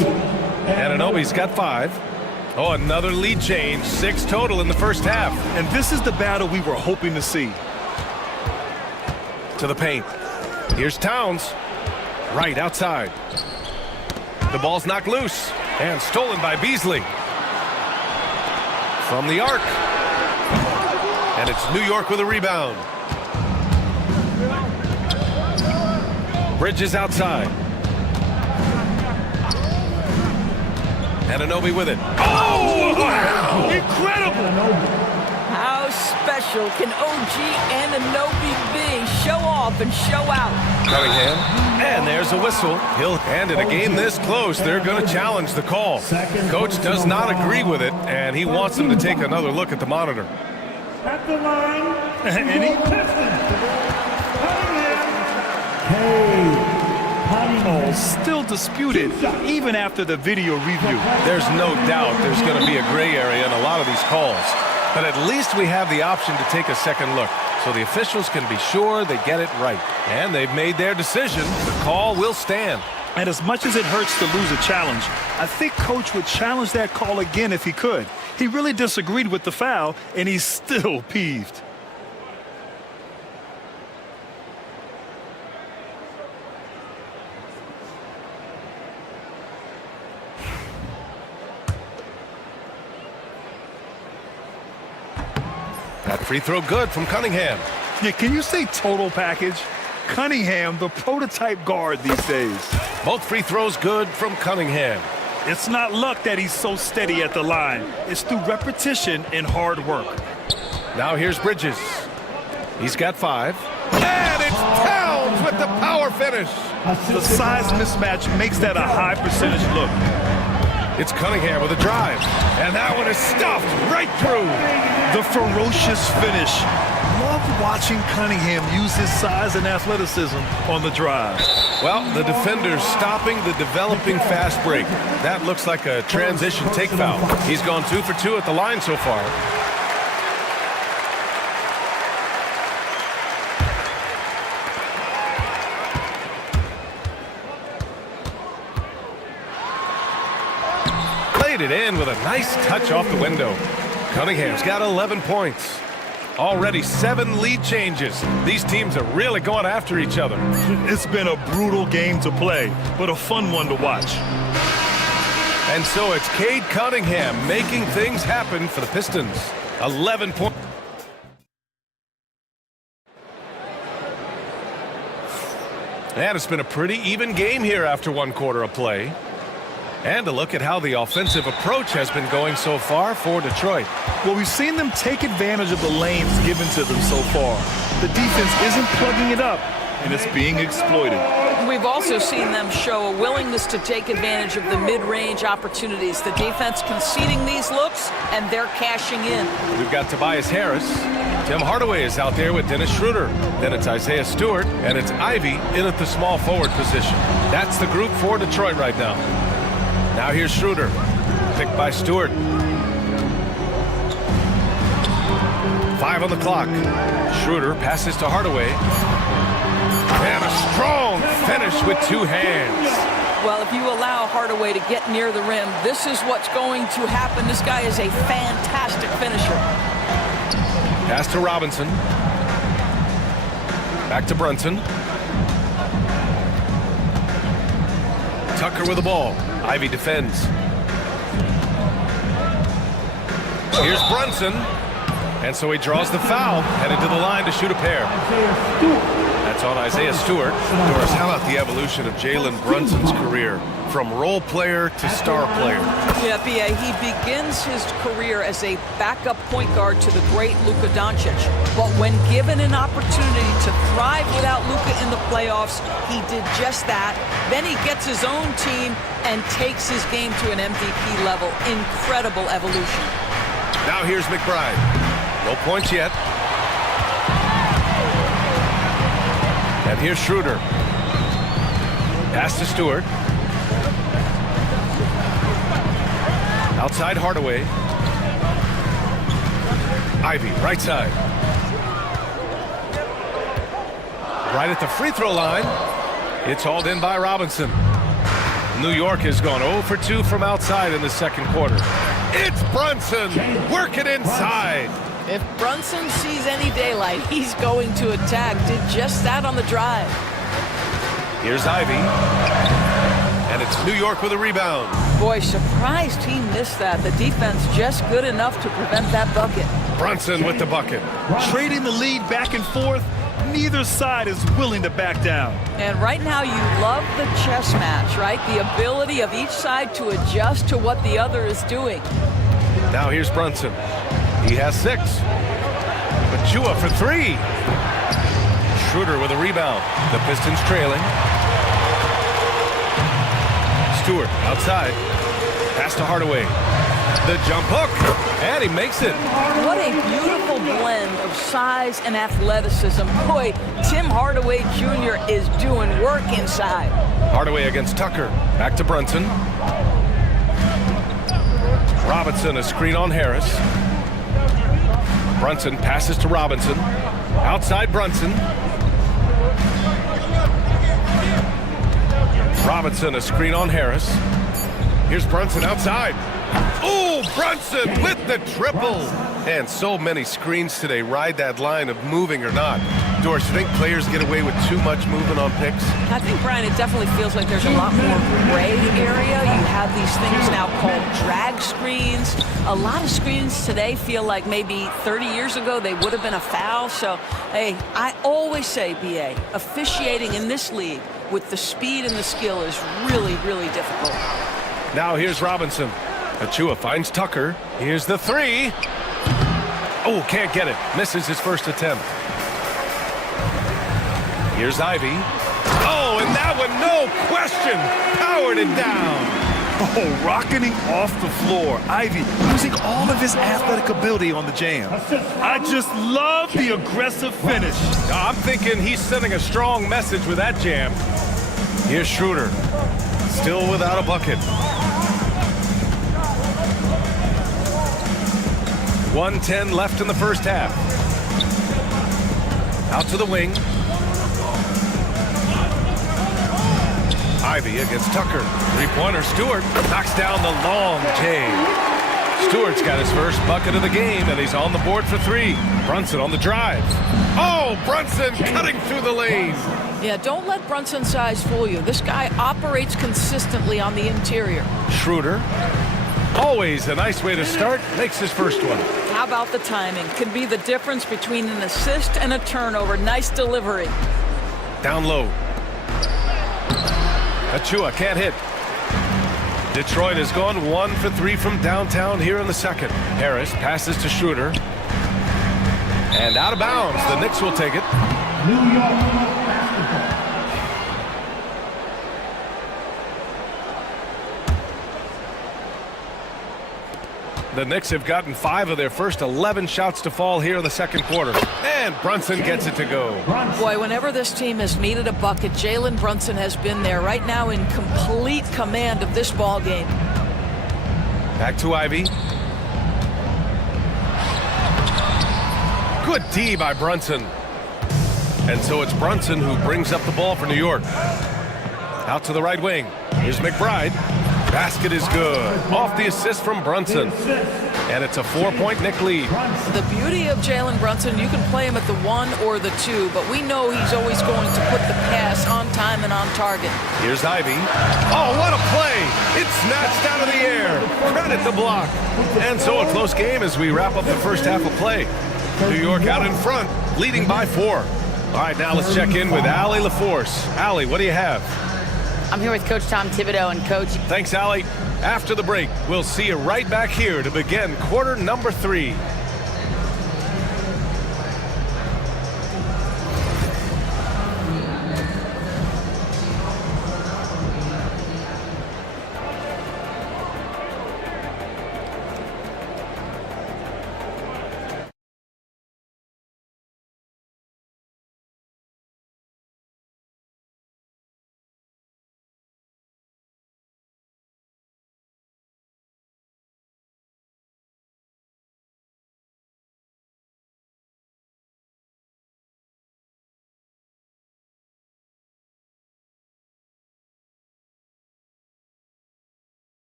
Anunoby's got 5. Oh, another lead change. 6 total in the first half. And this is the battle we were hoping to see. To the paint. Here's Towns. Right outside. The ball's knocked loose and stolen by Beasley. From the arc. And it's New York with a rebound. Bridges outside. Anunoby with it. Oh, wow! Incredible! How special can OG Anunoby be? Show off and show out. Cunningham, and there's a whistle. And in a game this close, they're going to challenge the call. Coach does not agree with it, and he wants them to take another look at the monitor. At the line, And he- Oh, still disputed, even after the video review. There's no doubt there's going to be a gray area in a lot of these calls. But at least we have the option to take a second look, so the officials can be sure they get it right. And they've made their decision. The call will stand. And as much as it hurts to lose a challenge, I think Coach would challenge that call again if he could. He really disagreed with the foul, and he's still peeved. That free throw good from Cunningham. Yeah, can you say total package? Cunningham, the prototype guard these days. Both free throws good from Cunningham. It's not luck that he's so steady at the line. It's through repetition and hard work. Now here's Bridges. He's got 5. And it's Towns with the power finish. The size mismatch makes that a high percentage look. It's Cunningham with a drive. And that one is stuffed right through. The ferocious finish. Love watching Cunningham use his size and athleticism on the drive. Well, the defender's stopping the developing fast break. That looks like a transition take foul. He's gone 2 for 2 at the line so far. Played it in with a nice touch off the window. Cunningham's got 11 points. Already 7 lead changes. These teams are really going after each other. It's been a brutal game to play, but a fun one to watch. And so it's Cade Cunningham making things happen for the Pistons. 11 points. And it's been a pretty even game here after 1 quarter of play. And a look at how the offensive approach has been going so far for Detroit. Well, we've seen them take advantage of the lanes given to them so far. The defense isn't plugging it up, and it's being exploited. We've also seen them show a willingness to take advantage of the mid-range opportunities. The defense conceding these looks, and they're cashing in. We've got Tobias Harris. Tim Hardaway is out there with Dennis Schroeder. Then it's Isaiah Stewart, and it's Ivy in at the small forward position. That's the group for Detroit right now. Now here's Schroeder, picked by Stewart. 5 on the clock. Schroeder passes to Hardaway. And a strong finish with 2 hands. Well, if you allow Hardaway to get near the rim, this is what's going to happen. This guy is a fantastic finisher. Pass to Robinson. Back to Brunson. Tucker with the ball. Ivy defends. Here's Brunson. And so he draws the foul, headed to the line to shoot a pair. That's on Isaiah Stewart. Doris, how about the evolution of Jalen Brunson's career from role player to star player? Yeah, B.A., he begins his career as a backup point guard to the great Luka Doncic. But when given an opportunity to thrive without Luka in the playoffs, he did just that. Then he gets his own team and takes his game to an MVP level. Incredible evolution. Now here's McBride. No points yet. And here's Schroeder. Pass to Stewart. Outside Hardaway. Ivy, right side. Right at the free throw line. It's hauled in by Robinson. New York has gone 0 for 2 from outside in the second quarter. It's Brunson working inside. If Brunson sees any daylight, he's going to attack. Did just that on the drive. Here's Ivy. And it's New York with a rebound. Boy, surprised he missed that. The defense just good enough to prevent that bucket. Brunson with the bucket. Trading the lead back and forth, neither side is willing to back down. And right now you love the chess match, right? The ability of each side to adjust to what the other is doing. Now here's Brunson. He has 6. Achua for 3. Schroeder with a rebound. The Pistons trailing. Stewart outside. Pass to Hardaway. The jump hook. And he makes it. What a beautiful blend of size and athleticism. Boy, Tim Hardaway Jr. is doing work inside. Hardaway against Tucker. Back to Brunson. Robinson, a screen on Harris. Brunson passes to Robinson. Outside Brunson. Robinson, a screen on Harris. Here's Brunson outside. Oh, Brunson with the triple. And so many screens today ride that line of moving or not. Doris, you think players get away with too much movement on picks? I think, Brian, it definitely feels like there's a lot more gray area. You have these things now called drag screens. A lot of screens today feel like maybe 30 years ago they would have been a foul. So, hey, I always say, BA, officiating in this league with the speed and the skill is really, really difficult. Now here's Robinson. Achua finds Tucker. Here's the 3. Oh, can't get it. Misses his first attempt. Here's Ivy. Oh, and that one, no question, powered it down. Oh, rocketing off the floor. Ivy using all of his athletic ability on the jam. I just love the aggressive finish. I'm thinking he's sending a strong message with that jam. Here's Schroeder. Still without a bucket. 1:10 left in the first half. Out to the wing. Ivy against Tucker. Three-pointer. Stewart knocks down the long J. Stewart's got his first bucket of the game, and he's on the board for 3. Brunson on the drive. Oh, Brunson cutting through the lane. Yeah, don't let Brunson's size fool you. This guy operates consistently on the interior. Schroeder. Always a nice way to start. Makes his first one. How about the timing? Can be the difference between an assist and a turnover. Nice delivery. Down low. Achua can't hit. Detroit has gone 1 for 3 from downtown here in the second. Harris passes to Schroeder. And out of bounds. The Knicks will take it. New York basketball. The Knicks have gotten 5 of their first 11 shots to fall here in the second quarter. And Brunson gets it to go. Boy, whenever this team has needed a bucket, Jalen Brunson has been there right now in complete command of this ball game. Back to Ivy. Good D by Brunson. And so it's Brunson who brings up the ball for New York. Out to the right wing. Here's McBride. Basket is good. Off the assist from Brunson. And it's a 4-point Knick lead. The beauty of Jalen Brunson, you can play him at the 1 or the 2, but we know he's always going to put the pass on time and on target. Here's Ivy. Oh, what a play! It's snatched out of the air. Credit the block. And so a close game as we wrap up the first half of play. New York out in front, leading by 4. All right, now let's check in with Allie LaForce. Allie, what do you have? I'm here with Coach Tom Thibodeau, and Coach. Thanks, Allie. After the break, we'll see you right back here to begin quarter number 3.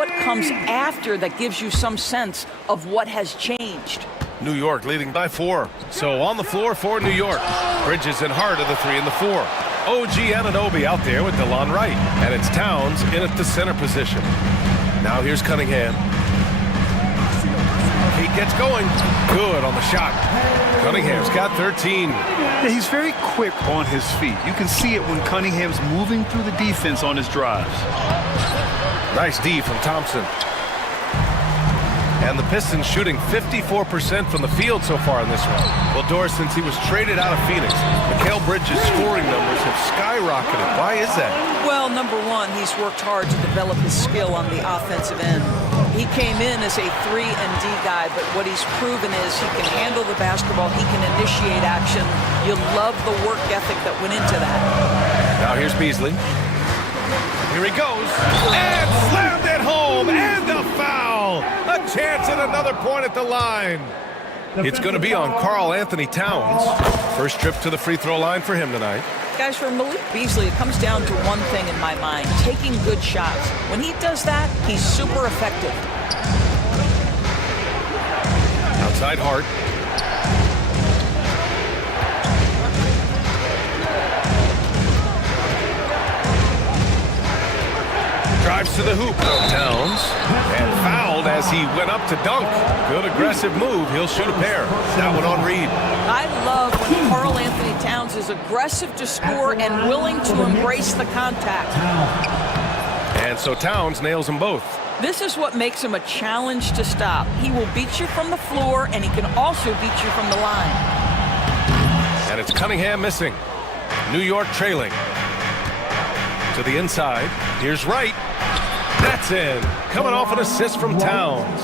what comes after that gives you some sense of what has changed. New York leading by 4. So on the floor for New York. Bridges in Hart of the 3 and the 4. OG Anunoby out there with DeLon Wright. And it's Towns in at the center position. Now here's Cunningham. He gets going. Good on the shot. Cunningham's got 13. Yeah, he's very quick on his feet. You can see it when Cunningham's moving through the defense on his drives. Nice D from Thompson. And the Pistons shooting 54% from the field so far in this one. Well, Doris, since he was traded out of Phoenix, Mikal Bridges' scoring numbers have skyrocketed. Why is that? Well, number one, he's worked hard to develop his skill on the offensive end. He came in as a 3 and D guy, but what he's proven is he can handle the basketball, he can initiate action. You love the work ethic that went into that. Now here's Beasley. Here he goes, and slammed it home, and a foul! A chance at another point at the line. It's going to be on Karl Anthony Towns. First trip to the free throw line for him tonight. Guys, for Malik Beasley, it comes down to one thing in my mind, taking good shots. When he does that, he's super effective. Outside Hart. Drives to the hoop. Towns. And fouled as he went up to dunk. Good aggressive move. He'll shoot a pair. That one on Reed. I love when Karl Anthony Towns is aggressive to score and willing to embrace the contact. And so Towns nails them both. This is what makes him a challenge to stop. He will beat you from the floor, and he can also beat you from the line. And it's Cunningham missing. New York trailing. To the inside. Here's Wright. That's in. Coming off an assist from Towns.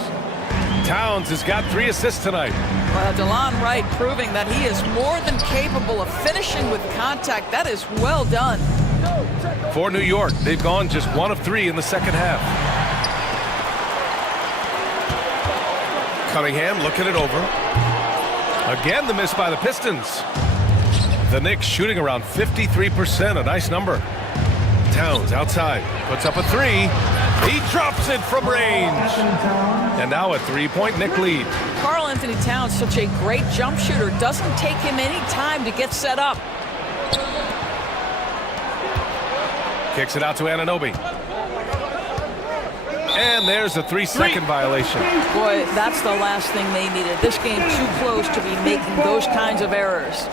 Towns has got 3 assists tonight. Well, DeLon Wright proving that he is more than capable of finishing with contact. That is well done. For New York, they've gone just 1 of 3 in the second half. Cunningham looking it over. Again, the miss by the Pistons. The Knicks shooting around 53%, a nice number. Towns outside, puts up a 3. He drops it from range. And now a 3-point Knick lead. Karl Anthony Towns, such a great jump shooter, doesn't take him any time to get set up. Kicks it out to Anunoby. And there's a 3-second violation. Boy, that's the last thing they needed. This game too close to be making those kinds of errors.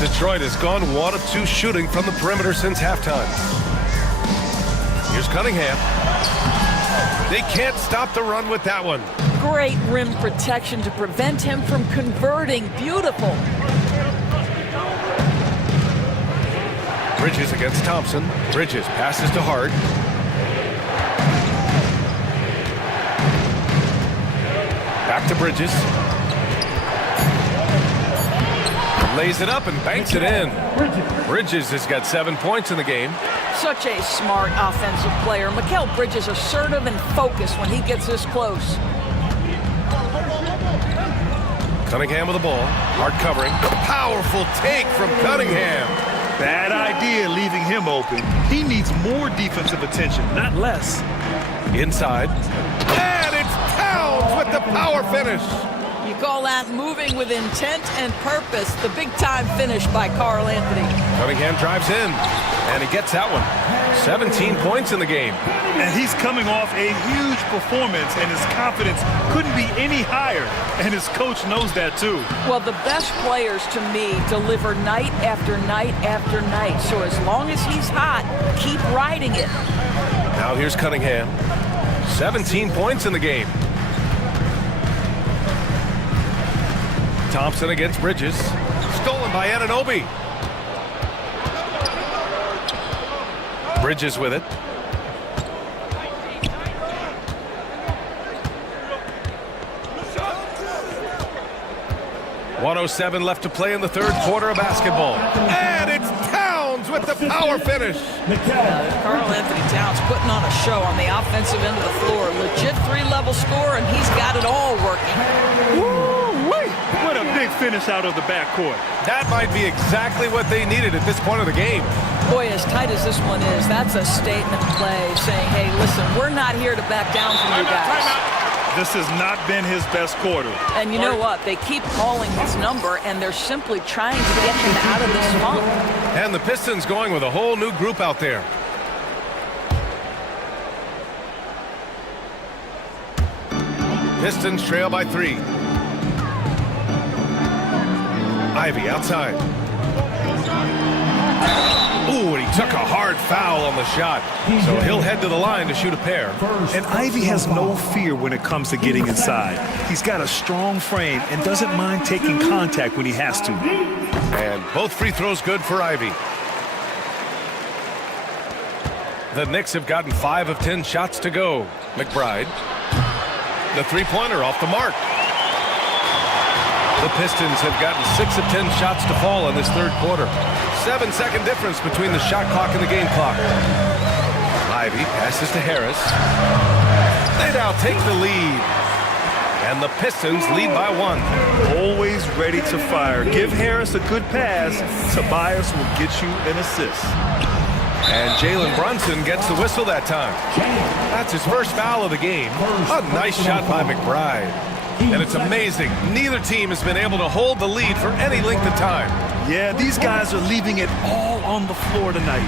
Detroit has gone 1 of 2 shooting from the perimeter since halftime. Here's Cunningham. They can't stop the run with that one. Great rim protection to prevent him from converting. Beautiful. Bridges against Thompson. Bridges passes to Hart. Back to Bridges. Lays it up and banks it in. Bridges has got 7 points in the game. Such a smart offensive player. Mikal Bridges assertive and focused when he gets this close. Cunningham with the ball. Hart covering. The powerful take from Cunningham. Bad idea leaving him open. He needs more defensive attention, not less. Inside. And it's Towns with the power finish. You call that moving with intent and purpose. The big-time finish by Karl Anthony. Cunningham drives in, and he gets that one. 17 points in the game. And he's coming off a huge performance, and his confidence couldn't be any higher. And his coach knows that, too. Well, the best players, to me, deliver night after night after night. So as long as he's hot, keep riding it. Now here's Cunningham. 17 points in the game. Thompson against Bridges. Stolen by Anunoby. Bridges with it. .107 left to play in the third quarter of basketball. And it's Towns with the power finish. Karl Anthony Towns putting on a show on the offensive end of the floor. Legit 3-level score, and he's got it all working. Woo-wee! What a big finish out of the backcourt. That might be exactly what they needed at this point of the game. Boy, as tight as this one is, that's a statement play saying, hey, listen, we're not here to back down from you guys. This has not been his best quarter. And you know what? They keep calling his number, and they're simply trying to get him out of this funk. And the Pistons going with a whole new group out there. Pistons trail by 3. Ivy outside. Ooh, and he took a hard foul on the shot. So he'll head to the line to shoot a pair. And Ivy has no fear when it comes to getting inside. He's got a strong frame and doesn't mind taking contact when he has to. And both free throws good for Ivy. The Knicks have gotten 5 of 10 shots to go. McBride. The three-pointer off the mark. The Pistons have gotten 6 of 10 shots to fall in this third quarter. 7-second difference between the shot clock and the game clock. Ivy passes to Harris. They now take the lead. And the Pistons lead by 1. Always ready to fire. Give Harris a good pass. Tobias will get you an assist. And Jalen Brunson gets the whistle that time. That's his first foul of the game. A nice shot by McBride. And it's amazing. Neither team has been able to hold the lead for any length of time. Yeah, these guys are leaving it all on the floor tonight.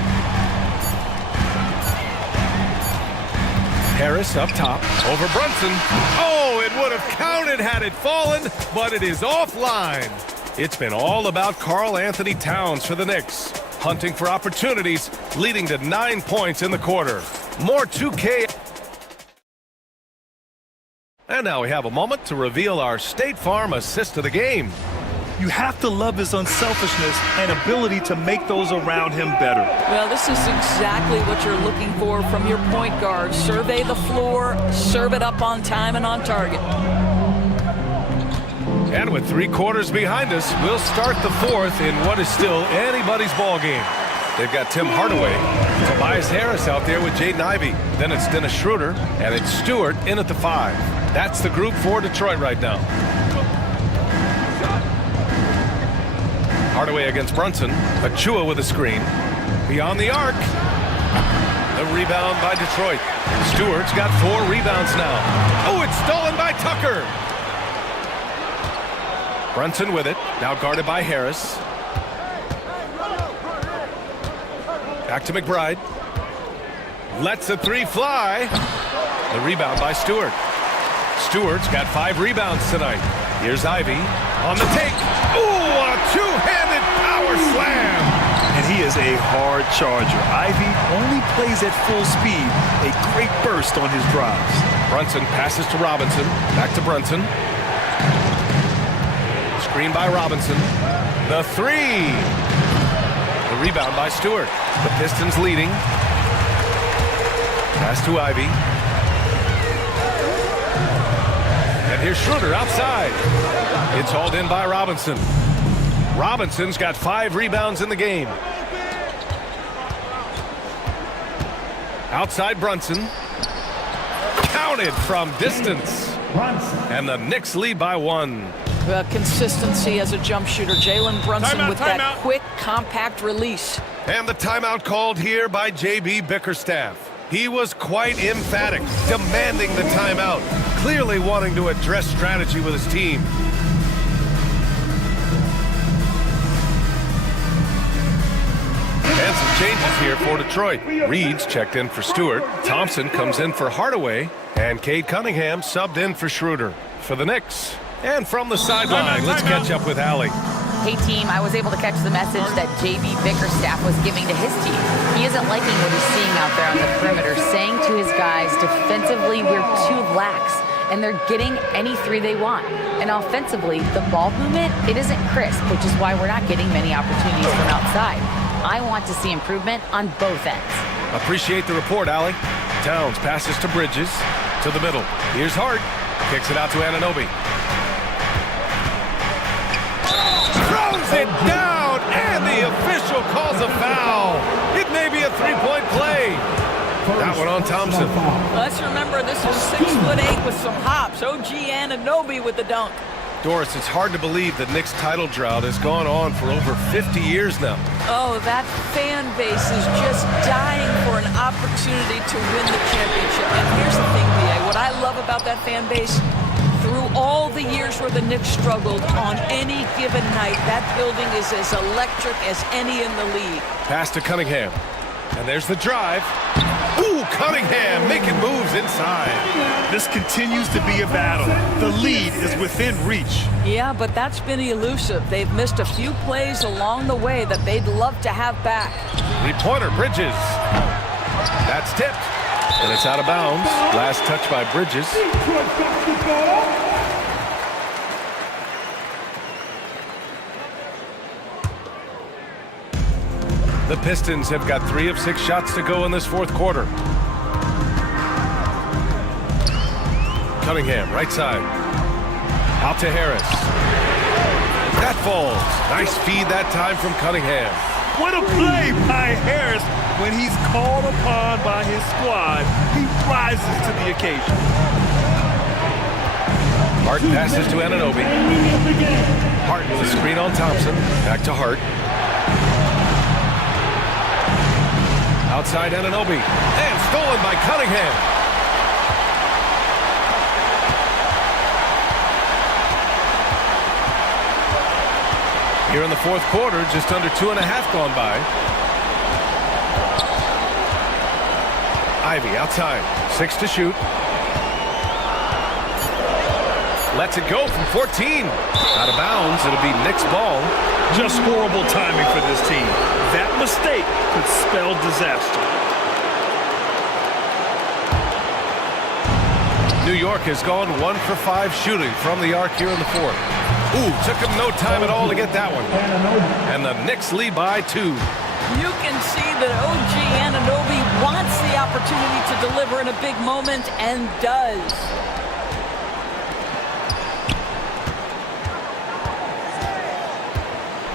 Harris up top, over Brunson. Oh, it would have counted had it fallen, but it is offline. It's been all about Karl Anthony Towns for the Knicks, hunting for opportunities, leading to 9 points in the quarter. More 2K. And now we have a moment to reveal our State Farm assist of the game. You have to love his unselfishness and ability to make those around him better. Well, this is exactly what you're looking for from your point guard. Survey the floor, serve it up on time and on target. And with 3 quarters behind us, we'll start the fourth in what is still anybody's ball game. They've got Tim Hardaway, Tobias Harris out there with Jaden Ivey. Then it's Dennis Schroeder, and it's Stewart in at the 5. That's the group for Detroit right now. Hardaway against Brunson. Achua with a screen. Beyond the arc. The rebound by Detroit. Stewart's got 4 rebounds now. Oh, it's stolen by Tucker. Brunson with it. Now guarded by Harris. Back to McBride. Lets the 3 fly. The rebound by Stewart. Stewart's got 5 rebounds tonight. Here's Ivy on the take. Ooh, a 2-handed power slam. And he is a hard charger. Ivy only plays at full speed. A great burst on his drives. Brunson passes to Robinson. Back to Brunson. Screen by Robinson. The 3. The rebound by Stewart. The Pistons leading. Pass to Ivy. And here's Schroeder outside. It's hauled in by Robinson. Robinson's got 5 rebounds in the game. Outside Brunson. Counted from distance. And the Knicks lead by 1. Consistency as a jump shooter. Jalen Brunson with that quick, compact release. And the timeout called here by J.B. Bickerstaff. He was quite emphatic, demanding the timeout, clearly wanting to address strategy with his team. And some changes here for Detroit. Reed's checked in for Stewart. Thompson comes in for Hardaway. And Cade Cunningham subbed in for Schroeder. For the Knicks. And from the sideline, let's catch up with Allie. Hey team, I was able to catch the message that J.B. Bickerstaff was giving to his team. He isn't liking what he's seeing out there on the perimeter, saying to his guys, defensively, we're too lax, and they're getting any 3 they want. And offensively, the ball movement, it isn't crisp, which is why we're not getting many opportunities from outside. I want to see improvement on both ends. Appreciate the report, Allie. Towns passes to Bridges, to the middle. Here's Hart, kicks it out to Anunoby. Throws it down, and the official calls a foul. It may be a 3-point play. That one on Thompson. Let's remember this is 6'8" with some hops. OG Anunoby with the dunk. Doris, it's hard to believe the Knicks title drought has gone on for over 50 years now. Oh, that fan base is just dying for an opportunity to win the championship. And here's the thing, B.A., what I love about that fan base, through all the years where the Knicks struggled, on any given night, that building is as electric as any in the league. Pass to Cunningham. And there's the drive. Ooh, Cunningham making moves inside. This continues to be a battle. The lead is within reach. Yeah, but that's been elusive. They've missed a few plays along the way that they'd love to have back. Three-pointer, Bridges. That's tipped. And it's out of bounds. Last touch by Bridges. The Pistons have got 3 of 6 shots to go in this fourth quarter. Cunningham, right side. Out to Harris. That falls. Nice feed that time from Cunningham. What a play by Harris. When he's called upon by his squad, he rises to the occasion. Hart passes to Anunoby. Hart with a screen on Thompson. Back to Hart. Outside Anunoby. And stolen by Cunningham. Here in the fourth quarter, just under 2.5 gone by. Ivy outside. 6 to shoot. Lets it go from 14. Out of bounds. It'll be Knicks ball. Just horrible timing for this team. That mistake could spell disaster. New York has gone 1 for 5 shooting from the arc here in the fourth. Ooh, took him no time at all to get that one. And the Knicks lead by 2. You can see that OG Anunoby wants the opportunity to deliver in a big moment, and does.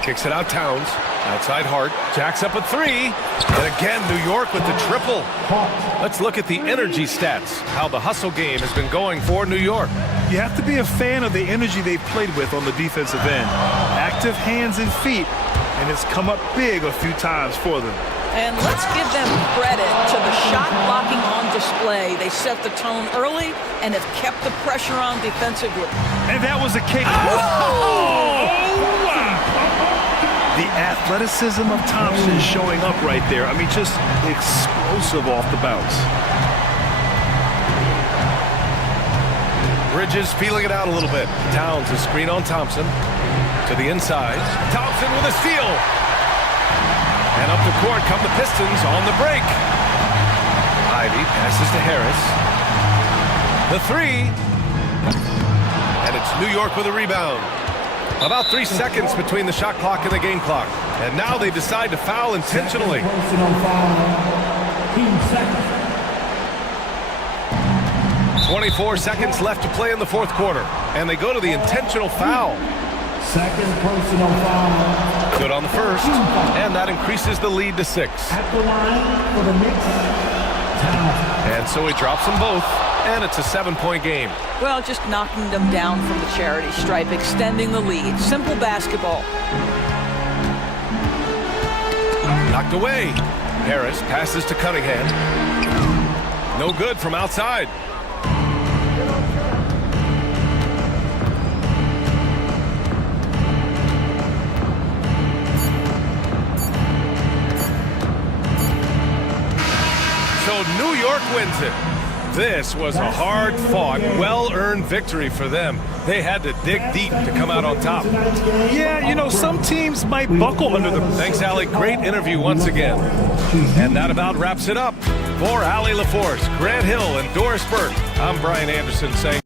Kicks it out Towns. Outside Hart. Jacks up a 3. And again, New York with the triple. Let's look at the energy stats. How the hustle game has been going for New York. You have to be a fan of the energy they've played with on the defensive end. Active hands and feet, and it's come up big a few times for them. And let's give them credit to the shot blocking on display. They set the tone early and have kept the pressure on defensively. And that was a kick. The athleticism of Thompson showing up right there. I mean, just explosive off the bounce. Bridges feeling it out a little bit. Towns a screen on Thompson. To the inside. Thompson with a steal. And up the court come the Pistons on the break. Ivy passes to Harris. The 3. And it's New York with a rebound. About 3 seconds between the shot clock and the game clock. And now they decide to foul intentionally. 24 seconds left to play in the fourth quarter. And they go to the intentional foul. Second personal foul. Good on the first. And that increases the lead to 6. At the line for the Knicks. And so he drops them both. And it's a 7-point game. Well, just knocking them down from the charity stripe, extending the lead. Simple basketball. Knocked away. Harris passes to Cunningham. No good from outside. So New York wins it. This was a hard-fought, well-earned victory for them. They had to dig deep to come out on top. Yeah, you know, some teams might buckle under them. Thanks, Allie. Great interview once again. And that about wraps it up. For Allie LaForce, Grant Hill, and Doris Burke, I'm Brian Anderson saying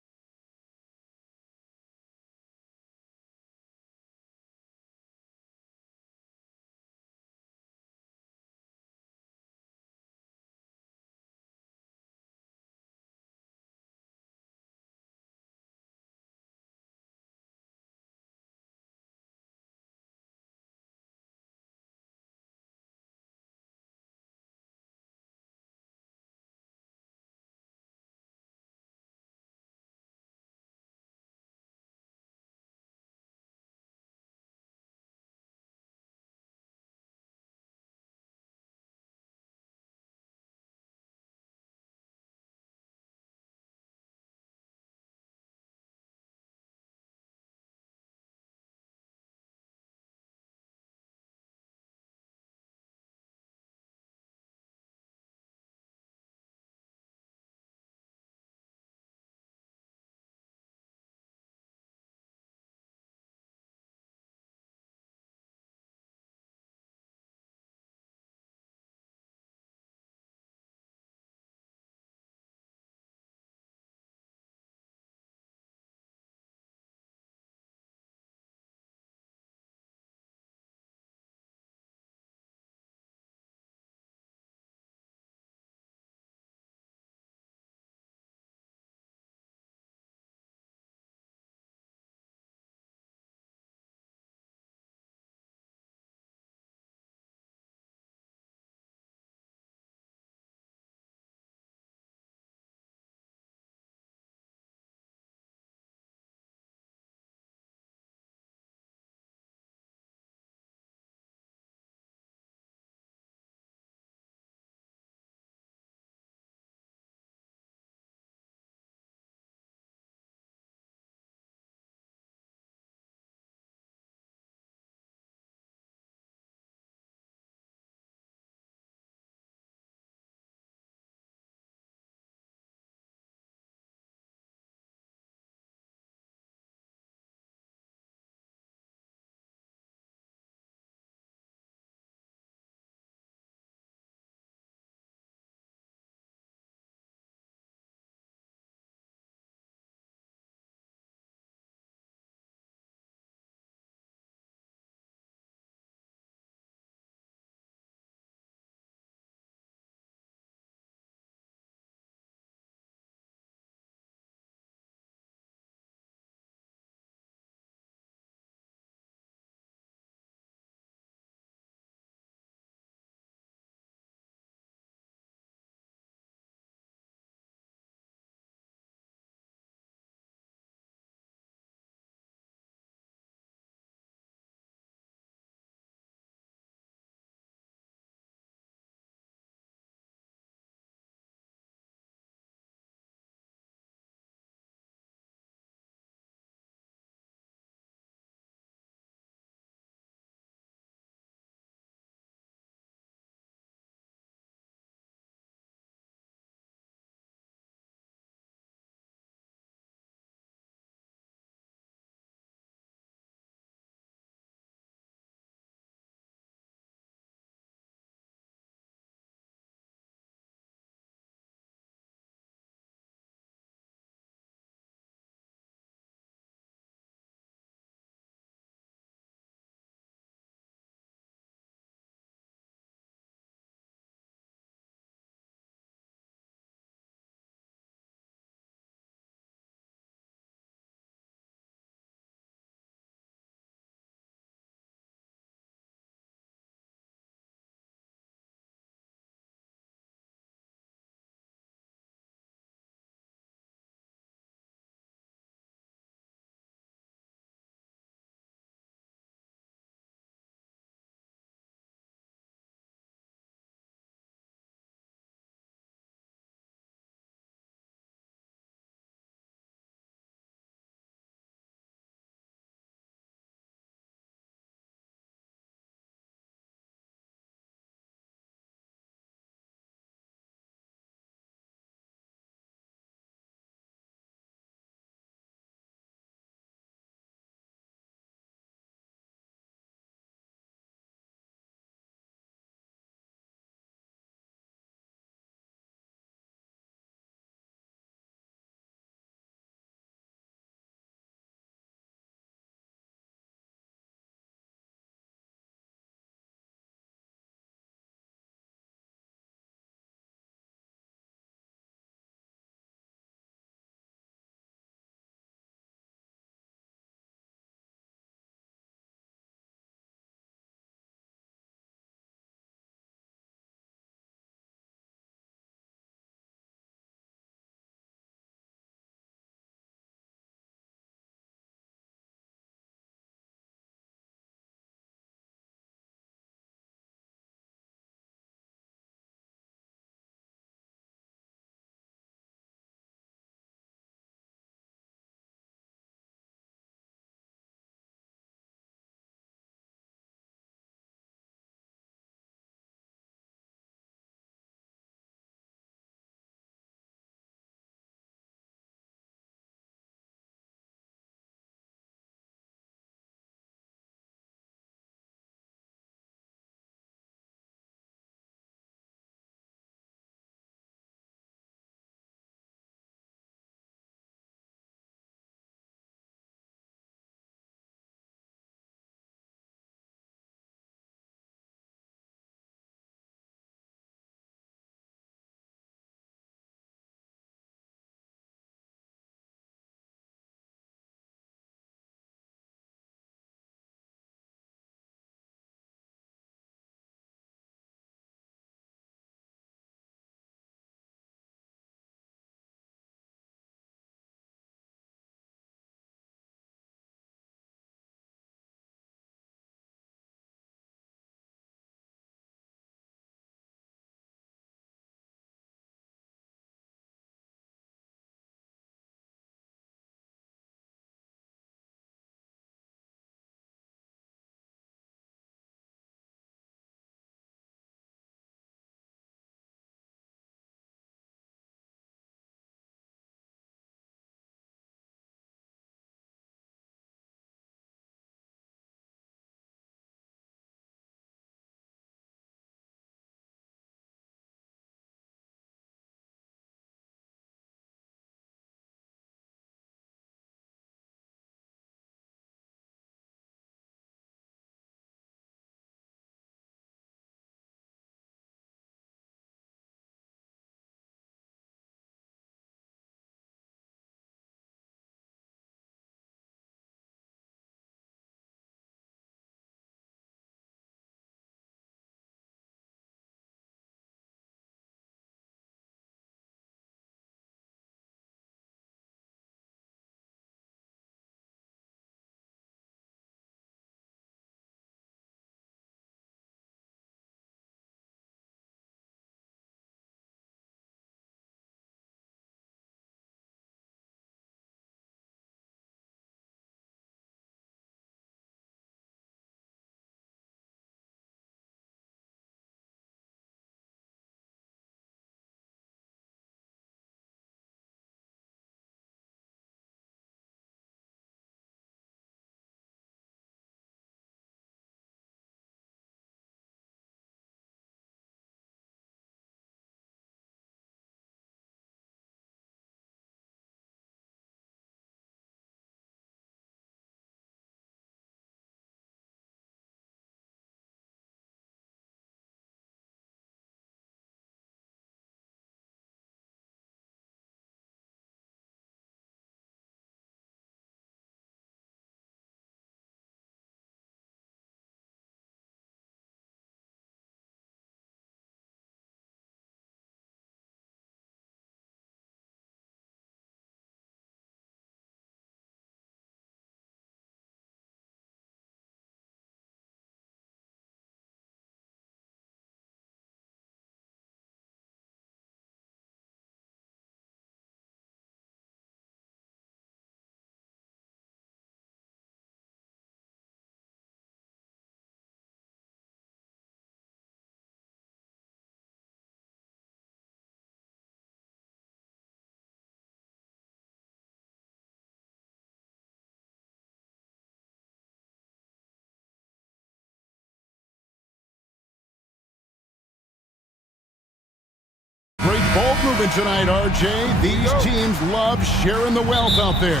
Bold movement tonight, RJ. These teams love sharing the wealth out there.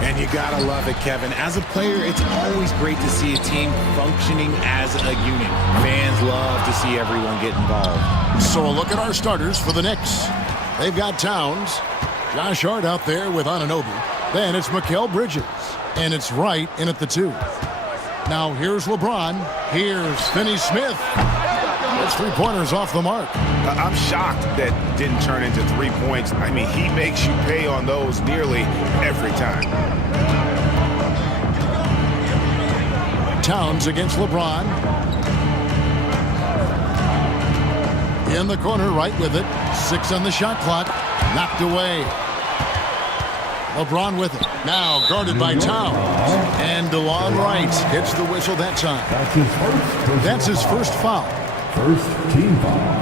And you gotta love it, Kevin. As a player, it's always great to see a team functioning as a unit. Fans love to see everyone get involved. So a look at our starters for the Knicks. They've got Towns, Josh Hart out there with Anunoby. Then it's Mikal Bridges, and it's Wright in at the 2. Now here's LeBron. Here's Finney Smith. That's 3-pointers off the mark. I'm shocked that didn't turn into 3 points. I mean, he makes you pay on those nearly every time. Towns against LeBron. In the corner, right with it. 6 on the shot clock. Knocked away. LeBron with it. Now guarded by Towns. And DeLon Wright hits the whistle that time. That's his first foul. First team foul.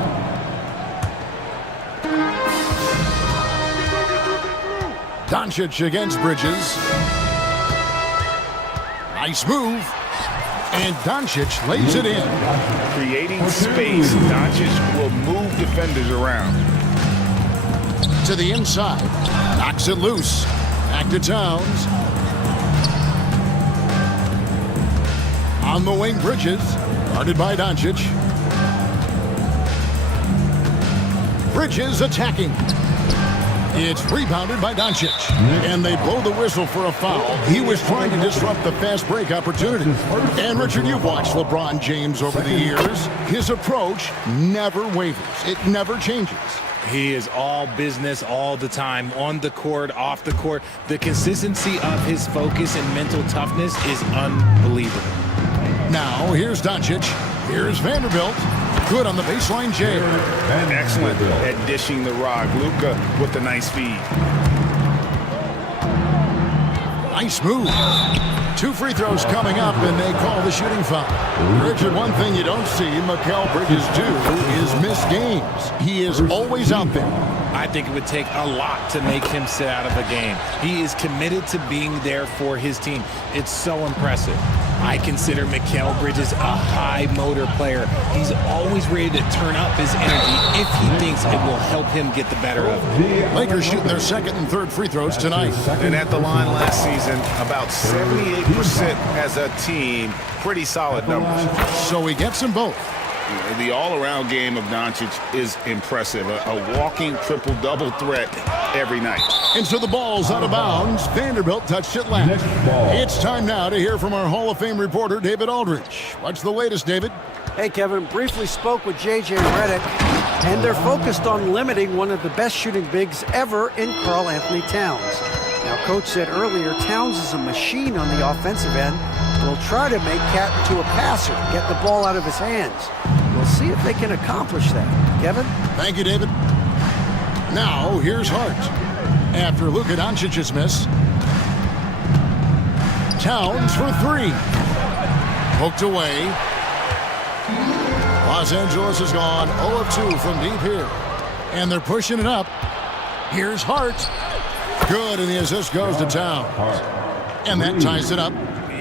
Doncic against Bridges. Nice move. And Doncic lays it in. Creating space, Doncic will move defenders around. To the inside. Knocks it loose. Back to Towns. On the wing, Bridges. Guarded by Doncic. Bridges attacking. It's rebounded by Doncic. And they blow the whistle for a foul. He was trying to disrupt the fast break opportunity. And Richard, you've watched LeBron James over the years. His approach never wavers. It never changes. He is all business all the time, on the court, off the court. The consistency of his focus and mental toughness is unbelievable. Now, here's Doncic. Here's Vanderbilt. Good on the baseline jam. Excellent at dishing the rock. Luka with the nice feed. Nice move. 2 free throws coming up, and they call the shooting foul. Richard, one thing you don't see Mikal Bridges do is miss games. He is always out there. I think it would take a lot to make him sit out of a game. He is committed to being there for his team. It's so impressive. I consider Mikal Bridges a high motor player. He's always ready to turn up his energy if he thinks it will help him get the better of it. Lakers shooting their 2nd and 3rd free throws tonight. And at the line last season, about 78% as a team. Pretty solid numbers. So he gets them both. The all-around game of Doncic is impressive. A walking triple-double threat every night. And so the ball's out of bounds. Vanderbilt touched it last. It's time now to hear from our Hall of Fame reporter, David Aldridge. What's the latest, David? Hey, Kevin, briefly spoke with J.J. Redick, and they're focused on limiting one of the best shooting bigs ever in Karl Anthony Towns. Now, Coach said earlier, Towns is a machine on the offensive end. We'll try to make Cat into a passer, get the ball out of his hands. We'll see if they can accomplish that. Kevin? Thank you, David. Now, here's Hart. After Luka Doncic's miss. Towns for 3. Poked away. Los Angeles has gone 0 of 2 from deep here. And they're pushing it up. Here's Hart. Good, and the assist goes to Towns. And that ties it up.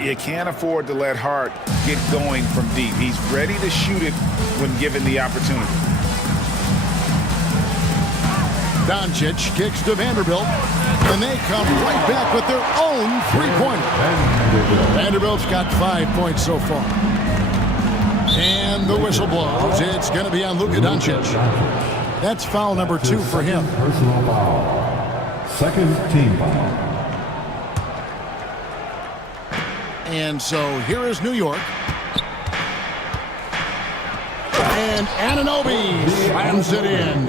You can't afford to let Hart get going from deep. He's ready to shoot it when given the opportunity. Doncic kicks to Vanderbilt, and they come right back with their own 3-pointer. Vanderbilt's got 5 points so far. And the whistle blows. It's going to be on Luka Doncic. That's foul number 2 for him. Personal foul. 2nd team foul. And so here is New York. And Anunoby slams it in.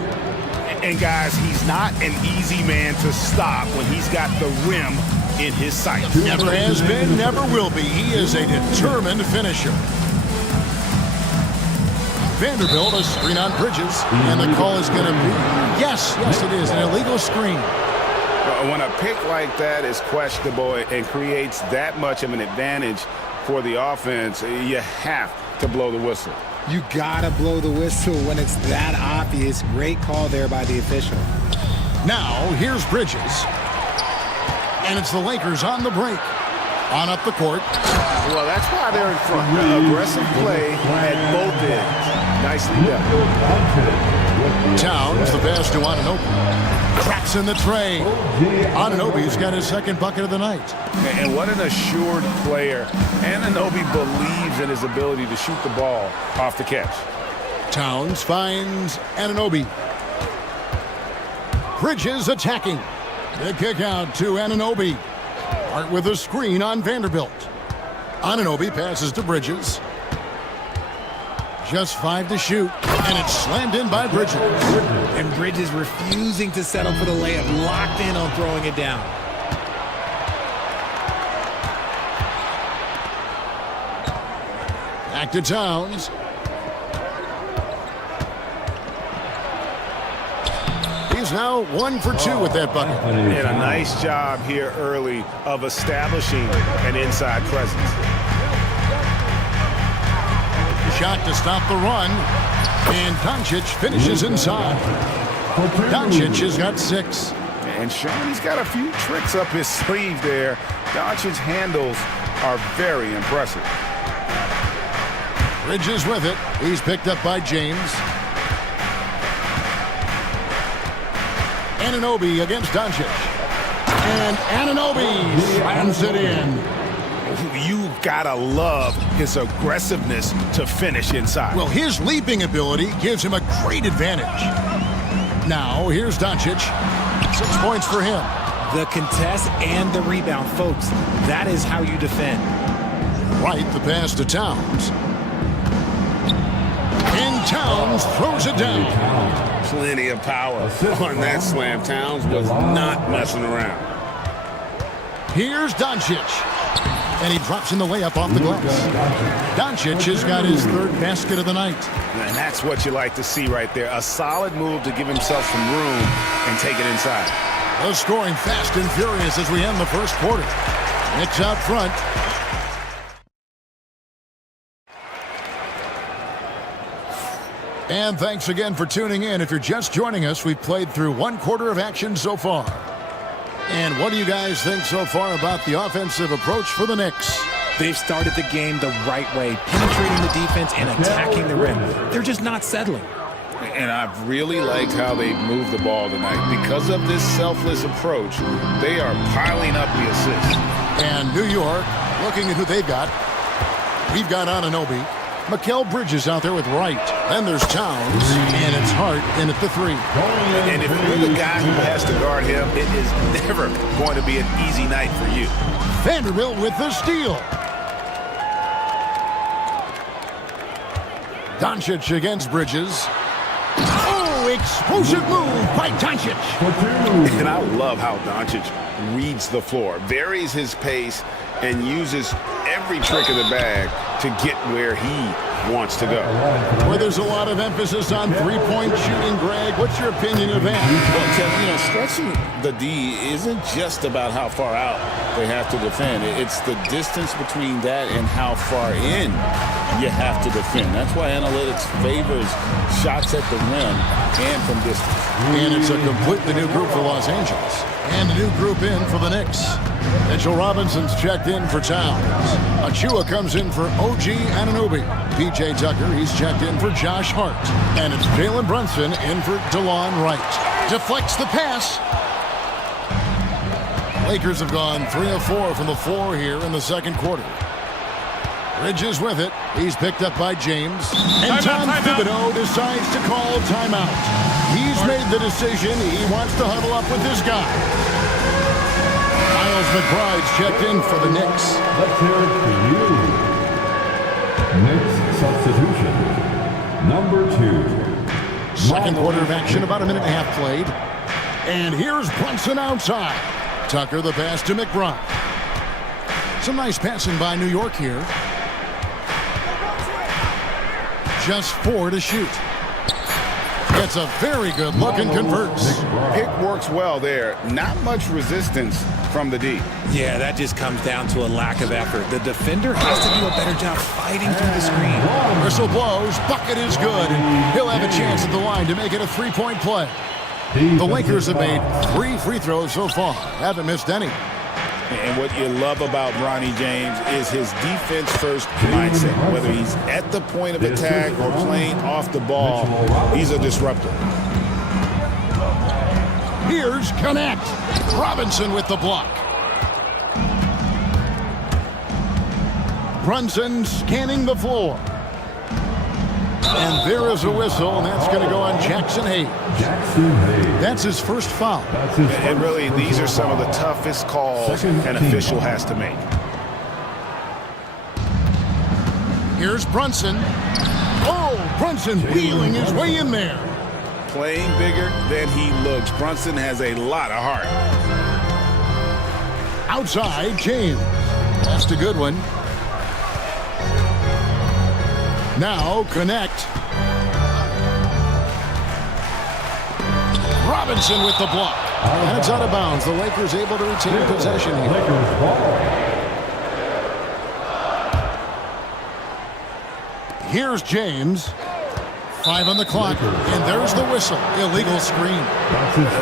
And guys, he's not an easy man to stop when he's got the rim in his sights. Never has been, never will be. He is a determined finisher. Vanderbilt, a screen on Bridges. And the call is going to be, yes, it is, an illegal screen. When a pick like that is questionable and creates that much of an advantage for the offense, you have to blow the whistle. You gotta blow the whistle when it's that obvious. Great call there by the official. Now, here's Bridges. And it's the Lakers on the break. On up the court. Well, that's why they're in front. Aggressive play at both ends. Nicely done. Towns, the pass to Anunoby. Cracks in the tray. Anunoby's got his second bucket of the night. And what an assured player. Anunoby believes in his ability to shoot the ball off the catch. Towns finds Anunoby. Bridges attacking. The kick out to Anunoby. Hart with a screen on Vanderbilt. Anunoby passes to Bridges. Just 5 to shoot, and it's slammed in by Bridges. And Bridges refusing to settle for the layup, locked in on throwing it down. Back to Towns. He's now 1 for 2 with that bucket. And a nice job here early of establishing an inside presence. Shot to stop the run, and Doncic finishes inside. Doncic has got 6. And Sean, he's got a few tricks up his sleeve there. Doncic's handles are very impressive. Bridges with it. He's picked up by James. Anunoby against Doncic. And Anunoby slams it in. You gotta love his aggressiveness to finish inside. Well, his leaping ability gives him a great advantage. Now, here's Doncic. 6 points for him. The contest and the rebound, folks. That is how you defend. Right, the pass to Towns. And Towns throws it down. Plenty of power on that slam. Towns was not messing around. Here's Doncic. And he drops in the layup off the glass. Doncic has got his 3rd basket of the night. And that's what you like to see right there. A solid move to give himself some room and take it inside. The scoring fast and furious as we end the first quarter. Knicks out front. And thanks again for tuning in. If you're just joining us, we've played through 1 quarter of action so far. And what do you guys think so far about the offensive approach for the Knicks? They've started the game the right way, penetrating the defense and attacking the rim. They're just not settling. And I've really liked how they've moved the ball tonight. Because of this selfless approach, they are piling up the assists. And New York, looking at who they've got. We've got Anunoby. Mikal Bridges out there with Wright. Then there's Towns, and it's Hart in at the 3. And if you're the guy who has to guard him, it is never going to be an easy night for you. Vanderbilt with the steal. Doncic against Bridges. Oh, explosive move by Doncic. And I love how Doncic reads the floor, varies his pace, and uses every trick of the bag to get where he wants to go. Where there's a lot of emphasis on three-point shooting, Greg. What's your opinion of that? Well, Kev, stretching the D isn't just about how far out they have to defend. It's the distance between that and how far in you have to defend. That's why analytics favors shots at the rim and from distance. And it's a completely new group for Los Angeles. And a new group in for the Knicks. Mitchell Robinson's checked in for Towns. Achua comes in for OG Anunoby. P.J. Tucker, he's checked in for Josh Hart. And it's Jalen Brunson in for DeLon Wright. Deflects the pass. Lakers have gone 3 of 4 from the floor here in the second quarter. Bridges with it. He's picked up by James. And Tom Thibodeau decides to call timeout. He's made the decision. He wants to huddle up with this guy. Miles McBride's checked in for the Knicks. Let's hear it for you. Knicks substitution. Number 2. Second quarter of action, about a minute and a half played. And here's Brunson outside. Tucker the pass to McBride. Some nice passing by New York here. Just 4 to shoot. Gets a very good look and converts. Pick works well there. Not much resistance from the D. Yeah, that just comes down to a lack of effort. The defender has to do a better job fighting through the screen. Whistle blows. Bucket is good. And he'll have a chance at the line to make it a 3-point play. The Lakers have made 3 free throws so far. Haven't missed any. And what you love about Bronny James is his defense-first mindset. Whether he's at the point of attack or playing off the ball, he's a disruptor. Here's Connect. Robinson with the block. Brunson scanning the floor. And there is a whistle, and that's going to go on Jackson Hayes. That's his first foul. And really, these are some of the toughest calls an official has to make. Here's Brunson. Oh, Brunson wheeling his way in there. Playing bigger than he looks. Brunson has a lot of heart. Outside, James. That's a good one. Now, Connect. Robinson with the block. And it's out of bounds. The Lakers able to retain possession here. Here's James. 5 on the clock. And there's the whistle. Illegal screen.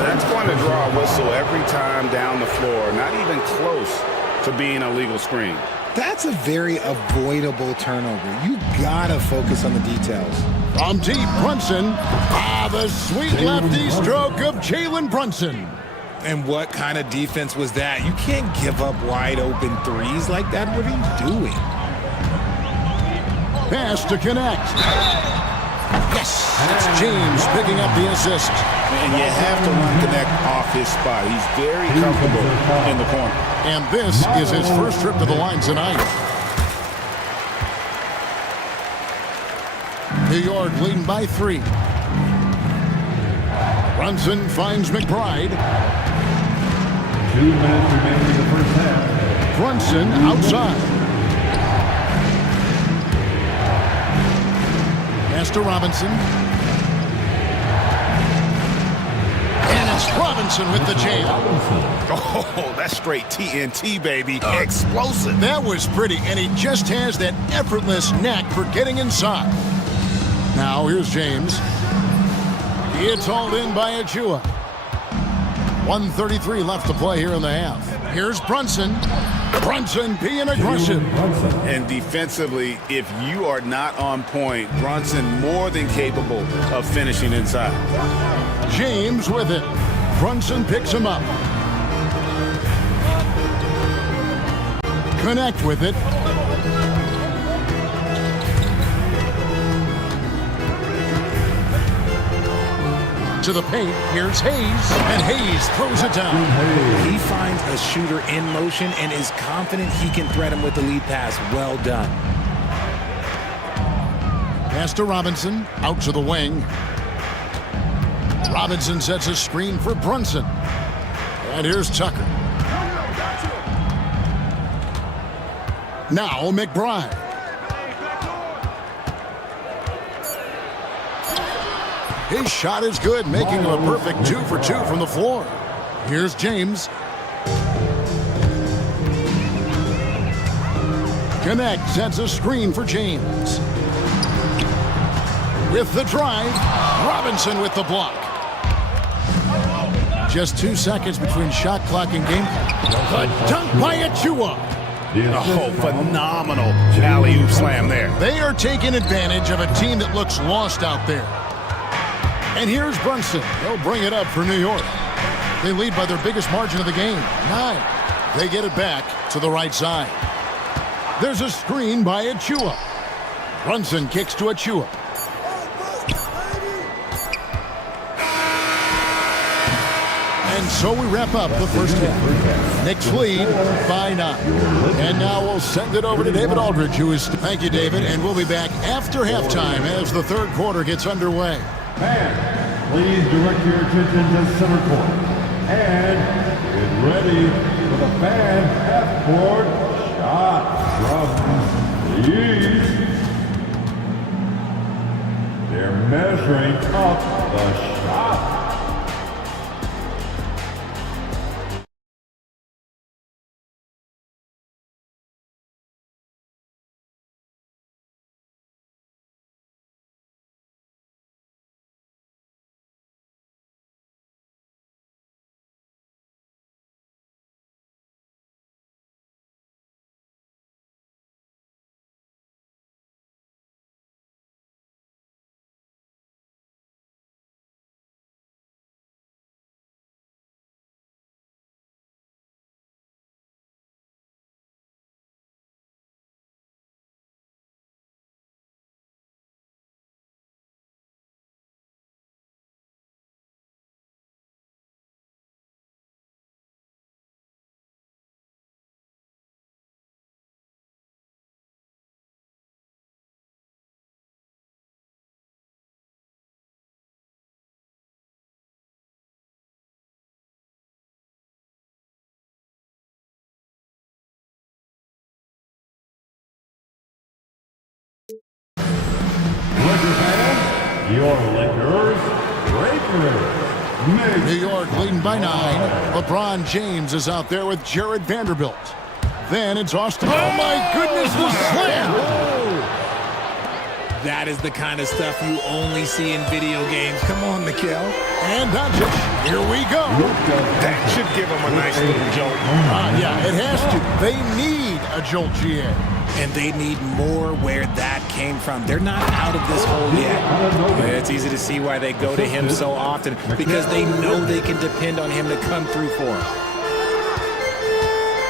That's going to draw a whistle every time down the floor. Not even close to being a legal screen. That's a very avoidable turnover. You gotta focus on the details. From deep, Brunson. The sweet lefty stroke of Jalen Brunson. And what kind of defense was that? You can't give up wide open threes like that. What are you doing? Pass to Connect. Yes, it's James picking up the assist. And you have to run Connect off his spot. He's very comfortable in the corner. And this is his first trip to the line tonight. New York leading by 3. Brunson finds McBride. 2 minutes remaining in the first half. Brunson outside. Pass to Robinson. And it's Robinson with the jam. Oh, that's straight TNT, baby. Explosive. That was pretty, and he just has that effortless knack for getting inside. Now, here's James. It's hauled in by Achua. 1:33 left to play here in the half. Here's Brunson. Brunson being aggressive. And defensively, if you are not on point, Brunson more than capable of finishing inside. James with it. Brunson picks him up. Connect with it. To the paint, here's Hayes, and Hayes throws it down. He finds a shooter in motion and is confident he can threat him with the lead pass. Well done. Pass to Robinson, out to the wing. Robinson sets a screen for Brunson. And here's Tucker. Now McBride. His shot is good, making him a perfect 2 for 2 from the floor. Here's James. Connect sets a screen for James. With the drive, Robinson with the block. Just 2 seconds between shot clock and game. The dunk by Achua. Oh, phenomenal alley-oop slam there. They are taking advantage of a team that looks lost out there. And here's Brunson. They'll bring it up for New York. They lead by their biggest margin of the game, 9. They get it back to the right side. There's a screen by Achua. Brunson kicks to Achua. And so we wrap up the first half. Knicks lead by 9. And now we'll send it over to David Aldridge, who is... Thank you, David. And we'll be back after halftime as the third quarter gets underway. Fans, please direct your attention to center court. And get ready for the fan half-court shot from the east. They're measuring up the shot. your Lakers. New York leading by 9. LeBron James is out there with Jared Vanderbilt. Then it's Austin. Oh, my goodness, the slam! That is the kind of stuff you only see in video games. Come on, Mikhail. And Doncic, here we go. That should give him a nice little jolt. Yeah, it has to. They need a jolt, GA. And they need more where that came from. They're not out of this hole yet. It's easy to see why they go to him so often, because they know they can depend on him to come through for them.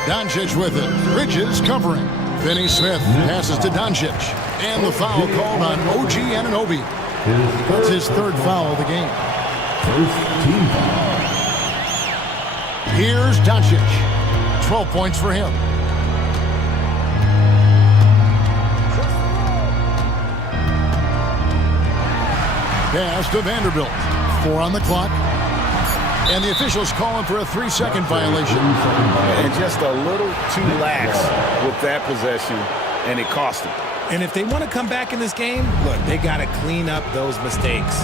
Doncic with it. Bridges covering. Finney Smith passes to Doncic. And the foul called on OG Anunoby. That's his third foul of the game. First team foul. Here's Doncic. 12 points for him. Pass to Vanderbilt. 4 on the clock. And the officials calling for a 3-second violation. And just a little too lax with that possession, and it cost them. And if they want to come back in this game, look, they got to clean up those mistakes.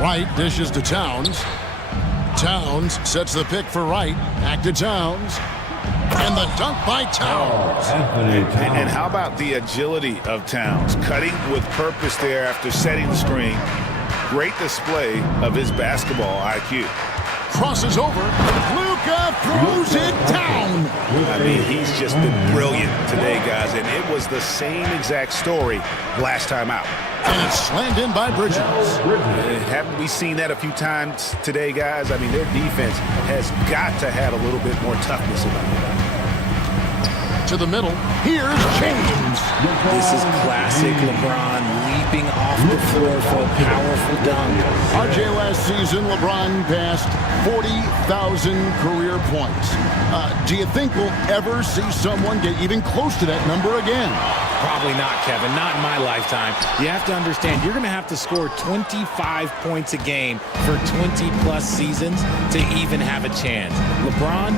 Wright dishes to Towns. Towns sets the pick for Wright. Back to Towns. And the dunk by Towns. And how about the agility of Towns? Cutting with purpose there after setting the screen. Great display of his basketball IQ. Crosses over. Luka throws it down. I mean, he's just been brilliant today, guys. And it was the same exact story last time out. And it's slammed in by Bridges. Haven't we seen that a few times today, guys? I mean, their defense has got to have a little bit more toughness about it. To the middle. Here's James. This is classic LeBron leaping off the floor for a powerful dunk. RJ, last season, LeBron passed 40,000 career points. Do you think we'll ever see someone get even close to that number again? Probably not, Kevin. Not in my lifetime. You have to understand, you're going to have to score 25 points a game for 20-plus seasons to even have a chance. LeBron,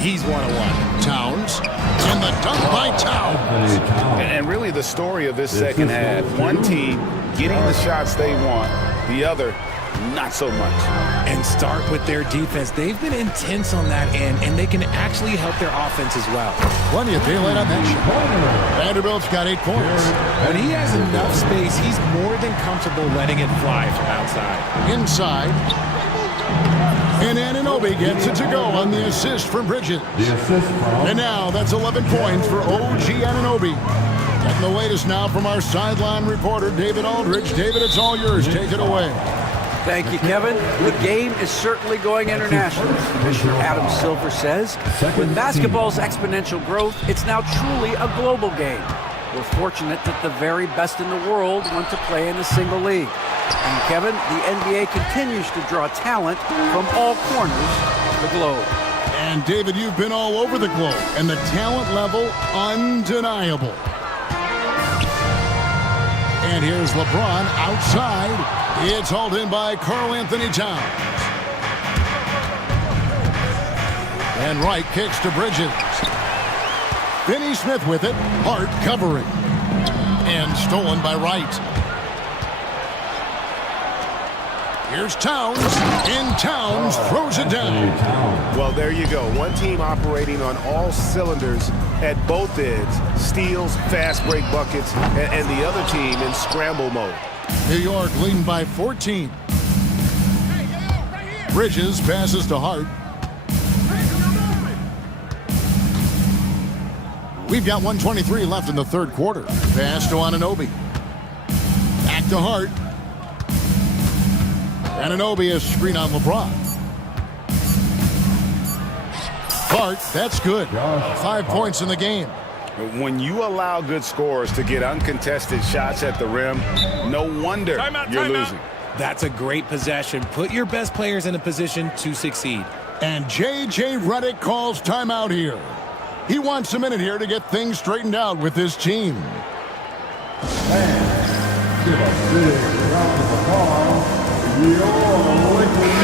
he's 101. Towns. And the dunk by Towns. And really the story of this second half, one team getting the shots they want, the other not so much. And start with their defense. They've been intense on that end, and they can actually help their offense as well. Plenty of daylight on that shot. Vanderbilt's got 8 points. When he has enough space, he's more than comfortable letting it fly from outside. Inside. And Anunoby gets it to go on the assist from Bridges. And now that's 11 points for OG Anunoby. Getting the latest now from our sideline reporter, David Aldridge. David, it's all yours. Take it away. Thank you, Kevin. The game is certainly going international. Commissioner Adam Silver says, with basketball's exponential growth, it's now truly a global game. We're fortunate that the very best in the world want to play in a single league. And Kevin, the NBA continues to draw talent from all corners of the globe. And David, you've been all over the globe, and the talent level undeniable. And here's LeBron outside. It's hauled in by Karl Anthony Towns. And Wright kicks to Bridges. Finney Smith with it. Hart covering. And stolen by Wright. Here's Towns. And Towns throws it down. Well, there you go. One team operating on all cylinders at both ends. Steals, fast break buckets, and the other team in scramble mode. New York leading by 14. Bridges passes to Hart. We've got 1:23 left in the third quarter. Pass to Anunoby. Back to Hart. Anunoby is screen on LeBron. Hart, that's good. 5 points in the game. When you allow good scorers to get uncontested shots at the rim, no wonder you're losing. That's a great possession. Put your best players in a position to succeed. And J.J. Redick calls timeout here. He wants a minute here to get things straightened out with his team.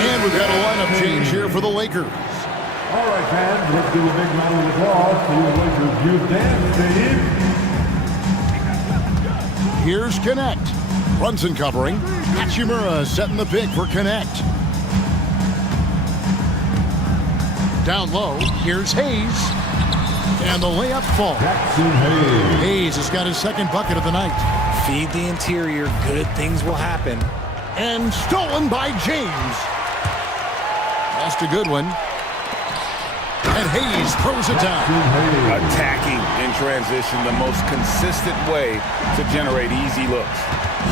And we've got a lineup change here for the Lakers. All right, fans, let's give a big round of applause to the Lakers youth dance team. here's Connect. Brunson covering. Hachimura setting the pick for Connect. Down low, here's Hayes. And the layup falls. Hayes has got his second bucket of the night. Feed the interior, good things will happen. And stolen by James. That's a good one. And Hayes throws it down. Attacking in transition, the most consistent way to generate easy looks.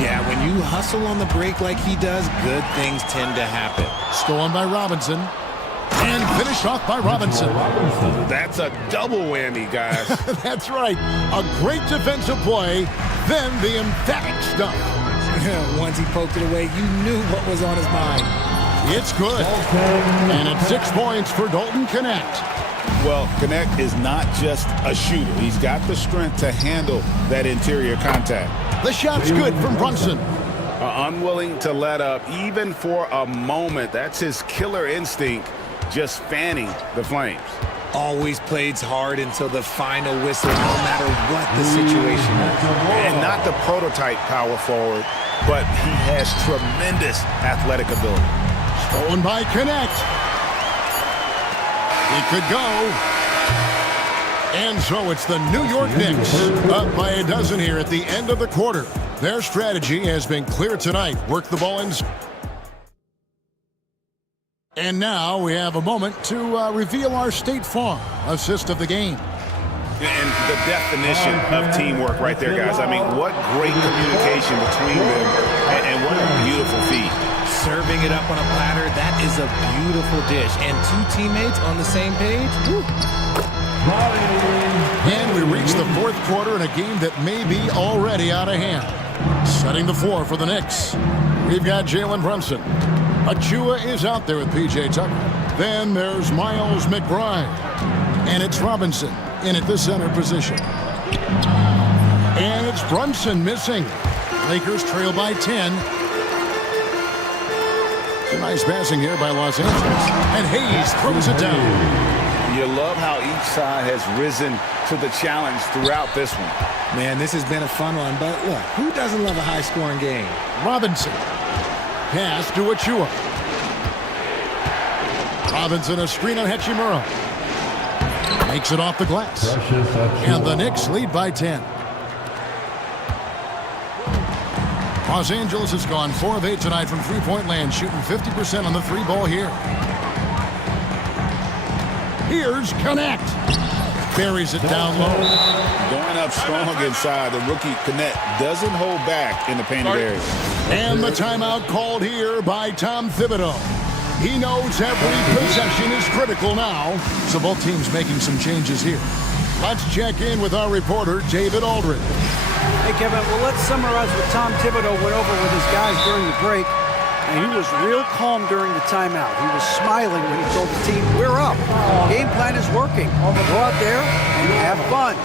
Yeah, when you hustle on the break like he does, good things tend to happen. Stolen by Robinson. And finished off by Robinson. That's a double whammy, guys. That's right. A great defensive play, then the emphatic stuff. Once he poked it away, you knew what was on his mind. It's good. And it's 6 points for Dalton Connect. Well, Connect is not just a shooter. He's got the strength to handle that interior contact. The shot's good from Brunson. Unwilling to let up, even for a moment. That's his killer instinct, just fanning the flames. Always plays hard until the final whistle, no matter what the situation is. And not the prototype power forward, but he has tremendous athletic ability. Stolen by Connect. He could go. And so it's the New York Knicks up by a dozen here at the end of the quarter. Their strategy has been clear tonight. Work the ball in. And now we have a moment to reveal our State Farm assist of the game. And the definition of teamwork right there, guys. I mean, what great communication between them, and what a beautiful feed. Serving it up on a platter, that is a beautiful dish. And two teammates on the same page. Woo. And we reach the fourth quarter in a game that may be already out of hand. Setting the floor for the Knicks. We've got Jalen Brunson. Achua is out there with P.J. Tucker. Then there's Miles McBride. And it's Robinson in at the center position. And it's Brunson missing. Lakers trail by 10. It's a nice passing here by Los Angeles. And Hayes throws it down. You love how each side has risen to the challenge throughout this one. Man, this has been a fun one, but look, who doesn't love a high-scoring game? Robinson. Pass to Achua. Robinson, a screen on Hachimura. Makes it off the glass. And the Knicks lead by 10. Los Angeles has gone 4 of 8 tonight from three-point land, shooting 50% on the three ball here. Here's Connect. Buries it down low. Going up strong inside. The rookie Connect doesn't hold back in the painted area. And the timeout called here by Tom Thibodeau. He knows every possession is critical now. So both teams making some changes here. Let's check in with our reporter, David Aldridge. Hey, Kevin, well, let's summarize what Tom Thibodeau went over with his guys during the break. And he was real calm during the timeout. He was smiling when he told the team, we're up. Game plan is working. Go out there and have fun.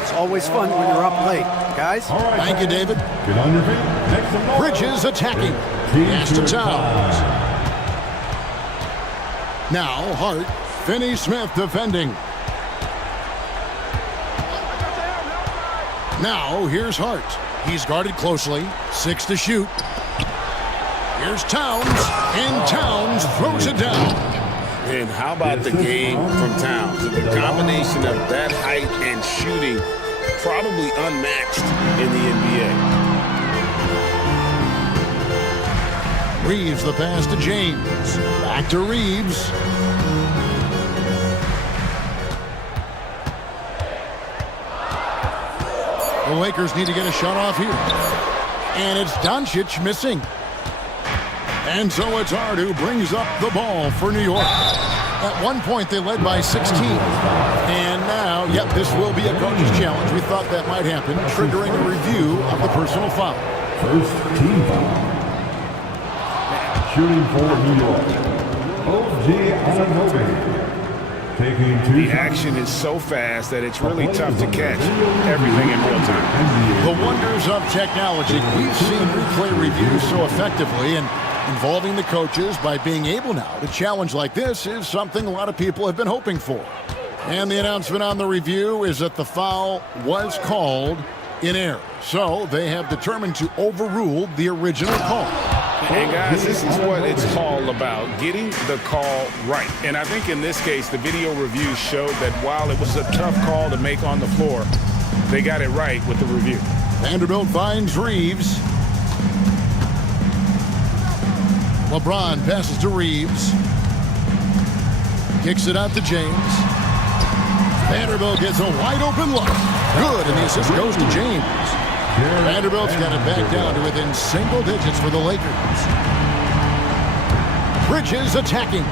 It's always fun when you're up late. Guys? Thank you, David. Get on your feet. Bridges attacking. Pass to Towns. Now Hart. Finney Smith defending. Now here's Hart. He's guarded closely. 6 to shoot. Here's Towns, and Towns throws it down. And how about the game from Towns? The combination of that height and shooting, probably unmatched in the NBA. Reeves the pass to James. Back to Reeves. The Lakers need to get a shot off here. And it's Doncic missing. And so it's Hart who brings up the ball for New York. At one point, they led by 16. And now, yep, this will be a coach's challenge. We thought that might happen, triggering a review of the personal foul. First team foul. Shooting for New York. O.J. Anunoby. The action is so fast that it's really tough to catch everything in real time. The wonders of technology. We've seen replay reviews so effectively, and involving the coaches by being able now to challenge like this is something a lot of people have been hoping for. And the announcement on the review is that the foul was called in error. So they have determined to overrule the original call. And guys, this is what it's all about, getting the call right. And I think in this case, the video review showed that while it was a tough call to make on the floor, they got it right with the review. Vanderbilt finds Reeves. LeBron passes to Reeves. Kicks it out to James. Vanderbilt gets a wide open look. Good, and the assist goes to James. Vanderbilt's got it back down to within single digits for the Lakers. Bridges attacking.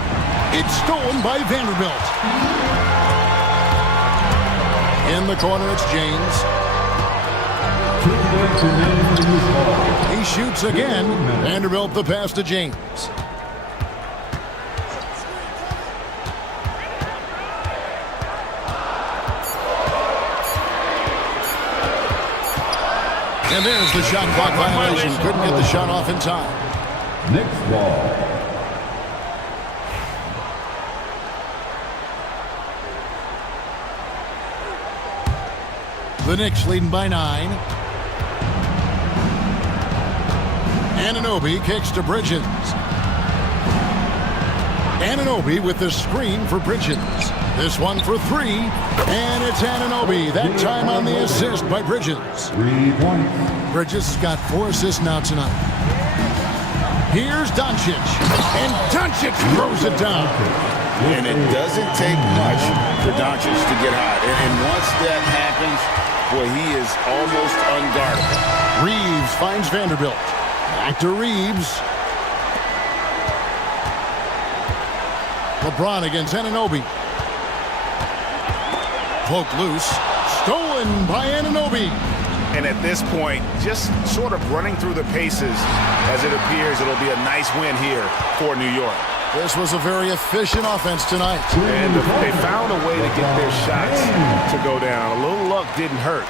It's stolen by Vanderbilt. In the corner, it's James. He shoots again. Vanderbilt the pass to James. And there's the shot clock violation. Couldn't get the shot off in time. Next ball. The Knicks leading by 9. Anunoby kicks to Bridges. Anunoby with the screen for Bridges. This one for 3, and it's Anunoby. That time on the assist by Bridges. 3 points. Bridges has got 4 assists now tonight. Here's Doncic, and Doncic throws it down. And it doesn't take much for Doncic to get hot. And once that happens, boy, he is almost unguardable. Reeves finds Vanderbilt. Back to Reeves. LeBron against Anunoby. Poked loose. Stolen by Anunoby. And at this point, just sort of running through the paces, as it appears it'll be a nice win here for New York. This was a very efficient offense tonight. And they found a way to get their shots to go down. A little luck didn't hurt.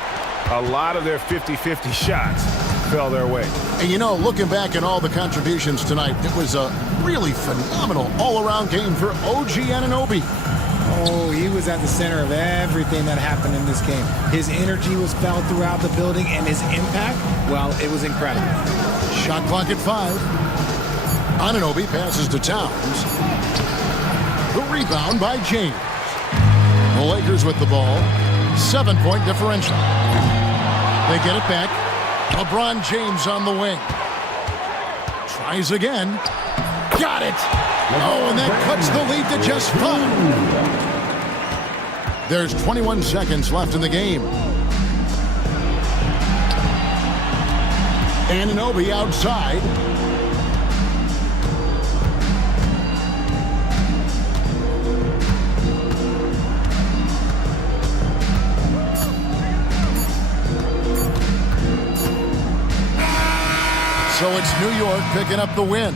A lot of their 50-50 shots fell their way. And you know, looking back at all the contributions tonight, it was a really phenomenal all-around game for OG Anunoby. Oh, he was at the center of everything that happened in this game. His energy was felt throughout the building, and his impact, well, it was incredible. Shot clock at 5. Anunoby passes to Towns. The rebound by James. The Lakers with the ball. 7-point differential. They get it back. LeBron James on the wing. Tries again. Got it. Oh, and that cuts the lead to just 5. There's 21 seconds left in the game. Anunoby outside. So it's New York picking up the win.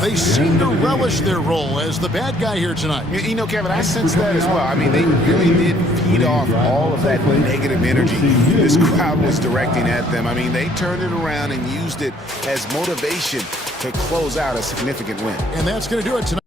They seem to relish their role as the bad guy here tonight. You know, Kevin, I sense that as well. I mean, they really did feed off all of that negative energy this crowd was directing at them. I mean, they turned it around and used it as motivation to close out a significant win. And that's going to do it tonight.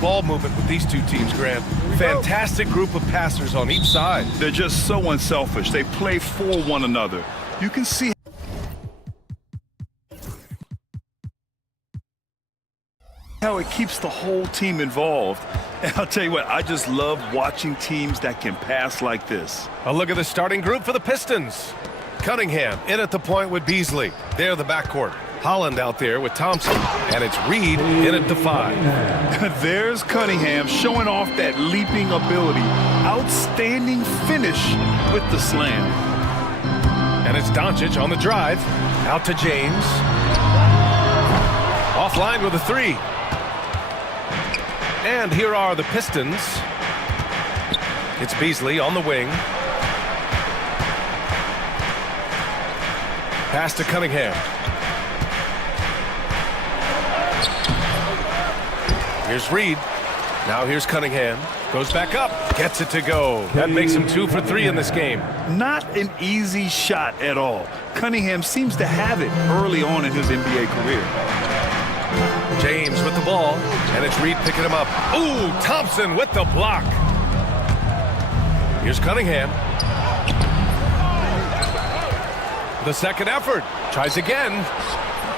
ball movement with these two teams, Grant. Fantastic group of passers on each side. They're just so unselfish. They play for one another. You can see how it keeps the whole team involved. And I'll tell you what, I just love watching teams that can pass like this. A look at the starting group for the Pistons. Cunningham in at the point with Beasley. They're the backcourt. Holland out there with Thompson. And it's Reed in at the 5. There's Cunningham showing off that leaping ability. Outstanding finish with the slam. And it's Doncic on the drive. Out to James. Offline with a 3. And here are the Pistons. It's Beasley on the wing. Pass to Cunningham. Here's Reed. Now here's Cunningham. Goes back up. Gets it to go. That makes him 2 for 3 in this game. Not an easy shot at all. Cunningham seems to have it early on in his NBA career. James with the ball, and it's Reed picking him up. Ooh, Thompson with the block. Here's Cunningham. The second effort. Tries again.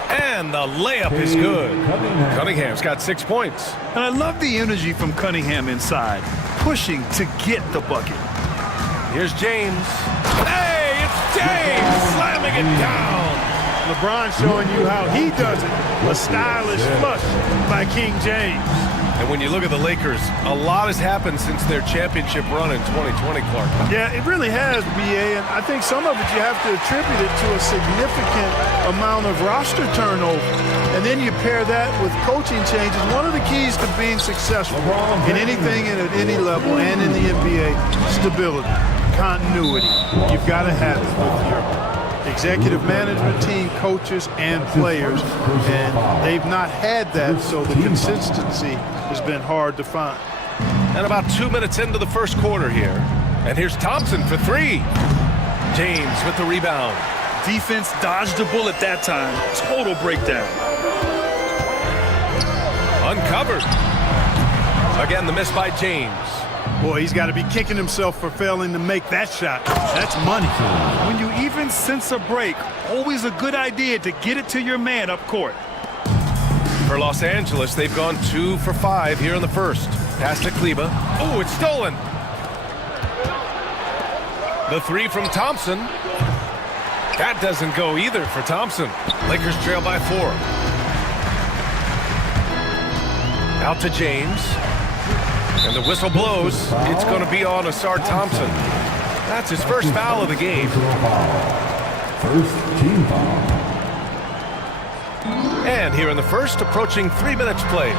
And the layup is good. Cunningham's got 6 points. And I love the energy from Cunningham inside, pushing to get the bucket. Here's James. Hey, it's James slamming it down. LeBron showing you how he does it. A stylish flush by King James. And when you look at the Lakers, a lot has happened since their championship run in 2020, Clark. Yeah, it really has, BA, and I think some of it you have to attribute it to a significant amount of roster turnover. And then you pair that with coaching changes. One of the keys to being successful in anything and at any level and in the NBA, stability, continuity. You've got to have it with your executive management team, coaches, and players, and they've not had that, so the consistency has been hard to find. And about 2 minutes into the first quarter here, and here's Thompson for 3. James with the rebound. Defense dodged a bullet that time. Total breakdown. Uncovered. Again, the miss by James. Boy, he's got to be kicking himself for failing to make that shot. That's money. When you even sense a break, always a good idea to get it to your man up court. For Los Angeles, they've gone 2 for 5 here in the first. Pass to Kleba. Oh, it's stolen. The 3 from Thompson. That doesn't go either for Thompson. Lakers trail by 4. Out to James. And the whistle blows. It's going to be on Asar Thompson. That's his first foul of the game. First team foul. And here in the first, approaching 3 minutes played.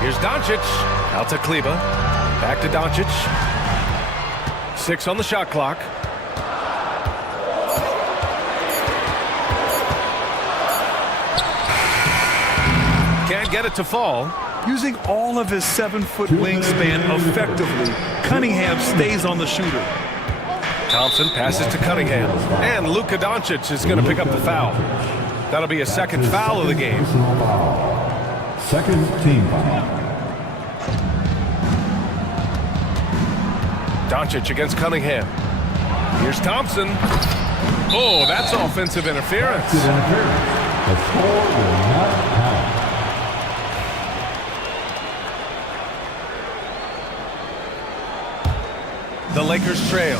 Here's Doncic. Out to Kleba. Back to Doncic. 6 on the shot clock. Can't get it to fall. Using all of his 7-foot wingspan effectively, Cunningham stays on the shooter. Thompson passes to Cunningham. And Luka Doncic is going to pick up the foul. That'll be a second foul of the game. Second team foul. Doncic against Cunningham. Here's Thompson. Oh, that's offensive interference. The score will not count. The Lakers trail.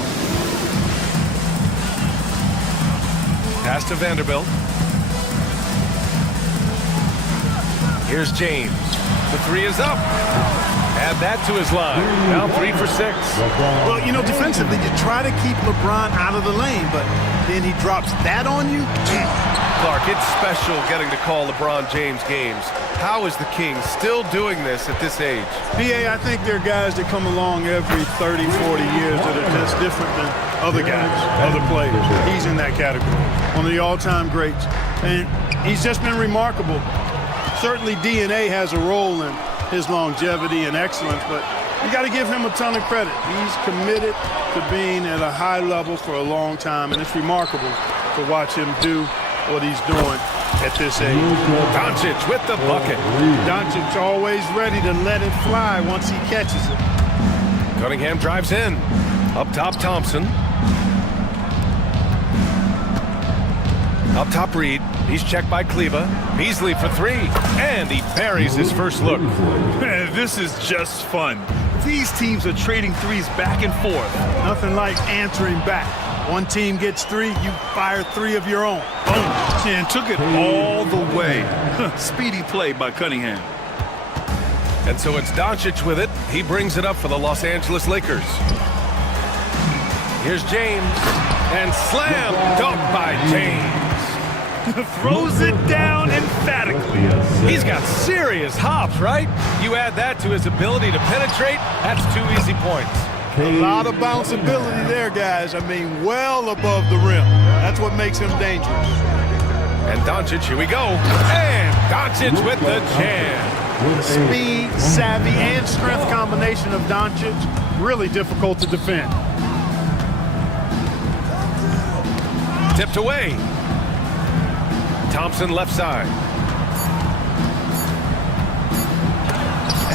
Pass to Vanderbilt. Here's James. The 3 is up. Add that to his line. Now 3 for 6. Well, you know, defensively, you try to keep LeBron out of the lane, but then he drops that on you. Clark, it's special getting to call LeBron James games. How is the King still doing this at this age? BA, I think there are guys that come along every 30, 40 years that are just different than other guys, other players. He's in that category. One of the all-time greats. And he's just been remarkable. Certainly DNA has a role in his longevity and excellence, but you got to give him a ton of credit. He's committed to being at a high level for a long time, and it's remarkable to watch him do what he's doing at this age. Doncic with the bucket. Doncic always ready to let it fly once he catches it. Cunningham drives in. Up top, Thompson. Up top, Reed. He's checked by Kleba. Beasley for three. And he buries his first look. Man, this is just fun. These teams are trading threes back and forth. Nothing like answering back. One team gets three, you fire three of your own. Boom. And took it all the way. Speedy play by Cunningham. And so it's Doncic with it. He brings it up for the Los Angeles Lakers. Here's James. And slam dunk by James. Throws it down emphatically. He's got serious hops, right? You add that to his ability to penetrate, that's 2 easy points. A lot of bounceability there, guys. I mean, well above the rim. That's what makes him dangerous. And Doncic, here we go. And Doncic with the jam. Speed, savvy, and strength combination of Doncic, really difficult to defend. Tipped away. Thompson left side.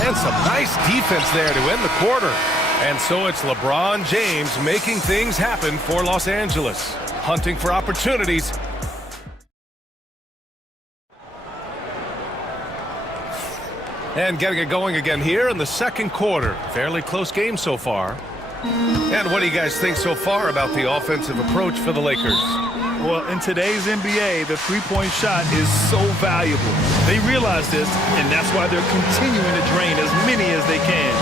And some nice defense there to end the quarter. And so it's LeBron James making things happen for Los Angeles. Hunting for opportunities. And getting it going again here in the second quarter. Fairly close game so far. And what do you guys think so far about the offensive approach for the Lakers? Well, in today's NBA, the three-point shot is so valuable. They realize this, and that's why they're continuing to drain as many as they can.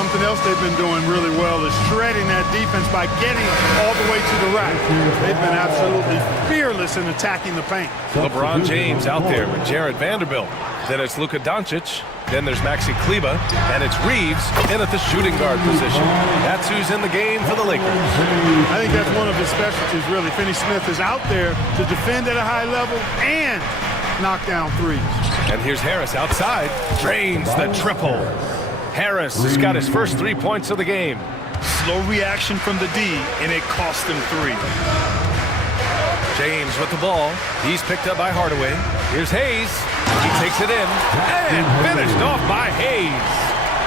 Something else they've been doing really well is shredding that defense by getting all the way to the rack. They've been absolutely fearless in attacking the paint. LeBron James out there with Jared Vanderbilt. Then it's Luka Doncic. Then there's Maxi Kleba. And it's Reeves in at the shooting guard position. That's who's in the game for the Lakers. I think that's one of his specialties, really. Finney-Smith is out there to defend at a high level and knock down threes. And here's Harris outside. Drains the triple. Harris has got his first 3 points of the game. Slow reaction from the D, and it cost him three. James with the ball. He's picked up by Hardaway. Here's Hayes. He takes it in. And finished off by Hayes.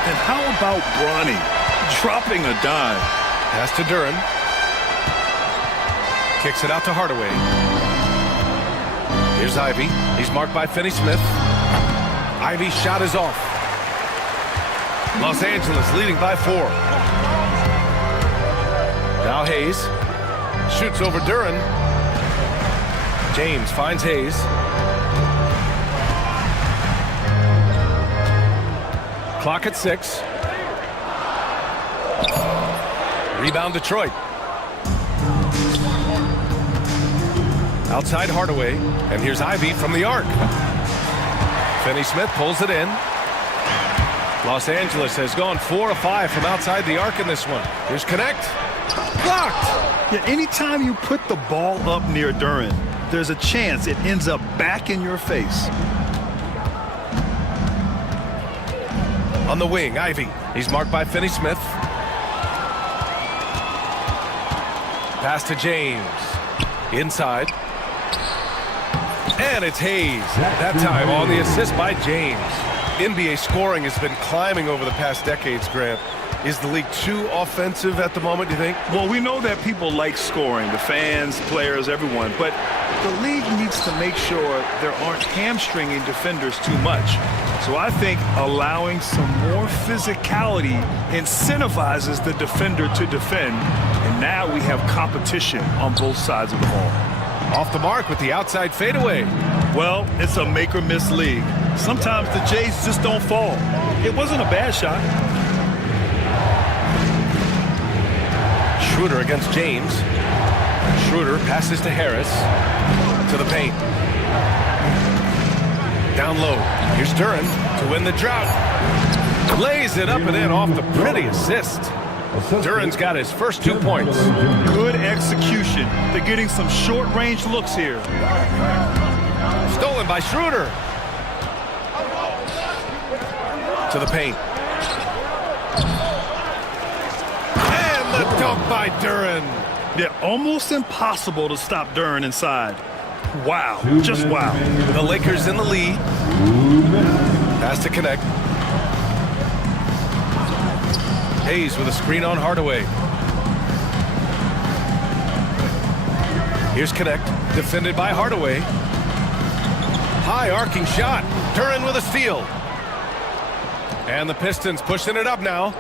And how about Bronny dropping a dime? Pass to Duran. Kicks it out to Hardaway. Here's Ivy. He's marked by Finney-Smith. Ivy's shot is off. Los Angeles leading by 4. Now Hayes shoots over Duran. James finds Hayes. Clock at 6. Rebound Detroit. Outside Hardaway. And here's Ivy from the arc. Finney-Smith pulls it in. Los Angeles has gone 4 of 5 from outside the arc in this one. Here's Connect. Blocked. Yeah, anytime you put the ball up near Duran, there's a chance it ends up back in your face. On the wing, Ivy. He's marked by Finney-Smith. Pass to James. Inside. And it's Hayes. That time on the assist by James. NBA scoring has been climbing over the past decades, Grant. Is the league too offensive at the moment, do you think? Well, we know that people like scoring, the fans, players, everyone, but the league needs to make sure there aren't hamstringing defenders too much. So I think allowing some more physicality incentivizes the defender to defend, and now we have competition on both sides of the ball. Off the mark with the outside fadeaway. Well, it's a make-or-miss league. Sometimes the Jays just don't fall. It wasn't a bad shot. Schroeder against James. Schroeder passes to Harris. To the paint. Down low. Here's Duran to win the drought. Lays it up and in off the pretty assist. Duran's got his first 2 points. Good execution. They're getting some short-range looks here. Stolen by Schroeder. To the paint. And the dunk by Duran. Yeah, almost impossible to stop Duran inside. Wow, just wow. The Lakers in the lead. Pass to Connect. Hayes with a screen on Hardaway. Here's Connect, defended by Hardaway. High arcing shot. Duren with a steal. And the Pistons pushing it up now.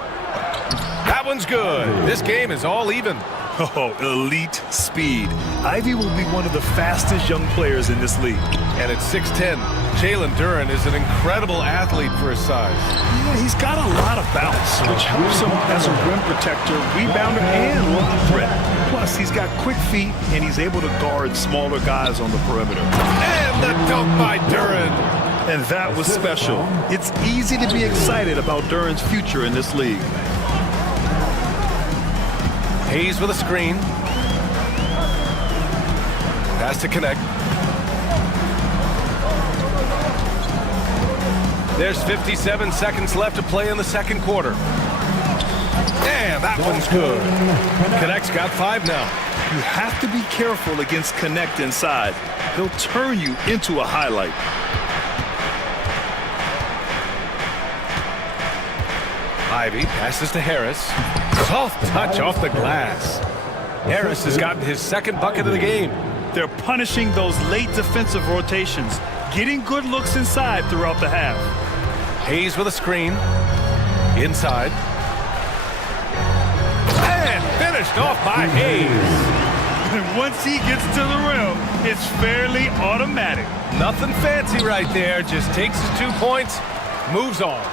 That one's good. This game is all even. Oh, elite speed. Ivy will be one of the fastest young players in this league. And at 6'10", Jalen Duren is an incredible athlete for his size. Yeah, he's got a lot of bounce, which helps him as a rim protector, rebounder, and long threat. Plus, he's got quick feet, and he's able to guard smaller guys on the perimeter. And the dunk by Duren. And that was special. It's easy to be excited about Duren's future in this league. Hayes with a screen. Pass to Connect. There's 57 seconds left to play in the second quarter. And that one's good. Connect's got 5 now. You have to be careful against Connect inside. He'll turn you into a highlight. Ivy passes to Harris. Soft touch off the glass. Harris has gotten his second bucket of the game. They're punishing those late defensive rotations, getting good looks inside throughout the half. Hayes with a screen. Inside. And finished off by Hayes. And once he gets to the rim, it's fairly automatic. Nothing fancy right there. Just takes his 2 points, moves on.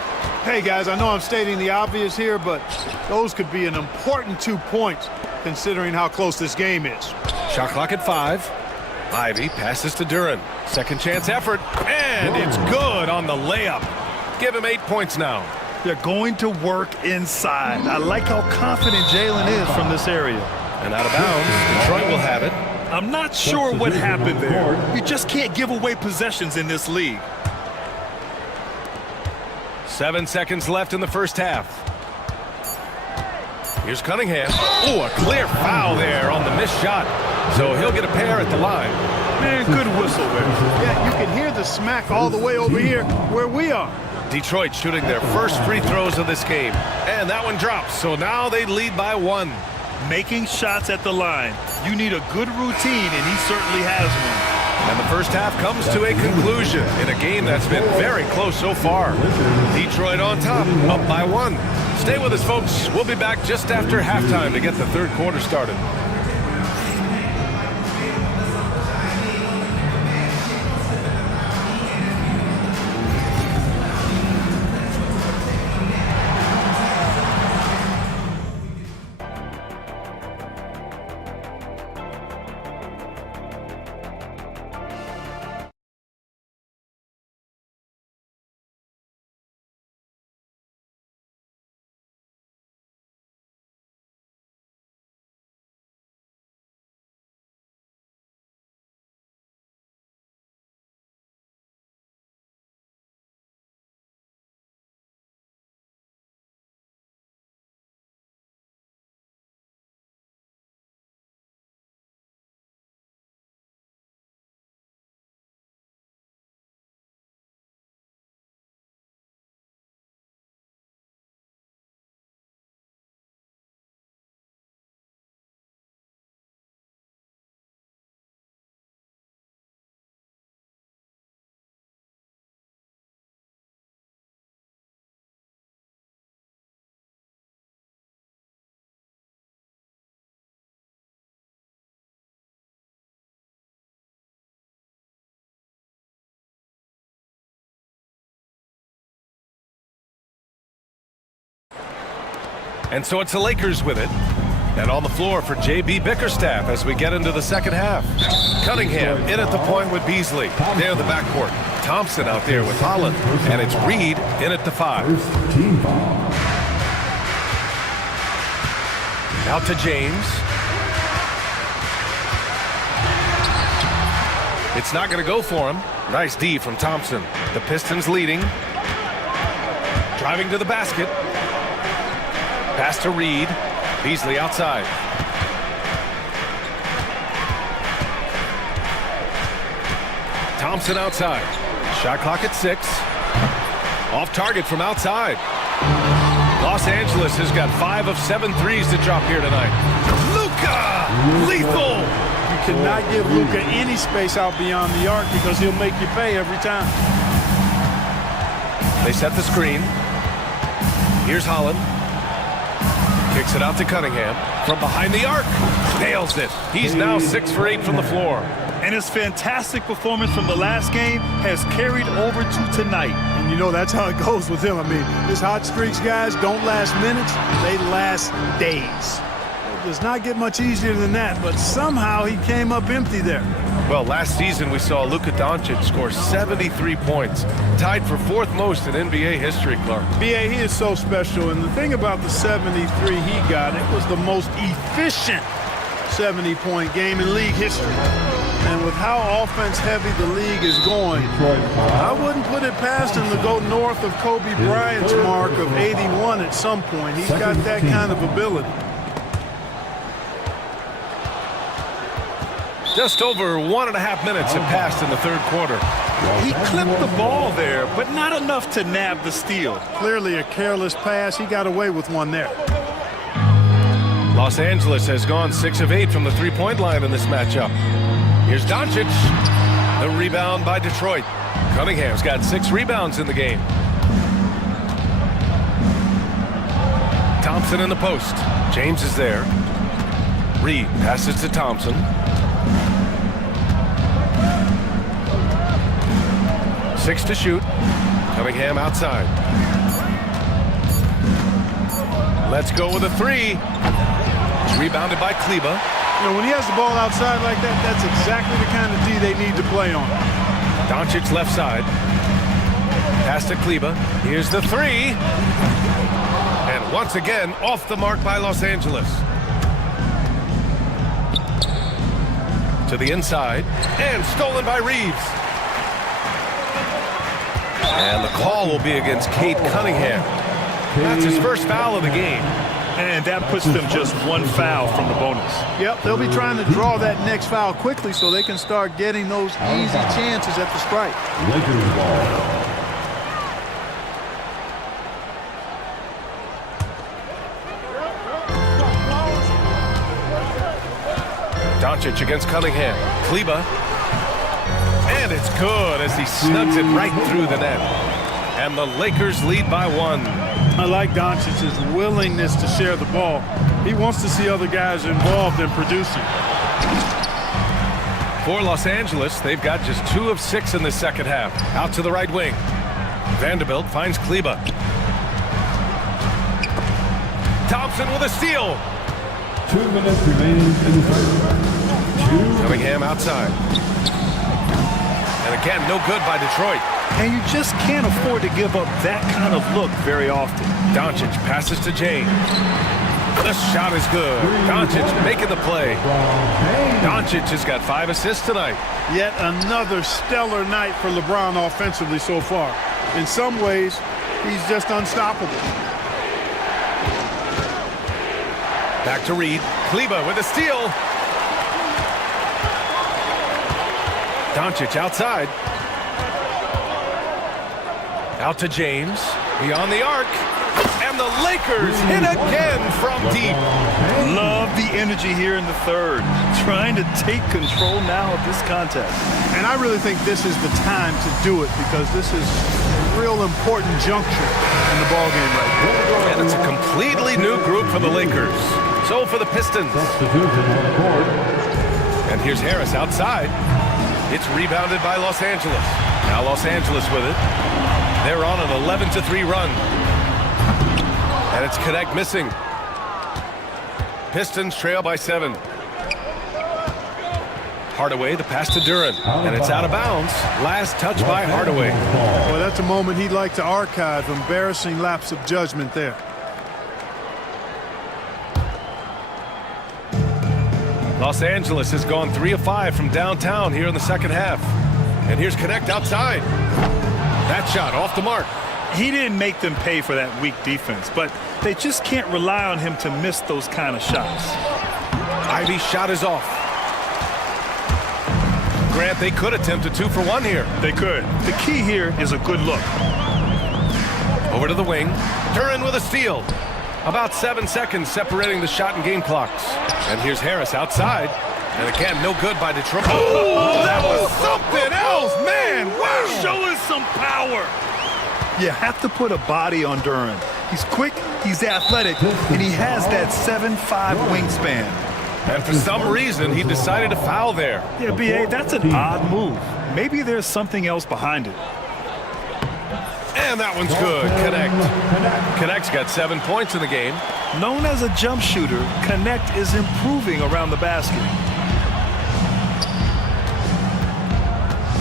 Hey, guys, I know I'm stating the obvious here, but those could be an important 2 points considering how close this game is. Shot clock at 5. Ivy passes to Duren. Second chance effort, and it's good on the layup. Give him 8 points now. They're going to work inside. I like how confident Jalen is from this area. And out of bounds, Detroit will have it. I'm not sure what happened there. You just can't give away possessions in this league. 7 seconds left in the first half. Here's Cunningham. Oh, a clear foul there on the missed shot. So he'll get a pair at the line. Man, good whistle there. Yeah, you can hear the smack all the way over here where we are. Detroit shooting their first free throws of this game. And that one drops, so now they lead by 1. Making shots at the line. You need a good routine, and he certainly has one. And the first half comes to a conclusion in a game that's been very close so far. Detroit on top, up by 1. Stay with us, folks. We'll be back just after halftime to get the third quarter started. And so it's the Lakers with it. And on the floor for J.B. Bickerstaff as we get into the second half. Cunningham in at the point with Beasley. There in the backcourt. Thompson out there with Holland. And it's Reed in at the 5. Out to James. It's not going to go for him. Nice D from Thompson. The Pistons leading. Driving to the basket. Pass to Reed. Beasley outside. Thompson outside. Shot clock at 6. Off target from outside. Los Angeles has got 5 of 7 threes to drop here tonight. Luka! Lethal! You cannot give Luka any space out beyond the arc because he'll make you pay every time. They set the screen. Here's Holland. Kicks it out to Cunningham. From behind the arc. Nails it. He's now 6 for 8 from the floor. And his fantastic performance from the last game has carried over to tonight. And you know that's how it goes with him. I mean, his hot streaks, guys, don't last minutes. They last days. It does not get much easier than that, but somehow he came up empty there. Well, last season we saw Luka Doncic score 73 points, tied for 4th most in NBA history, Clark. B.A., he is so special, and the thing about the 73 he got, it was the most efficient 70-point game in league history. And with how offense-heavy the league is going, I wouldn't put it past him to go north of Kobe Bryant's mark of 81 at some point. He's got that kind of ability. Just over 1.5 minutes have passed in the 3rd quarter. He clipped the ball there, but not enough to nab the steal. Clearly a careless pass. He got away with one there. Los Angeles has gone 6 of 8 from the 3-point line in this matchup. Here's Doncic. The rebound by Detroit. Cunningham's got 6 rebounds in the game. Thompson in the post. James is there. Reed passes to Thompson. Six to shoot. Cunningham outside. Let's go with a 3. It's rebounded by Kleba. You know, when he has the ball outside like that, that's exactly the kind of D they need to play on. Doncic left side. Pass to Kleba. Here's the 3. And once again, off the mark by Los Angeles. To the inside. And stolen by Reeves. And the call will be against Cade Cunningham. That's his first foul of the game. And that puts them just 1 foul from the bonus. Yep, they'll be trying to draw that next foul quickly so they can start getting those easy chances at the strike. Doncic against Cunningham. Kleba. And it's good as he snugs it right through the net. And the Lakers lead by 1. I like Doncic's willingness to share the ball. He wants to see other guys involved in producing. For Los Angeles, they've got just 2 of 6 in the second half. Out to the right wing. Vanderbilt finds Kleba. Thompson with a steal. 2 minutes remaining in the third. Cunningham outside. And again, no good by Detroit. And you just can't afford to give up that kind of look very often. Doncic passes to James. The shot is good. Doncic making the play. Doncic has got 5 assists tonight. Yet another stellar night for LeBron offensively so far. In some ways, he's just unstoppable. Back to Reed. Kleba with a steal. Doncic outside. Out to James. Beyond the arc. And the Lakers hit again from deep. Love the energy here in the 3rd. Trying to take control now of this contest. And I really think this is the time to do it because this is a real important juncture in the ballgame right now. And it's a completely new group for the Lakers. So for the Pistons. And here's Harris outside. It's rebounded by Los Angeles. Now Los Angeles with it. They're on an 11-3 run. And it's Connect missing. Pistons trail by 7. Hardaway, the pass to Duran. And it's out of bounds. Last touch by Hardaway. Well, that's a moment he'd like to archive. Embarrassing lapse of judgment there. Los Angeles has gone 3 of 5 from downtown here in the second half. And here's Connect outside. That shot off the mark. He didn't make them pay for that weak defense, but they just can't rely on him to miss those kind of shots. Ivy's shot is off. Grant, they could attempt a 2-for-1 here. They could. The key here is a good look. Over to the wing. Duran with a steal. About 7 seconds separating the shot and game clocks. And here's Harris outside. And again, no good by Detroit. Oh, that was something else, man. Wow. Showing some power. You have to put a body on Duran. He's quick, he's athletic, and he has that 7'5" wingspan. And for some reason, he decided to foul there. Yeah, B.A., that's an odd move. Maybe there's something else behind it. And that one's good. Connect. Connect's got 7 points in the game. Known as a jump shooter, Connect is improving around the basket.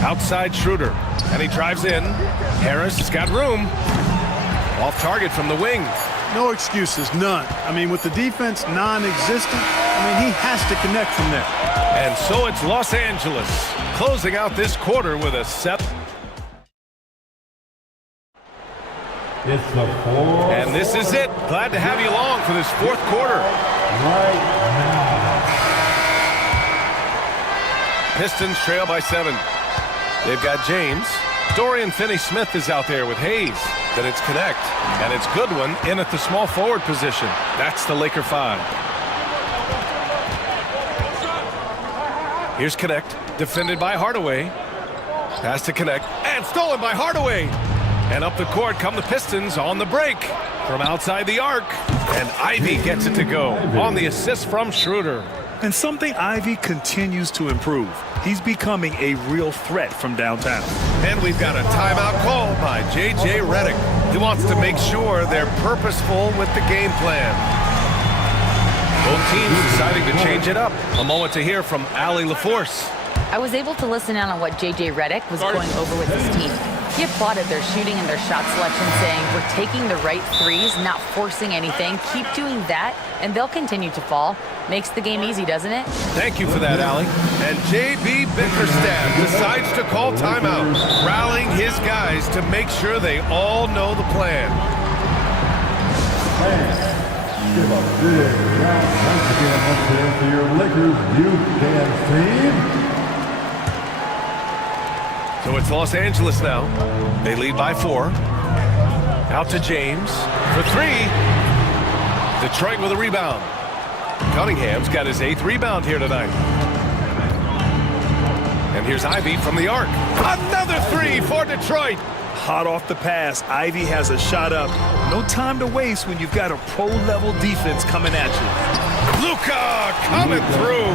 Outside Schroeder. And he drives in. Harris has got room. Off target from the wing. No excuses, none. I mean, with the defense non-existent, he has to connect from there. And so it's Los Angeles closing out this quarter with a set. It's the fourth. And this is it. Glad to have you along for this fourth quarter. Right now. Pistons trail by 7. They've got James. Dorian Finney-Smith is out there with Hayes. Then it's Connect. And it's Goodwin in at the small forward position. That's the Laker 5. Here's Connect. Defended by Hardaway. Pass to Connect. And stolen by Hardaway. And up the court come the Pistons on the break. From outside the arc. And Ivy gets it to go on the assist from Schroeder. And something Ivy continues to improve. He's becoming a real threat from downtown. And we've got a timeout called by J.J. Redick. He wants to make sure they're purposeful with the game plan. Both teams deciding to change it up. A moment to hear from Allie LaForce. I was able to listen in on what J.J. Redick was going over with his team. He applauded their shooting and their shot selection, saying, "We're taking the right threes, not forcing anything. Keep doing that, and they'll continue to fall." Makes the game easy, doesn't it? Thank you for that, Allie. And J.B. Bickerstaff decides to call timeout, rallying his guys to make sure they all know the plan. Give a big round once again up there for your Lakers youth dance team. So it's Los Angeles now. They lead by 4. Out to James for 3. Detroit with a rebound. Cunningham's got his 8th rebound here tonight. And here's Ivy from the arc. Another 3 for Detroit. Hot off the pass, Ivy has a shot up. No time to waste when you've got a pro-level defense coming at you. Luka coming through.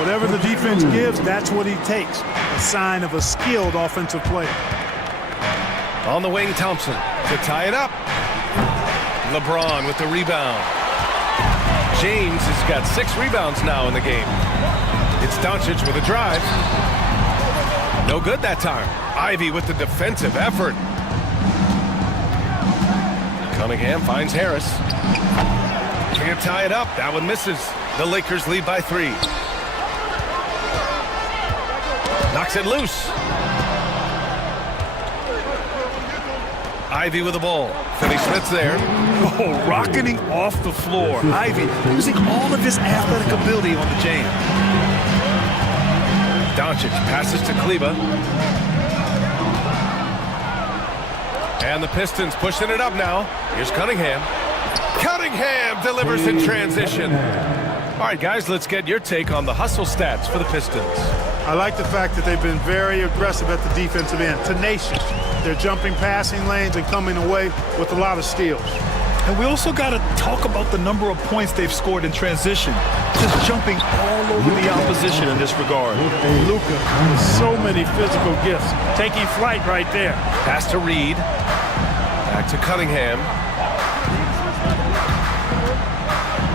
Whatever the defense gives, that's what he takes. A sign of a skilled offensive player. On the wing, Thompson to tie it up. LeBron with the rebound. James has got 6 rebounds now in the game. It's Doncic with a drive. No good that time. Ivy with the defensive effort. Cunningham finds Harris. Can't tie it up. That one misses. The Lakers lead by 3. Knocks it loose. Ivy with the ball. Finney-Smith's there. Oh, rocketing off the floor. Ivy using all of his athletic ability on the jam. Doncic passes to Kleba. And the Pistons pushing it up now. Here's Cunningham. Cunningham delivers in transition. All right, guys, let's get your take on the hustle stats for the Pistons. I like the fact that they've been very aggressive at the defensive end, tenacious. They're jumping passing lanes and coming away with a lot of steals. And we also got to talk about the number of points they've scored in transition. Just jumping all over the opposition in this regard. Luka with so many physical gifts. Taking flight right there. Pass to Reed. Back to Cunningham.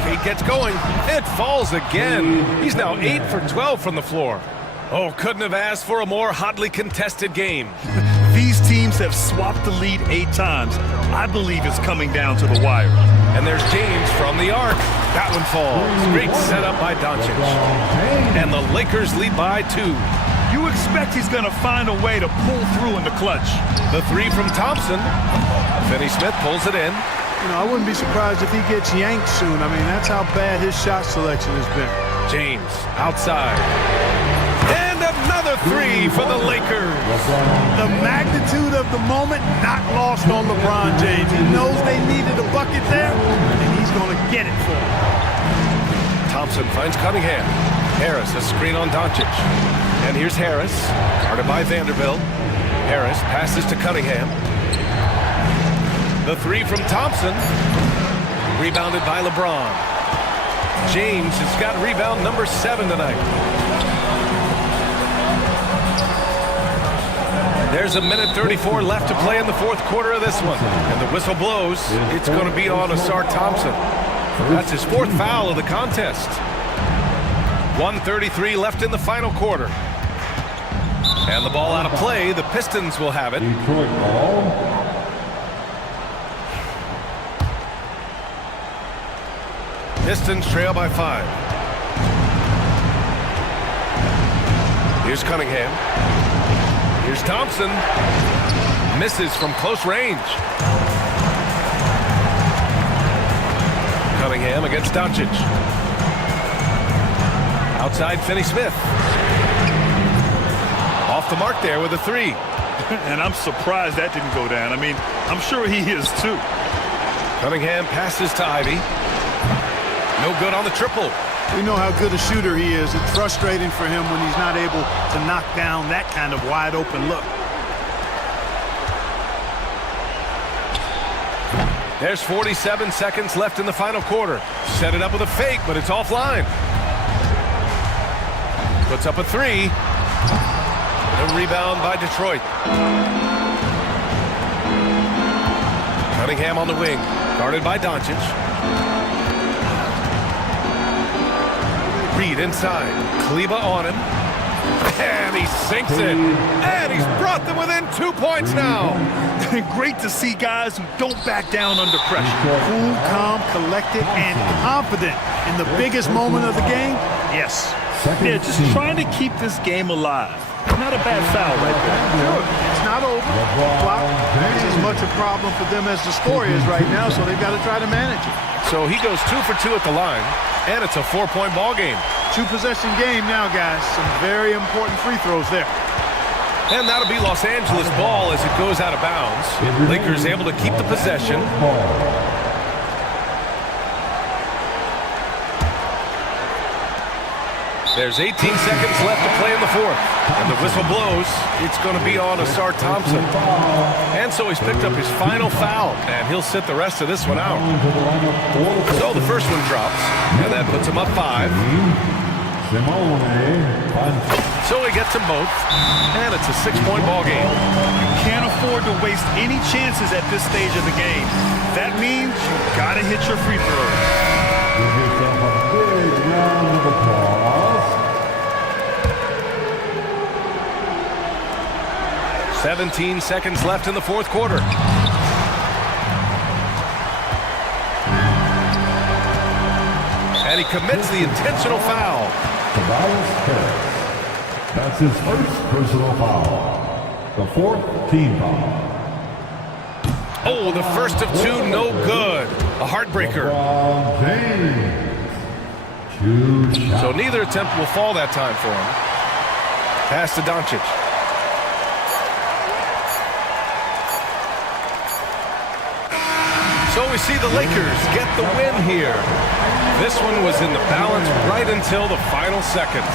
Kate gets going. It falls again. He's now 8 for 12 from the floor. Oh, couldn't have asked for a more hotly contested game. These teams have swapped the lead 8 times. I believe it's coming down to the wire. And there's James from the arc. That one falls. Great setup by Doncic. And the Lakers lead by 2. You expect he's going to find a way to pull through in the clutch. The 3 from Thompson. Finney-Smith pulls it in. You know, I wouldn't be surprised if he gets yanked soon. I mean, that's how bad his shot selection has been. James outside. And another three for the Lakers. The magnitude of the moment not lost on LeBron James. He knows they needed a bucket there, and he's going to get it for them. Thompson finds Cunningham. Harris, a screen on Doncic. And here's Harris, guarded by Vanderbilt. Harris passes to Cunningham. The three from Thompson. Rebounded by LeBron. James has got rebound number 7 tonight. There's a minute 34 left to play in the fourth quarter of this one. And the whistle blows. It's going to be on Asar Thompson. That's his 4th foul of the contest. 1:33 left in the final quarter. And the ball out of play. The Pistons will have it. Detroit ball. Pistons trail by 5. Here's Cunningham. Here's Thompson. Misses from close range. Cunningham against Doncic. Outside Finney-Smith. Off the mark there with a 3. And I'm surprised that didn't go down. I mean, I'm sure he is too. Cunningham passes to Ivy. No good on the triple. We know how good a shooter he is. It's frustrating for him when he's not able to knock down that kind of wide open look. There's 47 seconds left in the final quarter. Set it up with a fake, but it's offline. Puts up a 3. The rebound by Detroit. Cunningham on the wing, guarded by Doncic. Reed inside. Kleba on him. And he sinks it. And he's brought them within 2 points now. Great to see guys who don't back down under pressure. Cool, calm, collected, and confident in the biggest moment of the game. Yes. Yeah, just trying to keep this game alive. Not a bad foul right there. Sure, it's not over. Clock is as much a problem for them as the score is right now, so they've got to try to manage it. So he goes 2 for 2 at the line, and it's a 4-point ball game. 2-possession game now, guys. Some very important free throws there. And that'll be Los Angeles ball as it goes out of bounds. Lakers able to keep the possession. There's 18 seconds left to play in the fourth. And the whistle blows. It's going to be on Asar Thompson. And so he's picked up his final foul. And he'll sit the rest of this one out. So the first one drops. And that puts him up 5. So he gets them both. And it's a 6-point ball game. You can't afford to waste any chances at this stage of the game. That means you got to hit your free throws. Give yourself a big round of applause. 17 seconds left in the fourth quarter. And he commits the intentional foul. That's his first personal foul. The 4th team foul. Oh, the first of 2, no good. A heartbreaker. So neither attempt will fall that time for him. Pass to Doncic. So we see the Lakers get the win here. This one was in the balance right until the final seconds.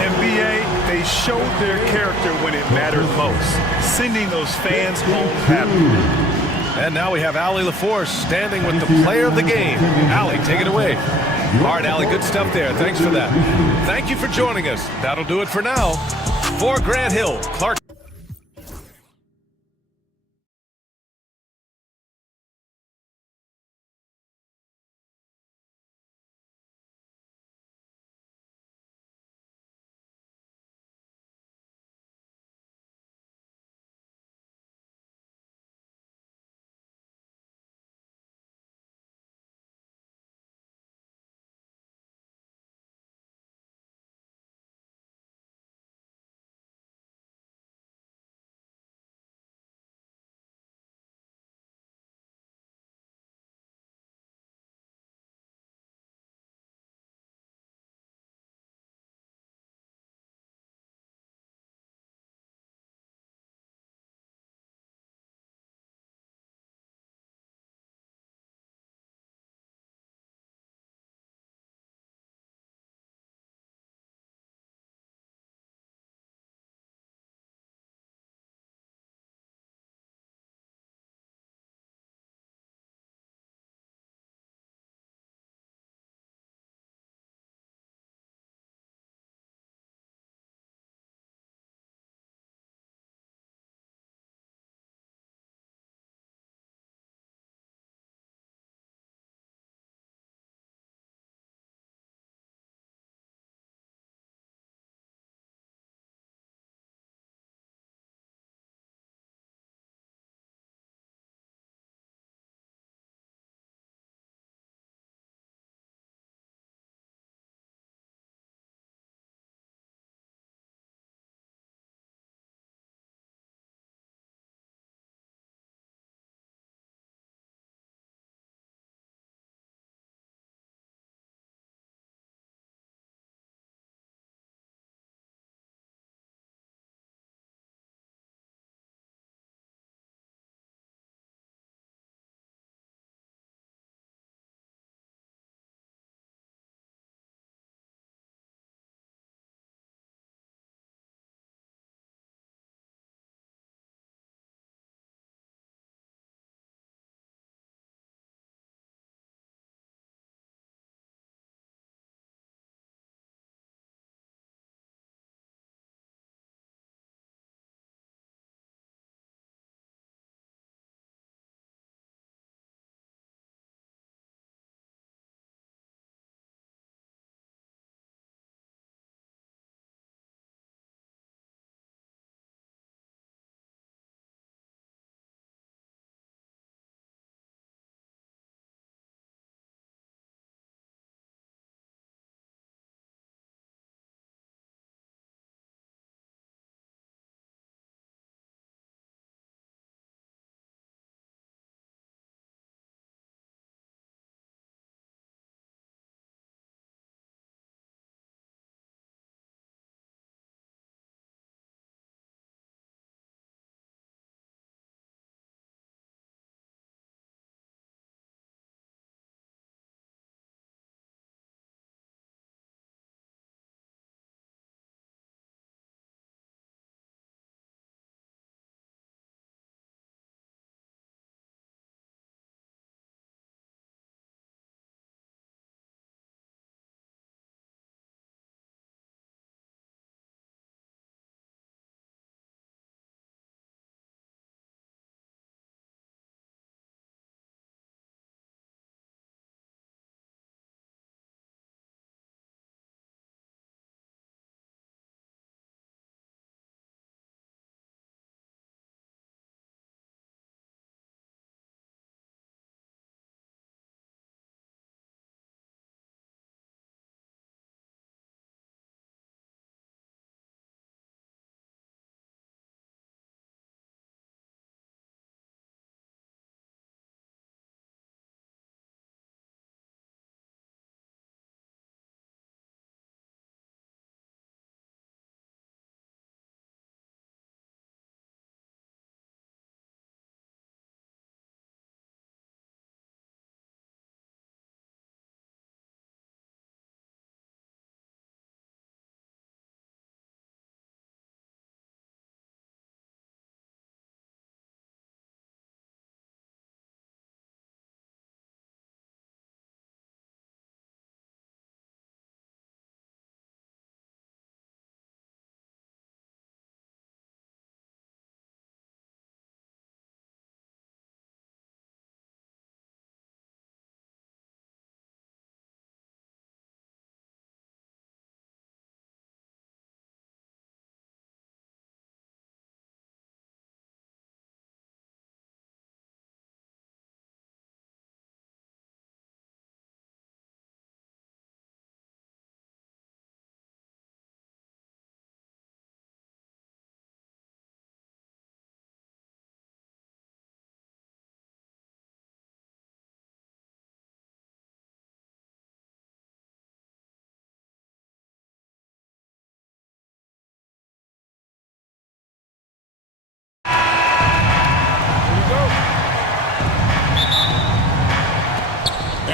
NBA, they showed their character when it mattered most, sending those fans home happy. And now we have Allie LaForce standing with the player of the game. Allie, take it away. All right, Allie, good stuff there. Thanks for that. Thank you for joining us. That'll do it for now. For Grant Hill, Clark.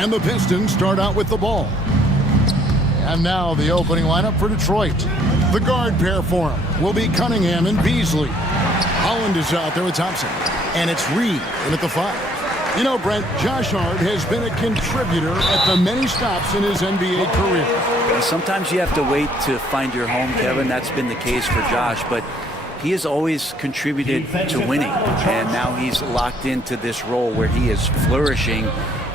And the Pistons start out with the ball. And now the opening lineup for Detroit. The guard pair for him will be Cunningham and Beasley. Holland is out there with Thompson. And it's Reed in at the 5. You know, Brent, Josh Hart has been a contributor at the many stops in his NBA career. Sometimes you have to wait to find your home, Kevin. That's been the case for Josh. But he has always contributed to winning. And now he's locked into this role where he is flourishing.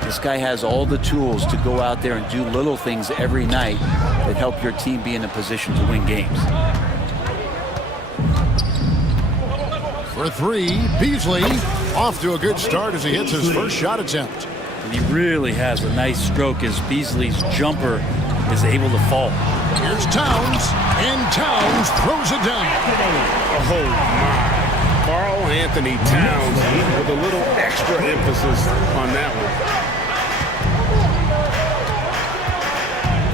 This guy has all the tools to go out there and do little things every night that help your team be in a position to win games. For 3, Beasley off to a good start as he hits his first shot attempt. And he really has a nice stroke as Beasley's jumper is able to fall. Here's Towns, and Towns throws it down. Oh, my. Karl Anthony Towns with a little extra emphasis on that one.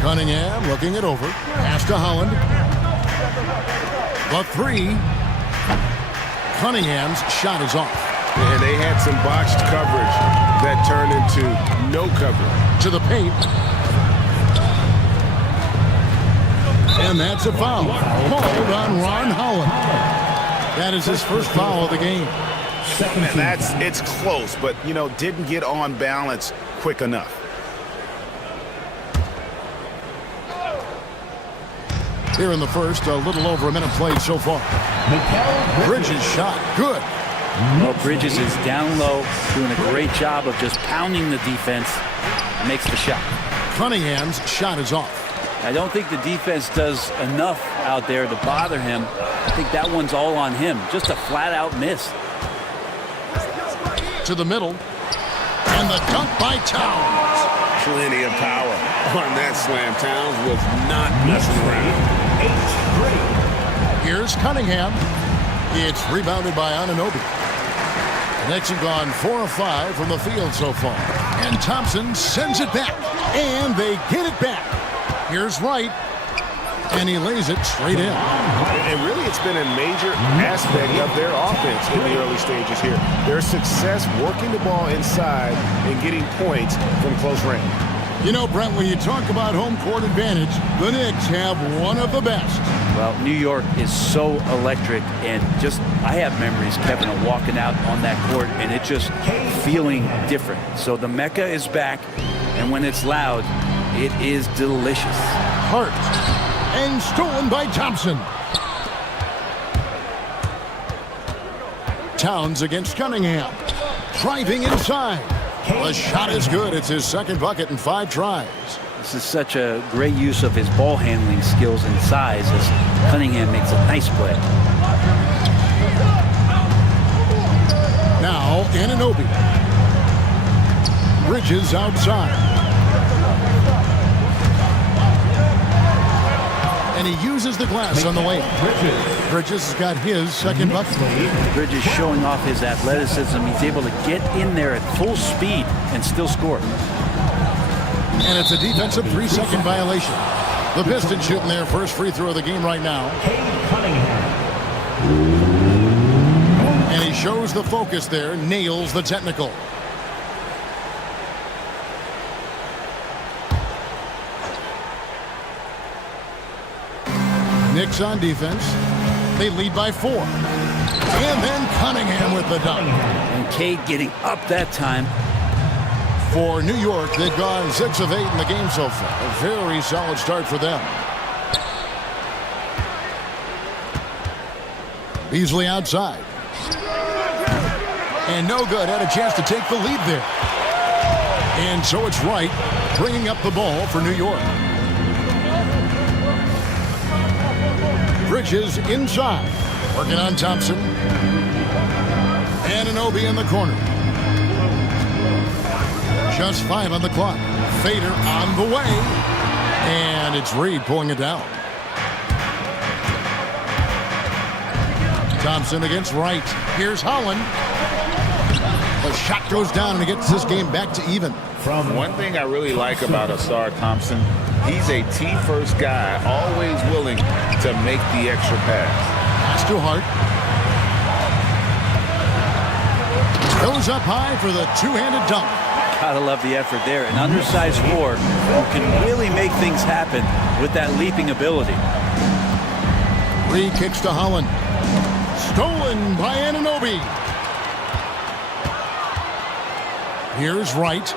Cunningham looking it over. Pass to Holland. The 3. Cunningham's shot is off. And they had some botched coverage that turned into no coverage. To the paint. And that's a foul. Called on Ron Holland. That is his first foul of the game. And it's close, but, you know, didn't get on balance quick enough. Here in the first, a little over a minute played so far. Bridges shot, good. Well, Bridges is down low, doing a great job of just pounding the defense. Makes the shot. Cunningham's shot is off. I don't think the defense does enough out there to bother him. I think that one's all on him. Just a flat-out miss. To the middle. And the dunk by Towns. Plenty of power on that slam. Towns was not messing around. Here's Cunningham. It's rebounded by Anunoby. The Knicks have gone 4 of 5 from the field so far. And Thompson sends it back. And they get it back. Here's Wright. And he lays it straight in. And really, it's been a major aspect of their offense in the early stages here. Their success working the ball inside and getting points from close range. You know, Brent, when you talk about home court advantage, the Knicks have one of the best. Well, New York is so electric, and just, I have memories, Kevin, of walking out on that court and it just feeling different. So the Mecca is back, and when it's loud, it is delicious. Hart, and stolen by Thompson. Towns against Cunningham. Driving inside. The shot is good. It's his second bucket in 5 tries. This is such a great use of his ball handling skills and size as Cunningham makes a nice play. Now, Anunoby. Bridges outside. And he uses the glass on the way. Bridges has got his second bucket. Bridges showing off his athleticism. He's able to get in there at full speed and still score. And it's a defensive 3-second violation. The Pistons shooting their first free throw of the game right now. And he shows the focus there, nails the technical. Knicks on defense. They lead by 4. And then Cunningham with the dunk. And Cade getting up that time. For New York, they've gone 6 of 8 in the game so far. A very solid start for them. Beasley outside. And no good. Had a chance to take the lead there. And so it's Wright bringing up the ball for New York. Bridges inside. Working on Thompson. Anunoby in the corner. Just 5 on the clock. Fader on the way. And it's Reed pulling it down. Thompson against Wright. Here's Holland. The shot goes down and it gets this game back to even. One thing I really like about Asar Thompson, he's a team-first guy, always willing to make the extra pass. Pass to Hart. Goes up high for the two-handed dunk. Gotta love the effort there. An undersized four who can really make things happen with that leaping ability. Free kicks to Holland. Stolen by Anunoby. Here's Wright.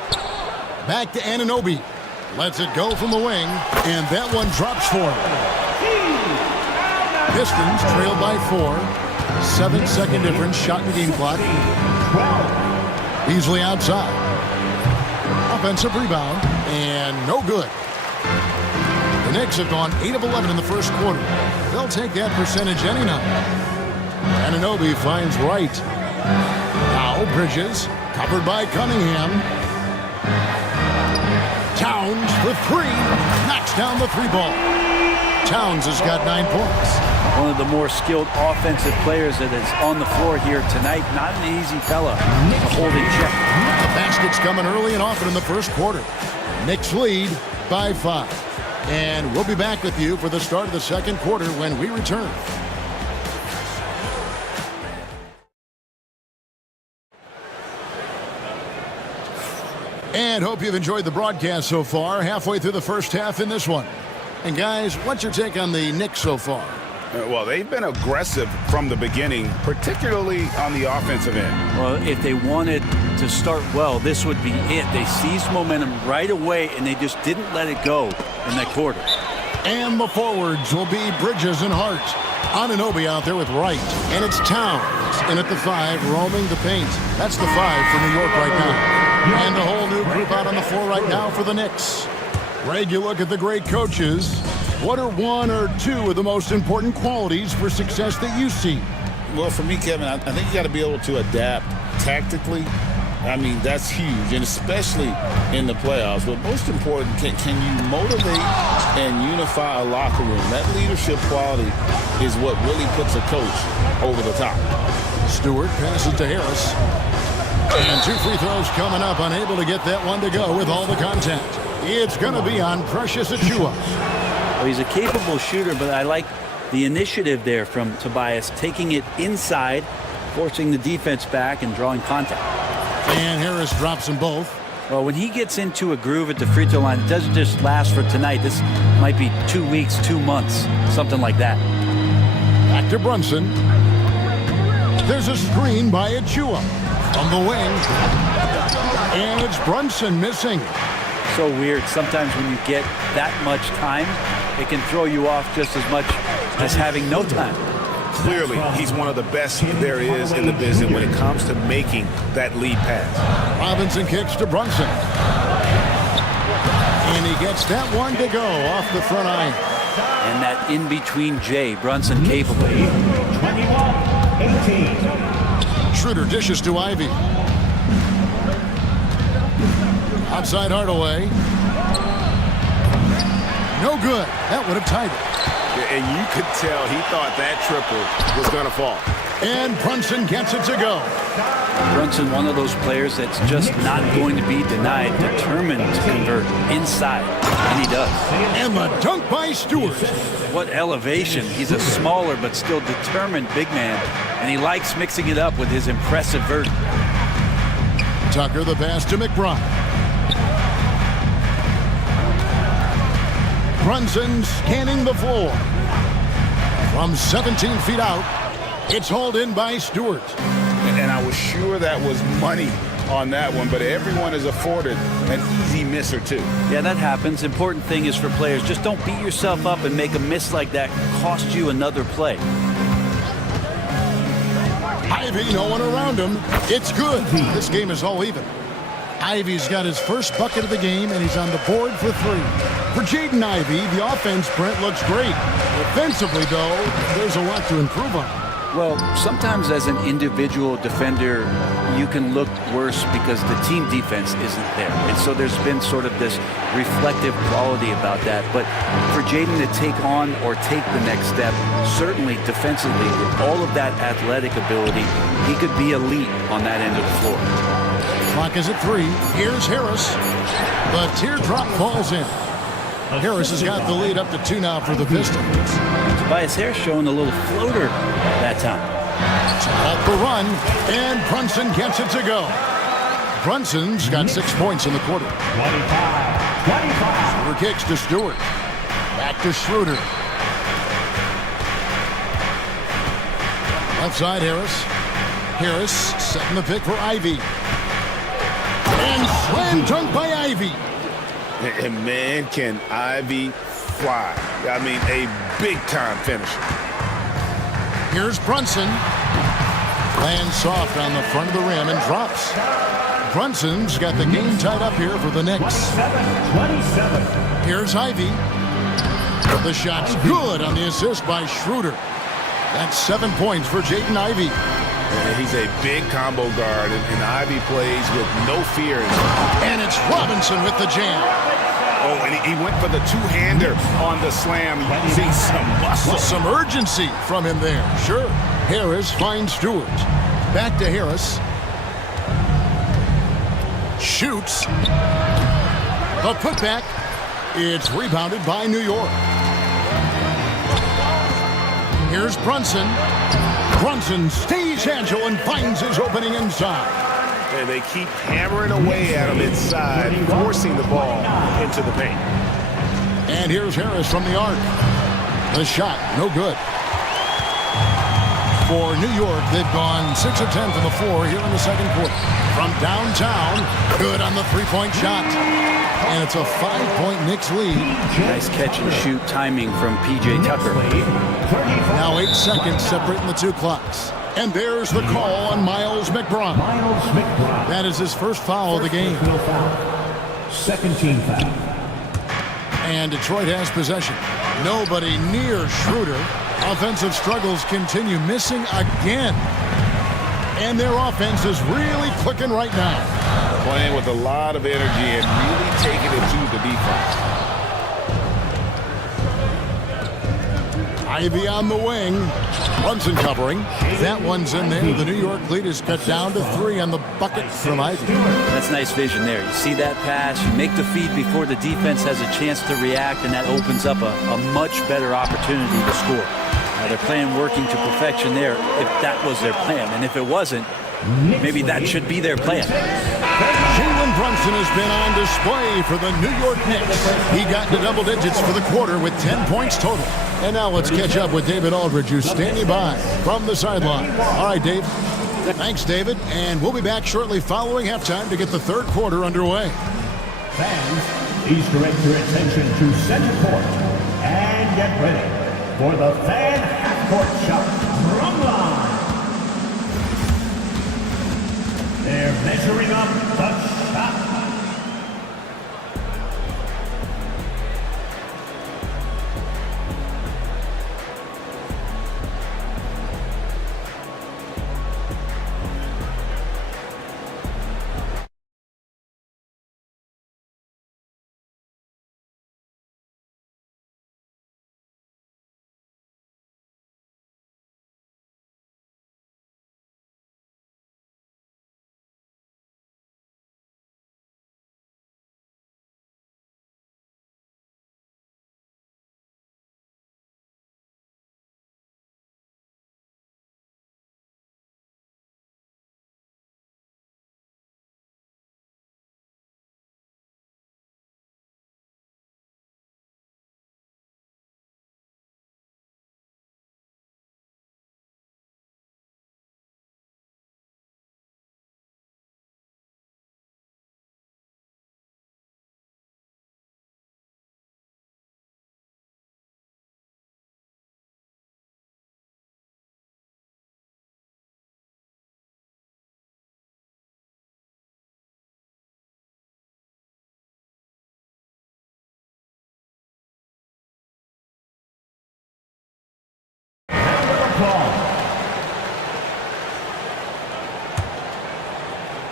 Back to Anunoby. Lets it go from the wing, and that one drops for him. Pistons trailed by 4. 7-second difference, shot in the game clock. Beasley outside. Offensive rebound, and no good. The Knicks have gone 8 of 11 in the first quarter. They'll take that percentage any night. Anunoby finds Wright. Now Bridges, covered by Cunningham. Towns for 3, knocks down the 3-ball. Towns has got 9 points. One of the more skilled offensive players that is on the floor here tonight. Not an easy fella to hold in check. The basket's coming early and often in the first quarter. Knicks lead by 5. And we'll be back with you for the start of the second quarter when we return. And hope you've enjoyed the broadcast so far. Halfway through the first half in this one. And guys, what's your take on the Knicks so far? Well, they've been aggressive from the beginning, particularly on the offensive end. Well, if they wanted to start well, this would be it. They seized momentum right away, and they just didn't let it go in that quarter. And the forwards will be Bridges and Hart. Anunoby out there with Wright. And it's Towns in at the 5, roaming the paint. That's the 5 for New York right now. And a whole new group out on the floor right now for the Knicks. Greg, you look at the great coaches. What are 1 or 2 of the most important qualities for success that you see? Well, for me, Kevin, I think you got to be able to adapt tactically. I mean, that's huge, and especially in the playoffs. But most important, can you motivate and unify a locker room? That leadership quality is what really puts a coach over the top. Stewart passes to Harris. And 2 free throws coming up, unable to get that one to go with all the contact. It's going to be on Precious Achiuwa. Well, he's a capable shooter, but I like the initiative there from Tobias, taking it inside, forcing the defense back, and drawing contact. And Harris drops them both. Well, when he gets into a groove at the free throw line, it doesn't just last for tonight. This might be 2 weeks, 2 months, something like that. Back to Brunson. There's a screen by Achiuwa from the wing. And it's Brunson missing. So weird. Sometimes when you get that much time, it can throw you off just as much as having no time. Clearly, he's one of the best there is in the business when it comes to making that lead pass. Robinson kicks to Brunson. And he gets that one to go off the front iron. And that in-between J, Brunson capable. 21-18. Schroeder dishes to Ivy. Outside Hardaway. No good. That would have tied it. And you could tell he thought that triple was going to fall. And Brunson gets it to go. Brunson, one of those players that's just not going to be denied, determined to convert inside, and he does. And the dunk by Stewart. What elevation. He's a smaller but still determined big man, and he likes mixing it up with his impressive vert. Tucker the pass to McBride. Brunson scanning the floor. From 17 feet out, it's hauled in by Stewart. And I was sure that was money on that one, but everyone is afforded an easy miss or two. Yeah, that happens. Important thing is for players, just don't beat yourself up and make a miss like that cost you another play. Ivy, no one around him. It's good. This game is all even. Ivy's got his first bucket of the game, and he's on the board for 3. For Jaden Ivey, the offense print looks great. Defensively, though, there's a lot to improve on. Well, sometimes as an individual defender, you can look worse because the team defense isn't there. And so there's been sort of this reflective quality about that. But for Jaden to take on or take the next step, certainly defensively, with all of that athletic ability, he could be elite on that end of the floor. Clock is at 3. Here's Harris. The teardrop falls in. Harris has got the lead up to 2 now for the Pistons. Tobias Harris showing a little floater that time. Off the run, and Brunson gets it to go. Brunson's got 6 points in the quarter. 25. Schroeder kicks to Stewart. Back to Schroeder. Left side, Harris. Harris setting the pick for Ivy. And slam dunk by Ivy. And man, can Ivy fly. I mean, a big-time finisher. Here's Brunson. Lands soft on the front of the rim and drops. Brunson's got the game tied up here for the Knicks. 27. Here's Ivy. The shot's good on the assist by Schroeder. That's 7 points for Jaden Ivey. He's a big combo guard, and Ivy plays with no fear. And it's Robinson with the jam. Oh, and he went for the two-hander on the slam. You see some muscle. Some urgency from him there. Sure. Harris finds Stewart. Back to Harris. Shoots. The putback. It's rebounded by New York. Here's Brunson. Brunson stays agile and finds his opening inside. And they keep hammering away at him inside, forcing the ball into the paint. And here's Harris from the arc. The shot, no good. For New York, they've gone 6 of 10 from the floor here in the second quarter. From downtown, good on the three-point shot. And it's a 5-point Knicks lead. Nice catch and shoot timing from P.J. Tucker. Now 8 seconds separating the two clocks. And there's the call on Miles McBride. That is his first foul of the game. Second team foul. And Detroit has possession. Nobody near Schroeder. Offensive struggles continue, missing again. And their offense is really clicking right now. Playing with a lot of energy and really taking it to the defense. Ivy on the wing. Brunson covering. That one's in there. The New York lead is cut down to 3 on the bucket from Ivy. That's nice vision there. You see that pass, you make the feed before the defense has a chance to react, and that opens up a much better opportunity to score. Now they're playing working to perfection there if that was their plan. And if it wasn't, maybe that should be their plan. Jalen Brunson has been on display for the New York Knicks. He got into double digits for the quarter with 10 points total. And now let's catch up with David Aldridge, who's standing by from the sideline. All right, Dave. Thanks, David. And we'll be back shortly following halftime to get the third quarter underway. Fans, please direct your attention to center court and get ready for the fan half-court shot drum line. They're measuring up the shot.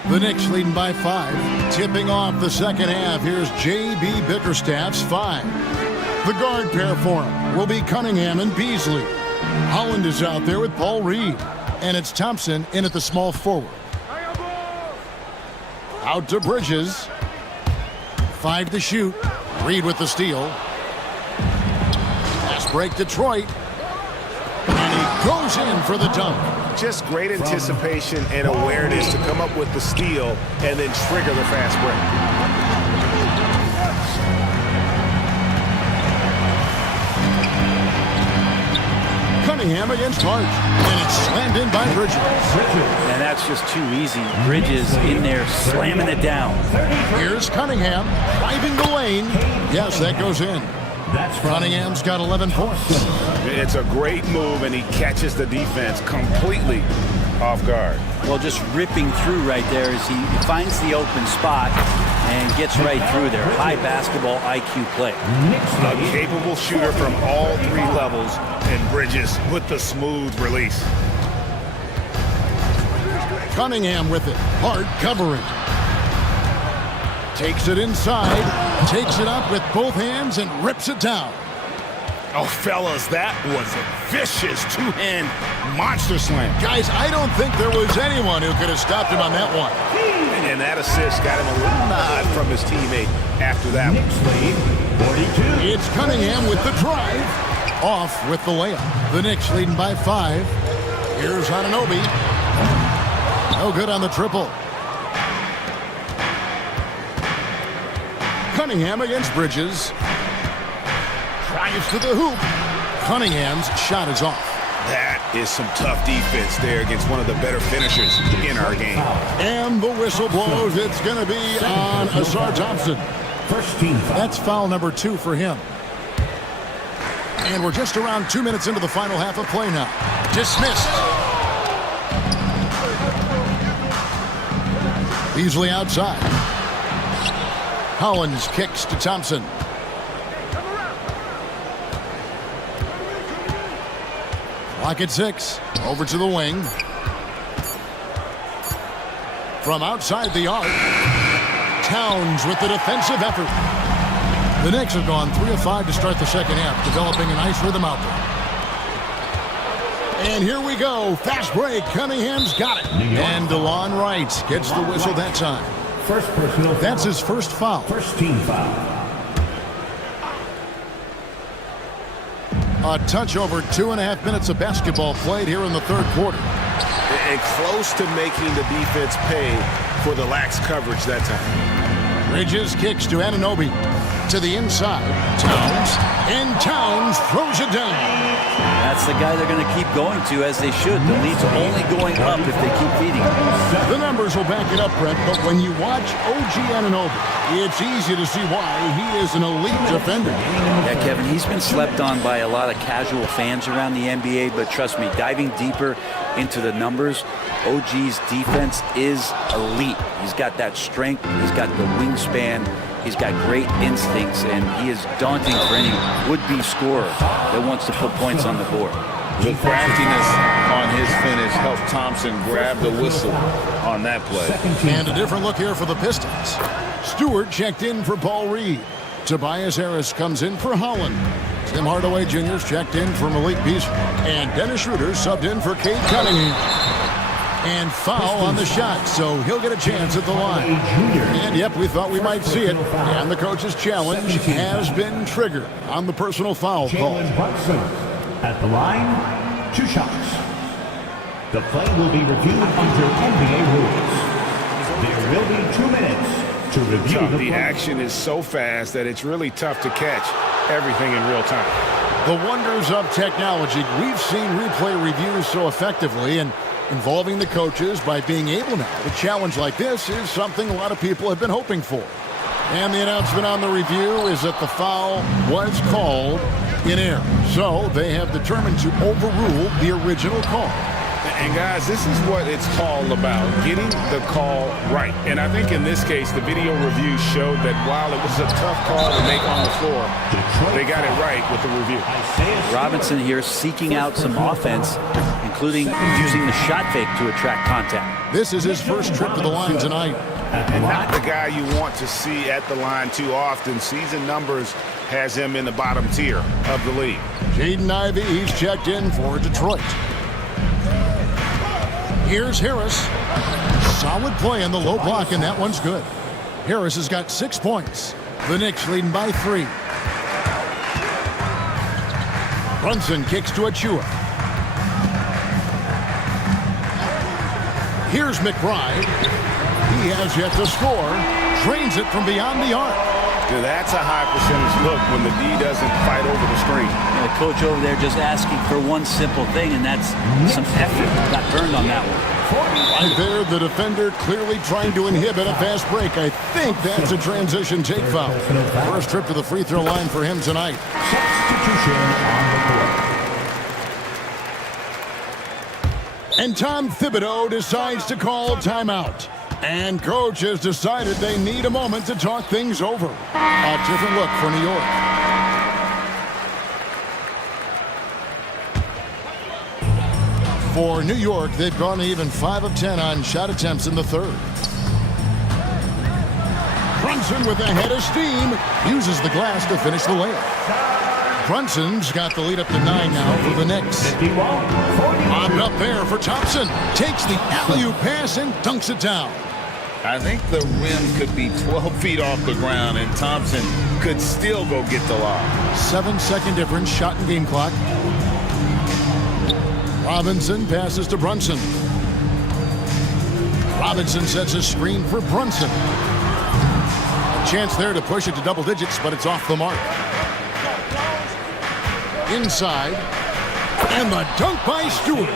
The Knicks leading by 5. Tipping off the second half, here's J.B. Bickerstaff's 5. The guard pair for him will be Cunningham and Beasley. Holland is out there with Paul Reed. And it's Thompson in at the small forward. Out to Bridges. 5 to shoot. Reed with the steal. Pass break Detroit. And he goes in for the dunk. Just great anticipation and awareness to come up with the steal and then trigger the fast break. Cunningham against Hart, and it's slammed in by Bridges. And that's just too easy. Bridges in there slamming it down. Here's Cunningham driving the lane. Yes, that goes in. Cunningham's got 11 points. It's a great move, and he catches the defense completely off guard. Well, just ripping through right there as he finds the open spot and gets right through there. High basketball IQ play. A capable shooter from all three levels, and Bridges with the smooth release. Cunningham with it. Hart covering. Takes it inside, takes it up with both hands and rips it down. Oh, fellas, that was a vicious two-hand monster slam. Guys, I don't think there was anyone who could have stopped him on that one. And that assist got him a little nod from his teammate after that one. It's Cunningham with the drive. Off with the layup. The Knicks leading by 5. Here's Anunoby. No good on the triple. Cunningham against Bridges. Drives to the hoop. Cunningham's shot is off. That is some tough defense there against one of the better finishers in our game. And the whistle blows. It's going to be on Asar Thompson. First team foul. That's foul number 2 for him. And we're just around 2 minutes into the final half of play now. Dismissed. Beasley outside. Collins kicks to Thompson. Clock at 6. Over to the wing. From outside the arc. Towns with the defensive effort. The Knicks have gone 3 of 5 to start the second half, developing a nice rhythm out there. And here we go. Fast break. Cunningham's got it. And DeLon Wright gets the whistle that time. First personal. That's his first foul. First team foul. A touch over 2.5 minutes of basketball played here in the third quarter. And close to making the defense pay for the lax coverage that time. Bridges kicks to Anunoby. To the inside. Towns. And Towns throws it down. That's the guy they're going to keep going to, as they should. The lead's only going up if they keep feeding him. The numbers will back it up, Brent, but when you watch OG Anunoby, it's easy to see why he is an elite defender. Yeah, Kevin, he's been slept on by a lot of casual fans around the NBA, but trust me, diving deeper into the numbers, OG's defense is elite. He's got that strength, he's got the wingspan, he's got great instincts, and he is daunting for any would-be scorer that wants to put points on the board. The craftiness on his finish helped Thompson grab the whistle on that play. And a different look here for the Pistons. Stewart checked in for Paul Reed. Tobias Harris comes in for Holland. Tim Hardaway Jr.'s checked in for Malik Beasley. And Dennis Schroeder subbed in for Cade Cunningham. And foul on the shot, so he'll get a chance at the line. And yep, we thought we might see it. And the coach's challenge has been triggered on the personal foul call. At the line, 2 shots. The play will be reviewed under NBA rules. There will be 2 minutes to review the play. The action is so fast that it's really tough to catch everything in real time. The wonders of technology. We've seen replay reviews so effectively, and involving the coaches by being able now to challenge like this is something a lot of people have been hoping for. And the announcement on the review is that the foul was called in error. So they have determined to overrule the original call. And guys, this is what it's all about, getting the call right. And I think in this case, the video review showed that while it was a tough call to make on the floor, they got it right with the review. Robinson here seeking out some offense, including using the shot fake to attract contact. This is his first trip to the line tonight. And not the guy you want to see at the line too often. Season numbers has him in the bottom tier of the league. Jaden Ivey, he's checked in for Detroit. Here's Harris. Solid play on the low block, and that one's good. Harris has got 6 points. The Knicks leading by 3. Brunson kicks to Achua. Here's McBride. He has yet to score. Drains it from beyond the arc. That's a high percentage look when the D doesn't fight over the screen. The coach over there just asking for one simple thing, and that's some effort. Got burned on that one. Right there, the defender clearly trying to inhibit a fast break. I think that's a transition take foul. First trip to the free throw line for him tonight. Substitution on the court. And Tom Thibodeau decides to call timeout. And coach has decided they need a moment to talk things over. A different look for New York. For New York, they've gone even 5 of 10 on shot attempts in the third. Brunson with a head of steam uses the glass to finish the layup. Brunson's got the lead up to 9 now for the Knicks. Bobbed up there for Thompson. Takes the alley-oop pass and dunks it down. I think the rim could be 12 feet off the ground, and Thompson could still go get the lob. 7-second difference, shot and game clock. Robinson passes to Brunson. Robinson sets a screen for Brunson. A chance there to push it to double digits, but it's off the mark. Inside. And the dunk by Stewart.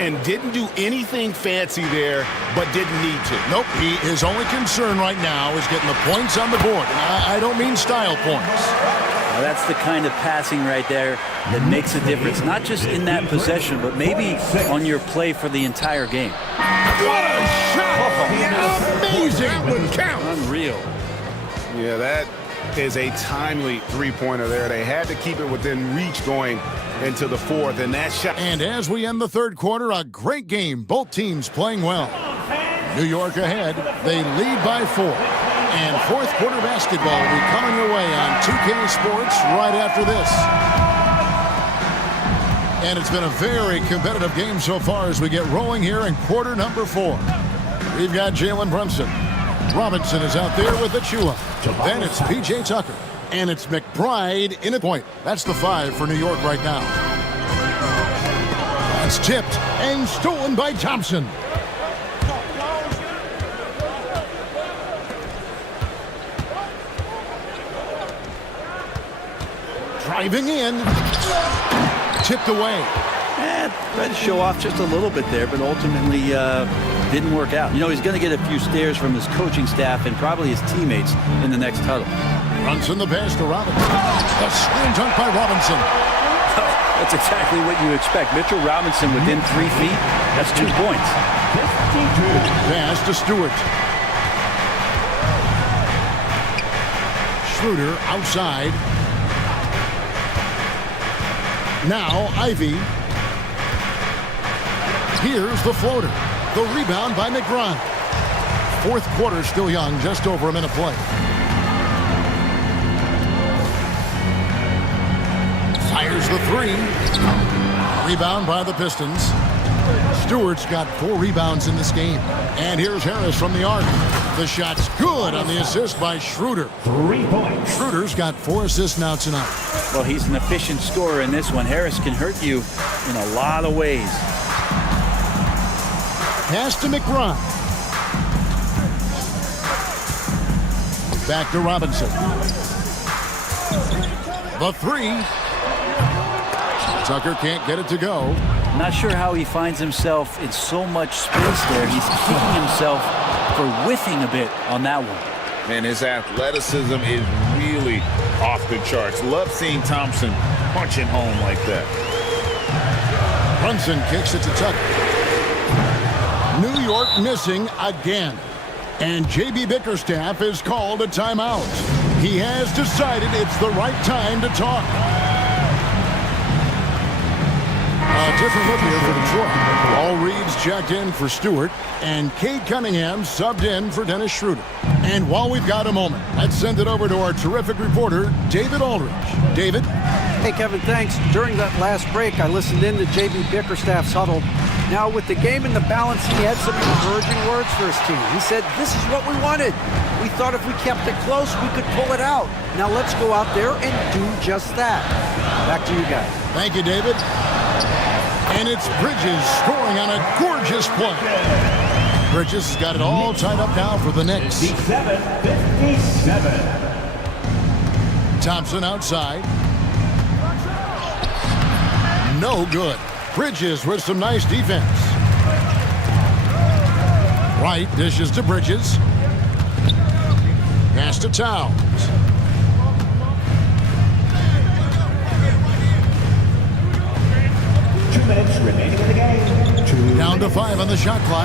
And didn't do anything fancy there, but didn't need to. Nope, his only concern right now is getting the points on the board. I don't mean style points. Well, that's the kind of passing right there that makes a difference, not just in that possession, but maybe on your play for the entire game. What a shot! Amazing! That would count. Unreal. Yeah, that is a timely three-pointer there. They had to keep it within reach going into the fourth, and that shot. And as we end the third quarter, a great game. Both teams playing well. New York ahead. They lead by 4. And fourth quarter basketball will be coming your way on 2K Sports right after this. And it's been a very competitive game so far as we get rolling here in quarter number 4. We've got Jalen Brunson. Robinson is out there with Achua. Then it's P.J. Tucker. And it's McBride in a point. That's the 5 for New York right now. That's tipped and stolen by Thompson. Driving in. Tipped away. Tried to show off just a little bit there, but ultimately didn't work out. You know, he's going to get a few stares from his coaching staff and probably his teammates in the next huddle. Runs in the pass to Robinson. A screen dunk by Robinson. That's exactly what you expect. Mitchell Robinson within 3 feet. That's 2 points. Pass to Stewart. Schroeder outside. Now Ivy. Here's the floater. The rebound by McBride. Fourth quarter still young, just over a minute play. Fires the 3. Rebound by the Pistons. Stewart's got 4 rebounds in this game. And here's Harris from the arc. The shot's good on the assist by Schroeder. 3 points. Schroeder's got 4 assists now tonight. Well, he's an efficient scorer in this one. Harris can hurt you in a lot of ways. Pass to McBride. Back to Robinson. The 3. Tucker can't get it to go. Not sure how he finds himself in so much space there. He's kicking himself for whiffing a bit on that one. And his athleticism is really off the charts. Love seeing Thompson punching home like that. Brunson kicks it to Tucker. New York missing again. And J.B. Bickerstaff has called a timeout. He has decided it's the right time to talk. A different look here for Detroit. All Reeds checked in for Stewart, and Cade Cunningham subbed in for Dennis Schroeder. And while we've got a moment, let's send it over to our terrific reporter, David Aldridge. David? Hey, Kevin, thanks. During that last break, I listened in to J.B. Bickerstaff's huddle. Now, with the game in the balance, he had some encouraging words for his team. He said, this is what we wanted. We thought if we kept it close, we could pull it out. Now let's go out there and do just that. Back to you guys. Thank you, David. And it's Bridges scoring on a gorgeous play. Bridges has got it all tied up now for the Knicks. 57. Thompson outside. No good. Bridges with some nice defense. Wright dishes to Bridges. Pass to Towns. Minutes remaining in the game. Down to 5 on the shot clock.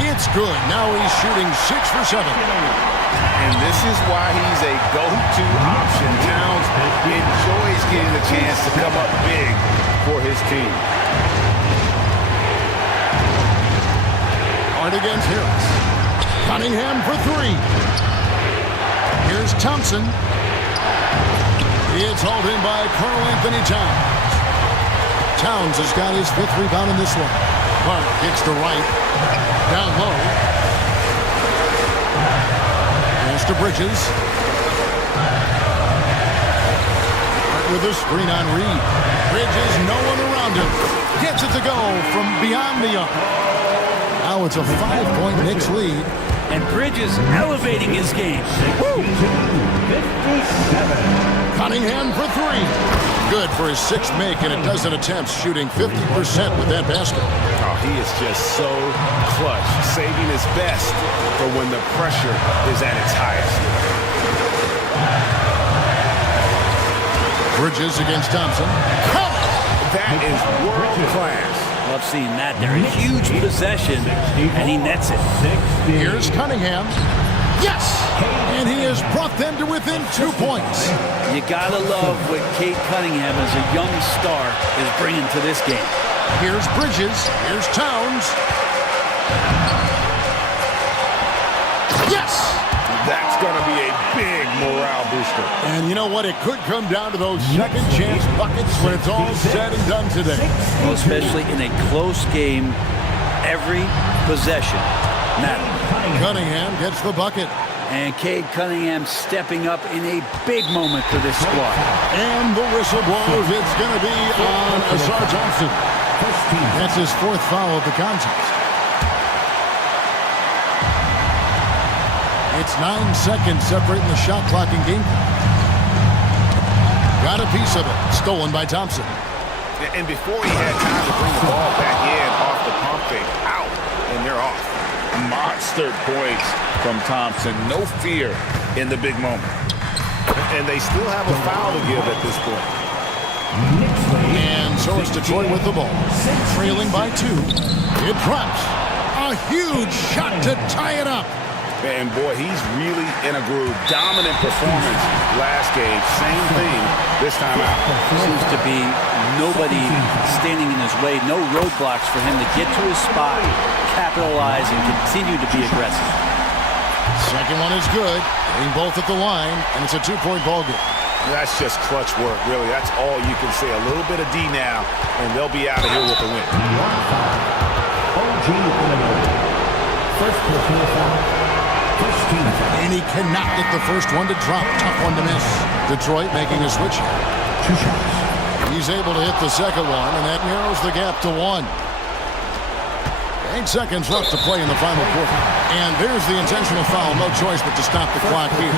It's good. Now he's shooting 6 for 7. And this is why he's a go-to option. Towns enjoys getting the chance to come up big for his team. Hard against Harris. Cunningham for 3. Here's Thompson. It's hauled in by Karl Anthony Towns. Towns has got his 5th rebound in this one. Clark kicks to right. Down low. Pass to Bridges. Clark with a screen on Reed. Bridges, no one around him. Gets it to go from beyond the arc. Now it's a 5-point Knicks lead. And Bridges elevating his game. 57. Cunningham for 3. Good for his 6th make and a dozen attempts, shooting 50% with that basket. Oh, he is just so clutch, saving his best for when the pressure is at its highest. Bridges against Thompson. That is world class. Love seeing that there. A huge possession, and he nets it. Here's Cunningham. Yes! And he has brought them to within 2 points. You gotta love what Cade Cunningham as a young star is bringing to this game. Here's Bridges. Here's Towns. Yes! That's going to be a big morale booster. And you know what? It could come down to those second chance buckets when it's all said and done today. Well, especially in a close game, every possession matters. Cunningham gets the bucket. And Cade Cunningham stepping up in a big moment for this squad. And the whistle blows. It's going to be on Asar Thompson. That's his 4th foul of the contest. It's 9 seconds separating the shot clock and game clock. Got a piece of it. Stolen by Thompson. And before he had time to bring the ball back in off the pump fake, out, and they're off. Monster points from Thompson. No fear in the big moment. And they still have a foul to give at this point. And so it's Detroit with the ball. Trailing by 2. It drops. A huge shot to tie it up. And boy, he's really in a groove. Dominant performance last game. Same thing this time out. Seems to be nobody standing in his way. No roadblocks for him to get to his spot, capitalize, and continue to be aggressive. Second one is good. Hitting both at the line, and it's a 2-point ball game. That's just clutch work, really. That's all you can say. A little bit of D now, and they'll be out of here with the win. First personal foul. And he cannot get the first one to drop. Tough one to miss. Detroit making a switch. 2 shots. He's able to hit the second one, and that narrows the gap to 1. 8 seconds left to play in the final quarter. And there's the intentional foul. No choice but to stop the clock here.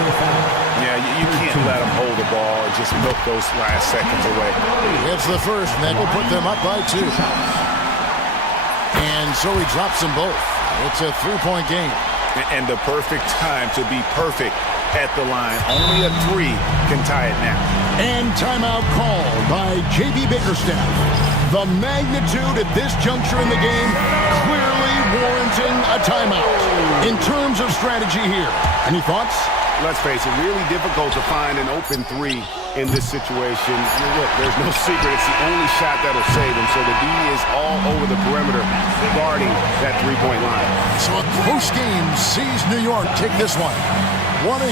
Yeah, you can't let him hold the ball and just milk those last seconds away. It's the first, and that will put them up by 2. And so he drops them both. It's a 3-point game. And the perfect time to be perfect at the line. Only a 3 can tie it now. And timeout called by J.B. Bickerstaff. The magnitude at this juncture in the game clearly warranting a timeout. In terms of strategy here, any thoughts? Let's face it, really difficult to find an open 3 in this situation. I mean, look, there's no secret. It's the only shot that'll save him. So the D is all over the perimeter guarding that 3-point line. So a close game sees New York take this one. What a